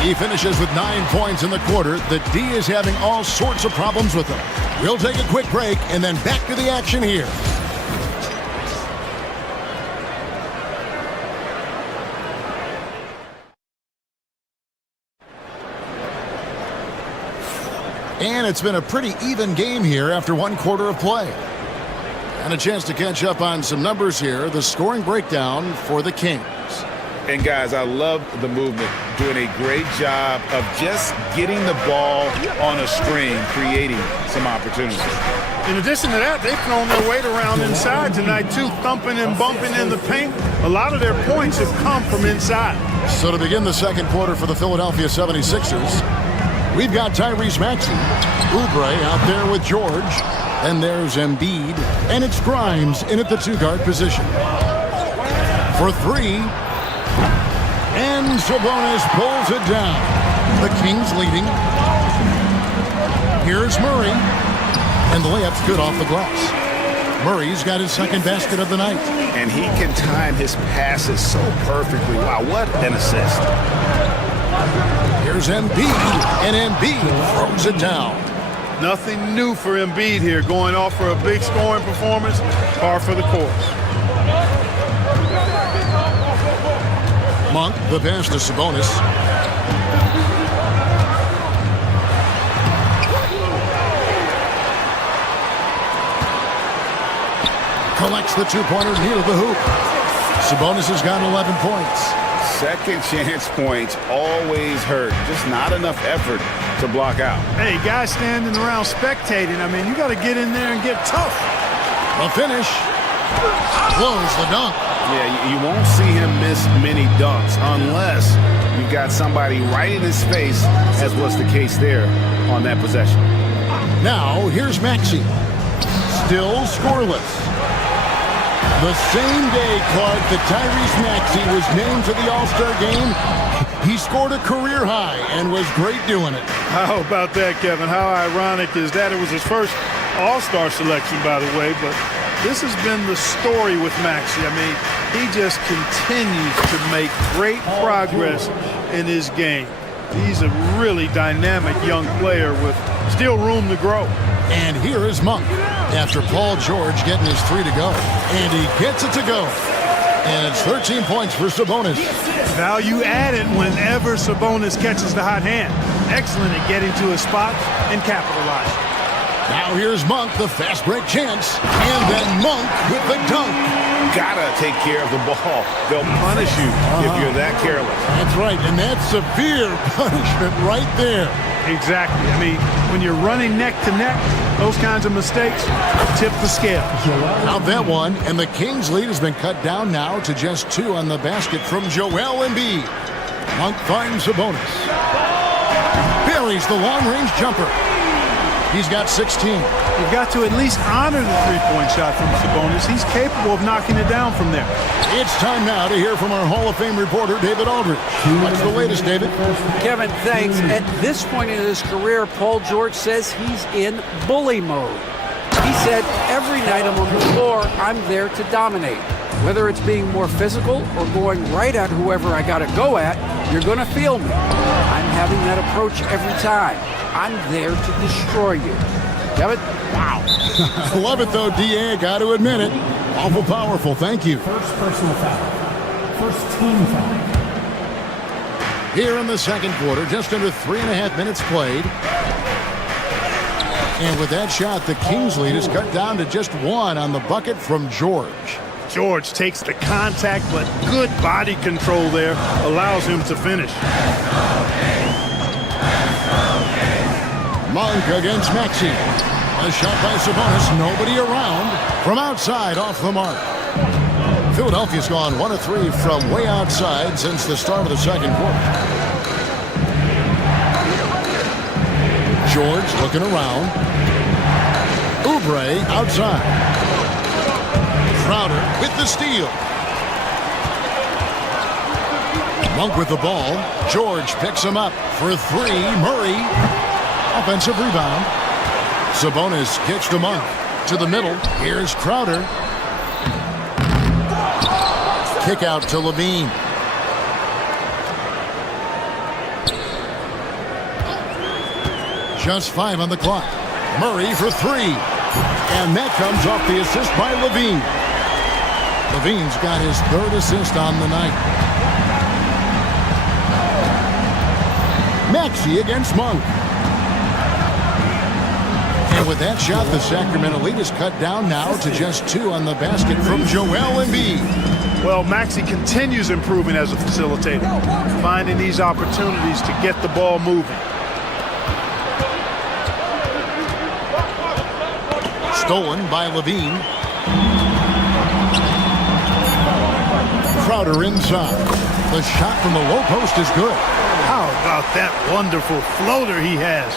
He finishes with 9 points in the quarter. The D is having all sorts of problems with him. We'll take a quick break and then back to the action here. And it's been a pretty even game here after 1 quarter of play. And a chance to catch up on some numbers here. The scoring breakdown for the Kings. And guys, I love the movement. Doing a great job of just getting the ball on a string, creating some opportunities. In addition to that, they've thrown their weight around inside tonight, too, thumping and bumping in the paint. A lot of their points have come from inside. So to begin the second quarter for the Philadelphia 76ers, we've got Tyrese Maxey, Oubre out there with George. Then there's Embiid, and it's Grimes in at the 2-guard position. For 3, and Sabonis pulls it down. The Kings leading. Here's Murray, and the layup's good off the glass. Murray's got his second basket of the night. And he can time his passes so perfectly. Wow, what an assist. Here's Embiid, and Embiid throws it down. Nothing new for Embiid here, going off for a big scoring performance, par for the course. Monk, the pass to Sabonis. Collects the 2-pointer near the hoop. Sabonis has got 11 points. Second chance points always hurt. Just not enough effort to block out. Hey, guys standing around spectating, I mean, you got to get in there and get tough. The finish. Blows the dunk. Yeah, you won't see him miss many dunks unless you've got somebody right in his face, as was the case there on that possession. Now, here's Maxey. Still scoreless. The same day, Clark, that Tyrese Maxey was named to the All-Star game, he scored a career high and was great doing it. How about that, Kevin? How ironic is that? It was his first All-Star selection, by the way, but this has been the story with Maxey. I mean, he just continues to make great progress in his game. He's a really dynamic young player with still room to grow. And here is Monk after Paul George getting his 3 to go. And he gets it to go. And it's 13 points for Sabonis. Value added whenever Sabonis catches the hot hand. Excellent at getting to his spot and capitalizing. Now here's Monk, the fast break chance. And then Monk with the dunk. Gotta take care of the ball. They'll punish you if you're that careless. That's right, and that's severe punishment right there. Exactly. I mean, when you're running neck to neck, those kinds of mistakes tip the scale. Out that one, and the Kings' lead has been cut down now to just 2 on the basket from Joel Embiid. Monk finds Sabonis. Buries the long-range jumper. He's got 16. You've got to at least honor the three-point shot from Sabonis. He's capable of knocking it down from there. It's time now to hear from our Hall of Fame reporter, David Aldridge. What's the latest, David? Kevin, thanks. At this point in his career, Paul George says he's in bully mode. He said, every night I'm on the floor, I'm there to dominate. Whether it's being more physical or going right at whoever I got to go at, you're going to feel me. I'm having that approach every time. I'm there to destroy you. Kevin? Wow. I love it, though, D.A. Got to admit it. Awful powerful. Thank you. First personal foul. First team foul. Here in the second quarter, just under 3.5 minutes played. And with that shot, the Kings' lead is cut down to just 1 on the bucket from George. George takes the contact, but good body control there allows him to finish. Monk against Maxey. A shot by Sabonis. Nobody around. From outside, off the mark. Philadelphia's gone 1 of 3 from way outside since the start of the second quarter. George looking around. Oubre outside. Crowder with the steal. Monk with the ball. George picks him up for 3. Murray. Offensive rebound. Sabonis kicks to Monk. To the middle. Here's Crowder. Kick out to Levine. Just 5 on the clock. Murray for 3. And that comes off the assist by Levine. Levine's got his 3rd assist on the night. Maxey against Monk. And with that shot, the Sacramento lead is cut down now to just 2 on the basket from Joel Embiid. Well, Maxey continues improving as a facilitator, finding these opportunities to get the ball moving. Stolen by Levine. Crowder inside. The shot from the low post is good. How about that wonderful floater he has,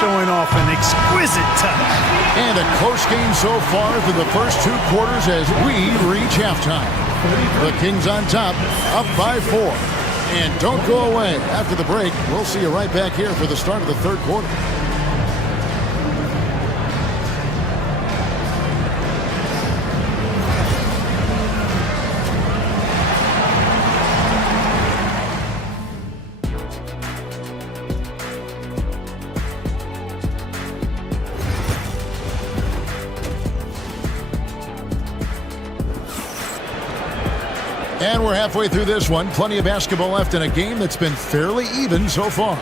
showing off an exquisite touch. And a close game so far through the first 2 quarters as we reach halftime. The Kings on top, up by 4. And don't go away. After the break, we'll see you right back here for the start of the 3rd quarter. And we're halfway through this one. Plenty of basketball left in a game that's been fairly even so far.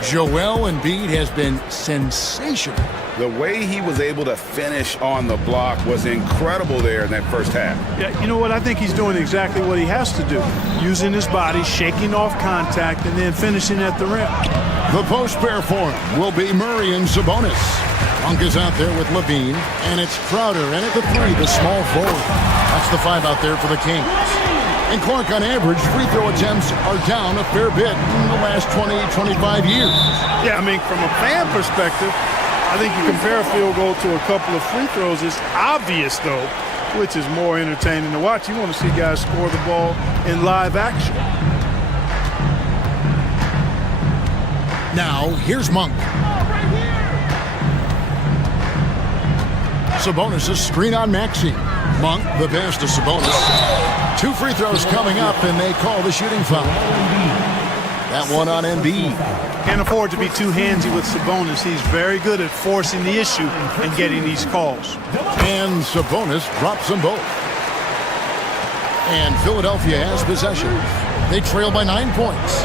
Joel Embiid has been sensational The way he was able to finish on the block was incredible there in that first half. Yeah, you know what? I think he's doing exactly what he has to do. Using his body, shaking off contact, and then finishing at the rim. The post pair for him will be Murray and Sabonis. Monk is out there with Levine, and it's Crowder, and at the 3, the small forward. That's the 5 out there for the Kings. And Clark, on average, free throw attempts are down a fair bit in the last 20, 25 years. Yeah, I mean, from a fan perspective, I think you compare a field goal to a couple of free throws. It's obvious, though, which is more entertaining to watch. You want to see guys score the ball in live action. Now, here's Monk. Sabonis' screen on Maxey. Monk, the pass to Sabonis. 2 free throws coming up, and they call the shooting foul. That one on Embiid. Can't afford to be too handsy with Sabonis. He's very good at forcing the issue and getting these calls. And Sabonis drops them both. And Philadelphia has possession. They trail by 9 points.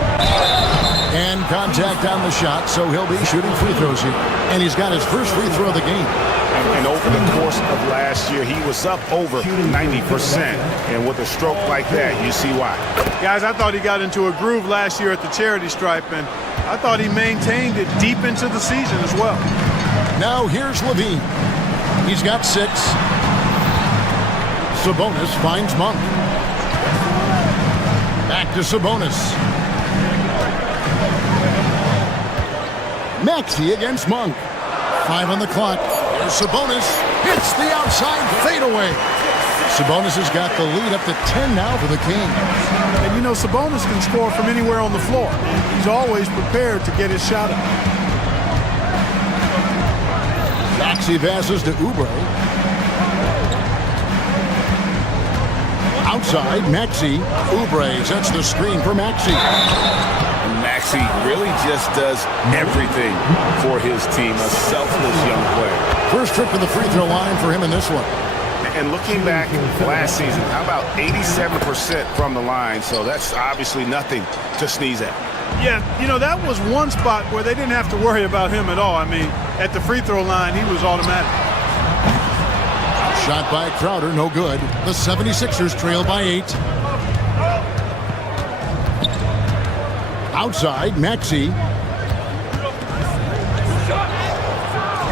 And contact on the shot, so he'll be shooting free throws here. And he's got his first free throw of the game. And over the course of last year, he was up over 90%. And with a stroke like that, you see why. Guys, I thought he got into a groove last year at the charity stripe, and I thought he maintained it deep into the season as well. Now here's Levine. He's got 6. Sabonis finds Monk. Back to Sabonis. Maxey against Monk. 5 on the clock. There's Sabonis. Hits the outside fadeaway. Sabonis has got the lead up to 10 now for the Kings. And you know, Sabonis can score from anywhere on the floor. He's always prepared to get his shot up. Maxey passes to Oubre. Outside, Maxey. Oubre sets the screen for Maxey. Maxey really just does everything for his team. A selfless young player. First trip to the free throw line for him in this one. And looking back last season, how about 87% from the line? So that's obviously nothing to sneeze at. Yeah, you know, that was one spot where they didn't have to worry about him at all. I mean, at the free throw line, he was automatic. Shot by Crowder, no good. The 76ers trail by 8. Outside, Maxey.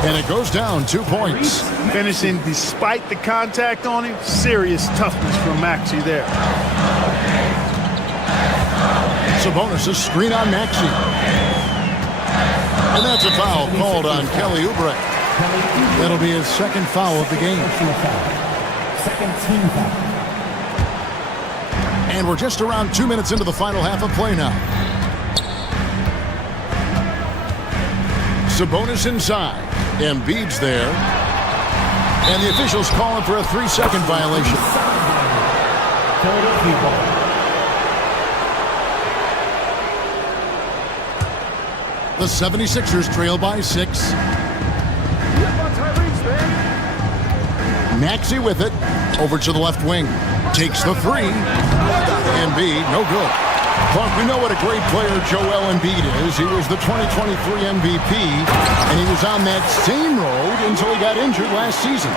And it goes down 2 points. Finishing despite the contact on him. Serious toughness from Maxey there. Sabonis' screen on Maxey. And that's a foul called on Kelly Oubre. That'll be his second foul of the game. Second team foul. And we're just around 2 minutes into the final half of play now. Sabonis inside. Embiid's there. And the officials calling for a 3-second violation. The 76ers trail by 6. Maxey with it. Over to the left wing. Takes the 3. Embiid, no good. Clark, we know what a great player Joel Embiid is. He was the 2023 MVP, and he was on that same road until he got injured last season.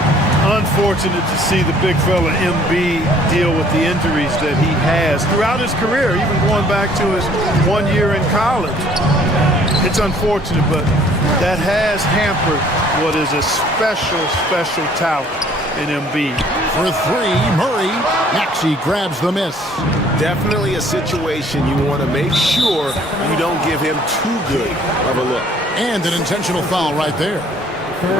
Unfortunate to see the big fella Embiid deal with the injuries that he has throughout his career, even going back to his 1 year in college. It's unfortunate, but that has hampered what is a special, special talent in Embiid. For 3, Murray. Maxey grabs the miss. Definitely a situation you want to make sure you don't give him too good of a look. And an intentional foul right there.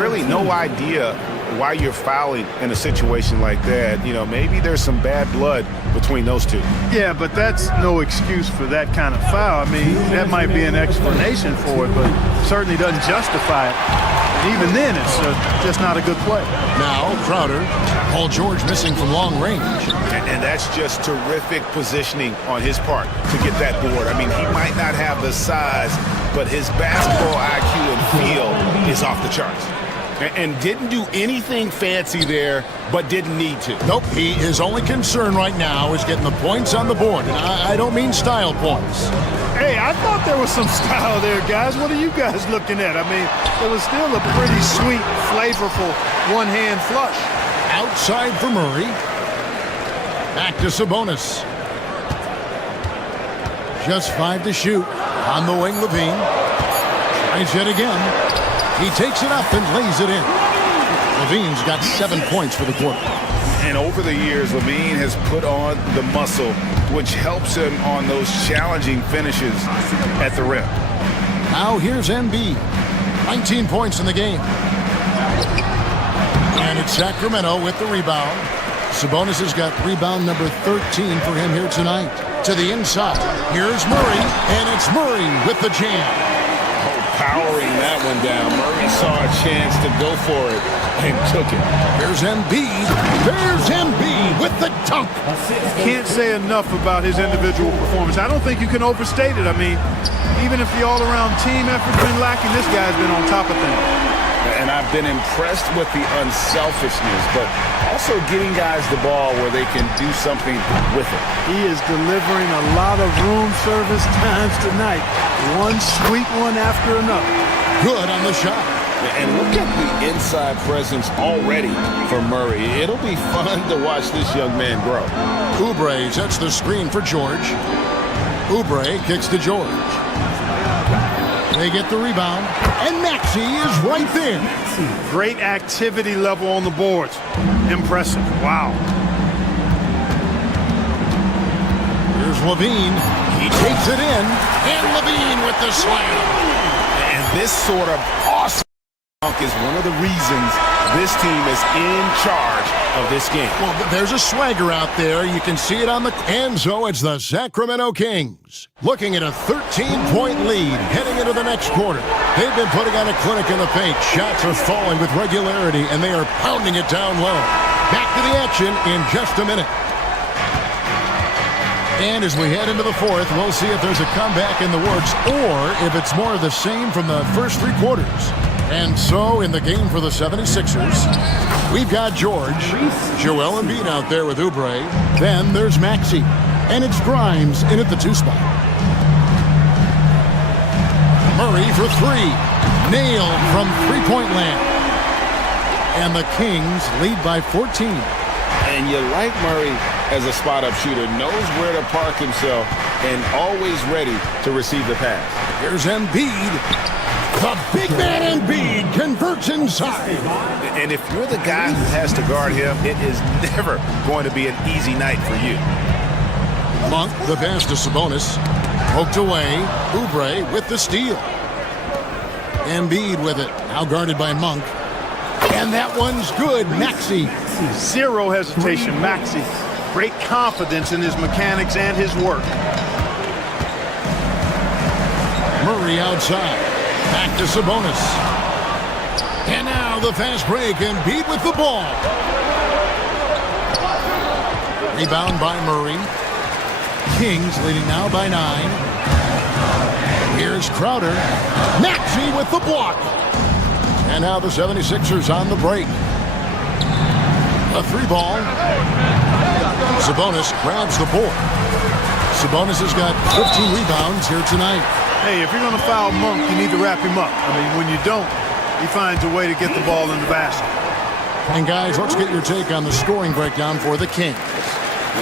Really no idea why you're fouling in a situation like that. You know, maybe there's some bad blood between those two. Yeah, but that's no excuse for that kind of foul. I mean, that might be an explanation for it, but certainly doesn't justify it. And even then, it's just not a good play. Now, Crowder. Paul George missing from long range. And that's just terrific positioning on his part to get that board. I mean, he might not have the size, but his basketball IQ and feel is off the charts. And didn't do anything fancy there, but didn't need to. Nope, his only concern right now is getting the points on the board. And I don't mean style points. Hey, I thought there was some style there, guys. What are you guys looking at? I mean, it was still a pretty sweet, flavorful one-hand flush. Outside for Murray. Back to Sabonis. Just 5 to shoot. On the wing, Levine. Tries yet again. He takes it up and lays it in. Levine's got 7 points for the quarter. And over the years, Levine has put on the muscle, which helps him on those challenging finishes at the rim. Now here's Embiid. 19 points in the game. And it's Sacramento with the rebound. Sabonis has got rebound number 13 for him here tonight. To the inside. Here's Murray, and it's Murray with the jam. Powering that one down. Murray saw a chance to go for it and took it. Here's Embiid. There's Embiid with the dunk. Can't say enough about his individual performance. I don't think you can overstate it. I mean, even if the all-around team effort's been lacking, this guy's been on top of things. And I've been impressed with the unselfishness, but also getting guys the ball where they can do something with it. He is delivering a lot of room service times tonight. One sweet one after another. Good on the shot. And look at the inside presence already for Murray. It'll be fun to watch this young man grow. Oubre sets the screen for George. Oubre kicks to George. They get the rebound, and Maxey is right there. Great activity level on the boards. Impressive. Wow. Here's Levine. He takes it in, and Levine with the slam. And this sort of awesome dunk is one of the reasons this team is in charge of this game. Well, there's a swagger out there. You can see it on the... And so it's the Sacramento Kings looking at a 13-point lead heading into the next quarter. They've been putting on a clinic in the paint. Shots are falling with regularity, and they are pounding it down low. Back to the action in just a minute. And as we head into the fourth, we'll see if there's a comeback in the works or if it's more of the same from the first 3 quarters. And so in the game for the 76ers, we've got George, Joel Embiid out there with Oubre. Then there's Maxey, and it's Grimes in at the 2 spot. Murray for 3, nailed from 3-point land. And the Kings lead by 14. And you like Murray as a spot-up shooter, knows where to park himself, and always ready to receive the pass. Here's Embiid. The big man Embiid converts inside. And if you're the guy who has to guard him, it is never going to be an easy night for you. Monk, the pass to Sabonis. Poked away. Oubre with the steal. Embiid with it. Now guarded by Monk. And that one's good. Maxey. Zero hesitation. Maxey. Great confidence in his mechanics and his work. Murray outside. Back to Sabonis. And now the fast break. Embiid with the ball. Rebound by Murray. Kings leading now by 9. Here's Crowder. Maxey with the block. And now the 76ers on the break. A 3 ball. Sabonis grabs the board. Sabonis has got 15 rebounds here tonight. Hey, if you're going to foul Monk, you need to wrap him up. I mean, when you don't, he finds a way to get the ball in the basket. And guys, let's get your take on the scoring breakdown for the Kings.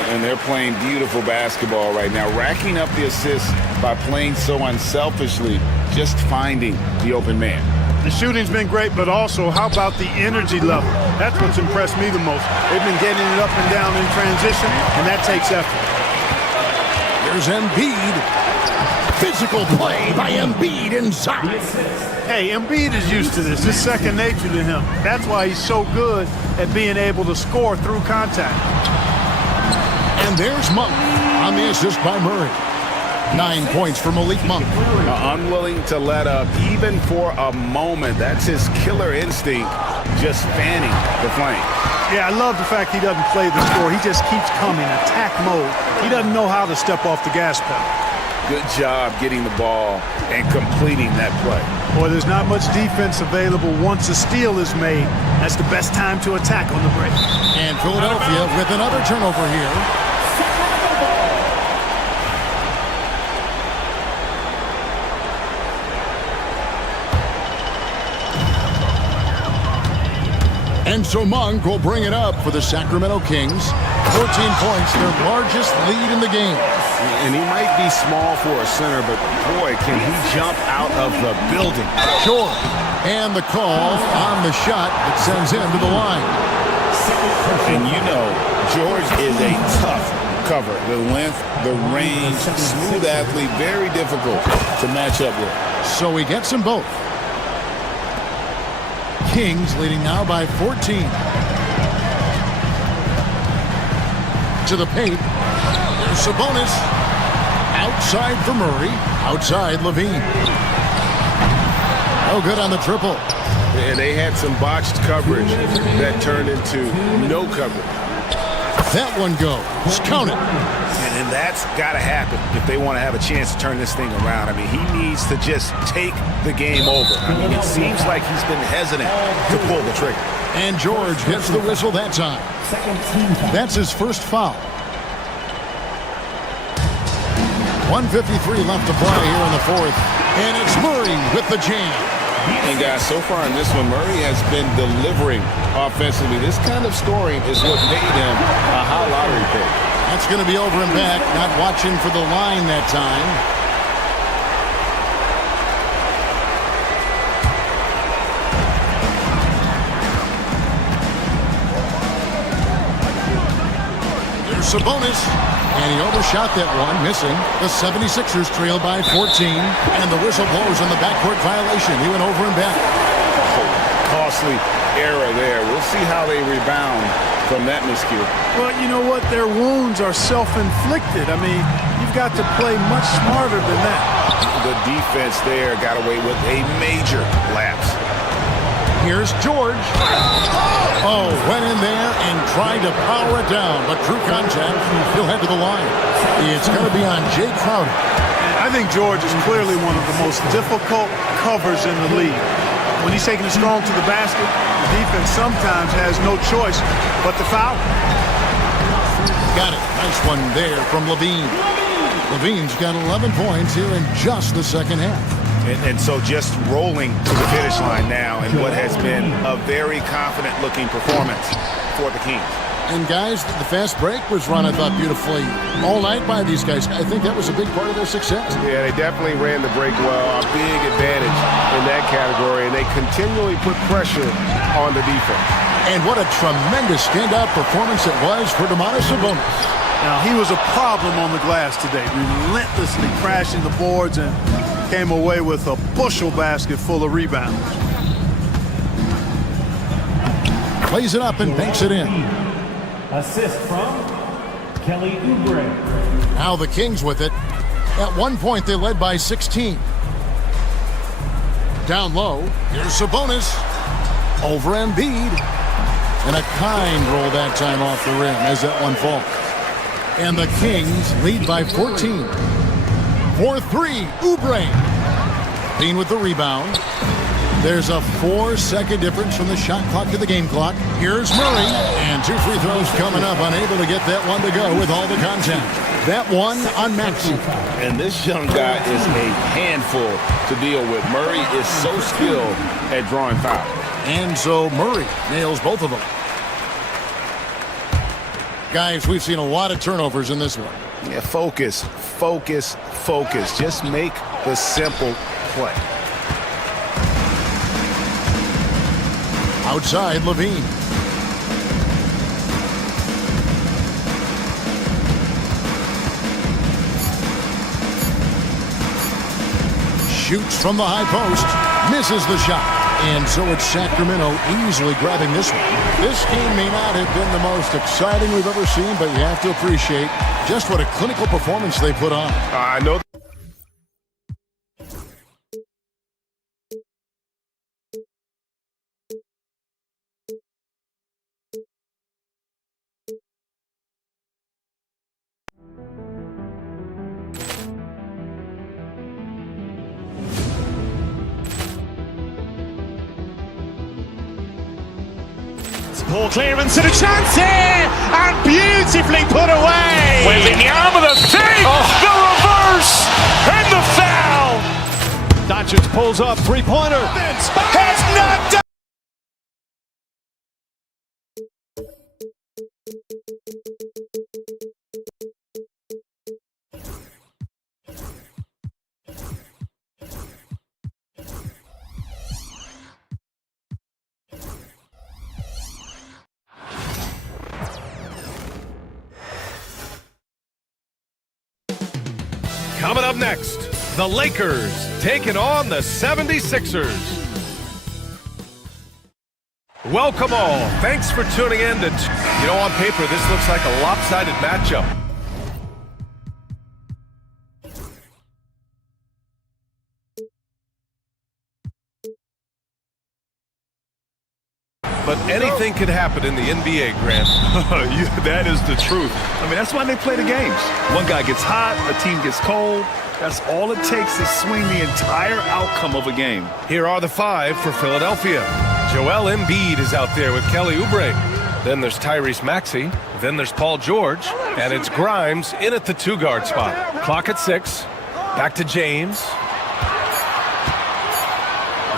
And they're playing beautiful basketball right now, racking up the assists by playing so unselfishly, just finding the open man. The shooting's been great, but also how about the energy level? That's what's impressed me the most. They've been getting it up and down in transition, and that takes effort. Here's Embiid. Physical play by Embiid inside. Hey, Embiid is used to this. It's second nature to him. That's why he's so good at being able to score through contact. And there's Monk on the assist by Murray. 9 points for Malik Monk. Unwilling to let up even for a moment. That's his killer instinct, just fanning the flame. Yeah, I love the fact he doesn't play the score. He just keeps coming, attack mode. He doesn't know how to step off the gas pedal. Good job getting the ball and completing that play. Boy, there's not much defense available once a steal is made. That's the best time to attack on the break. And Philadelphia with another turnover here. And so Monk will bring it up for the Sacramento Kings. 14 points, their largest lead in the game. And he might be small for a center, but boy, can he jump out of the building. George. And the call on the shot that sends him to the line. And you know, George is a tough cover. The length, the range, smooth athlete, very difficult to match up with. So he gets them both. Kings leading now by 14. To the paint. There's Sabonis. Outside for Murray. Outside Levine. No good on the triple. And they had some botched coverage that turned into no coverage. That one goes. Count it. And that's got to happen if they want to have a chance to turn this thing around. I mean, he needs to just take the game over. I mean, it seems like he's been hesitant to pull the trigger. And George gets the whistle that time. That's his first foul. 1:53 left to play here in the fourth. And it's Murray with the jam. And guys, so far in this one, Murray has been delivering offensively. This kind of scoring is what made him a high lottery pick. That's going to be over and back. Not watching for the line that time. There's Sabonis. And he overshot that one, missing. The 76ers trailed by 14. And the whistle blows on the backcourt violation. He went over and back. Costly error there. We'll see how they rebound from that miscue. Well, you know what? Their wounds are self-inflicted. I mean, you've got to play much smarter than that. The defense there got away with a major lapse. Here's George. Oh, went in there and tried to power it down, but true contact, he'll head to the line. It's going to be on Jay Crowder. I think George is clearly one of the most difficult covers in the league. When he's taking it strong to the basket, the defense sometimes has no choice but to foul. Got it. Nice one there from Levine. Levine's got 11 points here in just the second half. And so just rolling to the finish line now in what has been a very confident-looking performance for the Kings. And guys, the fast break was run, I thought, beautifully all night by these guys. I think that was a big part of their success. Yeah, they definitely ran the break well. A big advantage in that category, and they continually put pressure on the defense. And what a tremendous standout performance it was for Domantas Sabonis. Now, he was a problem on the glass today, relentlessly crashing the boards and came away with a bushel basket full of rebounds. Plays it up and banks it in. Assist from Kelly Oubre. Now the Kings with it. At one point, they led by 16. Down low, here's Sabonis. Over Embiid. And a kind roll that time off the rim as that one falls. And the Kings lead by 14. 4-3, Oubre. Bean with the rebound. There's a 4-second difference from the shot clock to the game clock. Here's Murray. And 2 free throws coming up, unable to get that one to go with all the contact. That one on Maxey. And this young guy is a handful to deal with. Murray is so skilled at drawing fouls. And so Murray nails both of them. Guys, we've seen a lot of turnovers in this one. Yeah, focus, focus, focus. Just make the simple play. Outside, Levine. Shoots from the high post. Misses the shot. And so it's Sacramento easily grabbing this one. This game may not have been the most exciting we've ever seen, but you have to appreciate just what a clinical performance they put on. I know. Poor clearance and a chance here, and beautifully put away. Wembanyama the fake, the reverse, and the foul. Doncic pulls up, three-pointer. Has not done. Coming up next, the Lakers taking on the 76ers. Welcome all. Thanks for tuning in to, on paper, this looks like a lopsided matchup. But anything could happen in the NBA, Grant. That is the truth. I mean, that's why they play the games. One guy gets hot, a team gets cold. That's all it takes to swing the entire outcome of a game. Here are the 5 for Philadelphia. Joel Embiid is out there with Kelly Oubre. Then there's Tyrese Maxey. Then there's Paul George. And it's Grimes in at the 2-guard spot. Clock at 6. Back to James.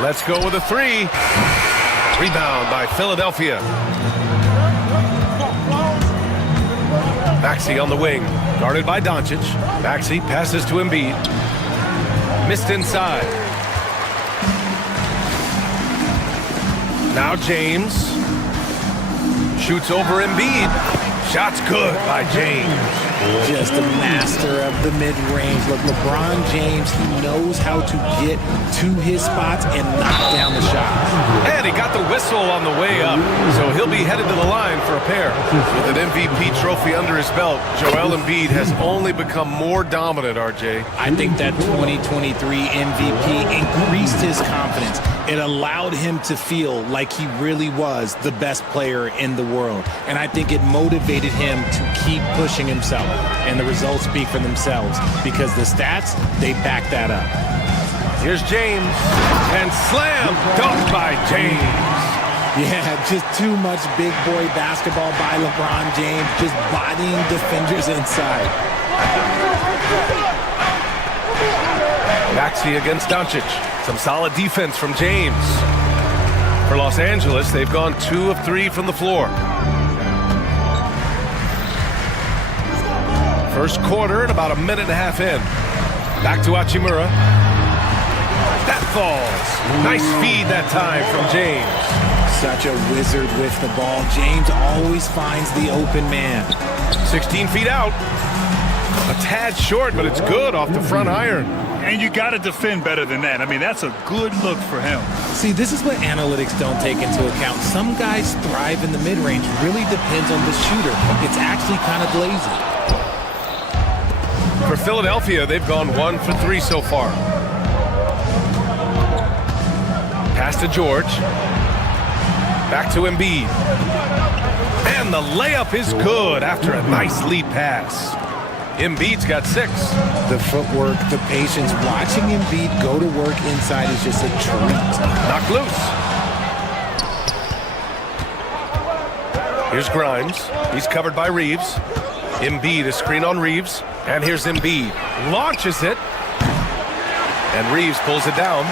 Let's go with a 3. Rebound by Philadelphia. Maxey on the wing, guarded by Doncic. Maxey passes to Embiid. Missed inside. Now James shoots over Embiid. Shot's good by James. Just a master of the mid-range. Look, LeBron James, he knows how to get to his spots and knock down the shots. And he got the whistle on the way up, so he'll be headed to the line for a pair. With an MVP trophy under his belt, Joel Embiid has only become more dominant, RJ. I think that 2023 MVP increased his confidence. It allowed him to feel like he really was the best player in the world. And I think it motivated him to keep pushing himself. And the results speak for themselves because the stats, they back that up. Here's James, and slam dunk by James. Yeah, just too much big boy basketball by LeBron James, just bodying defenders inside. Maxey against Doncic. Some solid defense from James. For Los Angeles, they've gone 2 of 3 from the floor. First quarter and about a minute and a half in. Back to Hachimura. That falls. Nice feed that time from James. Such a wizard with the ball. James always finds the open man. 16 feet out. A tad short, but it's good off the front iron. And you got to defend better than that. I mean, that's a good look for him. See, this is what analytics don't take into account. Some guys thrive in the mid-range. Really depends on the shooter. It's actually kind of lazy. For Philadelphia, they've gone 1 for 3 so far. Pass to George. Back to Embiid. And the layup is good after a nice lead pass. Embiid's got 6. The footwork, the patience, watching Embiid go to work inside is just a treat. Knocked loose. Here's Grimes. He's covered by Reeves. Embiid, a screen on Reeves. And here's Embiid. Launches it. And Reeves pulls it down.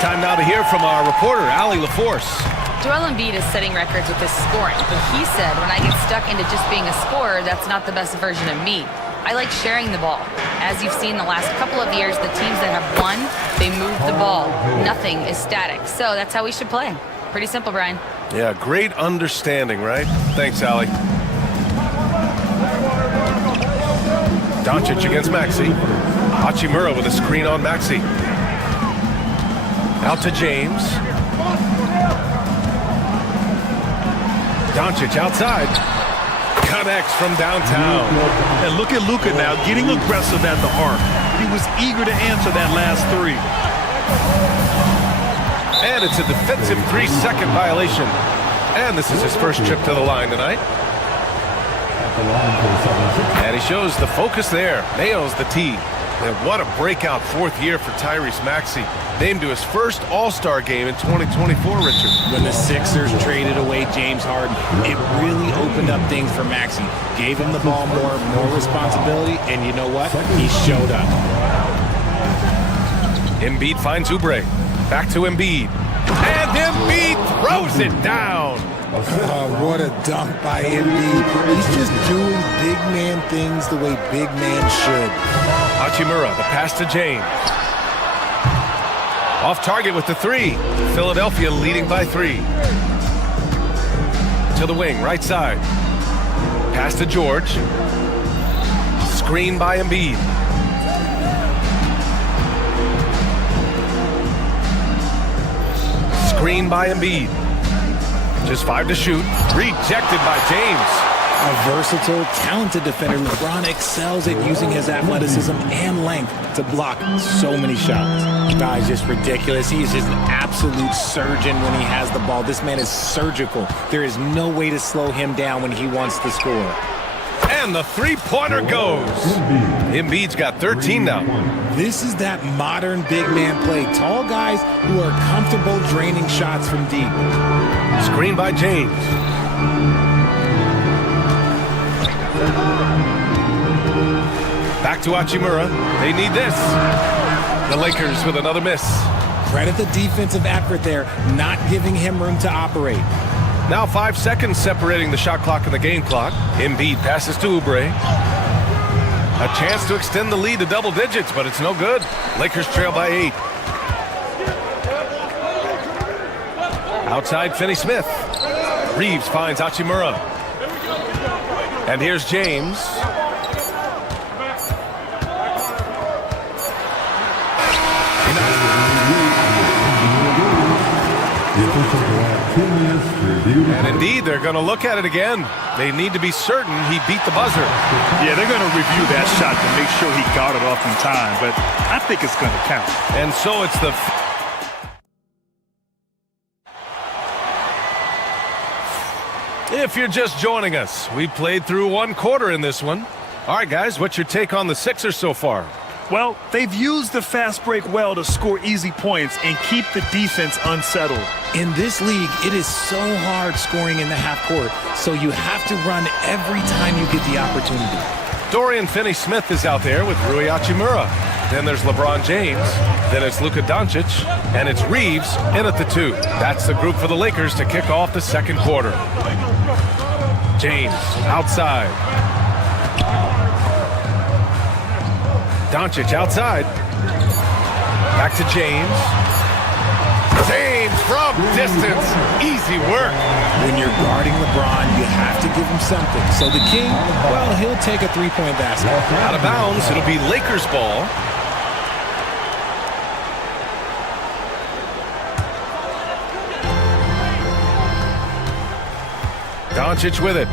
Time now to hear from our reporter, Allie LaForce. Joel Embiid is setting records with his scoring, but he said, when I get stuck into just being a scorer, that's not the best version of me. I like sharing the ball. As you've seen the last couple of years, the teams that have won, they move the ball. Nothing is static. So that's how we should play. Pretty simple, Brian. Yeah, great understanding, right? Thanks, Allie. Doncic against Maxey. Hachimura with a screen on Maxey. Out to James. Doncic outside. Connects from downtown. And look at Luka now getting aggressive at the arc. He was eager to answer that last 3. And it's a defensive 3-second violation. And this is his first trip to the line tonight. And he shows the focus there. Nails the tee. And what a breakout 4th year for Tyrese Maxey. Named to his first All-Star game in 2024, Richard. When the Sixers traded away James Harden, it really opened up things for Maxey. Gave him the ball more responsibility, and you know what? He showed up. Embiid finds Oubre. Back to Embiid. And Embiid throws it down. What a dunk by Embiid. He's just doing big man things the way big man should. Hachimura, the pass to James. Off target with the 3. Philadelphia leading by 3. To the wing, right side. Pass to George. Screen by Embiid. Screen by Embiid. Just 5 to shoot. Rejected by James. A versatile, talented defender, LeBron excels at using his athleticism and length to block so many shots. Guys, just ridiculous. He is just an absolute surgeon when he has the ball. This man is surgical. There is no way to slow him down when he wants to score. And the three-pointer goes. Embiid's got 13 now. This is that modern big man play. Tall guys who are comfortable draining shots from deep. Screen by James. Back to Hachimura. They need this. The Lakers with another miss. Credit the defensive effort there, not giving him room to operate. Now 5 seconds separating the shot clock and the game clock. Embiid passes to Oubre. A chance to extend the lead to double digits, but it's no good. Lakers trail by 8. Outside, Finney-Smith. Reeves finds Hachimura. And here's James. And indeed, they're going to look at it again. They need to be certain he beat the buzzer. Yeah, they're going to review that shot to make sure he got it off in time, but I think it's going to count. And so it's the... If you're just joining us, we played through 1 quarter in this one. All right, guys, what's your take on the Sixers so far? Well, they've used the fast break well to score easy points and keep the defense unsettled. In this league, it is so hard scoring in the half court, so you have to run every time you get the opportunity. Dorian Finney-Smith is out there with Rui Hachimura. Then there's LeBron James. Then it's Luka Doncic. And it's Reeves in at the 2. That's the group for the Lakers to kick off the second quarter. James outside. Doncic outside. Back to James. James from distance. Easy work. When you're guarding LeBron, you have to give him something. So the King, well, he'll take a three-point basket. Out of bounds, it'll be Lakers ball. Doncic with it.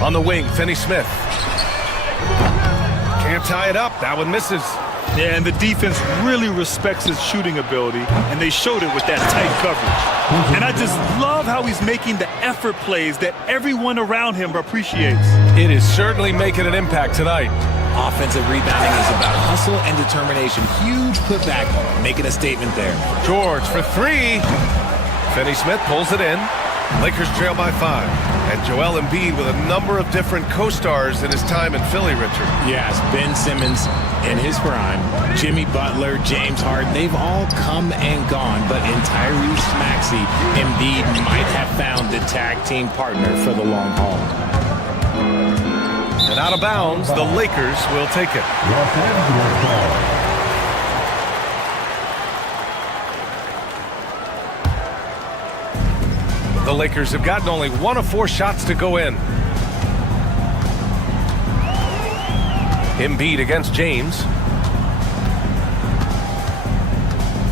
On the wing, Finney-Smith. Can't tie it up. That one misses. Yeah, and the defense really respects his shooting ability, and they showed it with that tight coverage. And I just love how he's making the effort plays that everyone around him appreciates. It is certainly making an impact tonight. Offensive rebounding is about hustle and determination. Huge putback, making a statement there. George for 3. Finney-Smith pulls it in. Lakers trail by 5. And Joel Embiid with a number of different co-stars in his time in Philly, Richard. Yes, Ben Simmons in his prime, Jimmy Butler, James Harden, they've all come and gone, but in Tyrese Maxey, Embiid might have found the tag team partner for the long haul. And out of bounds, the Lakers will take it. Los Angeles ball. The Lakers have gotten only 1 of 4 shots to go in. Embiid against James.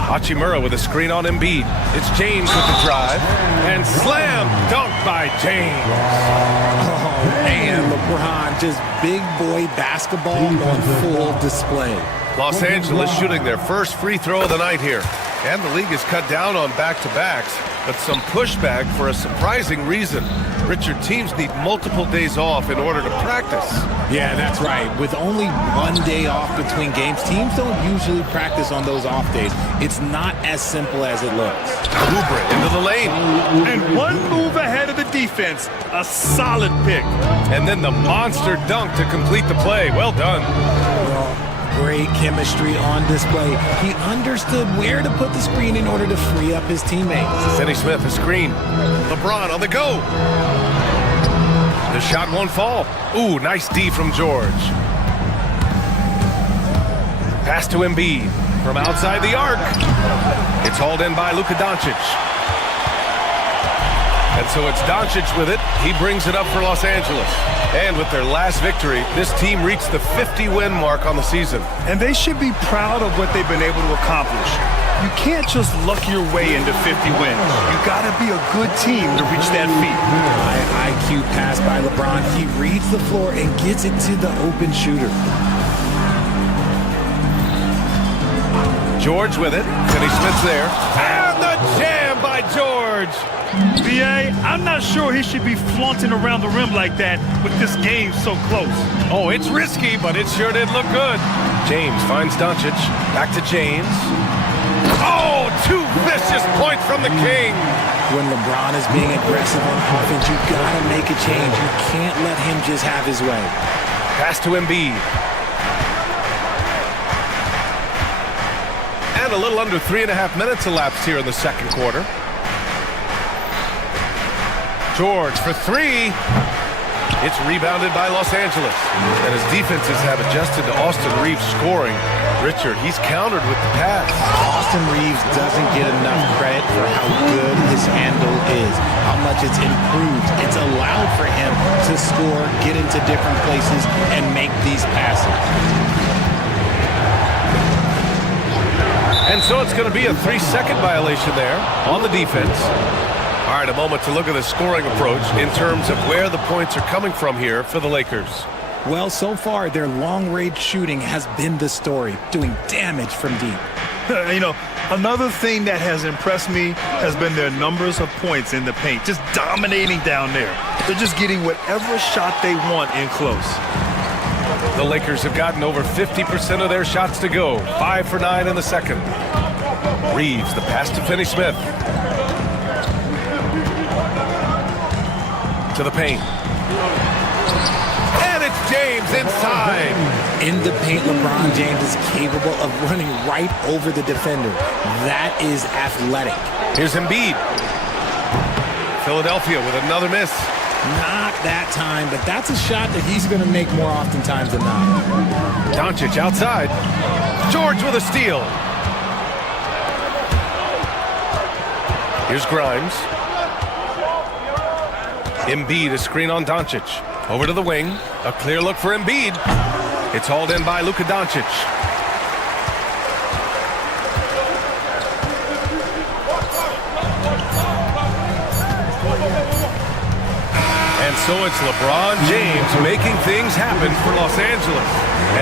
Hachimura with a screen on Embiid. It's James with the drive. And slam dunk by James. Oh, man, LeBron, just big boy basketball on full display. Los Angeles shooting their first free throw of the night here. And the league has cut down on back-to-backs, but some pushback for a surprising reason. Richard, teams need multiple days off in order to practice. Yeah, that's right. With only 1 day off between games, teams don't usually practice on those off days. It's not as simple as it looks. Oubre into the lane. And 1 move ahead of the defense. A solid pick. And then the monster dunk to complete the play. Well done. Great chemistry on display. He understood where to put the screen in order to free up his teammates. Finney-Smith, a screen. LeBron on the go. The shot won't fall. Ooh, nice D from George. Pass to Embiid from outside the arc. It's hauled in by Luka Doncic. And so it's Doncic with it. He brings it up for Los Angeles. And with their last victory, this team reached the 50-win mark on the season. And they should be proud of what they've been able to accomplish. You can't just luck your way into 50 wins. You got to be a good team to reach that feat. High IQ pass by LeBron. He reads the floor and gets it to the open shooter. George with it. Finney-Smith's there. And the jam by George. B.A., I'm not sure he should be flaunting around the rim like that with this game so close. Oh, it's risky, but it sure did look good. James finds Doncic. Back to James. Oh, two vicious points from the King. When LeBron is being aggressive on offense, you gotta make a change. You can't let him just have his way. Pass to Embiid. And a little under 3.5 minutes elapsed here in the second quarter. George for three. It's rebounded by Los Angeles. And his defenses have adjusted to Austin Reeves scoring. Richard, he's countered with the pass. Austin Reeves doesn't get enough credit for how good his handle is, how much it's improved. It's allowed for him to score, get into different places, and make these passes. And so it's going to be a 3-second violation there on the defense. All right, a moment to look at the scoring approach in terms of where the points are coming from here for the Lakers. Well, so far, their long-range shooting has been the story, doing damage from deep. You know, another thing that has impressed me has been their numbers of points in the paint, just dominating down there. They're just getting whatever shot they want in close. The Lakers have gotten over 50% of their shots to go. 5 for 9 in the second. Reeves, the pass to Finney-Smith. To the paint. And it's James inside. In the paint, LeBron James is capable of running right over the defender. That is athletic. Here's Embiid. Philadelphia with another miss. Not that time, but that's a shot that he's going to make more oftentimes than not. Doncic outside. George with a steal. Here's Grimes. Embiid, a screen on Doncic. Over to the wing. A clear look for Embiid. It's hauled in by Luka Doncic. And so it's LeBron James making things happen for Los Angeles.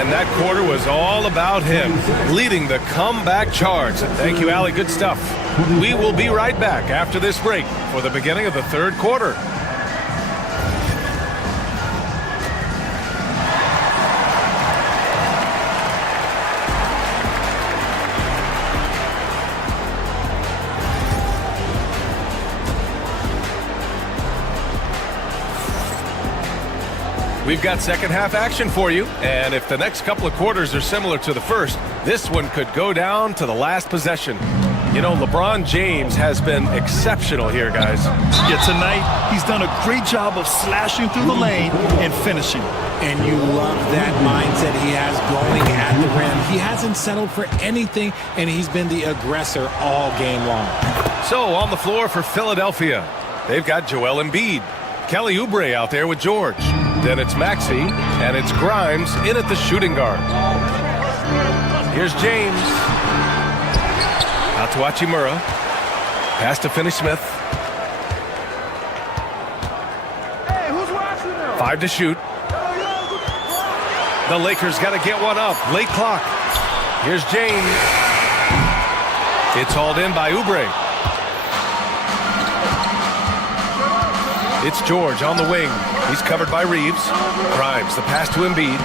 And that quarter was all about him, leading the comeback charge. Thank you, Allie. Good stuff. We will be right back after this break for the beginning of the third quarter. We've got second half action for you, and if the next couple of quarters are similar to the first, this one could go down to the last possession. You know, LeBron James has been exceptional here, guys. Yeah, tonight he's done a great job of slashing through the lane and finishing. And you love that mindset he has going at the rim. He hasn't settled for anything, and he's been the aggressor all game long. So on the floor for Philadelphia, they've got Joel Embiid. Kelly Oubre out there with George. Then it's Maxey, and it's Grimes in at the shooting guard. Here's James. Out to Hachimura. Pass to Finney-Smith. 5 to shoot. The Lakers got to get one up. Late clock. Here's James. It's hauled in by Oubre. It's George on the wing. He's covered by Reeves. Grimes, the pass to Embiid.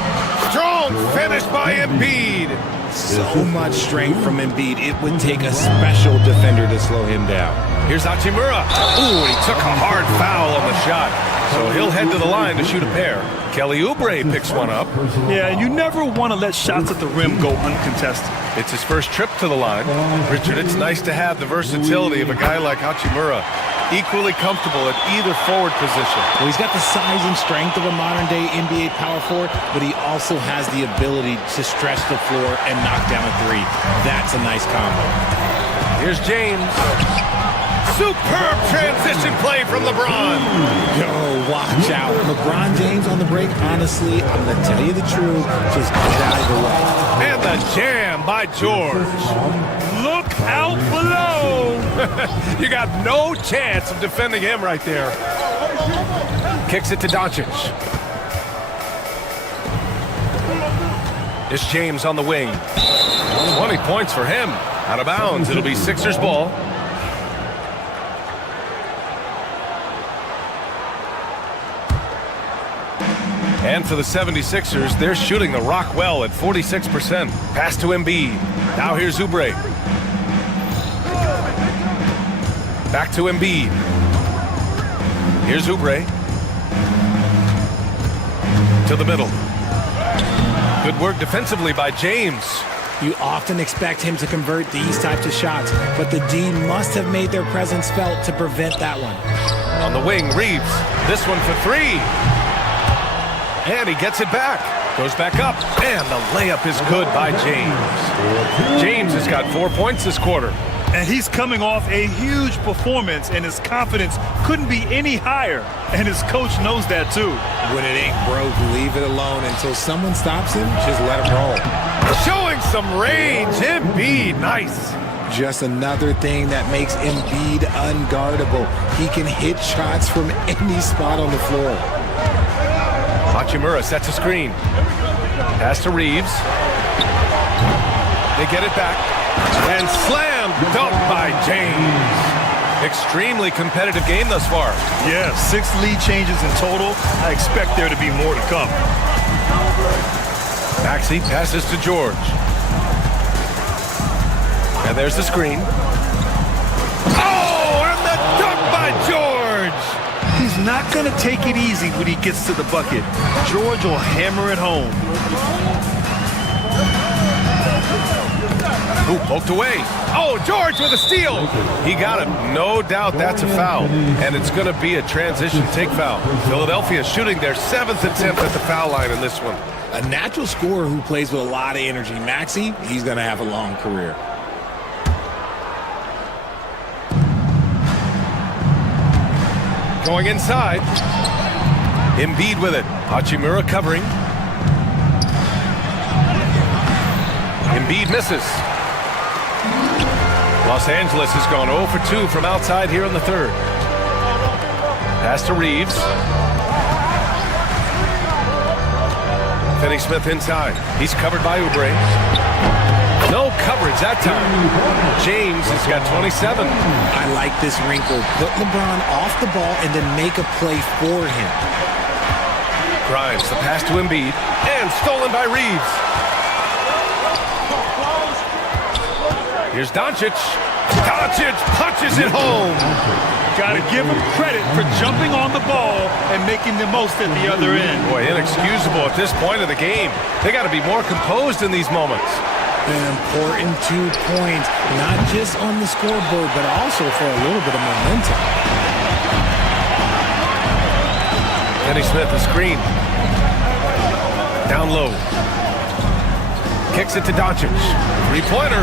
Strong finish by Embiid. So much strength from Embiid. It would take a special defender to slow him down. Here's Hachimura. Ooh, he took a hard foul on the shot. So he'll head to the line to shoot a pair. Kelly Oubre picks one up. Yeah, and you never want to let shots at the rim go uncontested. It's his first trip to the line. Richard, it's nice to have the versatility of a guy like Hachimura. Equally comfortable at either forward position. Well, he's got the size and strength of a modern-day NBA power forward, but he also has the ability to stretch the floor and knock down a three. That's a nice combo. Here's James. Superb transition play from LeBron. Yo, watch out. LeBron James on the break, honestly, I'm going to tell you the truth, just get out of the way. And the jam by George. Look out below. You got no chance of defending him right there. Kicks it to Doncic. It's James on the wing. 20 points for him. Out of bounds. It'll be Sixers ball. And for the 76ers, they're shooting the rock well at 46%. Pass to Embiid. Now here's Oubre. Back to Embiid. Here's Oubre. To the middle. Good work defensively by James. You often expect him to convert these types of shots, but the D must have made their presence felt to prevent that one. On the wing, Reeves. This one for three. And he gets it back. Goes back up. And the layup is good by James. James has got 4 points this quarter. And he's coming off a huge performance, and his confidence couldn't be any higher. And his coach knows that too. When it ain't broke, leave it alone until someone stops him. Just let him roll. Showing some range. Embiid, nice. Just another thing that makes Embiid unguardable. He can hit shots from any spot on the floor. Hachimura sets a screen. Pass to Reeves. They get it back. And slam dunk by James. Extremely competitive game thus far. Yeah, 6 lead changes in total. I expect there to be more to come. Maxey passes to George. And there's the screen. Oh, and the dunk by George! He's not going to take it easy when he gets to the bucket. George will hammer it home. Ooh, poked away. Oh, George with a steal. He got it. No doubt that's a foul. And it's going to be a transition take foul. Philadelphia shooting their 7th attempt at the foul line in this one. A natural scorer who plays with a lot of energy. Maxey, he's going to have a long career. Going inside. Embiid with it. Hachimura covering. Embiid misses. Los Angeles has gone 0 for 2 from outside here in the third. Pass to Reeves. Finney-Smith inside. He's covered by Oubre. No coverage that time. James has got 27. I like this wrinkle. Put LeBron off the ball and then make a play for him. Grimes, the pass to Embiid. And stolen by Reeves. Here's Doncic. Doncic punches it home. Got to give him credit for jumping on the ball and making the most at the other end. Boy, inexcusable at this point of the game. They got to be more composed in these moments. An important 2 points, not just on the scoreboard, but also for a little bit of momentum. Finney-Smith, the screen. Down low. Kicks it to Doncic. Three-pointer.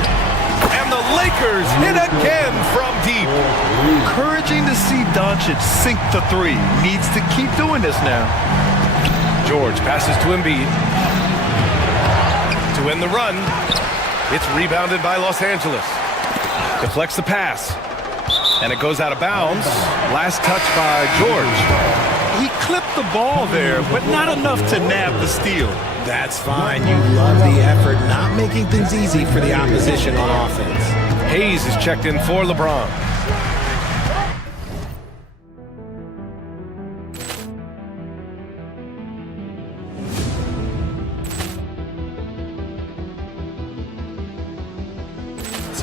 And the Lakers hit again from deep. Encouraging to see Doncic sink the 3. Needs to keep doing this now. George passes to Embiid. To win the run. It's rebounded by Los Angeles. Deflects the pass. And it goes out of bounds. Last touch by George. He clipped the ball there, but not enough to nab the steal. That's fine. You love the effort, not making things easy for the opposition on offense. Hayes is checked in for LeBron.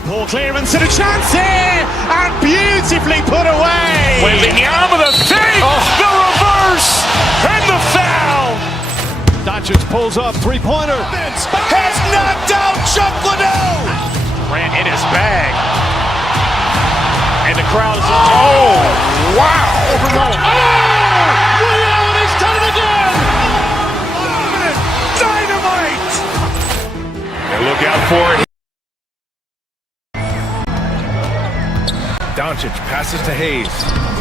Poor clearance and a chance here, and beautifully put away. Wembanyama the save, the reverse, and the foul. Doncic pulls up, three-pointer. Has knocked out Chuck Liddell. Ran in his bag, and the crowd is. Oh, wow! Ray Allen has done it again. Dynamite! And look out for it. Doncic passes to Hayes.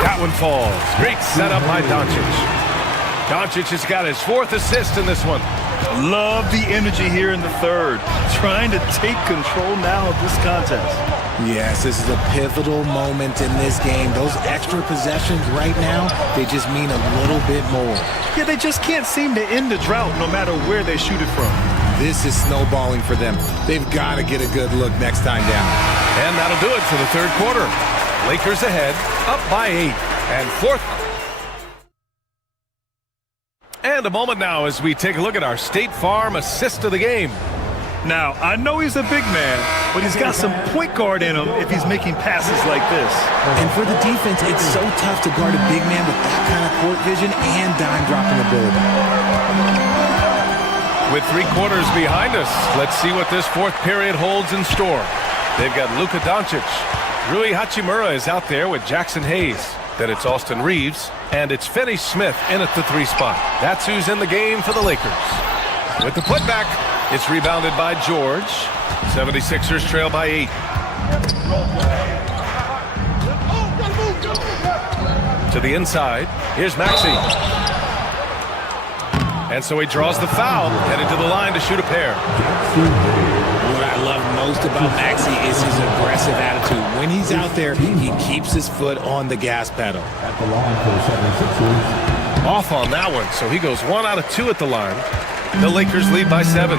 That one falls. Great setup by Doncic. Doncic has got his 4th assist in this one. Love the energy here in the third. Trying to take control now of this contest. Yes, this is a pivotal moment in this game. Those extra possessions right now, they just mean a little bit more. Yeah, they just can't seem to end the drought no matter where they shoot it from. This is snowballing for them. They've got to get a good look next time down. And that'll do it for the third quarter. Lakers ahead, up by 8. And 4th. And a moment now as we take a look at our State Farm assist of the game. Now, I know he's a big man, but he's got some point guard in him if he's making passes like this. And for the defense, it's so tough to guard a big man with that kind of court vision and dime dropping ability. With 3 quarters behind us, let's see what this 4th period holds in store. They've got Luka Doncic. Rui Hachimura is out there with Jackson Hayes. Then it's Austin Reeves, and it's Finney Smith in at the 3 spot. That's who's in the game for the Lakers. With the putback, it's rebounded by George. 76ers trail by 8. To the inside, here's Maxey. And so he draws the foul, headed to the line to shoot a pair. What I love most about Maxey is his aggressive attitude. When he's out there, he keeps his foot on the gas pedal. At the line for the 76ers. Off on that one, so he goes 1 out of 2 at the line. The Lakers lead by 7.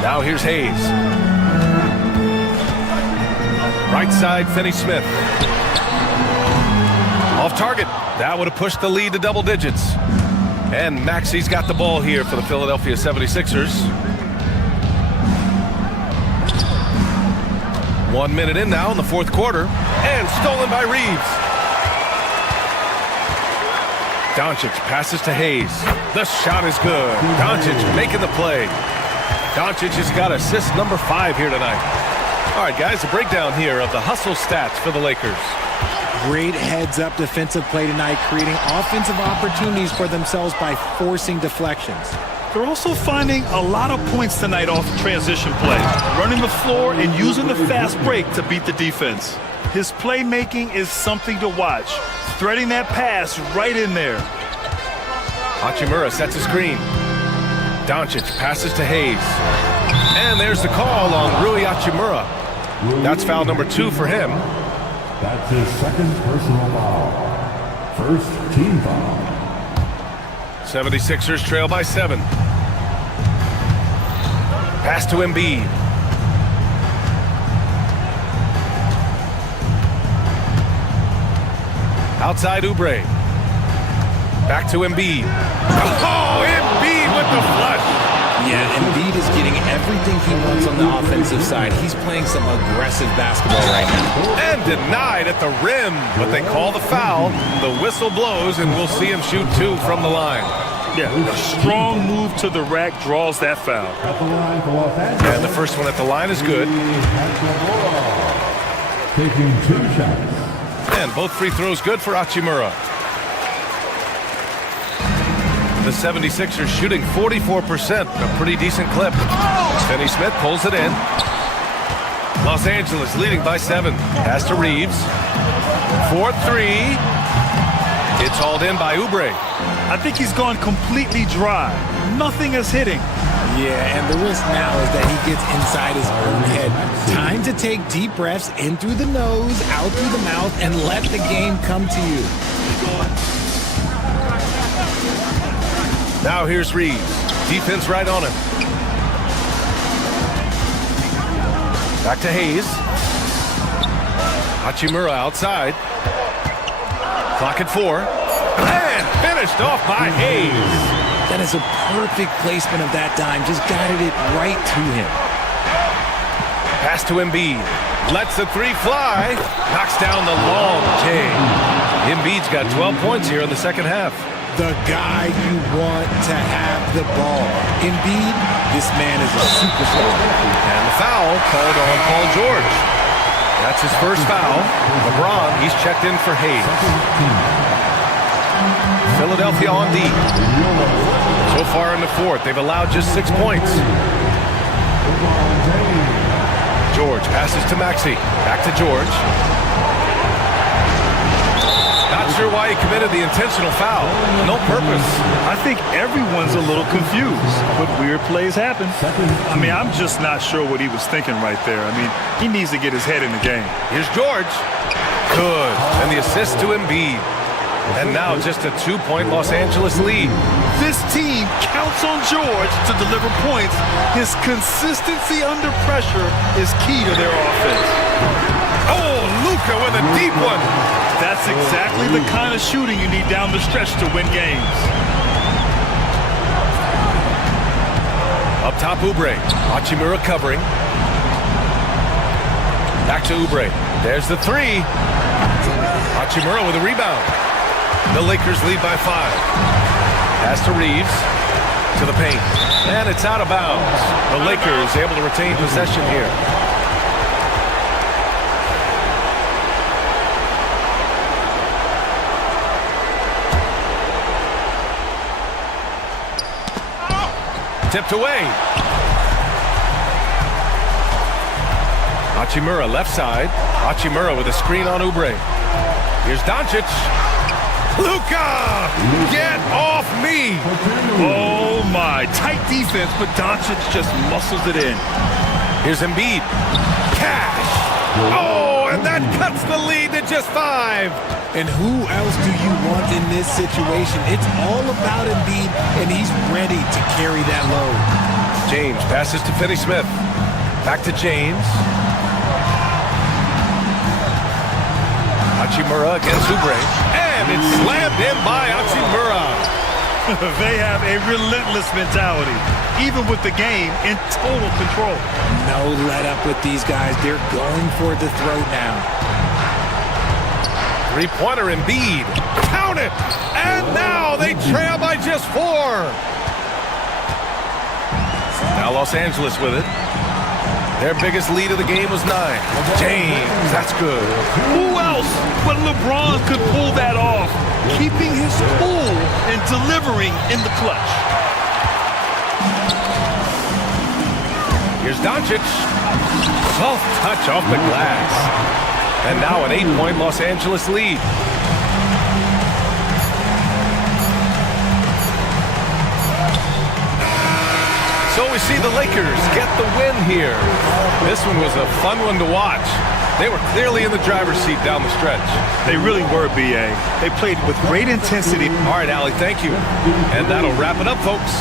Now here's Hayes. Right side, Finney Smith. Off target. That would have pushed the lead to double digits. And Maxey's got the ball here for the Philadelphia 76ers. 1 minute in now in the 4th quarter. And stolen by Reeves. Doncic passes to Hayes. The shot is good. Doncic making the play. Doncic has got assist number 5 here tonight. All right, guys, a breakdown here of the hustle stats for the Lakers. Great heads-up defensive play tonight, creating offensive opportunities for themselves by forcing deflections. They're also finding a lot of points tonight off transition play, running the floor and using the fast break to beat the defense. His playmaking is something to watch, threading that pass right in there. Hachimura sets a screen. Doncic passes to Hayes. And there's the call on Rui Hachimura. That's foul number 2 for him. That's his 2nd personal foul. 1st team foul. 76ers trail by 7. Pass to Embiid. Outside Oubre. Back to Embiid. Oh, Embiid with the flush. Yeah, Embiid is getting everything he wants on the offensive side. He's playing some aggressive basketball right now. And denied at the rim, but they call the foul. The whistle blows, and we'll see him shoot 2 from the line. Yeah, a strong move to the rack draws that foul. And the first one at the line is good. Taking 2 shots. And both free throws good for Hachimura. The 76ers shooting 44%, a pretty decent clip. Finney Smith pulls it in. Los Angeles leading by 7. Pass to Reeves. 4-3. It's hauled in by Oubre. I think he's gone completely dry. Nothing is hitting. Yeah, and the risk now is that he gets inside his own head. Time to take deep breaths in through the nose, out through the mouth, and let the game come to you. Now here's Reeves. Defense right on him. Back to Hayes. Hachimura outside. Clock at 4. And finished off by Hayes. That is a perfect placement of that dime. Just guided it right to him. Pass to Embiid. Lets the 3 fly. Knocks down the long J. Embiid's got 12 points here in the second half. The guy you want to have the ball. Embiid, this man is a superstar. And the foul called on Paul George. That's his first foul. LeBron, he's checked in for Hayes. Philadelphia on D. So far in the 4th, they've allowed just 6 points. George passes to Maxey. Back to George. Not not sure why he committed the intentional foul. No purpose. I think everyone's a little confused, but weird plays happen. I mean, I'm just not sure what he was thinking right there. I mean, he needs to get his head in the game. Here's George. Good. And the assist to Embiid. And now just a 2-point Los Angeles lead. This team counts on George to deliver points. His consistency under pressure is key to their offense. Oh, Luka with a deep one. That's exactly the kind of shooting you need down the stretch to win games. Up top, Oubre. Hachimura covering. Back to Oubre. There's the three. Hachimura with a rebound. The Lakers lead by 5. Pass to Reeves. To the paint. And it's out of bounds. The Lakers able to retain possession here. Tipped away. Hachimura left side. Hachimura with a screen on Oubre. Here's Doncic. Luka! Get off me! Oh my, tight defense, but Doncic just muscles it in. Here's Embiid. Cash! Oh, and that cuts the lead to just 5. And who else do you want in this situation? It's all about Embiid, and he's ready to carry that load. James passes to Finney-Smith. Back to James. Hachimura against Oubre. And it's slammed in by Hachimura. They have a relentless mentality, even with the game in total control. No let up with these guys. They're going for the throat now. Three-pointer Embiid. Count it! And now they trail by just 4. Now Los Angeles with it. Their biggest lead of the game was 9. James, that's good. Who else but LeBron could pull that off, keeping his cool and delivering in the clutch. Here's Doncic. Soft touch off the glass. And now an 8-point Los Angeles lead. So we see the Lakers get the win here. This one was a fun one to watch. They were clearly in the driver's seat down the stretch. They really were, B.A. They played with great intensity. All right, Allie, thank you. And that'll wrap it up, folks.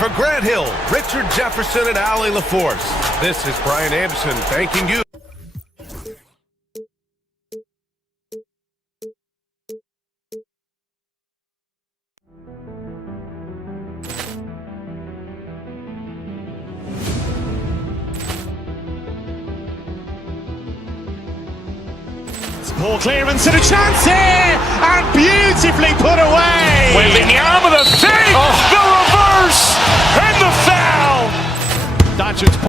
For Grant Hill, Richard Jefferson, and Allie LaForce, this is Brian Anderson thanking you. Ball clearance and a chance here, and beautifully put away. Wembanyama with a save, the reverse, and the foul. Doncic.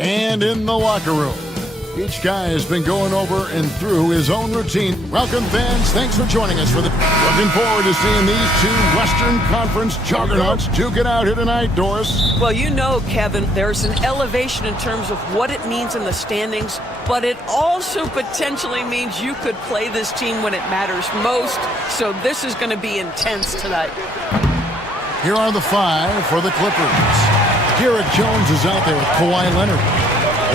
And in the locker room, each guy has been going over and through his own routine. Welcome, fans. Thanks for joining us for the... Looking forward to seeing these two Western Conference juggernauts duke it out here tonight, Doris. Well, you know, Kevin, there's an elevation in terms of what it means in the standings, but it also potentially means you could play this team when it matters most. So this is going to be intense tonight. Here are the 5 for the Clippers. Garrett Jones is out there with Kawhi Leonard.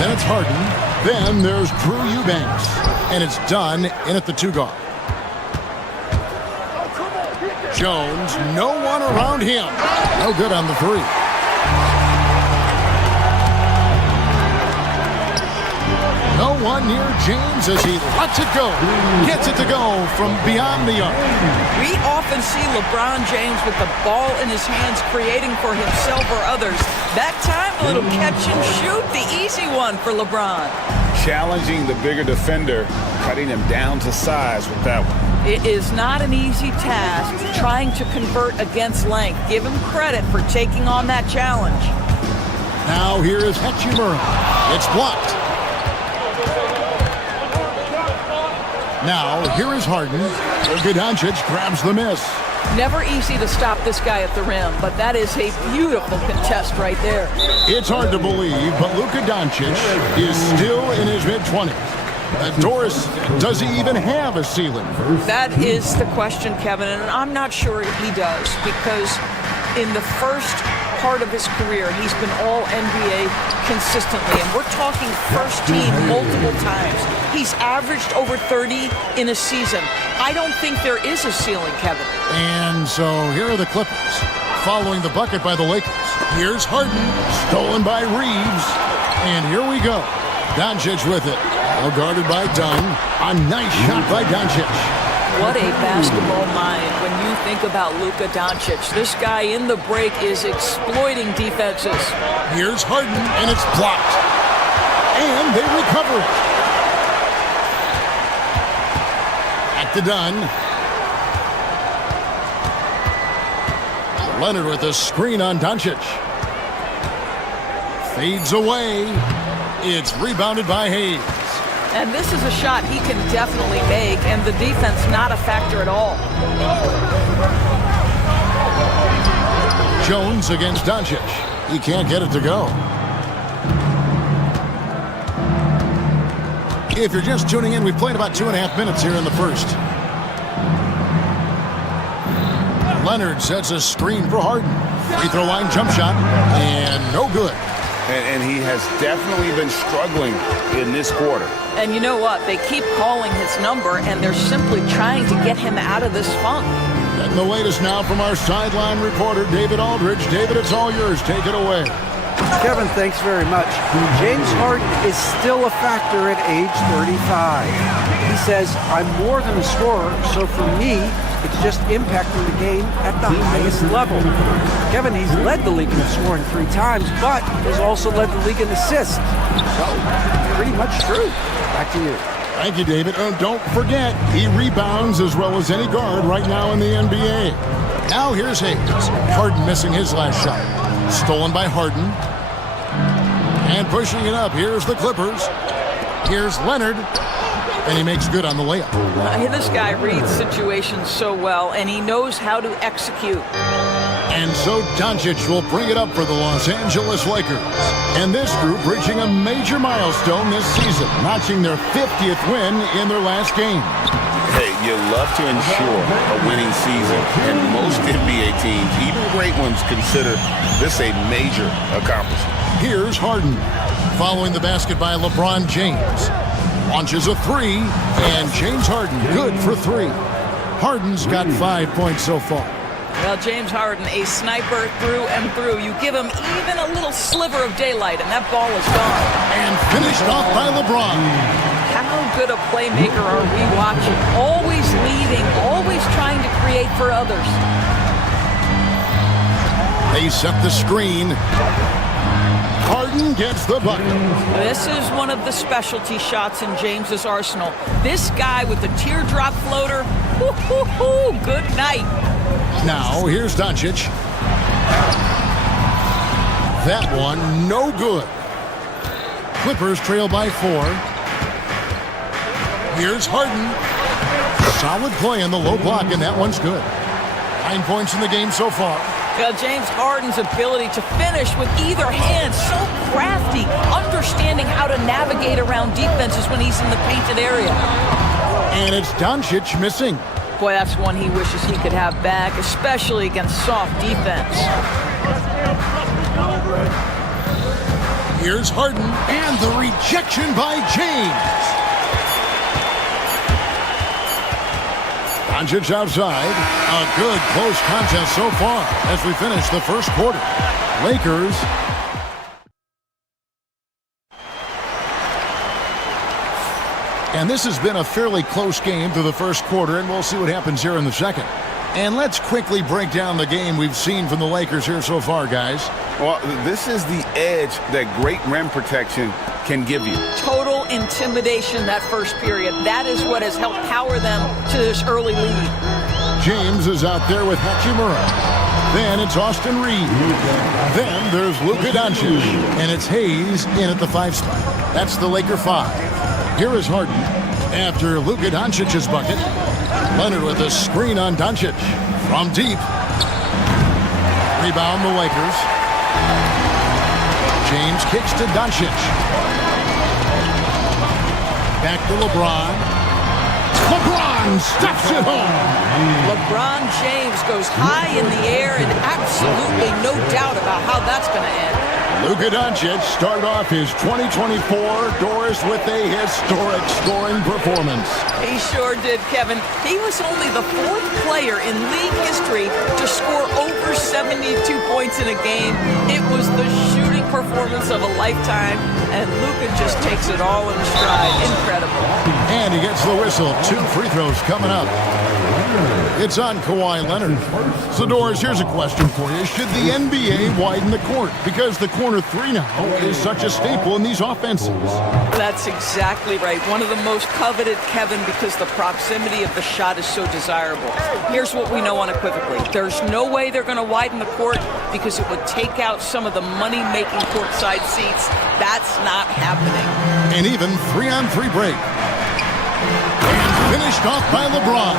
Then it's Harden. Then there's Drew Eubanks. And it's done in at the 2 guard. Jones, no one around him. No good on the 3. No one near James as he lets it go. Gets it to go from beyond the arc. We often see LeBron James with the ball in his hands creating for himself or others. That time, a little catch and shoot, the easy one for LeBron. Challenging the bigger defender, cutting him down to size with that one. It is not an easy task trying to convert against length. Give him credit for taking on that challenge. Now here is Hachimura. It's blocked. Now here is Harden. Luka Doncic grabs the miss. Never easy to stop this guy at the rim, but that is a beautiful contest right there. It's hard to believe, but Luka Doncic is still in his mid-20s. Doris, does he even have a ceiling? That is the question, Kevin, and I'm not sure he does, because in the first part of his career, he's been all NBA consistently, and we're talking first team multiple times. He's averaged over 30 in a season. I don't think there is a ceiling, Kevin. And so here are the Clippers, following the bucket by the Lakers. Here's Harden, stolen by Reeves, and here we go. Doncic with it, all guarded by Dunn. A nice shot by Doncic. What a basketball mind when you think about Luka Doncic. This guy in the break is exploiting defenses. Here's Harden, and it's blocked. And they recover it. Back to Dunn. Leonard with a screen on Doncic. Fades away. It's rebounded by Hayes. And this is a shot he can definitely make, and the defense not a factor at all. Jones against Doncic. He can't get it to go. If you're just tuning in, we've played about 2.5 minutes here in the first. Leonard sets a screen for Harden. Free throw line jump shot, and no good. And he has definitely been struggling in this quarter. And you know what? They keep calling his number, and they're simply trying to get him out of this funk. And the latest now from our sideline reporter, David Aldridge. David, it's all yours. Take it away. Kevin, thanks very much. James Harden is still a factor at age 35. He says, I'm more than a scorer, so for me, it's just impacting the game at the highest level. Kevin, he's led the league in scoring 3 times, but has also led the league in assists. So, pretty much true. Back to you. Thank you, David. Don't forget, he rebounds as well as any guard right now in the NBA. Now here's Hayes. Harden missing his last shot. Stolen by Harden. And pushing it up. Here's the Clippers. Here's Leonard. And he makes good on the layup. This guy reads situations so well, and he knows how to execute. And so Doncic will bring it up for the Los Angeles Lakers. And this group reaching a major milestone this season, notching their 50th win in their last game. Hey, you love to ensure a winning season, and most NBA teams, even great ones, consider this a major accomplishment. Here's Harden, following the basket by LeBron James. Launches a 3, and James Harden good for 3. Harden's got 5 points so far. Well, James Harden, a sniper through and through. You give him even a little sliver of daylight, and that ball is gone. And finished off by LeBron. How good a playmaker are we watching? Always leading, always trying to create for others. They set the screen. Harden gets the bucket. This is one of the specialty shots in James's arsenal. This guy with the teardrop floater, good night. Now, here's Doncic. That one, no good. Clippers trail by 4. Here's Harden. Solid play in the low block, and that one's good. 9 points in the game so far. James Harden's ability to finish with either hand, so crafty, understanding how to navigate around defenses when he's in the painted area. And it's Doncic missing. Boy, that's one he wishes he could have back, especially against soft defense. Here's Harden, and the rejection by James. Doncic outside. A good close contest so far as we finish the first quarter. Lakers And this has been a fairly close game through the first quarter, and we'll see what happens here in the second. And let's quickly break down the game we've seen from the Lakers here so far, guys. Well, this is the edge that great rim protection can give you. Total intimidation that first period. That is what has helped power them to this early lead. James is out there with Hachimura. Then it's Austin Reeves. Then there's Luka Doncic. And it's Hayes in at the 5 spot. That's the Laker 5. Here is Harden. After Luka Doncic's bucket, Leonard with a screen on Doncic. From deep. Rebound the Lakers. James kicks to Doncic. Back to LeBron. LeBron stuffs it home. LeBron James goes high in the air, and absolutely no doubt about how that's going to end. Luka Doncic started off his 2024 Doris with a historic scoring performance. He sure did, Kevin. He was only the 4th player in league history to score over 72 points in a game. It was the shooting performance of a lifetime, and Luka just takes it all in stride. Incredible. And he gets the whistle. 2 free throws coming up. It's on Kawhi Leonard. So, Doris, here's a question for you. Should the NBA widen the court? Because the corner 3 now is such a staple in these offenses. That's exactly right. One of the most coveted, Kevin, because the proximity of the shot is so desirable. Here's what we know unequivocally. There's no way they're going to widen the court because it would take out some of the money-making courtside seats. That's not happening. And even 3-on-3 break. Finished off by LeBron.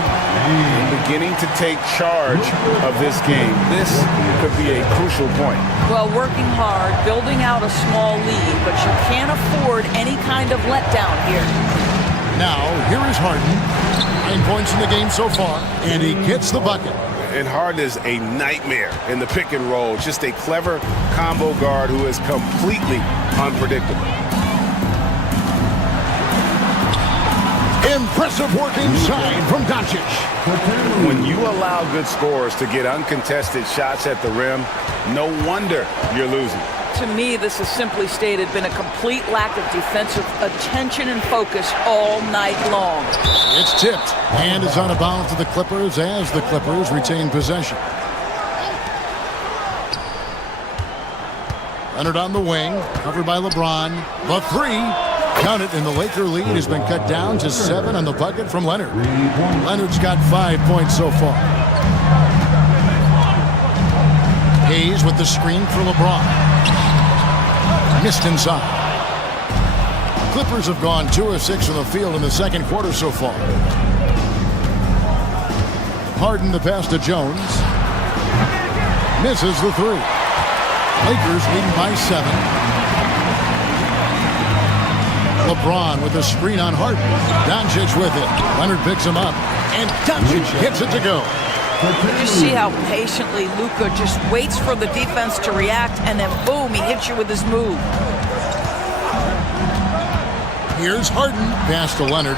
Beginning to take charge of this game. This could be a crucial point. Well, working hard, building out a small lead, but you can't afford any kind of letdown here. Now, here is Harden. 9 points in the game so far, and he gets the bucket. And Harden is a nightmare in the pick and roll. Just a clever combo guard who is completely unpredictable. Impressive work inside from Doncic. When you allow good scorers to get uncontested shots at the rim, no wonder you're losing. To me, this has simply stated been a complete lack of defensive attention and focus all night long. It's tipped and is on a bounce to the Clippers as the Clippers retain possession. Leonard on the wing, covered by LeBron. The 3. Count it, and the Laker lead has been cut down to 7 on the bucket from Leonard. Leonard's got 5 points so far. Hayes with the screen for LeBron. Missed inside. Clippers have gone 2 of 6 from the field in the second quarter so far. Harden the pass to Jones. Misses the 3. Lakers leading by 7. LeBron with a screen on Harden. Doncic with it. Leonard picks him up. And Doncic hits it to go. You see how patiently Luka just waits for the defense to react, and then boom, he hits you with his move. Here's Harden. Pass to Leonard.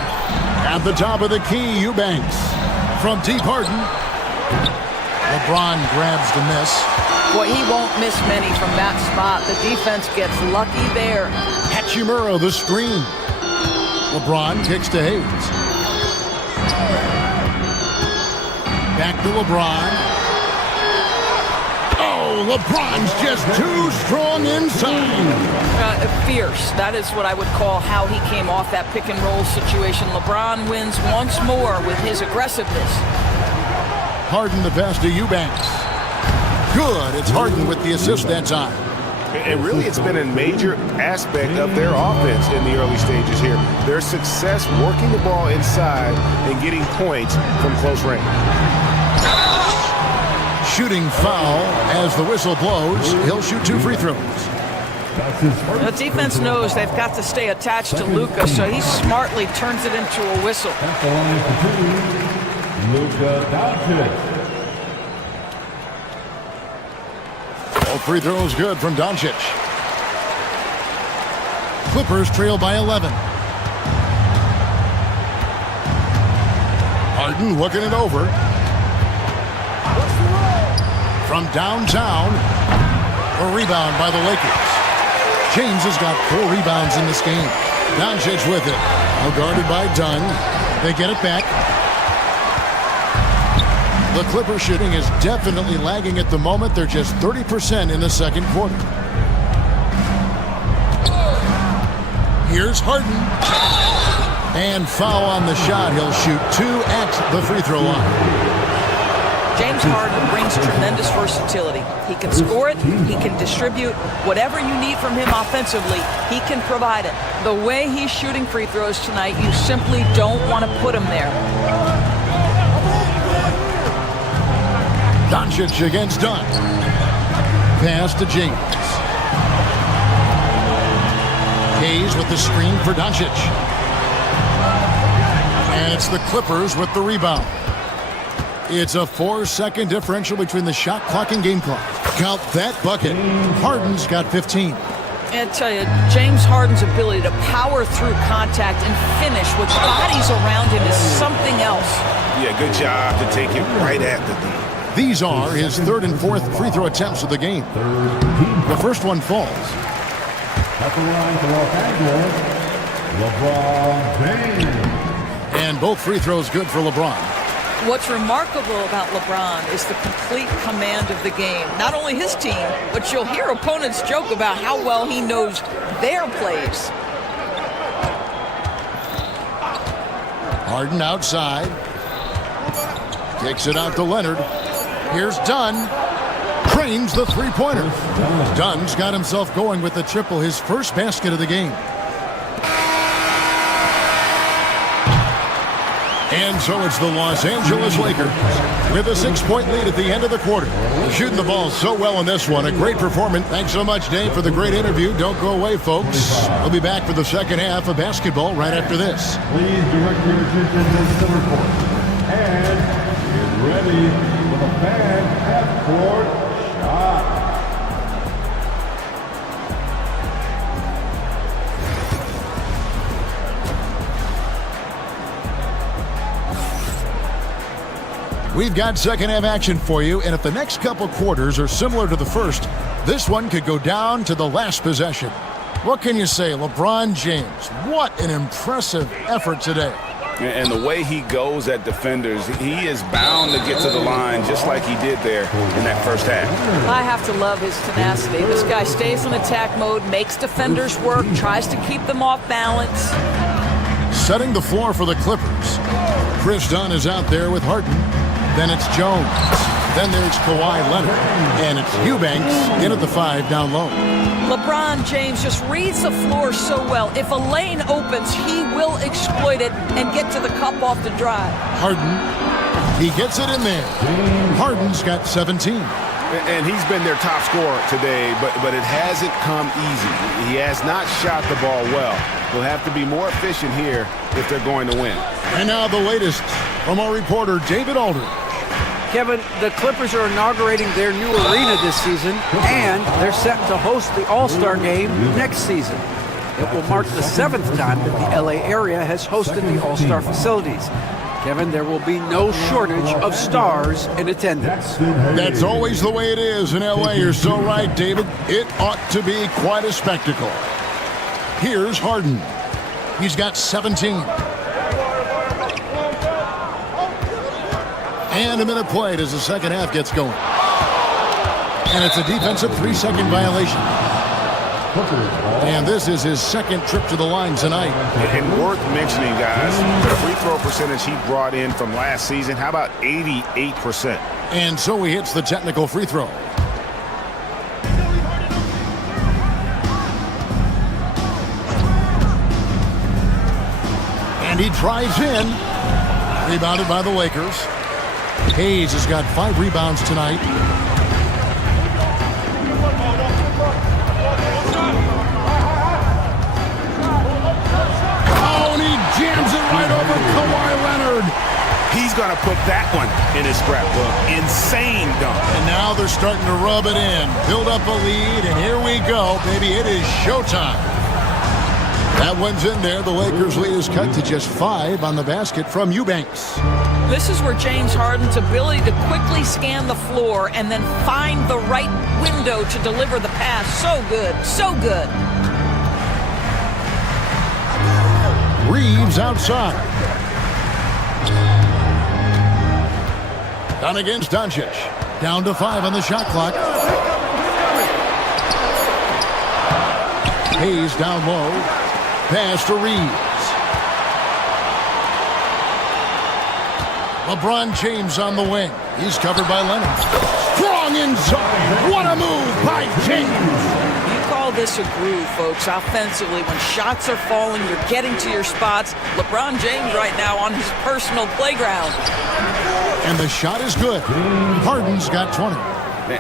At the top of the key, Eubanks. From deep, Harden. LeBron grabs the miss. Boy, he won't miss many from that spot. The defense gets lucky there. Hachimura, the screen. LeBron kicks to Hayes. Back to LeBron. Oh, LeBron's just too strong inside. Fierce. That is what I would call how he came off that pick and roll situation. LeBron wins once more with his aggressiveness. Harden the pass to Eubanks. Good. It's Harden with the assist that time. And really, it's been a major aspect of their offense in the early stages here. Their success working the ball inside and getting points from close range. Shooting foul as the whistle blows. He'll shoot 2 free throws. The defense knows they've got to stay attached to Luka, so he smartly turns it into a whistle. Luka Doncic. All free throws good from Doncic. Clippers trail by 11. Harden looking it over. From downtown, a rebound by the Lakers. James has got 4 rebounds in this game. Doncic with it. Now guarded by Dunn. They get it back. The Clippers shooting is definitely lagging at the moment. They're just 30% in the second quarter. Here's Harden. And foul on the shot. He'll shoot 2 at the free throw line. James Harden brings tremendous versatility. He can score it, he can distribute. Whatever you need from him offensively, he can provide it. The way he's shooting free throws tonight, you simply don't want to put him there. Doncic against Dunn. Pass to James. Hayes with the screen for Doncic. And it's the Clippers with the rebound. It's a 4-second differential between the shot clock and game clock. Count that bucket. Harden's got 15. I tell you, James Harden's ability to power through contact and finish with bodies around him is something else. Yeah, good job to take it right at the D. These are his 3rd and 4th free throw attempts of the game. The first one falls. At the line for Los Angeles, LeBron James. And both free throws good for LeBron. What's remarkable about LeBron is the complete command of the game. Not only his team, but you'll hear opponents joke about how well he knows their plays. Harden outside. Kicks it out to Leonard. Here's Dunn. Cranes the three-pointer. Dunn's got himself going with the triple, his first basket of the game. And so it's the Los Angeles Lakers with a 6-point lead at the end of the quarter. They're shooting the ball so well in this one. A great performance. Thanks so much, Dave, for the great interview. Don't go away, folks. We'll be back for the second half of basketball right after this. Please direct your attention to the center court. And get ready for the fan half-court shot. We've got second half action for you, and if the next couple quarters are similar to the first, this one could go down to the last possession. What can you say, LeBron James? What an impressive effort today. And the way he goes at defenders, he is bound to get to the line just like he did there in that first half. I have to love his tenacity. This guy stays in attack mode, makes defenders work, tries to keep them off balance. Setting the floor for the Clippers. Chris Dunn is out there with Harden. Then it's Jones. Then there's Kawhi Leonard. And it's Eubanks in at the 5 down low. LeBron James just reads the floor so well. If a lane opens, he will exploit it and get to the cup off the drive. Harden, he gets it in there. Harden's got 17. And he's been their top scorer today, but it hasn't come easy. He has not shot the ball well. They'll have to be more efficient here if they're going to win. And now the latest from our reporter, David Aldridge. Kevin, the Clippers are inaugurating their new arena this season, and they're set to host the All-Star Game next season. It will mark the 7th time that the LA area has hosted the All-Star facilities. Kevin, there will be no shortage of stars in attendance. That's always the way it is in LA. You're so right, David. It ought to be quite a spectacle. Here's Harden. He's got 17. And a minute played as the second half gets going. And it's a defensive 3-second violation. And this is his second trip to the line tonight. And worth mentioning, guys, the free throw percentage he brought in from last season, how about 88%? And so he hits the technical free throw. And he drives in. Rebounded by the Lakers. Hayes has got 5 rebounds tonight. Oh, and he jams it right over Kawhi Leonard. He's going to put that one in his scrapbook. Insane dunk. And now they're starting to rub it in. Build up a lead, and here we go, baby. It is showtime. That one's in there. The Lakers' lead is cut to just 5 on the basket from Eubanks. This is where James Harden's ability to quickly scan the floor and then find the right window to deliver the pass. So good. So good. Reeves outside. Done against Doncic. Down to 5 on the shot clock. Hayes down low. Pass to Reeves. LeBron James on the wing. He's covered by Leonard. Strong inside. What a move by James. You call this a groove, folks, offensively. When shots are falling, you're getting to your spots. LeBron James right now on his personal playground. And the shot is good. Harden's got 20.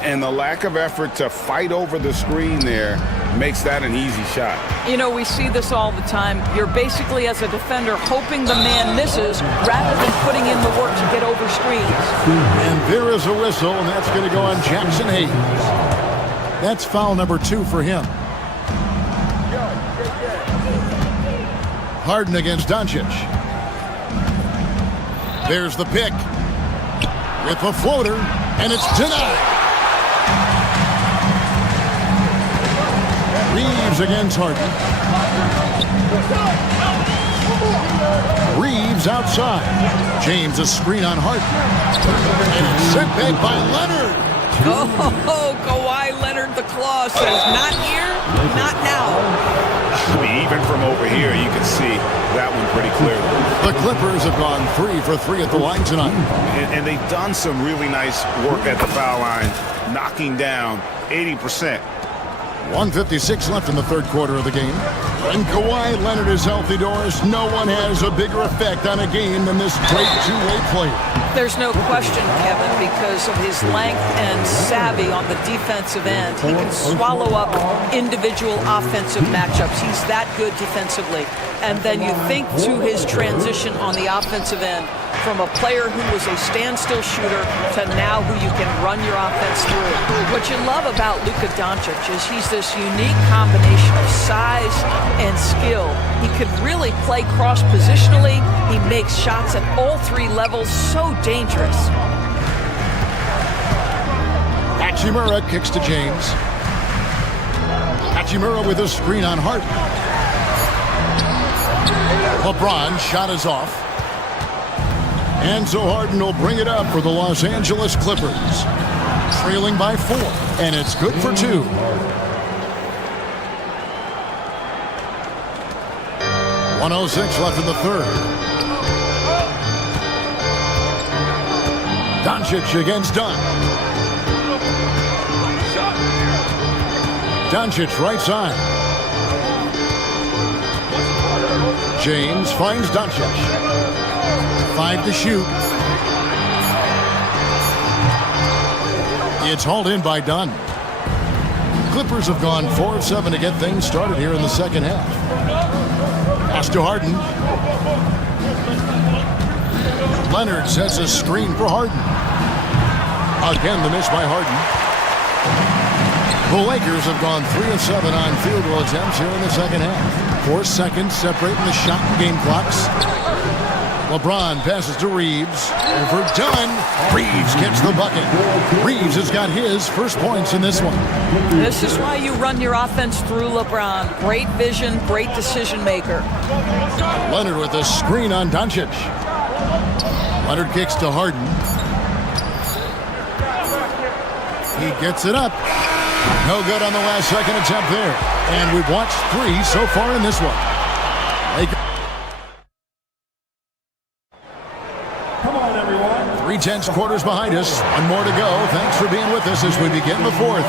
And the lack of effort to fight over the screen there makes that an easy shot. You know, we see this all the time. You're basically, as a defender, hoping the man misses rather than putting in the work to get over screens. And there is a whistle, and that's going to go on Jackson Hayes. That's foul number 2 for him. Harden against Doncic. There's the pick. With a floater, and it's denied. Reeves against Harden. Reeves outside. James a screen on Harden. And it's sent back by Leonard. Oh, Kawhi Leonard, the claw says, not here, not now. I mean, even from over here, you can see that one pretty clearly. The Clippers have gone 3 for 3 at the line tonight. And they've done some really nice work at the foul line, knocking down 80%. 1:56 left in the third quarter of the game. When Kawhi Leonard is healthy, Doris, no one has a bigger effect on a game than this great two-way player. There's no question, Kevin, because of his length and savvy on the defensive end. He can swallow up individual offensive matchups. He's that good defensively. And then you think to his transition on the offensive end from a player who was a standstill shooter to now who you can run your offense through. What you love about Luka Doncic is he's this unique combination of size and skill. He could really play cross-positionally. He makes shots at all 3 levels. So dangerous. Hachimura kicks to James. Hachimura with a screen on Harden. LeBron shot is off. And so Harden will bring it up for the Los Angeles Clippers. Trailing by 4, and it's good for 2. .106 left in the third. Doncic against Dunn. Doncic right side. James finds Doncic. 5 to shoot. It's hauled in by Dunn. Clippers have gone 4 of 7 to get things started here in the second half. Pass to Harden. Leonard sets a screen for Harden. Again, the miss by Harden. The Lakers have gone 3 of 7 on field goal attempts here in the second half. 4 seconds separating the shot and game clocks. LeBron passes to Reeves. Over Dunn. Reeves gets the bucket. Reeves has got his first points in this one. This is why you run your offense through LeBron. Great vision, great decision maker. Leonard with a screen on Doncic. Leonard kicks to Harden. He gets it up. No good on the last second attempt there. And we've watched 3 so far in this one. Come on, everyone. 3/10 quarters behind us. 1 more to go. Thanks for being with us as we begin the 4th.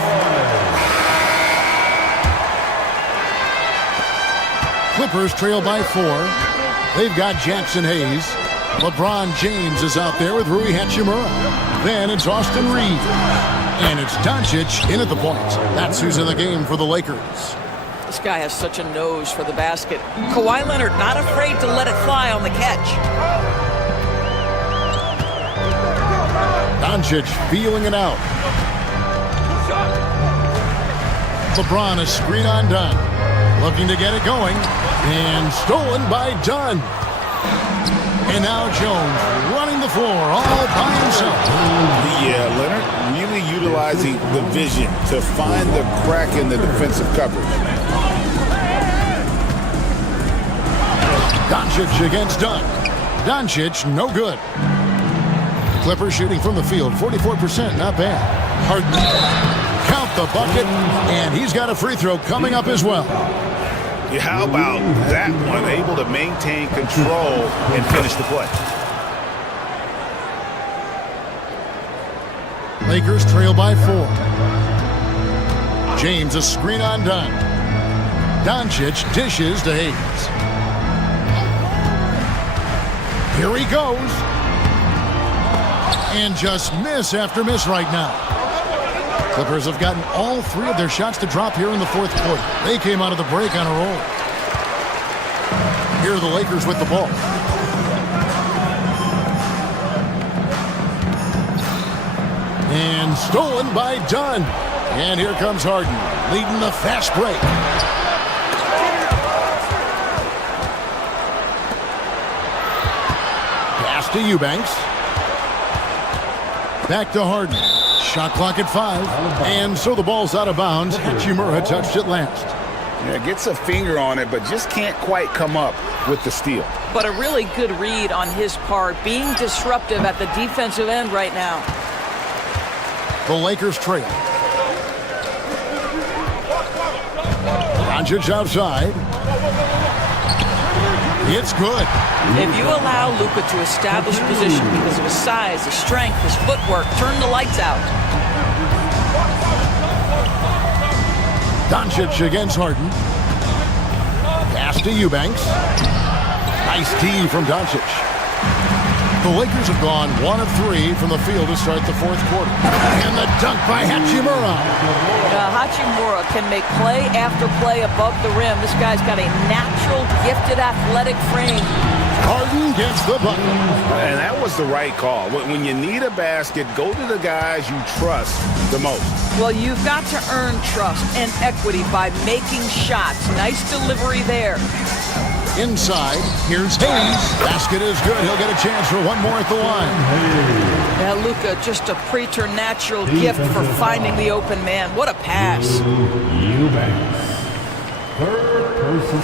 Clippers trail by 4. They've got Jackson Hayes. LeBron James is out there with Rui Hachimura. Then it's Austin Reeves. And it's Doncic in at the point. That's who's in the game for the Lakers. This guy has such a nose for the basket. Kawhi Leonard not afraid to let it fly on the catch. Doncic feeling it out. LeBron a screen on Dunn. Looking to get it going. And stolen by Dunn. And now Jones running the floor all by himself. Yeah, Leonard really utilizing the vision to find the crack in the defensive coverage. Doncic against Dunn. Doncic, no good. Clippers shooting from the field, 44%, not bad. Harden, count the bucket, and he's got a free throw coming up as well. Yeah, how about that one? Able to maintain control and finish the play. Lakers trail by 4. James, a screen on Dunn. Doncic dishes to Hayes. Here he goes. And just miss after miss right now. Clippers have gotten all 3 of their shots to drop here in the fourth quarter. They came out of the break on a roll. Here are the Lakers with the ball. And stolen by Dunn. And here comes Harden, leading the fast break. Pass to Eubanks. Back to Harden. Shot clock at 5. And so the ball's out of bounds. Hachimura touched it last. Yeah, gets a finger on it, but just can't quite come up with the steal. But a really good read on his part, being disruptive at the defensive end right now. The Lakers trail. Doncic outside. It's good. If you allow Luka to establish position because of his size, his strength, his footwork, turn the lights out. Doncic against Harden. Pass to Eubanks. Nice D from Doncic. The Lakers have gone 1 of 3 from the field to start the fourth quarter. And the dunk by Hachimura. Hachimura can make play after play above the rim. This guy's got a natural, gifted, athletic frame. Harden gets the bucket. And that was the right call. When you need a basket, go to the guys you trust the most. Well, you've got to earn trust and equity by making shots. Nice delivery there. Inside, here's Hayes. Basket is good. He'll get a chance for one more at the line. Yeah, Luka, just a preternatural gift for finding the open man. What a pass.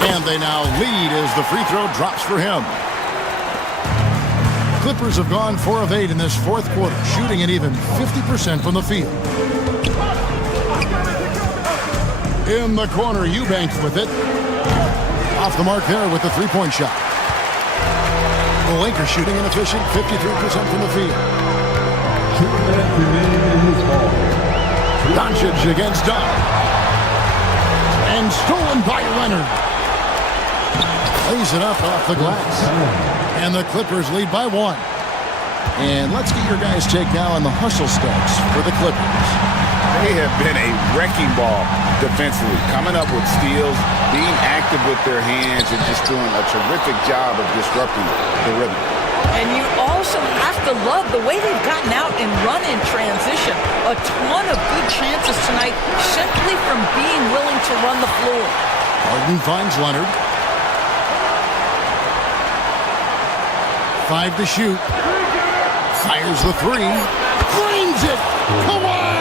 And they now lead as the free throw drops for him. Clippers have gone 4 of 8 in this fourth quarter, shooting an even 50% from the field. In the corner, Eubanks with it. Off the mark there with the three-point shot. The Lakers shooting an efficient 53% from the field. Doncic against Dunn. And stolen by Leonard. Lays it up off the glass. And the Clippers lead by 1. And let's get your guys' take now on the hustle stats for the Clippers. They have been a wrecking ball defensively, coming up with steals, being active with their hands, and just doing a terrific job of disrupting the rhythm. And you also have to love the way they've gotten out and run in transition. A ton of good chances tonight simply from being willing to run the floor. Harden finds Leonard. 5 to shoot. Fires the 3. Finds it. Kawhi.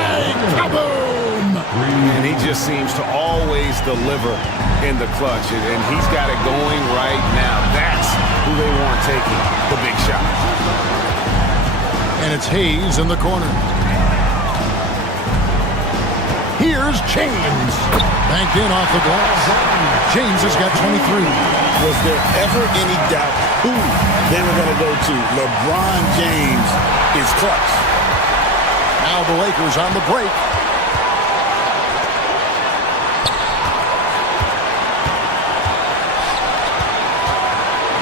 Kaboom. And he just seems to always deliver in the clutch. And he's got it going right now. That's who they want taking the big shot. And it's Hayes in the corner. Here's James. Banked in off the glass. James has got 23. Was there ever any doubt who they were going to go to? LeBron James is clutch. Now the Lakers on the break.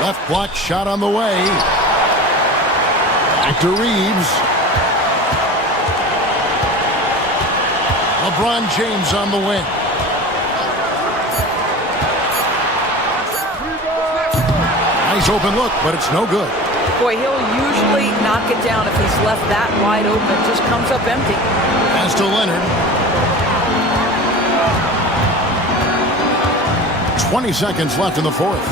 Left block shot on the way. Back to Reeves. LeBron James on the win. Nice open look, but it's no good. Boy, he'll usually knock it down if he's left that wide open. Just comes up empty. Pass to Leonard. 20 seconds left in the fourth.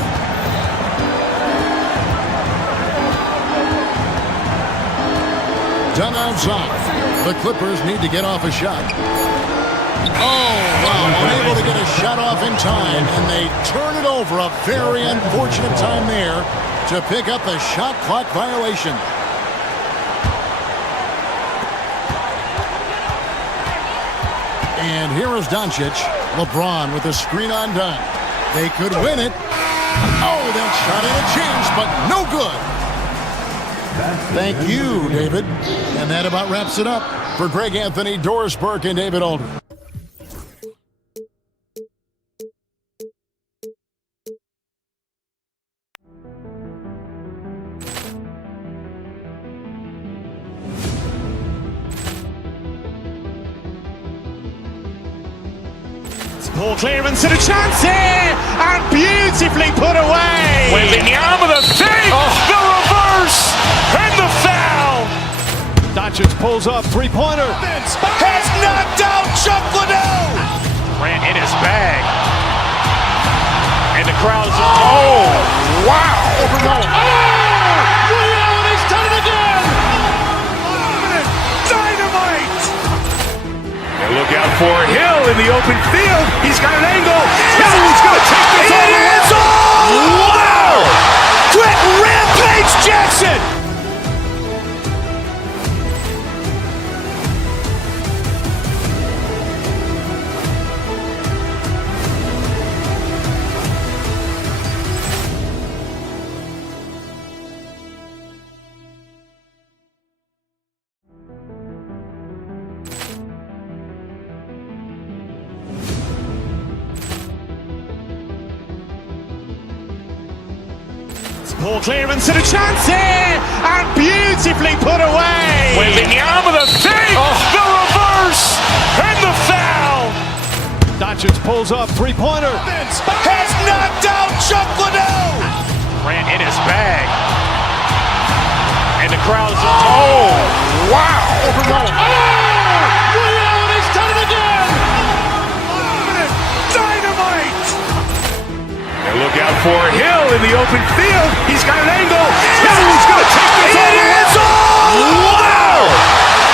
Done outside. The Clippers need to get off a shot. Oh, wow, unable to get a shot off in time, and they turn it over. A very unfortunate time there to pick up the shot clock violation. And here is Doncic. LeBron with the screen undone. They could win it. Oh, that shot in a chance, but no good. Thank you, David. And that about wraps it up for Greg Anthony, Doris Burke, and David Alder. Ball clearance and a chance here, and beautifully put away. Wembanyama the fake, the reverse, and the foul. Doncic pulls up, three-pointer. Has knocked out Chuck Liddell. Ran in his bag. And the crowd is, oh, wow. Ray Allen has done it again. Dynamite. And look out for Hill in the open field. He's got an angle. He's going to take this all the way. Wow! Quick Rampage Jackson. Ball clearance and a chance here, and beautifully put away. Wembanyama the fake, the reverse, and the foul. Doncic pulls up, three-pointer. Has knocked out Chuck Liddell. Ran in his bag. And the crowd is, oh, wow. Ray Allen has done it again. Dynamite. And look out for Hill in the open field. He's got an angle. He's going to take this all the way. Wow.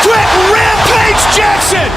Quick Rampage Jackson.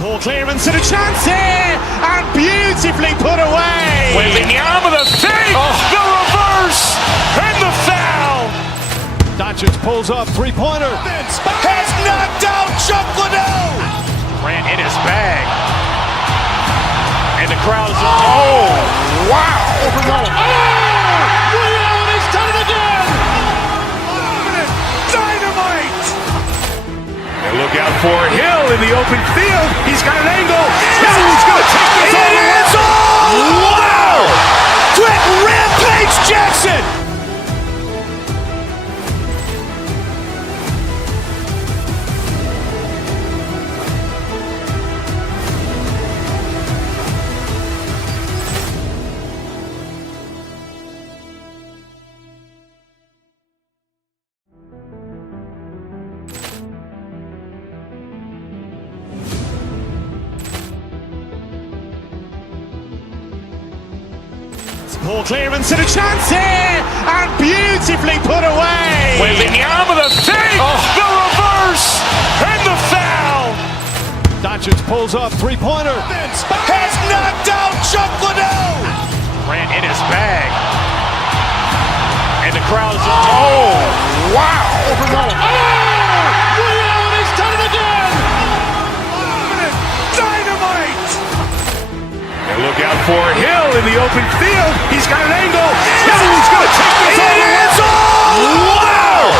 Ball clearance and a chance here, and beautifully put away. Wembanyama the fake, the reverse, and the foul. Doncic pulls up, three-pointer. Has knocked out Chuck Liddell. Ran in his bag. And the crowd is, oh, wow. Ray Allen has done it again. Dynamite. And look out for Hill in the open field. He's got an angle. He's going to take this all the way. Wow. Quick Rampage Jackson. Ball clearance and a chance here, and beautifully put away. Wembanyama the fake, the reverse, and the foul. Doncic pulls up, three-pointer. Has knocked out Chuck Liddell. Ran in his bag. And the crowd is, oh, wow. Ray Allen has done it again. Dynamite. And look out for Hill in the open field. He's got an angle. He's going to take this all the way. Wow.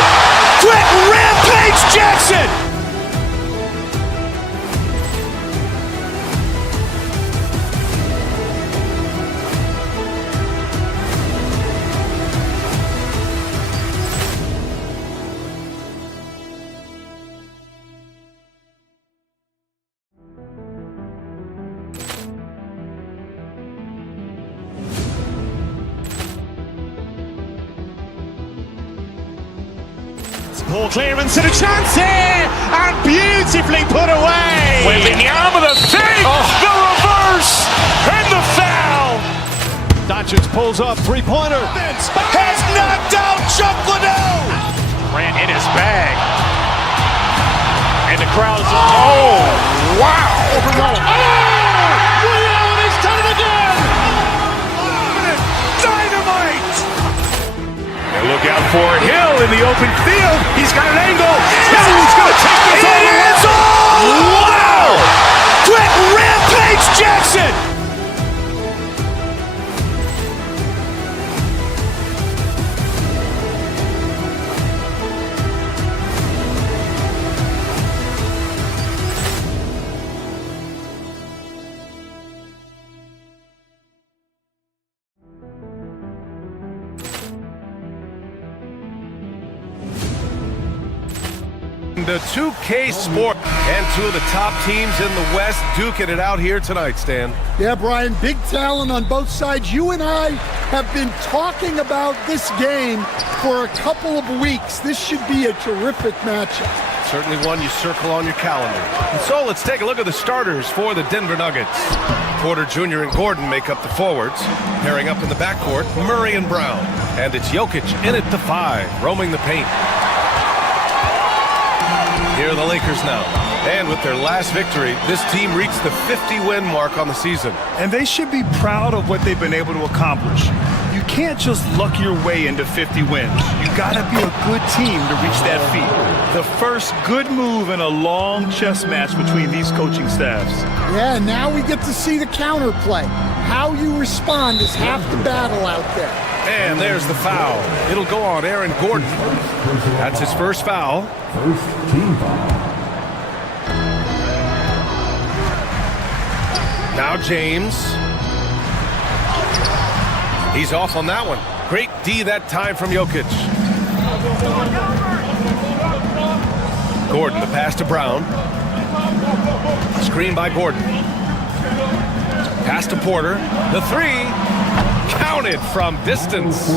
Quick Rampage Jackson. Ball clearance and a chance here, and beautifully put away. Wembanyama the save, the reverse, and the foul. Doncic pulls up, three-pointer. Has knocked out Chuck Liddell. Ran in his bag. And the crowd is, oh, wow. Ray Allen has done it again. Dynamite. And look out for Hill in the open field. He's got an angle. Hill's going to take this all the way. Wow. Quick Rampage Jackson. The 2K Sport and two of the top teams in the West duking it out here tonight, Stan. Yeah, Brian, big talent on both sides. You and I have been talking about this game for a couple of weeks. This should be a terrific matchup. Certainly one you circle on your calendar. And so let's take a look at the starters for the Denver Nuggets. Porter Jr. and Gordon make up the forwards. Pairing up in the backcourt, Murray and Brown. And it's Jokic in at the 5, roaming the paint. Here are the Lakers now. And with their last victory, this team reached the 50-win mark on the season. And they should be proud of what they've been able to accomplish. You can't just luck your way into 50 wins. You gotta be a good team to reach that feat. The first good move in a long chess match between these coaching staffs. Yeah, now we get to see the counterplay. How you respond is half the battle out there. And there's the foul. It'll go on Aaron Gordon. That's his first foul. First team foul. Now James. He's off on that one. Great D that time from Jokic. Gordon, the pass to Brown. Screen by Gordon. Pass to Porter. The 3. Counted from distance.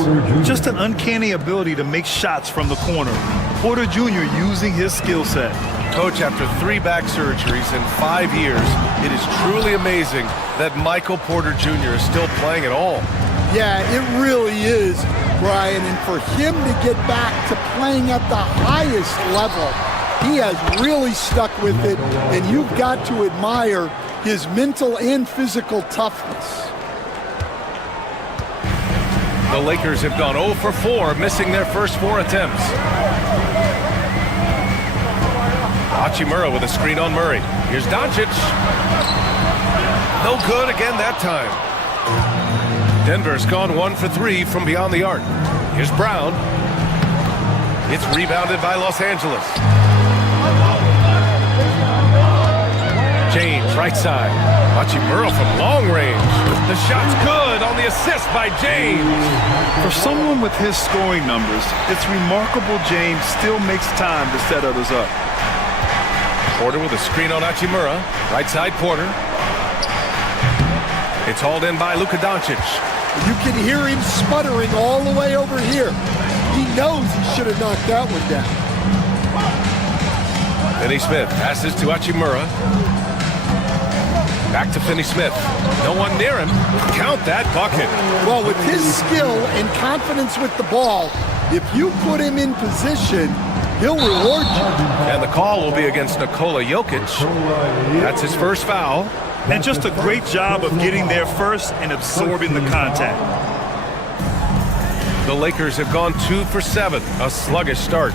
Just an uncanny ability to make shots from the corner. Porter Jr. using his skill set. Coach, after 3 back surgeries in 5 years, it is truly amazing that Michael Porter Jr. is still playing at all. Yeah, it really is, Brian. And for him to get back to playing at the highest level, he has really stuck with it. And you've got to admire his mental and physical toughness. The Lakers have gone 0 for 4, missing their first 4 attempts. Hachimura with a screen on Murray. Here's Doncic. No good again that time. Denver's gone 1 for 3 from beyond the arc. Here's Brown. It's rebounded by Los Angeles. James, right side. Hachimura from long range. The shot's good on the assist by James. For someone with his scoring numbers, it's remarkable James still makes time to set others up. Porter with a screen on Hachimura. Right side Porter. It's hauled in by Luka Doncic. You can hear him sputtering all the way over here. He knows he should have knocked that one down. Finney Smith passes to Hachimura. Back to Finney Smith. No one near him. Count that bucket. Well, with his skill and confidence with the ball, if you put him in position, he'll reward you. And the call will be against Nikola Jokic. That's his first foul. And just a great job of getting there first and absorbing the contact. The Lakers have gone 2 for 7, a sluggish start.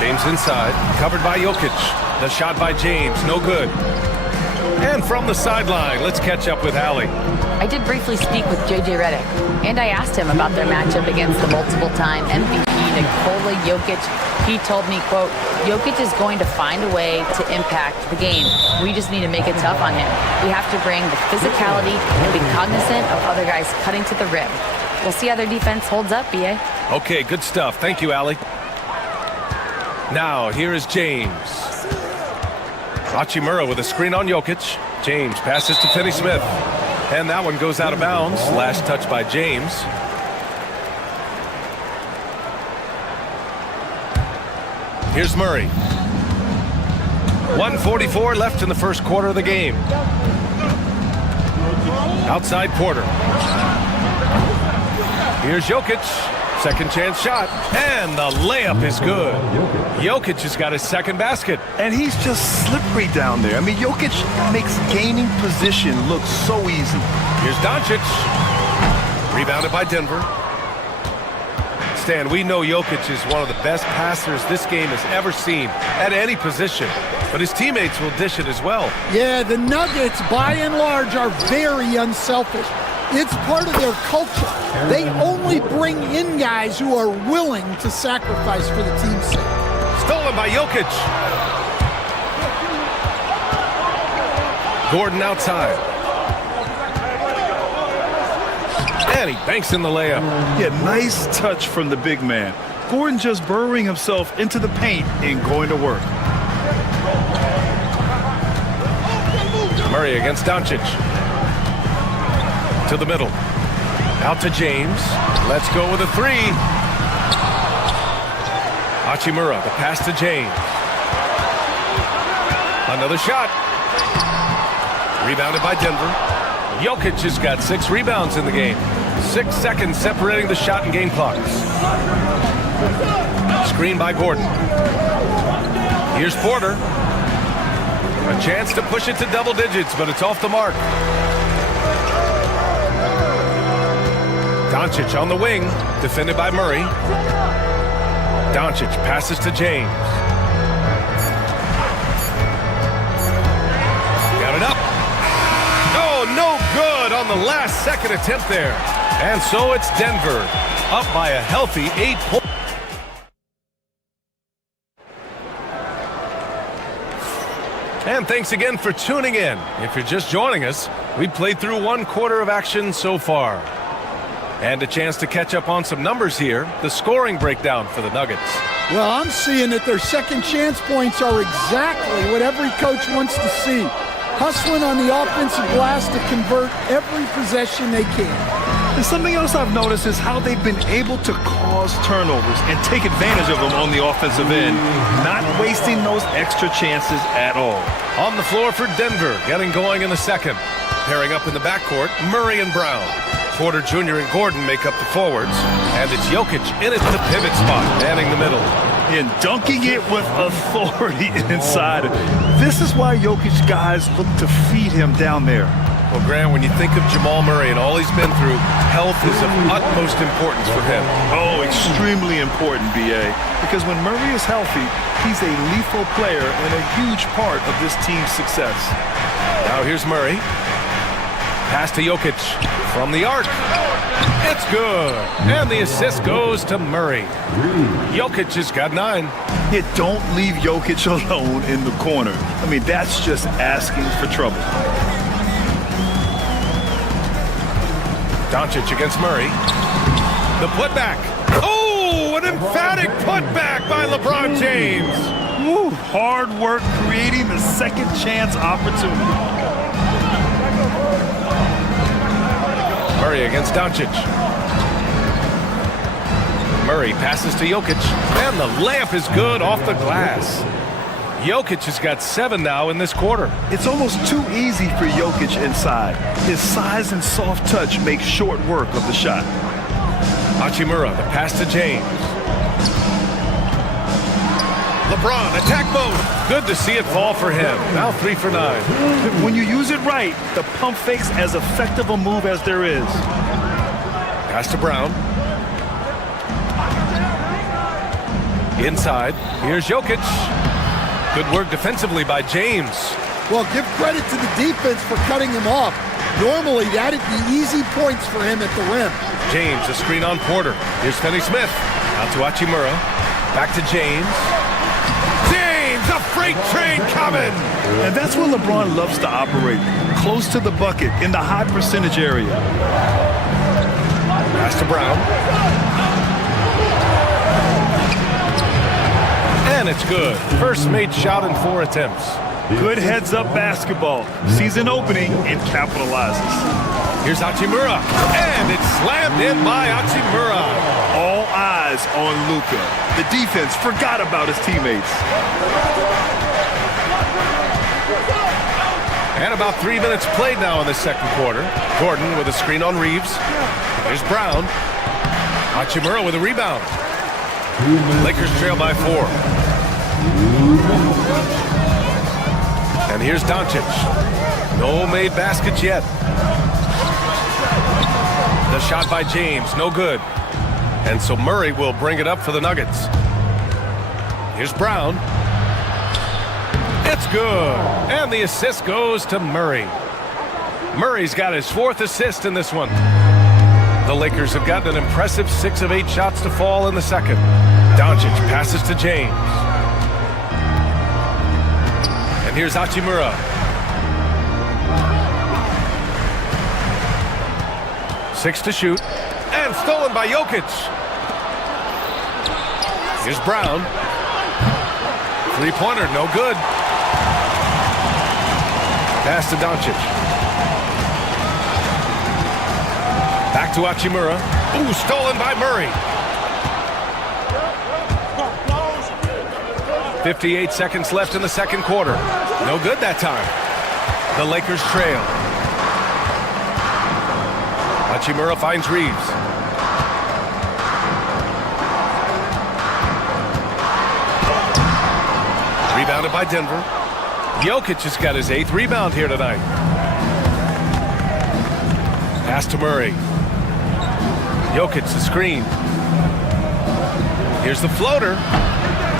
James inside, covered by Jokic. The shot by James, no good. And from the sideline, let's catch up with Allie. I did briefly speak with JJ Redick, and I asked him about their matchup against the multiple-time MVP Nikola Jokic. He told me, quote, Jokic is going to find a way to impact the game. We just need to make it tough on him. We have to bring the physicality and be cognizant of other guys cutting to the rim. We'll see how their defense holds up, B.A. Okay, good stuff. Thank you, Allie. Now, here is James. Hachimura with a screen on Jokic. James passes to Finney Smith. And that one goes out of bounds. Last touch by James. Here's Murray. 1:44 left in the first quarter of the game. Outside Porter. Here's Jokic. Second chance shot. And the layup is good. Jokic has got his second basket. And he's just slippery down there. I mean, Jokic makes gaining position look so easy. Here's Doncic. Rebounded by Denver. Stan, we know Jokic is one of the best passers this game has ever seen at any position, but his teammates will dish it as well. Yeah, the Nuggets, by and large, are very unselfish. It's part of their culture. They only bring in guys who are willing to sacrifice for the team's sake. Stolen by Jokic. Gordon outside. And he banks in the layup. Yeah, nice touch from the big man. Gordon just burrowing himself into the paint and going to work. Murray against Doncic. To the middle. Out to James. Let's go with a three. Hachimura, the pass to James. Another shot. Rebounded by Denver. Jokic has got 6 rebounds in the game. 6 seconds separating the shot and game clocks. Screen by Gordon. Here's Porter. A chance to push it to double digits, but it's off the mark. Doncic on the wing, defended by Murray. Doncic passes to James. Got it up. Oh, no good on the last second attempt there. And so it's Denver, up by a healthy 8 points. And thanks again for tuning in. If you're just joining us, we played through 1 quarter of action so far. And a chance to catch up on some numbers here. The scoring breakdown for the Nuggets. Well, I'm seeing that their second chance points are exactly what every coach wants to see. Hustling on the offensive glass to convert every possession they can. And something else I've noticed is how they've been able to cause turnovers and take advantage of them on the offensive end, not wasting those extra chances at all. On the floor for Denver, getting going in the second. Pairing up in the backcourt, Murray and Brown. Porter Jr. and Gordon make up the forwards, and it's Jokic in at the pivot spot, manning the middle. And dunking it with authority inside. This is why Jokic guys look to feed him down there. Well, Graham, when you think of Jamal Murray and all he's been through, health is of utmost importance for him. Oh, extremely important, B.A. Because when Murray is healthy, he's a lethal player and a huge part of this team's success. Now here's Murray. Pass to Jokic from the arc. It's good. And the assist goes to Murray. Jokic has got 9. Yeah, don't leave Jokic alone in the corner. I mean, that's just asking for trouble. Doncic against Murray. The putback. Oh, an emphatic putback by LeBron James. Woo, hard work creating the second chance opportunity. Murray against Doncic. Murray passes to Jokic, and the layup is good off the glass. Jokic has got 7 now in this quarter. It's almost too easy for Jokic inside. His size and soft touch make short work of the shot. Hachimura, the pass to James. LeBron, attack mode. Good to see it fall for him. Now 3 for 9. When you use it right, the pump fake's as effective a move as there is. Pass to Brown. Inside. Here's Jokic. Good work defensively by James. Well, give credit to the defense for cutting him off. Normally, that'd be easy points for him at the rim. James, a screen on Porter. Here's Finney-Smith. Out to Hachimura. Back to James. A freight train coming! And that's where LeBron loves to operate. Close to the bucket, in the high percentage area. Pass to Brown. And it's good. First made shot in 4 attempts. Good heads-up basketball. Sees an opening and capitalizes. Here's Hachimura. And it's slammed in by Hachimura. All eyes eyes on Luka. The defense forgot about his teammates. And about 3 minutes played now in the second quarter. Gordon with a screen on Reeves. Here's Brown. Hachimura with a rebound. Lakers trail by 4. And here's Doncic. No made baskets yet. The shot by James, no good. And so Murray will bring it up for the Nuggets. Here's Brown. It's good. And the assist goes to Murray. Murray's got his 4th assist in this one. The Lakers have gotten an impressive 6 of 8 shots to fall in the second. Doncic passes to James. And here's Hachimura. Six to shoot. And stolen by Jokic. Here's Brown. Three-pointer, no good. Pass to Doncic. Back to Hachimura. Ooh, stolen by Murray. 58 seconds left in the second quarter. No good that time. The Lakers trail. Hachimura finds Reeves. Rebounded by Denver. Jokic has got his 8th rebound here tonight. Pass to Murray. Jokic the screen. Here's the floater.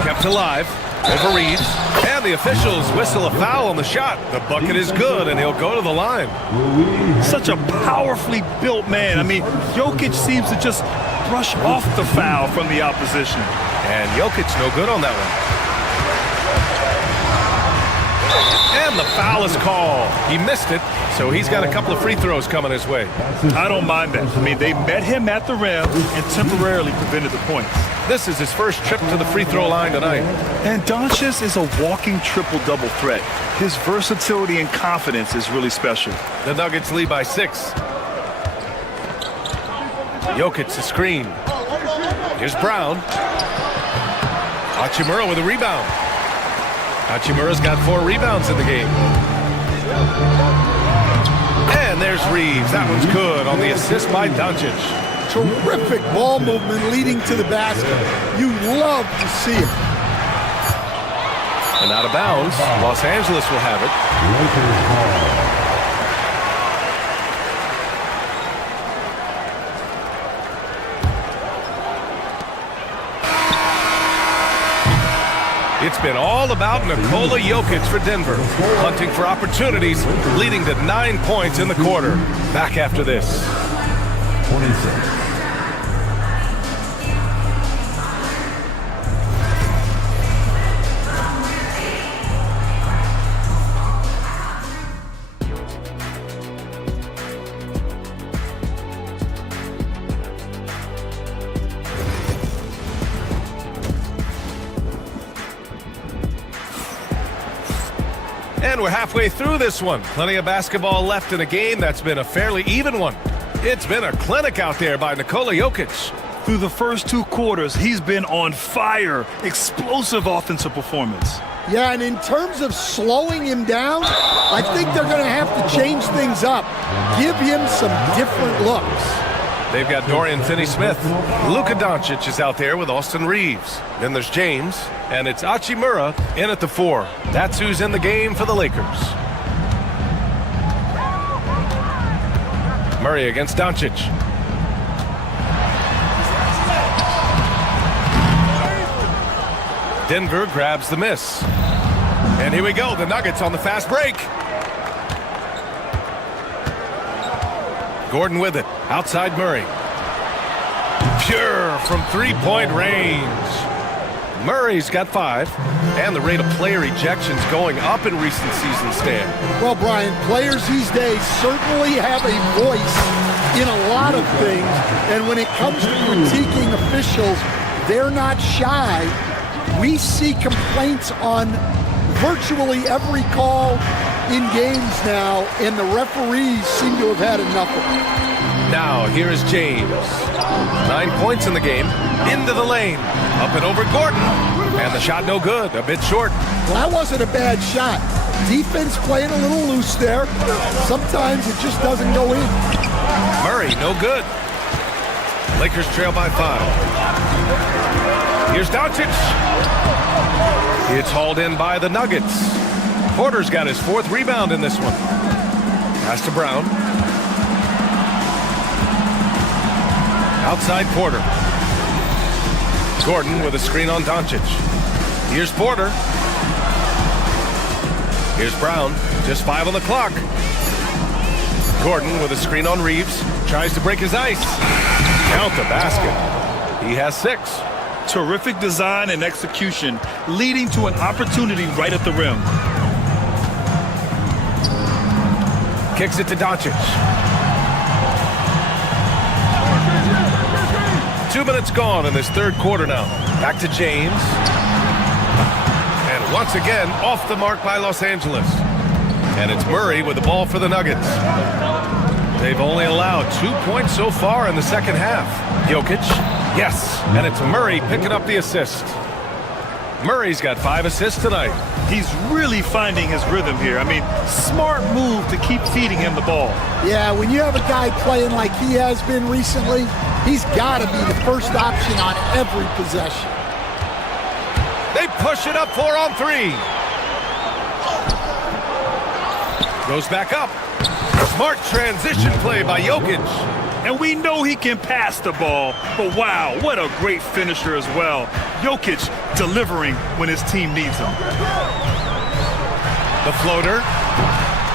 Kept alive. Over Reeves. And the officials whistle a foul on the shot. The bucket is good, and he'll go to the line. Such a powerfully built man. I mean, Jokic seems to just brush off the foul from the opposition. And Jokic no good on that one. And the foul is called. He missed it, so he's got a couple of free throws coming his way. I don't mind that. I mean, they met him at the rim and temporarily prevented the points. This is his first trip to the free throw line tonight. And Doncic is a walking triple-double threat. His versatility and confidence is really special. The Nuggets lead by 6. Jokic the screen. Here's Brown. Hachimura with a rebound. Hachimura's got 4 rebounds in the game. And there's Reeves. That one's good on the assist by Doncic. Terrific ball movement leading to the basket. You love to see it. And out of bounds, Los Angeles will have it. It's been all about Nikola Jokic for Denver, hunting for opportunities, leading to 9 points in the quarter. Back after this. 26. And we're halfway through this one. Plenty of basketball left in a game that's been a fairly even one. It's been a clinic out there by Nikola Jokic. Through the first 2 quarters, he's been on fire. Explosive offensive performance. Yeah, and in terms of slowing him down, I think they're going to have to change things up. Give him some different looks. They've got Dorian Finney-Smith. Luka Doncic is out there with Austin Reeves. Then there's James, and it's Hachimura in at the 4. That's who's in the game for the Lakers. Murray against Doncic. Denver grabs the miss. And here we go, the Nuggets on the fast break. Gordon with it, outside Murray. Pure from three-point range. Murray's got 5, and the rate of player ejections going up in recent seasons, Stan. Well, Brian, players these days certainly have a voice in a lot of things, and when it comes to critiquing officials, they're not shy. We see complaints on virtually every call in games now, and the referees seem to have had enough of it. Now, here is James. 9 points in the game. Into the lane. Up and over Gordon. And the shot no good. A bit short. Well, that wasn't a bad shot. Defense playing a little loose there. Sometimes it just doesn't go in. Murray, no good. Lakers trail by 5. Here's Doncic. It's hauled in by the Nuggets. Porter's got his 4th rebound in this one. Pass to Brown. Outside Porter. Gordon with a screen on Doncic. Here's Porter. Here's Brown. Just 5 on the clock. Gordon with a screen on Reeves. Tries to break his ice. Count the basket. He has 6. Terrific design and execution, leading to an opportunity right at the rim. Kicks it to Doncic. 2 minutes gone in this 3rd quarter now. Back to James. And once again, off the mark by Los Angeles. And it's Murray with the ball for the Nuggets. They've only allowed 2 points so far in the second half. Jokic, yes, and it's Murray picking up the assist. Murray's got 5 assists tonight. He's really finding his rhythm here. I mean, smart move to keep feeding him the ball. Yeah, when you have a guy playing like he has been recently, he's got to be the first option on every possession. They push it up 4 on 3. Goes back up. Smart transition play by Jokic. And we know he can pass the ball, but wow, what a great finisher as well. Jokic delivering when his team needs him. The floater.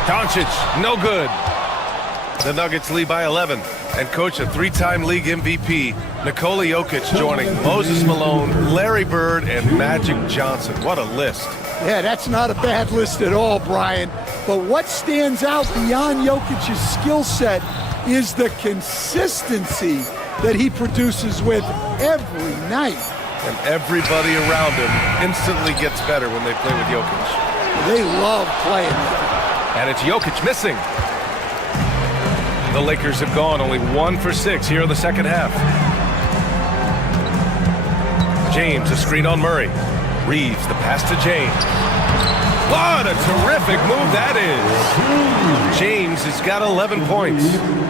Doncic, no good. The Nuggets lead by 11. And coach, a 3-time league MVP, Nikola Jokic joining Moses Malone, Larry Bird, and Magic Johnson. What a list. Yeah, that's not a bad list at all, Brian. But what stands out beyond Jokic's skill set is the consistency that he produces with every night. And everybody around him instantly gets better when they play with Jokic. They love playing with him. And it's Jokic missing. The Lakers have gone only 1 for 6 here in the second half. James, a screen on Murray. Reeves, the pass to James. What a terrific move that is. James has got 11 points.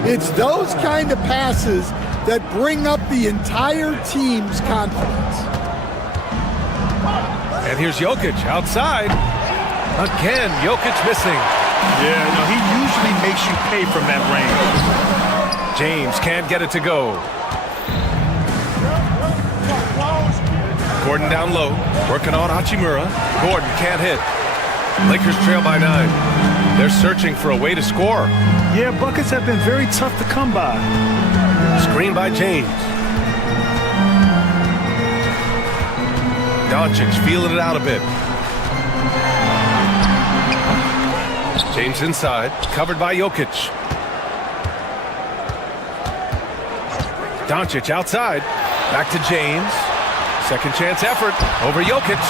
It's those kind of passes that bring up the entire team's confidence. And here's Jokic outside. Again, Jokic missing. Yeah, no, he usually makes you pay from that range. James can't get it to go. Gordon down low, working on Hachimura. Gordon can't hit. Lakers trail by 9. They're searching for a way to score. Yeah, buckets have been very tough to come by. Screen by James. Doncic feeling it out a bit. James inside, covered by Jokic. Doncic outside, back to James. Second chance effort over Jokic.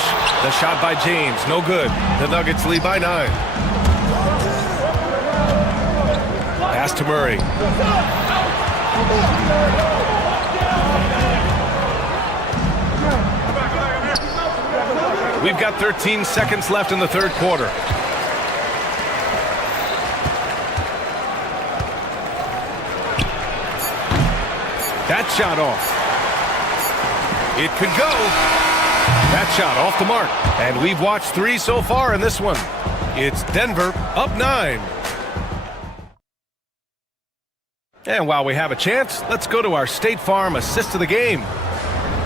The shot by James, no good. The Nuggets lead by 9. Pass to Murray. We've got 13 seconds left in the 3rd quarter. That shot off. It could go. That shot off the mark. And we've watched 3 so far in this one. It's Denver up 9. And while we have a chance, let's go to our State Farm assist of the game.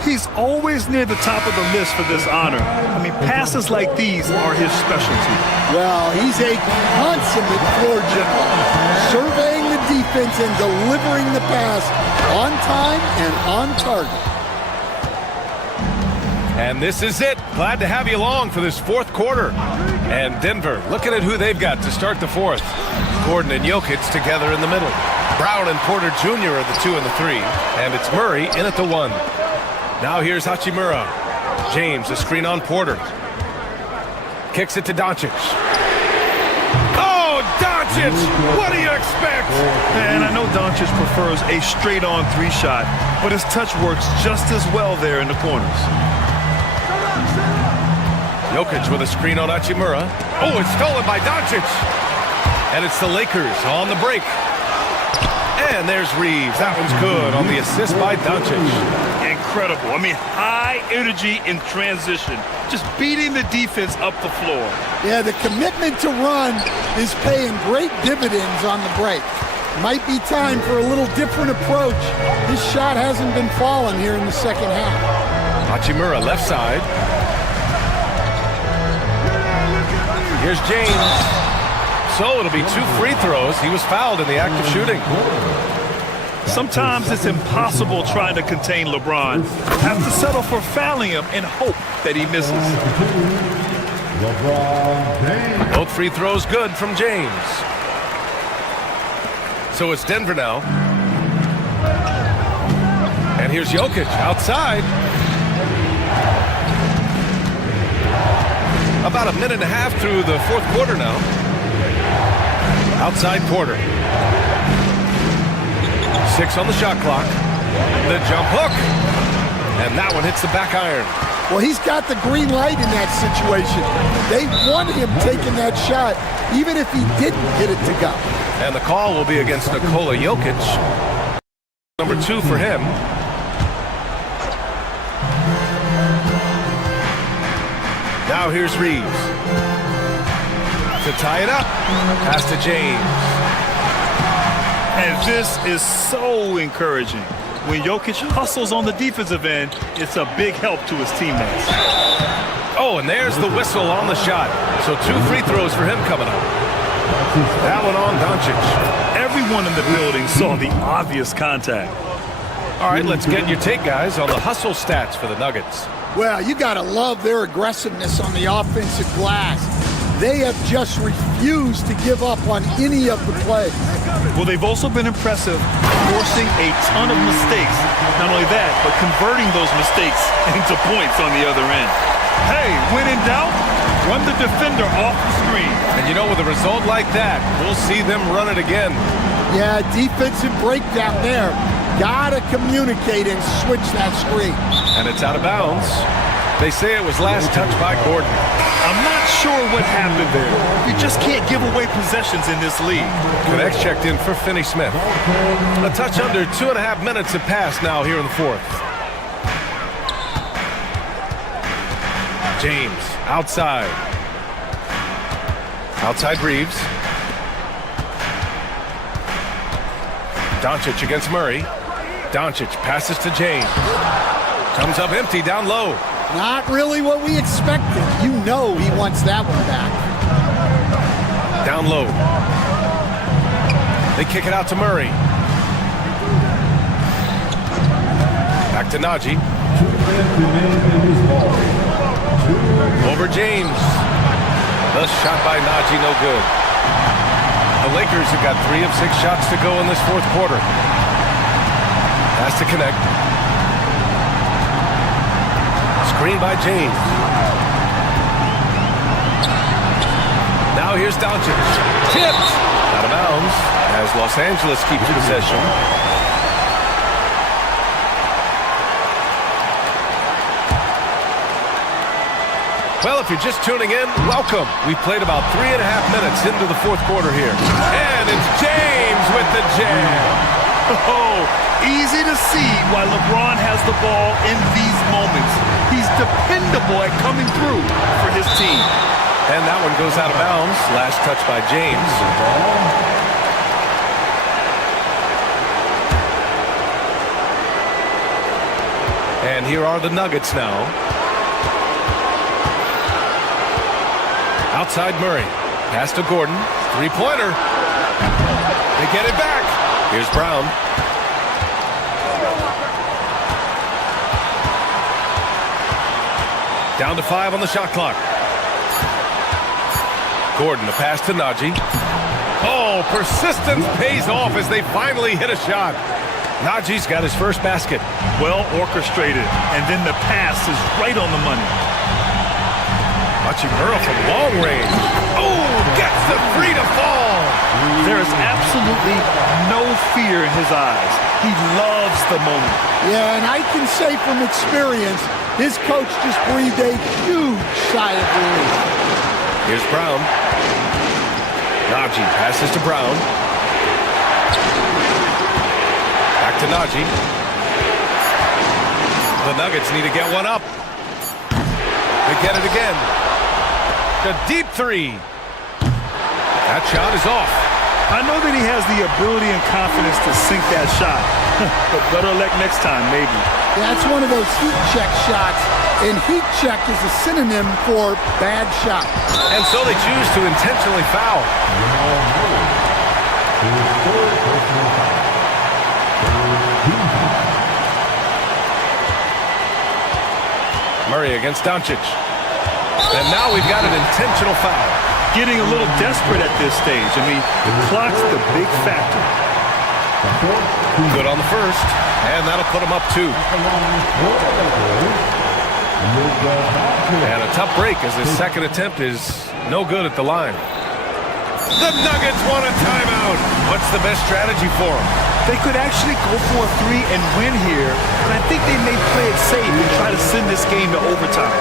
He's always near the top of the list for this honor. I mean, passes like these are his specialty. Well, he's a consummate floor general, surveying the defense and delivering the pass on time and on target. And this is it. Glad to have you along for this 4th quarter. And Denver, looking at who they've got to start the 4th. Gordon and Jokic together in the middle. Brown and Porter Jr. are the 2 and the 3. And it's Murray in at the 1. Now here's Hachimura. James, a screen on Porter. Kicks it to Doncic. Oh, Doncic! Doncic, what do you expect? And I know Doncic prefers a straight-on three-shot, but his touch works just as well there in the corners. Jokic with a screen on Hachimura. Oh, it's stolen by Doncic. And it's the Lakers on the break. And there's Reeves. That one's good on the assist by Doncic. Incredible. I mean, high energy in transition. Just beating the defense up the floor. Yeah, the commitment to run is paying great dividends on the break. Might be time for a little different approach. This shot hasn't been falling here in the second half. Hachimura left side. Here's James. So it'll be 2 free throws. He was fouled in the act of shooting. Sometimes it's impossible trying to contain LeBron. Have to settle for fouling him and hope that he misses. Both free throws good from James. So it's Denver now. And here's Jokic outside. About a minute and a half through the fourth quarter now. Outside quarter. 6 on the shot clock. The jump hook. And that one hits the back iron. Well, he's got the green light in that situation. They want him taking that shot, even if he didn't get it to go. And the call will be against Nikola Jokic. Number 2 for him. Now here's Reeves. To tie it up. Pass to James. And this is so encouraging. When Jokic hustles on the defensive end, it's a big help to his teammates. Oh, and there's the whistle on the shot. So 2 free throws for him coming up. That one on Doncic. Everyone in the building saw the obvious contact. All right, let's get your take, guys, on the hustle stats for the Nuggets. Well, you got to love their aggressiveness on the offensive glass. They have just refused to give up on any of the plays. Well, they've also been impressive, forcing a ton of mistakes. Not only that, but converting those mistakes into points on the other end. Hey, when in doubt, run the defender off the screen. And you know, with a result like that, we'll see them run it again. Yeah, defensive breakdown there. Gotta communicate and switch that screen. And it's out of bounds. They say it was last touched by Gordon. I'm not sure what happened there. You just can't give away possessions in this league. Connects checked in for Finney Smith. A touch under 2.5 minutes have passed now here in the fourth. James, outside. Outside Reeves. Doncic against Murray. Doncic passes to James. Comes up empty down low. Not really what we expected. You know he wants that one back. Down low. They kick it out to Murray. Back to Najee. Over James. The shot by Najee, no good. The Lakers have got 3 of 6 shots to go in this fourth quarter. Has to connect. Screen by James. Now here's Doncic. Tipped. Out of bounds as Los Angeles keeps possession. Well, if you're just tuning in, welcome. We've played about 3.5 minutes into the fourth quarter here. And it's James with the jam. Oh, easy to see why LeBron has the ball in these moments. He's dependable at coming through for his team. And that one goes out of bounds. Last touch by James. And here are the Nuggets now. Outside Murray. Pass to Gordon. 3-pointer. They get it back. Here's Brown. Down to 5 on the shot clock. Gordon, a pass to Najee. Oh, persistence pays off as they finally hit a shot. Najee's got his first basket. Well orchestrated, and then the pass is right on the money. Hachimura from long range. Oh, gets the 3 to fall. absolutely no fear in his eyes. He loves the moment. Yeah, and I can say from experience, his coach just breathed a huge sigh of relief. Here's Brown. Najee passes to Brown. Back to Najee. The Nuggets need to get one up. They get it again. The deep three. That shot is off. I know that he has the ability and confidence to sink that shot, but better luck next time, maybe. That's one of those heat check shots, and heat check is a synonym for bad shot. And so they choose to intentionally foul. Murray against Doncic. And now we've got an intentional foul. Getting a little desperate at this stage. I mean, the clock's the big factor. Good on the first, and that'll put him up 2. And a tough break as his second attempt is no good at the line. The Nuggets want a timeout. What's the best strategy for them? They could actually go for a 3 and win here, but I think they may play it safe and try to send this game to overtime.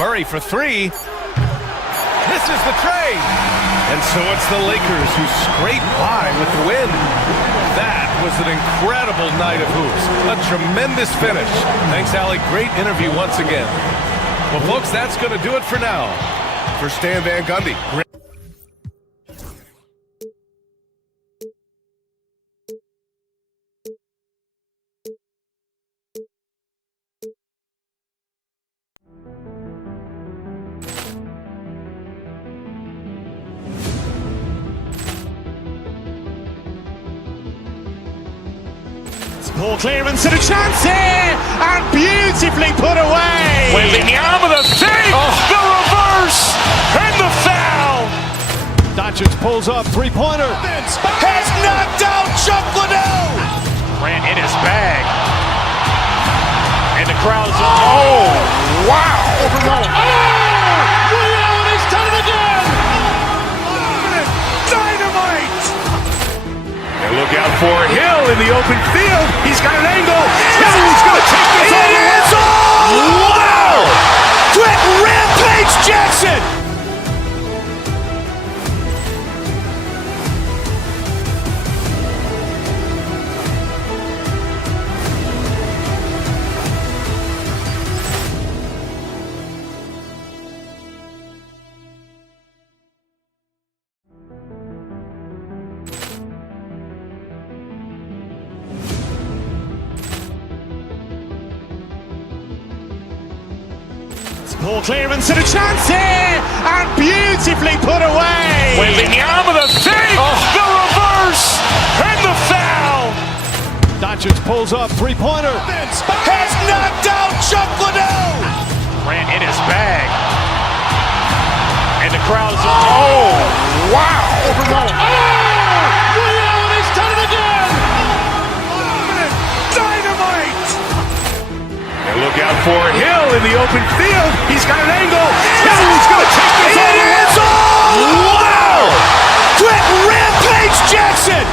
Murray for 3. Misses the tray. And so it's the Lakers who scrape by with the win. That was an incredible night of hoops. A tremendous finish. Thanks, Allie. Great interview once again. Well, folks, that's going to do it for now. For Stan Van Gundy. Ball clearance and a chance here, and beautifully put away. Wembanyama the save, the reverse, and the foul. Doncic pulls up, three-pointer. Has knocked out Chuck Liddell. Ran in his bag, and the crowd's oh wow! He's done it again. Dynamite! And look out for Hill in the open field. He's got an angle. He's going to take this all the way. Wow! Quick Rampage Jackson! Ball clearance and a chance here, and beautifully put away. Wembanyama the save, the reverse, and the foul. Doncic pulls up, three-pointer. Has knocked out Chuck Liddell. Ran in his bag, and the crowd's oh wow! He's done it again. Dynamite! And look out for Hill in the open field. He's got an angle. He's going to take this all the way. Wow! Quick Rampage Jackson!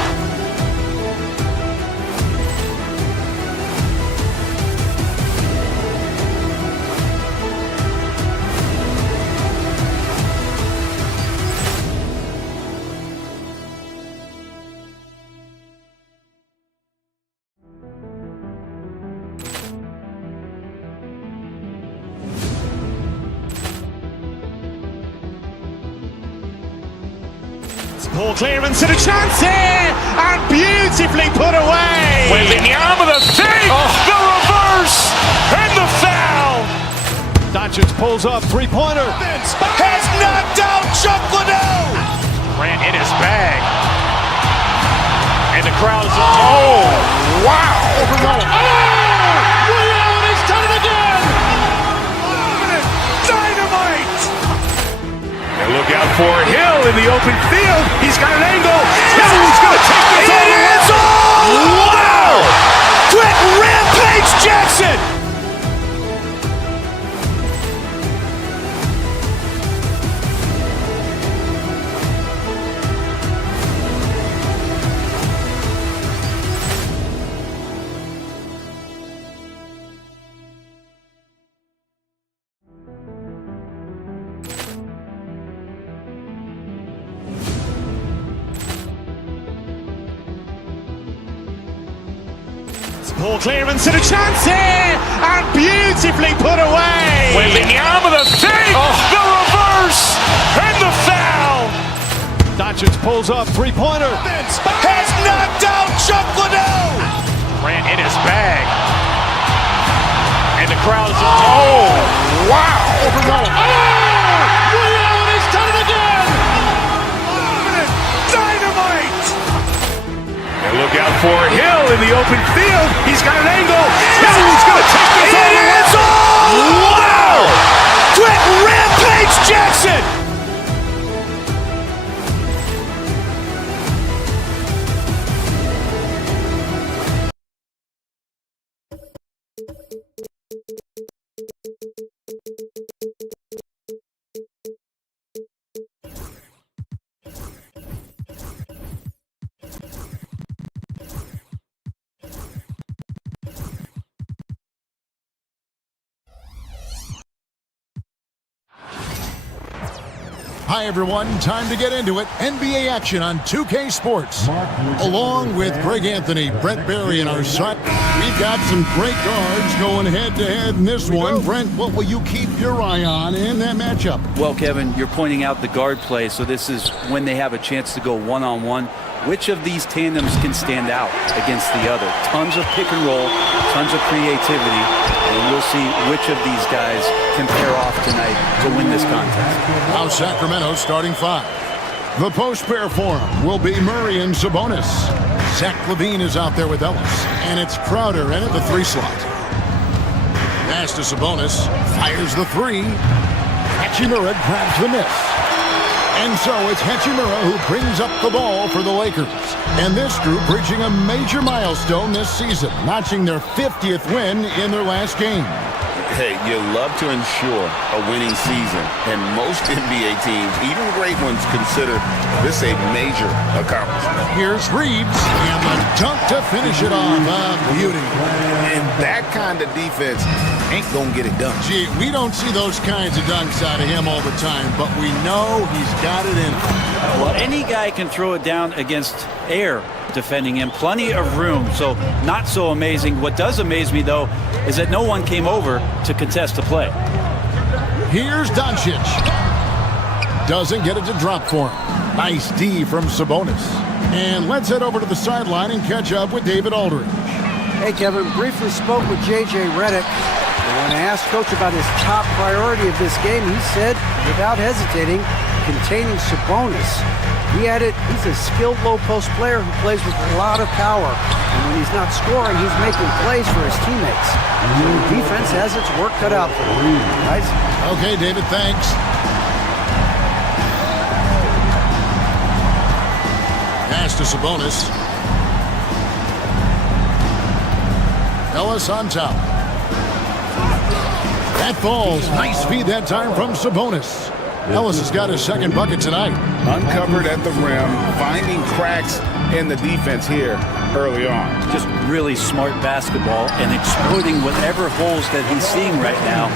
Ball clearance and a chance here, and beautifully put away. Wembanyama the save, the reverse, and the foul. Doncic pulls up, three-pointer. Has knocked out Chuck Liddell. Ran in his bag, and the crowd's oh wow! He's done it again. Dynamite! And look out for Hill in the open field. He's got an angle. He's going to take this all the way. Wow! Quick Rampage Jackson! Poor clearance and a chance here, and beautifully put away. Wembanyama the fake, the reverse, and the foul. Doncic pulls up, three-pointer. Has knocked out Chuck Liddell. Ran in his bag. And the crowd is... Oh, wow. He's done it again. Dynamite. And look out for Hill in the open field. He's got an angle. Hill's going to take this all the way. Wow. Quick Rampage Jackson. Hi, everyone. Time to get into it. NBA action on 2K Sports. Along with Greg Anthony, Brent Barry, and our side, we've got some great guards going head-to-head in this one. Brent, what will you keep your eye on in that matchup? Well, Kevin, you're pointing out the guard play, so this is when they have a chance to go one-on-one. Which of these tandems can stand out against the other? Tons of pick and roll, tons of creativity, and we'll see which of these guys can pair off tonight to win this contest. Now Sacramento's starting five. The post pair for him will be Murray and Sabonis. Zach LaVine is out there with Ellis, and it's Crowder in at the 3 slot. Pass to Sabonis, fires the 3. Hachimura grabs the miss. And so it's Hachimura who brings up the ball for the Lakers. And this group reaching a major milestone this season, notching their 50th win in their last game. Hey, you love to ensure a winning season, and most NBA teams, even great ones, consider this a major accomplishment. Here's Reeves, and the dunk to finish it off. Beauty. And that kind of defense ain't gonna get it done. Gee, we don't see those kinds of dunks out of him all the time, but we know he's got it in him. Well, any guy can throw it down against air defending him. Plenty of room, so not so amazing. What does amaze me, though, is that no one came over to contest the play. Here's Doncic. Doesn't get it to drop for him. Nice D from Sabonis. And let's head over to the sideline and catch up with David Aldridge. Hey, Kevin, briefly spoke with J.J. Redick. And when I asked Coach about his top priority of this game, he said, without hesitating, containing Sabonis. He added, he's a skilled low-post player who plays with a lot of power. And when he's not scoring, he's making plays for his teammates. So the defense has its work cut out for him. Guys? Okay, David, thanks. Pass to Sabonis. Ellis on top. That falls. Nice feed that time from Sabonis. Ellis has got his second bucket tonight. Uncovered at the rim, finding cracks in the defense here early on. Just really smart basketball and exploiting whatever holes that he's seeing right now.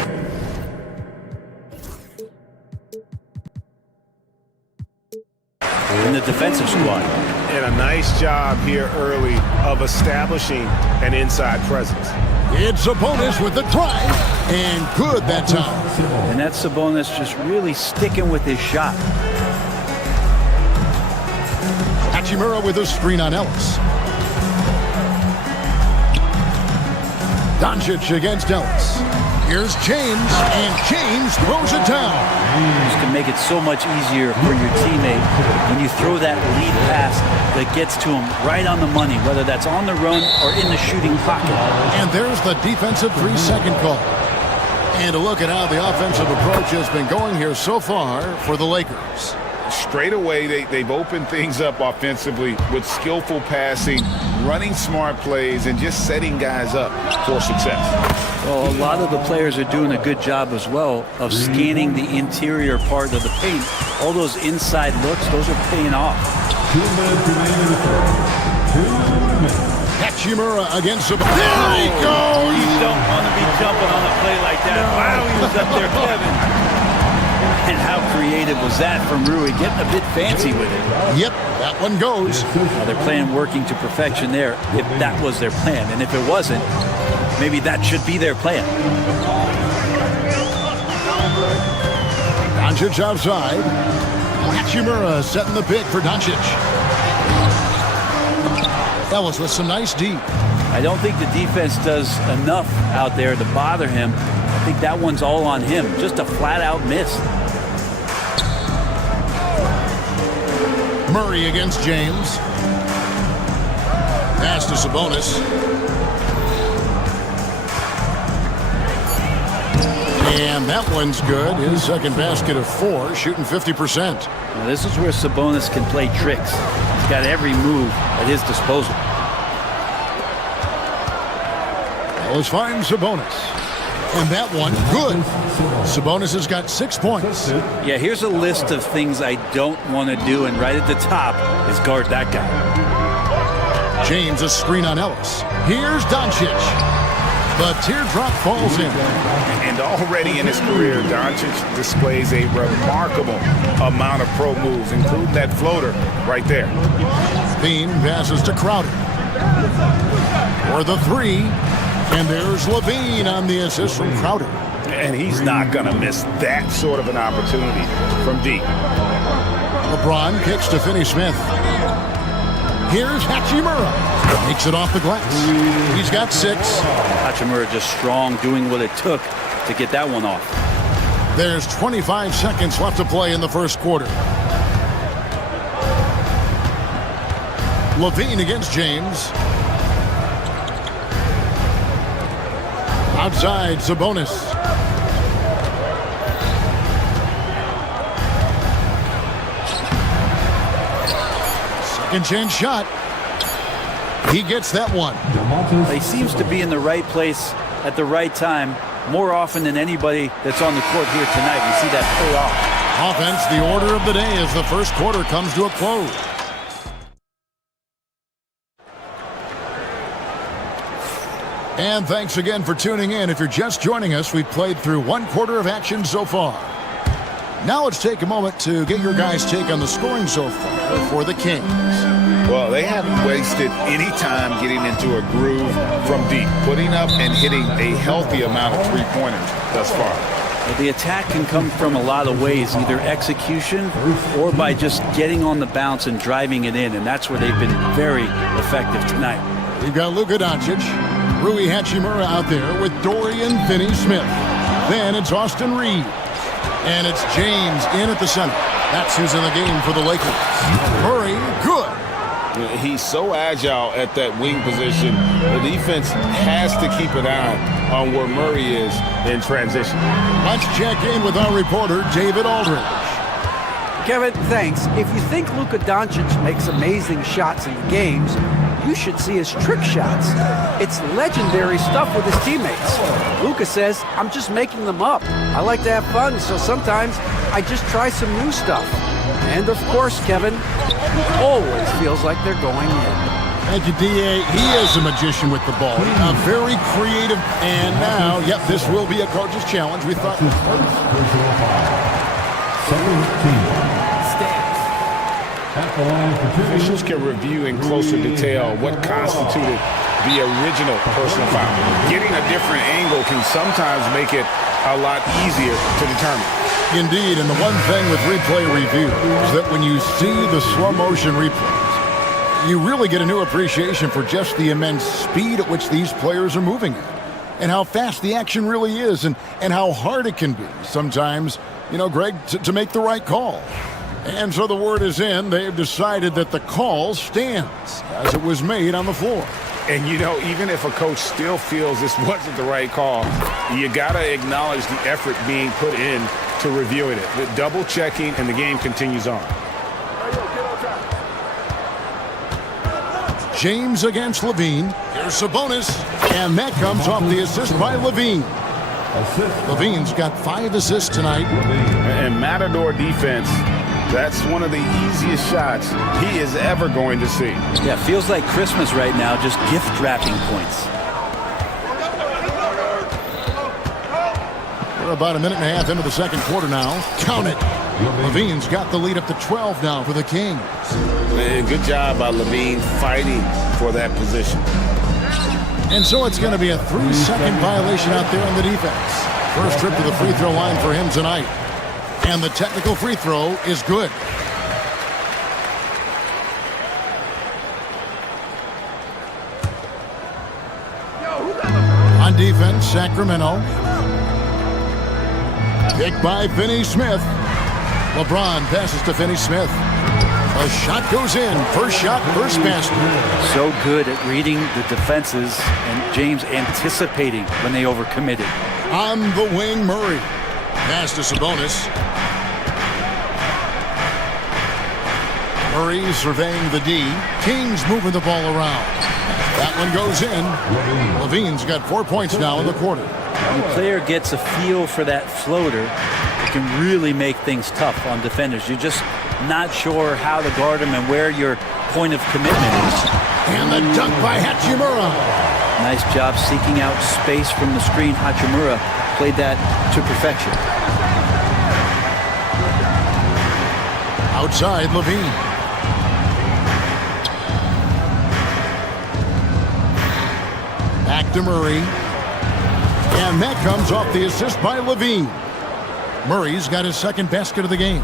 In the defensive squad. And a nice job here early of establishing an inside presence. It's Sabonis with the drive, and good that time. And that's Sabonis just really sticking with his shot. Hachimura with a screen on Ellis. Doncic against Ellis. Here's James, and James throws it down. This can make it so much easier for your teammate when you throw that lead pass that gets to him right on the money, whether that's on the run or in the shooting pocket. And there's the defensive 3-second call. And a look at how the offensive approach has been going here so far for the Lakers. Straight away, they've opened things up offensively with skillful passing, running smart plays, and just setting guys up for success. Well, a lot of the players are doing a good job as well of scanning the interior part of the paint. All those inside looks, those are paying off. 2 minutes remaining in the third. Hachimura against Sabonis. There he goes! You don't want to be jumping on a play like that. Wow, he was up there, Kevin. And how creative was that from Rui, getting a bit fancy with it. Yep, that one goes. Now they're playing working to perfection there, if that was their plan. And if it wasn't, maybe that should be their plan. Doncic outside. Hachimura setting the pick for Doncic. That was with some nice D. I don't think the defense does enough out there to bother him. I think that one's all on him. Just a flat-out miss. Murray against James. Pass to Sabonis. And that one's good. His second basket of 4, shooting 50%. Now this is where Sabonis can play tricks. He's got every move at his disposal. Let's find Sabonis. And that one, good. Sabonis has got 6 points. Yeah, here's a list of things I don't want to do, and right at the top is guard that guy. James, a screen on Ellis. Here's Doncic. But teardrop falls in. And already in his career, Doncic displays a remarkable amount of pro moves, including that floater right there. Bean passes to Crowder. For the 3. And there's Levine on the assist from Crowder. And he's not going to miss that sort of an opportunity from deep. LeBron kicks to Finney-Smith. Here's Hachimura. Takes it off the glass. He's got 6. Hachimura just strong, doing what it took to get that one off. There's 25 seconds left to play in the first quarter. Levine against James. Outside, Sabonis. Second chance shot. He gets that one. He seems to be in the right place at the right time more often than anybody that's on the court here tonight. You see that pay off. Offense, the order of the day as the first quarter comes to a close. And thanks again for tuning in. If you're just joining us, we've played through 1 quarter of action so far. Now let's take a moment to get your guys' take on the scoring so far for the Kings. Well, they haven't wasted any time getting into a groove from deep, putting up and hitting a healthy amount of three-pointers thus far. Well, the attack can come from a lot of ways, either execution or by just getting on the bounce and driving it in, and that's where they've been very effective tonight. We've got Luka Doncic, Rui Hachimura out there with Dorian Finney-Smith. Then it's Austin Reeves. And it's James in at the center. That's who's in the game for the Lakers. Murray, good. He's so agile at that wing position. The defense has to keep an eye on where Murray is in transition. Let's check in with our reporter, David Aldridge. Kevin, thanks. If you think Luka Doncic makes amazing shots in the games, you should see his trick shots. It's legendary stuff with his teammates. Luka says, I'm just making them up. I like to have fun, so sometimes I just try some new stuff. And of course, Kevin, always feels like they're going in. Thank you, D.A. He is a magician with the ball. Very creative. And now, yep, this will be a coach's challenge. We thought. Officials can review in closer detail what constituted the original personal foul. Getting a different angle can sometimes make it a lot easier to determine. Indeed, and the one thing with replay review is that when you see the slow motion replays, you really get a new appreciation for just the immense speed at which these players are moving at, and how fast the action really is, and how hard it can be sometimes, you know, Greg, to make the right call. And so the word is in. They've decided that the call stands as it was made on the floor. And, you know, even if a coach still feels this wasn't the right call, you got to acknowledge the effort being put in to reviewing it. The double checking, and the game continues on. James against Levine. Here's Sabonis. And that comes off the assist by Levine. Levine's got 5 assists tonight. And Matador defense, that's one of the easiest shots he is ever going to see. Yeah, feels like Christmas right now, just gift wrapping points. We're about a minute and a half into the second quarter now. Count it. Levine's got the lead up to 12 now for the Kings. Man, good job by Levine fighting for that position. And so it's going to be a 3-second violation out there on the defense. First trip to the free throw line for him tonight. And the technical free throw is good. On defense, Sacramento. Picked by Finney-Smith. LeBron passes to Finney-Smith. A shot goes in. First shot, first basket. So good at reading the defenses and James anticipating when they overcommitted. On the wing, Murray. Pass to Sabonis. Murray surveying the D. Kings moving the ball around. That one goes in. Levine's got 4 points now in the quarter. When the player gets a feel for that floater, it can really make things tough on defenders. You're just not sure how to guard them and where your point of commitment is. And the dunk by Hachimura. Nice job seeking out space from the screen. Hachimura played that to perfection. Outside, Levine. Back to Murray. And that comes off the assist by Levine. Murray's got his second basket of the game.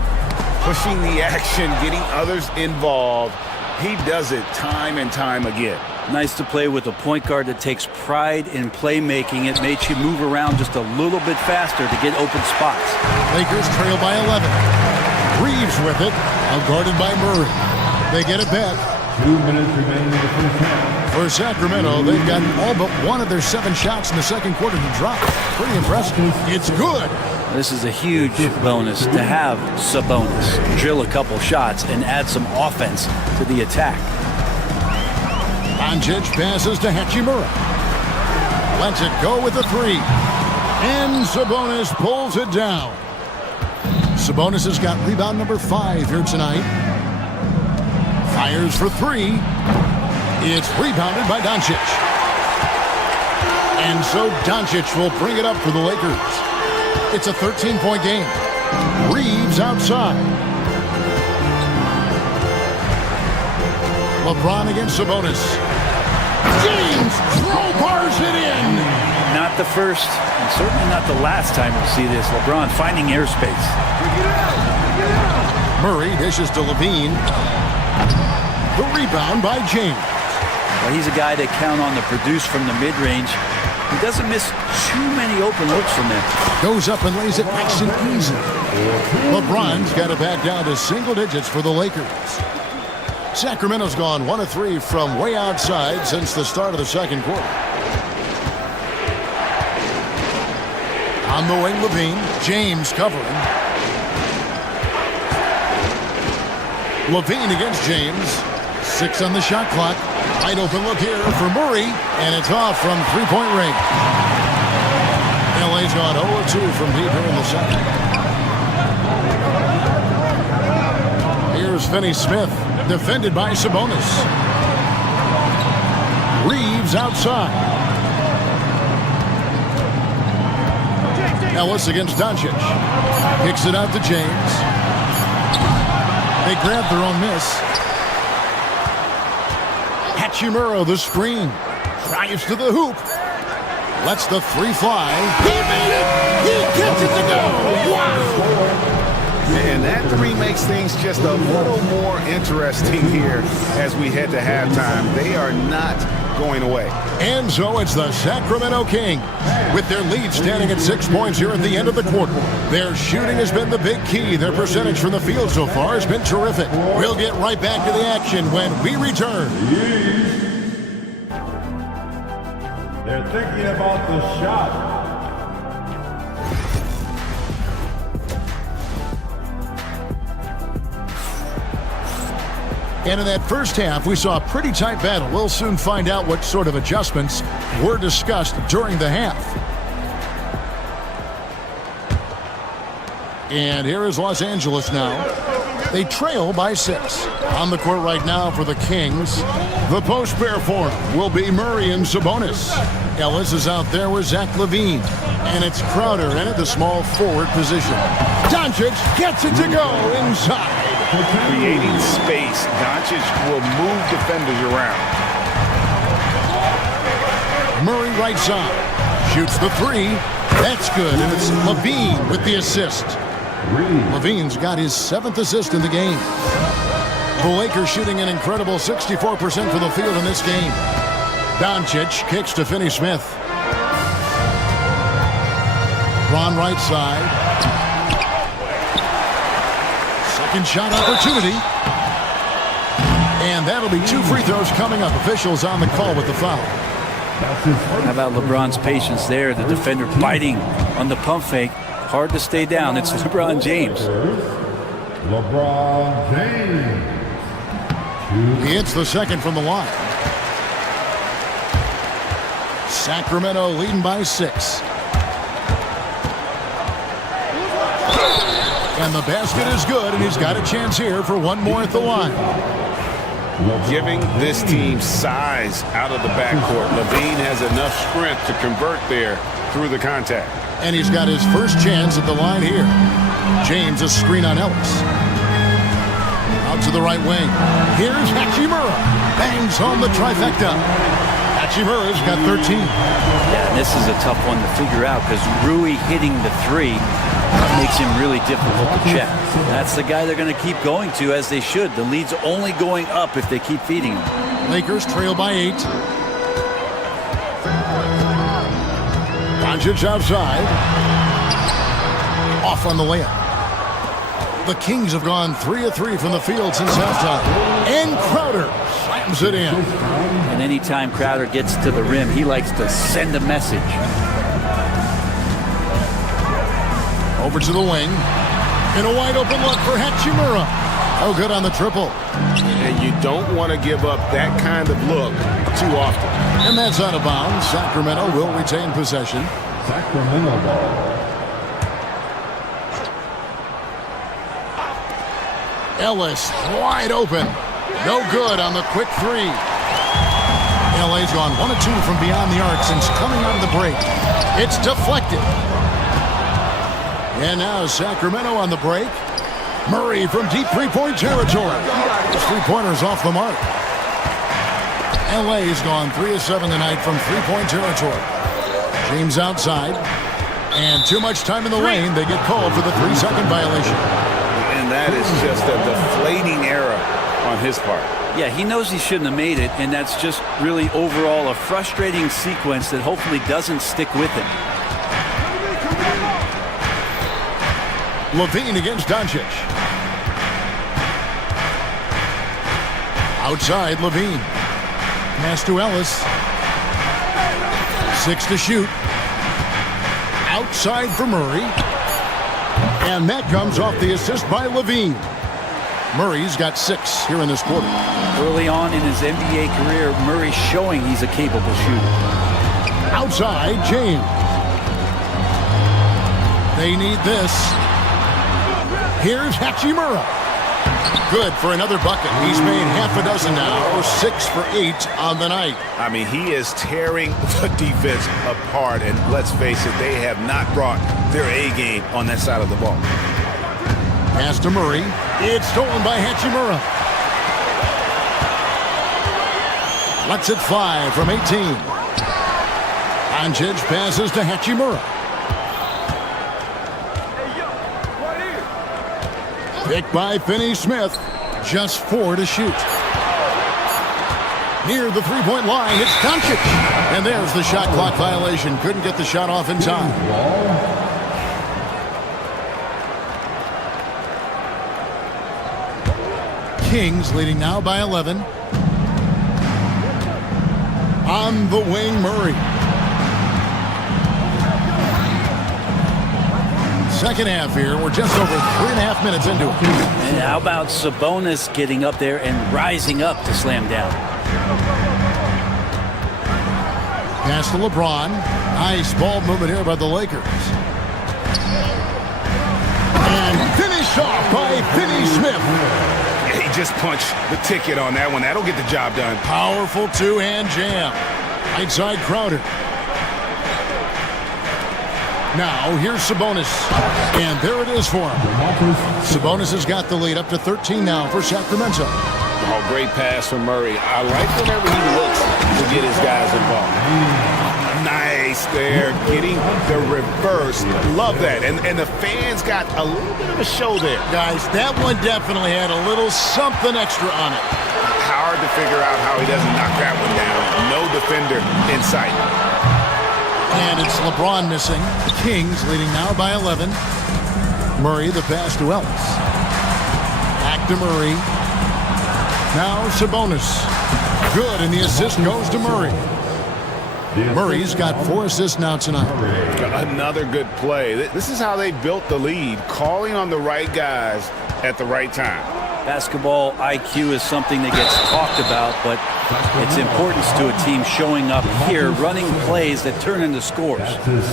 Pushing the action, getting others involved. He does it time and time again. Nice to play with a point guard that takes pride in playmaking. It makes you move around just a little bit faster to get open spots. Lakers trail by 11. Reeves with it, guarded by Murray. They get it back. 2 minutes remaining in the first half. For Sacramento, they've got all but one of their 7 shots in the second quarter to drop. Pretty impressive. It's good. This is a huge bonus to have Sabonis drill a couple shots and add some offense to the attack. Doncic passes to Hachimura. Lets it go with the 3. And Sabonis pulls it down. Sabonis has got rebound number 5 here tonight. Fires for 3. It's rebounded by Doncic. And so Doncic will bring it up for the Lakers. It's a 13-point game. Reeves outside. LeBron against Sabonis. James crowbars it in. Not the first, and certainly not the last time we'll see this. LeBron finding airspace. Murray dishes to Levine. The rebound by James. Well, he's a guy they count on to produce from the mid-range. He doesn't miss too many open looks from there. Goes up and lays it nice and easy. LeBron's got it back down to single digits for the Lakers. Sacramento's gone 1 of 3 from way outside since the start of the second quarter. On the wing, Levine. James covering. Levine against James. 6 on the shot clock. Wide open look here for Murray, and it's off from three-point range. LA's gone 0-2 from deep here in the second. Here's Finney-Smith, defended by Sabonis. Reeves outside. Ellis against Doncic. Kicks it out to James. They grab their own miss. Hachimura, the screen. Drives to the hoop. Lets the 3 fly. He made it! He gets it to go! Wow! And that 3 makes things just a little more interesting here as we head to halftime. They are not going away. And so it's the Sacramento Kings with their lead standing at 6 points here at the end of the quarter. Their shooting has been the big key. Their percentage from the field so far has been terrific. We'll get right back to the action when we return. They're thinking about the shot. And in that first half, we saw a pretty tight battle. We'll soon find out what sort of adjustments were discussed during the half. And here is Los Angeles now. They trail by 6. On the court right now for the Kings, the post pair for him will be Murray and Sabonis. Ellis is out there with Zach LaVine. And it's Crowder in at the small forward position. Doncic gets it to go inside. Creating space, Doncic will move defenders around. Murray right side. Shoots the three. That's good. And it's LaVine with the assist. LaVine's got his 7th assist in the game. The Lakers shooting an incredible 64% from the field in this game. Doncic kicks to Finney-Smith. Ron right side. Second shot opportunity. And that'll be 2 free throws coming up. Officials on the call with the foul. How about LeBron's patience there? The defender biting on the pump fake. Hard to stay down. It's LeBron James. LeBron James. He hits the second from the line. Sacramento leading by 6. And the basket is good, and he's got a chance here for one more at the line. Giving this team size out of the backcourt. LaVine has enough strength to convert there through the contact. And he's got his first chance at the line here. James a screen on Ellis. Out to the right wing. Here's Hachimura. Bangs home the trifecta. Hachimura's got 13. Yeah, and this is a tough one to figure out because Rui hitting the 3 makes him really difficult to check. That's the guy they're going to keep going to, as they should. The lead's only going up if they keep feeding him. Lakers trail by 8. Doncic outside. Off on the layup. The Kings have gone 3 of 3 from the field since halftime. And Crowder slams it in. And anytime Crowder gets to the rim, he likes to send a message. Over to the wing. And a wide open look for Hachimura. Oh, good on the triple. And you don't want to give up that kind of look too often. And that's out of bounds. Sacramento will retain possession. Sacramento ball. Ellis wide open. No good on the quick 3. LA's gone 1 of 2 from beyond the arc since coming out of the break. It's deflected. And now Sacramento on the break. Murray from deep 3-point territory. His 3-pointer's off the mark. LA's gone 3 of 7 tonight from 3-point territory. James outside. And too much time in the lane. They get called for the 3-second violation. And that is just a deflating error on his part. Yeah, he knows he shouldn't have made it, and that's just really overall a frustrating sequence that hopefully doesn't stick with him. LaVine against Doncic. Outside, LaVine. Pass to Ellis. 6 to shoot. Outside for Murray. And that comes off the assist by LaVine. Murray's got 6 here in this quarter. Early on in his NBA career, Murray's showing he's a capable shooter. Outside, James. They need this. Here's Hachimura. Good for another bucket. He's made half a dozen now, 6 for 8 on the night. I mean, he is tearing the defense apart, and let's face it, they have not brought their A game on that side of the ball. Pass to Murray. It's stolen by Hachimura. Lets it fly from 18. Doncic passes to Hachimura. Picked by Finney-Smith. Just 4 to shoot. Near the 3-point line, it's Doncic. And there's the shot clock violation. Couldn't get the shot off in time. Kings leading now by 11. On the wing, Murray. Second half here. We're just over 3.5 minutes into it. And how about Sabonis getting up there and rising up to slam down? Pass to LeBron. Nice ball movement here by the Lakers. And finished off by Finney-Smith. He just punched the ticket on that one. That'll get the job done. Powerful 2-hand jam. Right side Crowder. Now, here's Sabonis. And there it is for him. Sabonis has got the lead up to 13 now for Sacramento. Oh, great pass from Murray. I like whenever he looks to get his guys involved. Nice there, getting the reverse. Love that. And the fans got a little bit of a show there. Guys, that one definitely had a little something extra on it. Hard to figure out how he doesn't knock that one down. No defender in sight. And it's LeBron missing. The Kings leading now by 11. Murray, the pass to Ellis. Back to Murray. Now Sabonis. Good, and the assist goes to Murray. Murray's got 4 assists now tonight. Another good play. This is how they built the lead, calling on the right guys at the right time. Basketball IQ is something that gets talked about, but its importance to a team showing up here, running plays that turn into scores.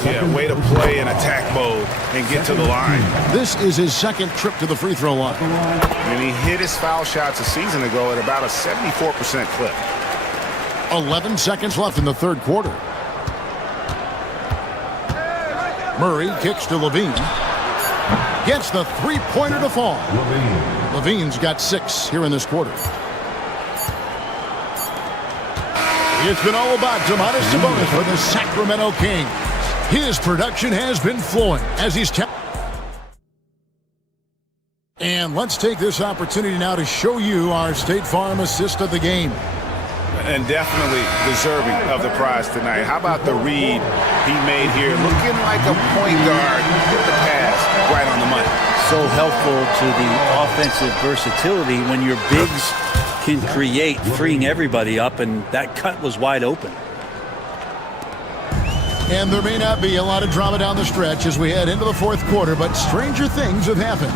Yeah, way to play in attack mode and get to the line. This is his second trip to the free throw line. And he hit his foul shots a season ago at about a 74% clip. 11 seconds left in the third quarter. Murray kicks to Levine. Gets the three-pointer to fall. Levine's got 6 here in this quarter. It's been all about Domantas Sabonis for the Sacramento Kings. His production has been flowing as he's kept. And let's take this opportunity now to show you our State Farm assist of the game. And definitely deserving of the prize tonight. How about the read he made here? Looking like a point guard. Hit the pass right on the money. So helpful to the offensive versatility when your bigs can create, freeing everybody up, and that cut was wide open. And there may not be a lot of drama down the stretch as we head into the fourth quarter, but stranger things have happened.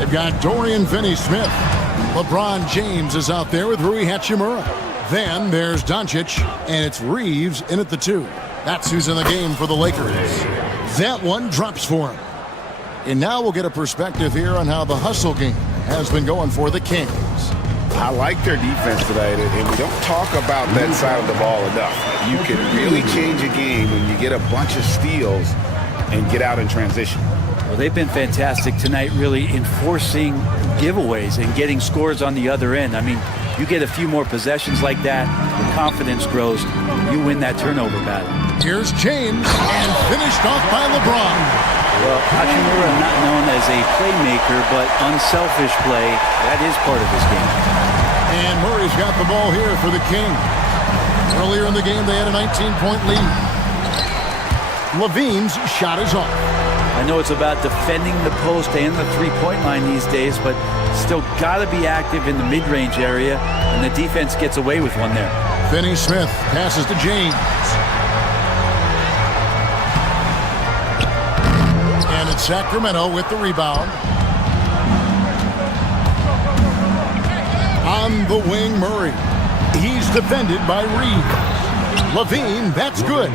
They've got Dorian Finney-Smith. LeBron James is out there with Rui Hachimura. Then there's Doncic, and it's Reeves in at the 2. That's who's in the game for the Lakers. That one drops for him. And now we'll get a perspective here on how the hustle game has been going for the Kings. I like their defense tonight, and we don't talk about that side of the ball enough. You can really change a game when you get a bunch of steals and get out in transition. Well, they've been fantastic tonight, really enforcing giveaways and getting scores on the other end. I mean, you get a few more possessions like that, the confidence grows, you win that turnover battle. Here's James, and finished off by LeBron. Well, Hachimura not known as a playmaker, but unselfish play, that is part of his game. And Murray's got the ball here for the Kings. Earlier in the game, they had a 19-point lead. Levine's shot is off. I know it's about defending the post and the three-point line these days, but still got to be active in the mid-range area, and the defense gets away with one there. Finney-Smith passes to James. And it's Sacramento with the rebound. On the wing, Murray. He's defended by Reeves. Levine, that's good.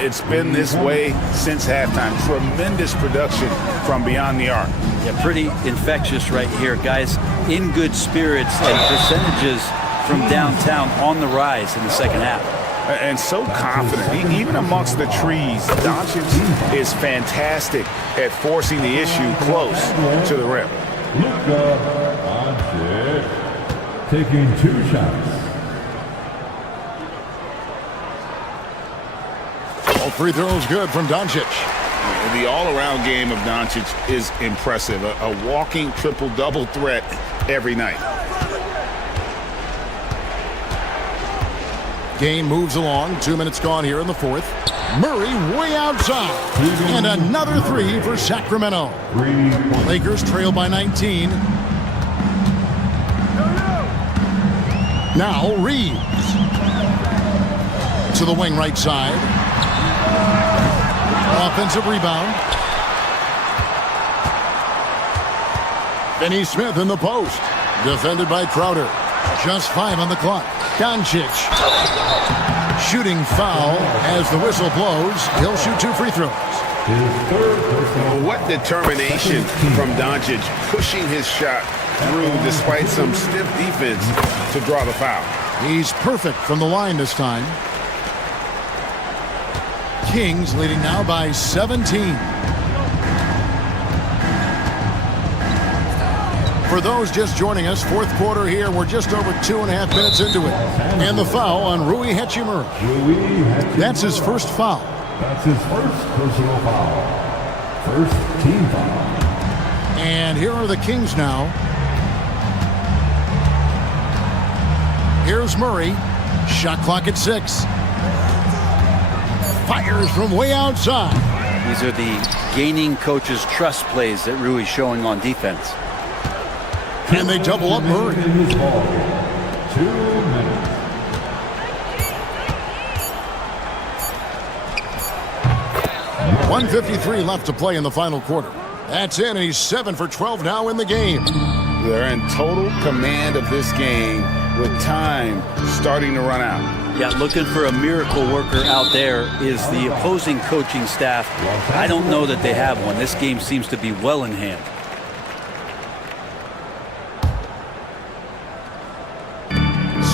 It's been this way since halftime. Tremendous production from beyond the arc. Yeah, pretty infectious right here. Guys in good spirits and percentages from downtown on the rise in the second half. And so confident. Even amongst the trees, Doncic is fantastic at forcing the issue close to the rim. Luka Doncic taking 2 shots. All free throws good from Doncic. The all-around game of Doncic is impressive. A walking triple-double threat every night. Game moves along. 2 minutes gone here in the fourth. Murray way outside. And another 3 for Sacramento. Lakers trail by 19. Now Reeves. To the wing right side. Offensive rebound. Finney-Smith in the post. Defended by Crowder. Just 5 on the clock. Doncic. Shooting foul as the whistle blows. He'll shoot 2 free throws. What determination from Doncic, pushing his shot through despite some stiff defense to draw the foul. He's perfect from the line this time. Kings leading now by 17. For those just joining us, fourth quarter here. We're just over 2.5 minutes into it. And the foul on Rui Hachimura. That's his first foul. That's his first personal foul. First team foul. And here are the Kings now. Here's Murray. Shot clock at 6. Fires from way outside. These are the gaining coach's trust plays that Rui's showing on defense. And they double up Murray. 2 minutes. .153 left to play in the final quarter. That's in, and he's 7 for 12 now in the game. They're in total command of this game with time starting to run out. Yeah, looking for a miracle worker out there is the opposing coaching staff. I don't know that they have one. This game seems to be well in hand.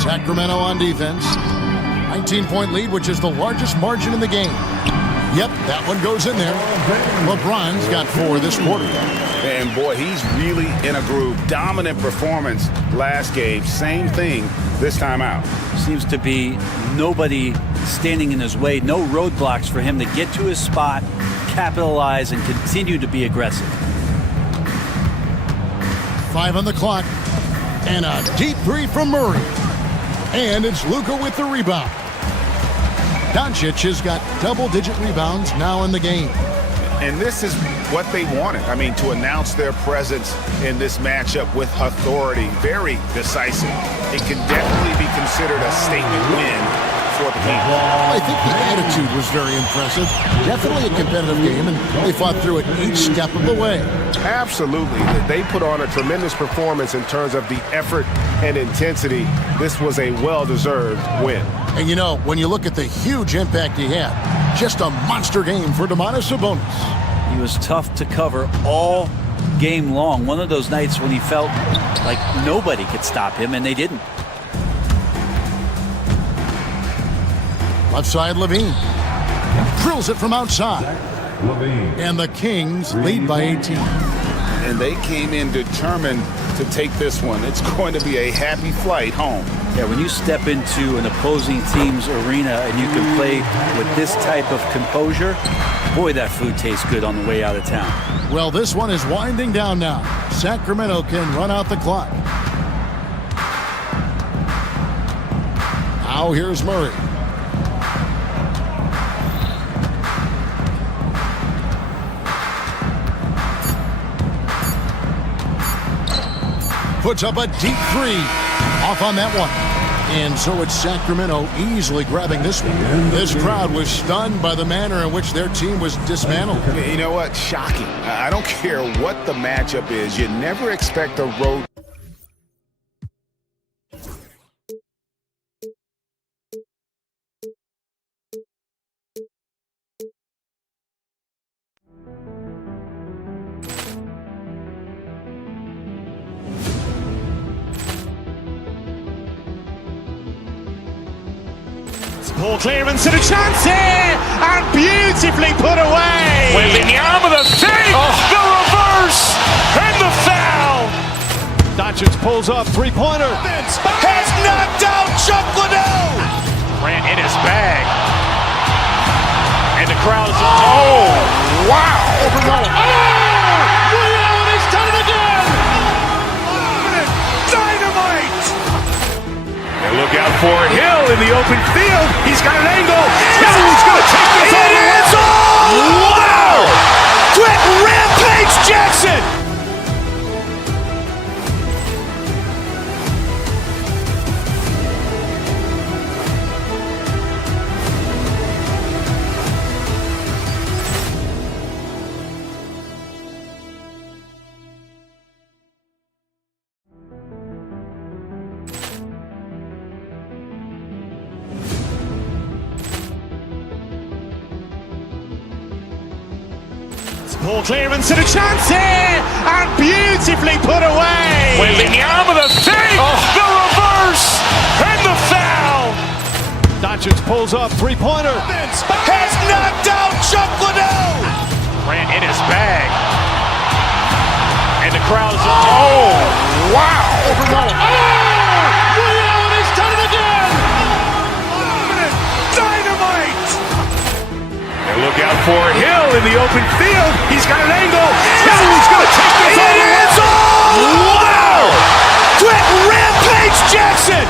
Sacramento on defense. 19-point lead, which is the largest margin in the game. Yep, that one goes in there. LeBron's got 4 this quarter. And boy, he's really in a groove. Dominant performance last game. Same thing this time out. Seems to be nobody standing in his way. No roadblocks for him to get to his spot, capitalize, and continue to be aggressive. 5 on the clock. And a deep 3 from Murray. And it's Luka with the rebound. Doncic has got double-digit rebounds now in the game. And this is what they wanted. I mean, to announce their presence in this matchup with authority, very decisive. It can definitely be considered a statement win for the Kings. I think the attitude was very impressive. Definitely a competitive game, and they fought through it each step of the way. Absolutely. They put on a tremendous performance in terms of the effort and intensity. This was a well-deserved win. And you know, when you look at the huge impact he had, just a monster game for Domantas Sabonis. He was tough to cover all game long. One of those nights when he felt like nobody could stop him, and they didn't. Left side, Levine. Drills it from outside. And the Kings lead by 18. And they came in determined to take this one. It's going to be a happy flight home. Yeah, when you step into an opposing team's arena and you can play with this type of composure, boy, that food tastes good on the way out of town. Well, this one is winding down now. Sacramento can run out the clock. Now here's Murray. Puts up a deep 3. Off on that one. And so it's Sacramento easily grabbing this one. This crowd was stunned by the manner in which their team was dismantled. You know what? Shocking. I don't care what the matchup is. You never expect a road. Poor clearance and a chance here, and beautifully put away. Wembanyama the save, the reverse, and the foul. Doncic pulls up, three-pointer. Has knocked out Chuck Liddell. Ran in his bag. And the crowd is, oh, wow. Oh, Leon has done it again. Dynamite. And look out for Hill in the open field. He's got an angle. He's going to take this all the way. It's all! Wow! Quick Rampage Jackson! Poor clearance and a chance here, and beautifully put away. Wembanyama the save, the reverse, and the foul. Doncic pulls up, three-pointer. Has knocked for Hill in the open field. He's got an angle. Hill's going to take this all the way. Wow! Quick Rampage Jackson!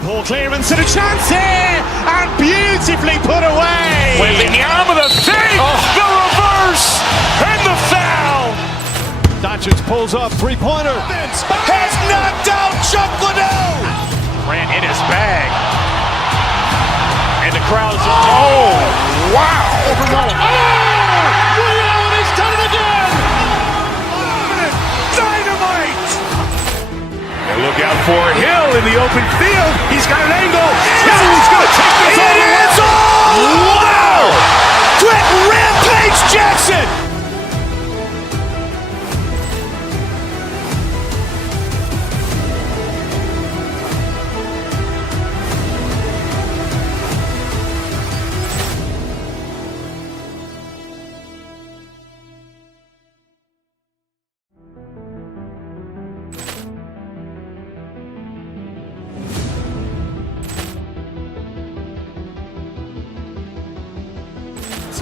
Ball clearance and a chance here, and beautifully put away. Wembanyama the save, the reverse, and the foul. Doncic pulls up, three-pointer. Has knocked out Chuck Liddell. Ran in his bag. And the crowd's, oh, wow. Ray Allen has done it again. Dynamite. And look out for Hill in the open field. He's got an angle. Hill's going to take this all the way. Wow. Quick Rampage Jackson.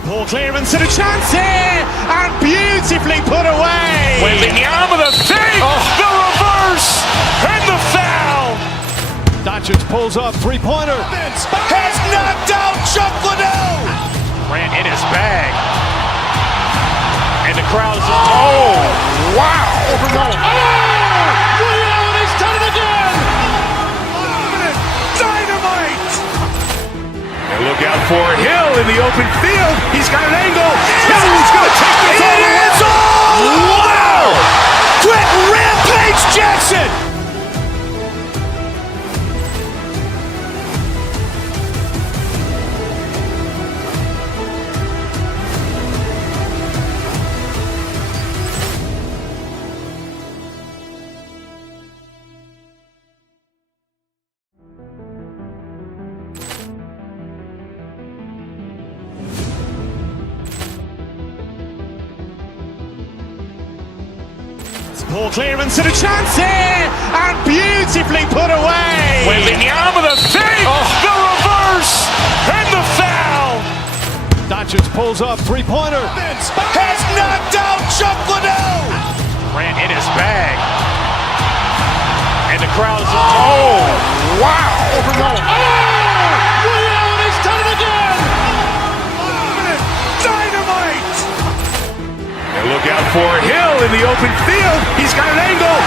Ball clearance and a chance here, and beautifully put away. Wembanyama the save, the reverse, and the foul. Doncic pulls up, three-pointer. Has knocked out Chuck Liddell. Ran in his bag. And the crowd's, oh, wow. Ray Allen has done it again. Dynamite. And look out for Hill in the open field. He's got an angle. Hill's going to take this all the way. Wow. Quick Rampage Jackson. Ball clearance and a chance here, and beautifully put away. Wembanyama the save, the reverse, and the foul. Doncic pulls up, three-pointer. Has knocked out Chuck Liddell. Ran in his bag. And the crowd's, oh, wow. Ray Allen has done it again. Dynamite. And look out for Hill in the open field. He's got an angle.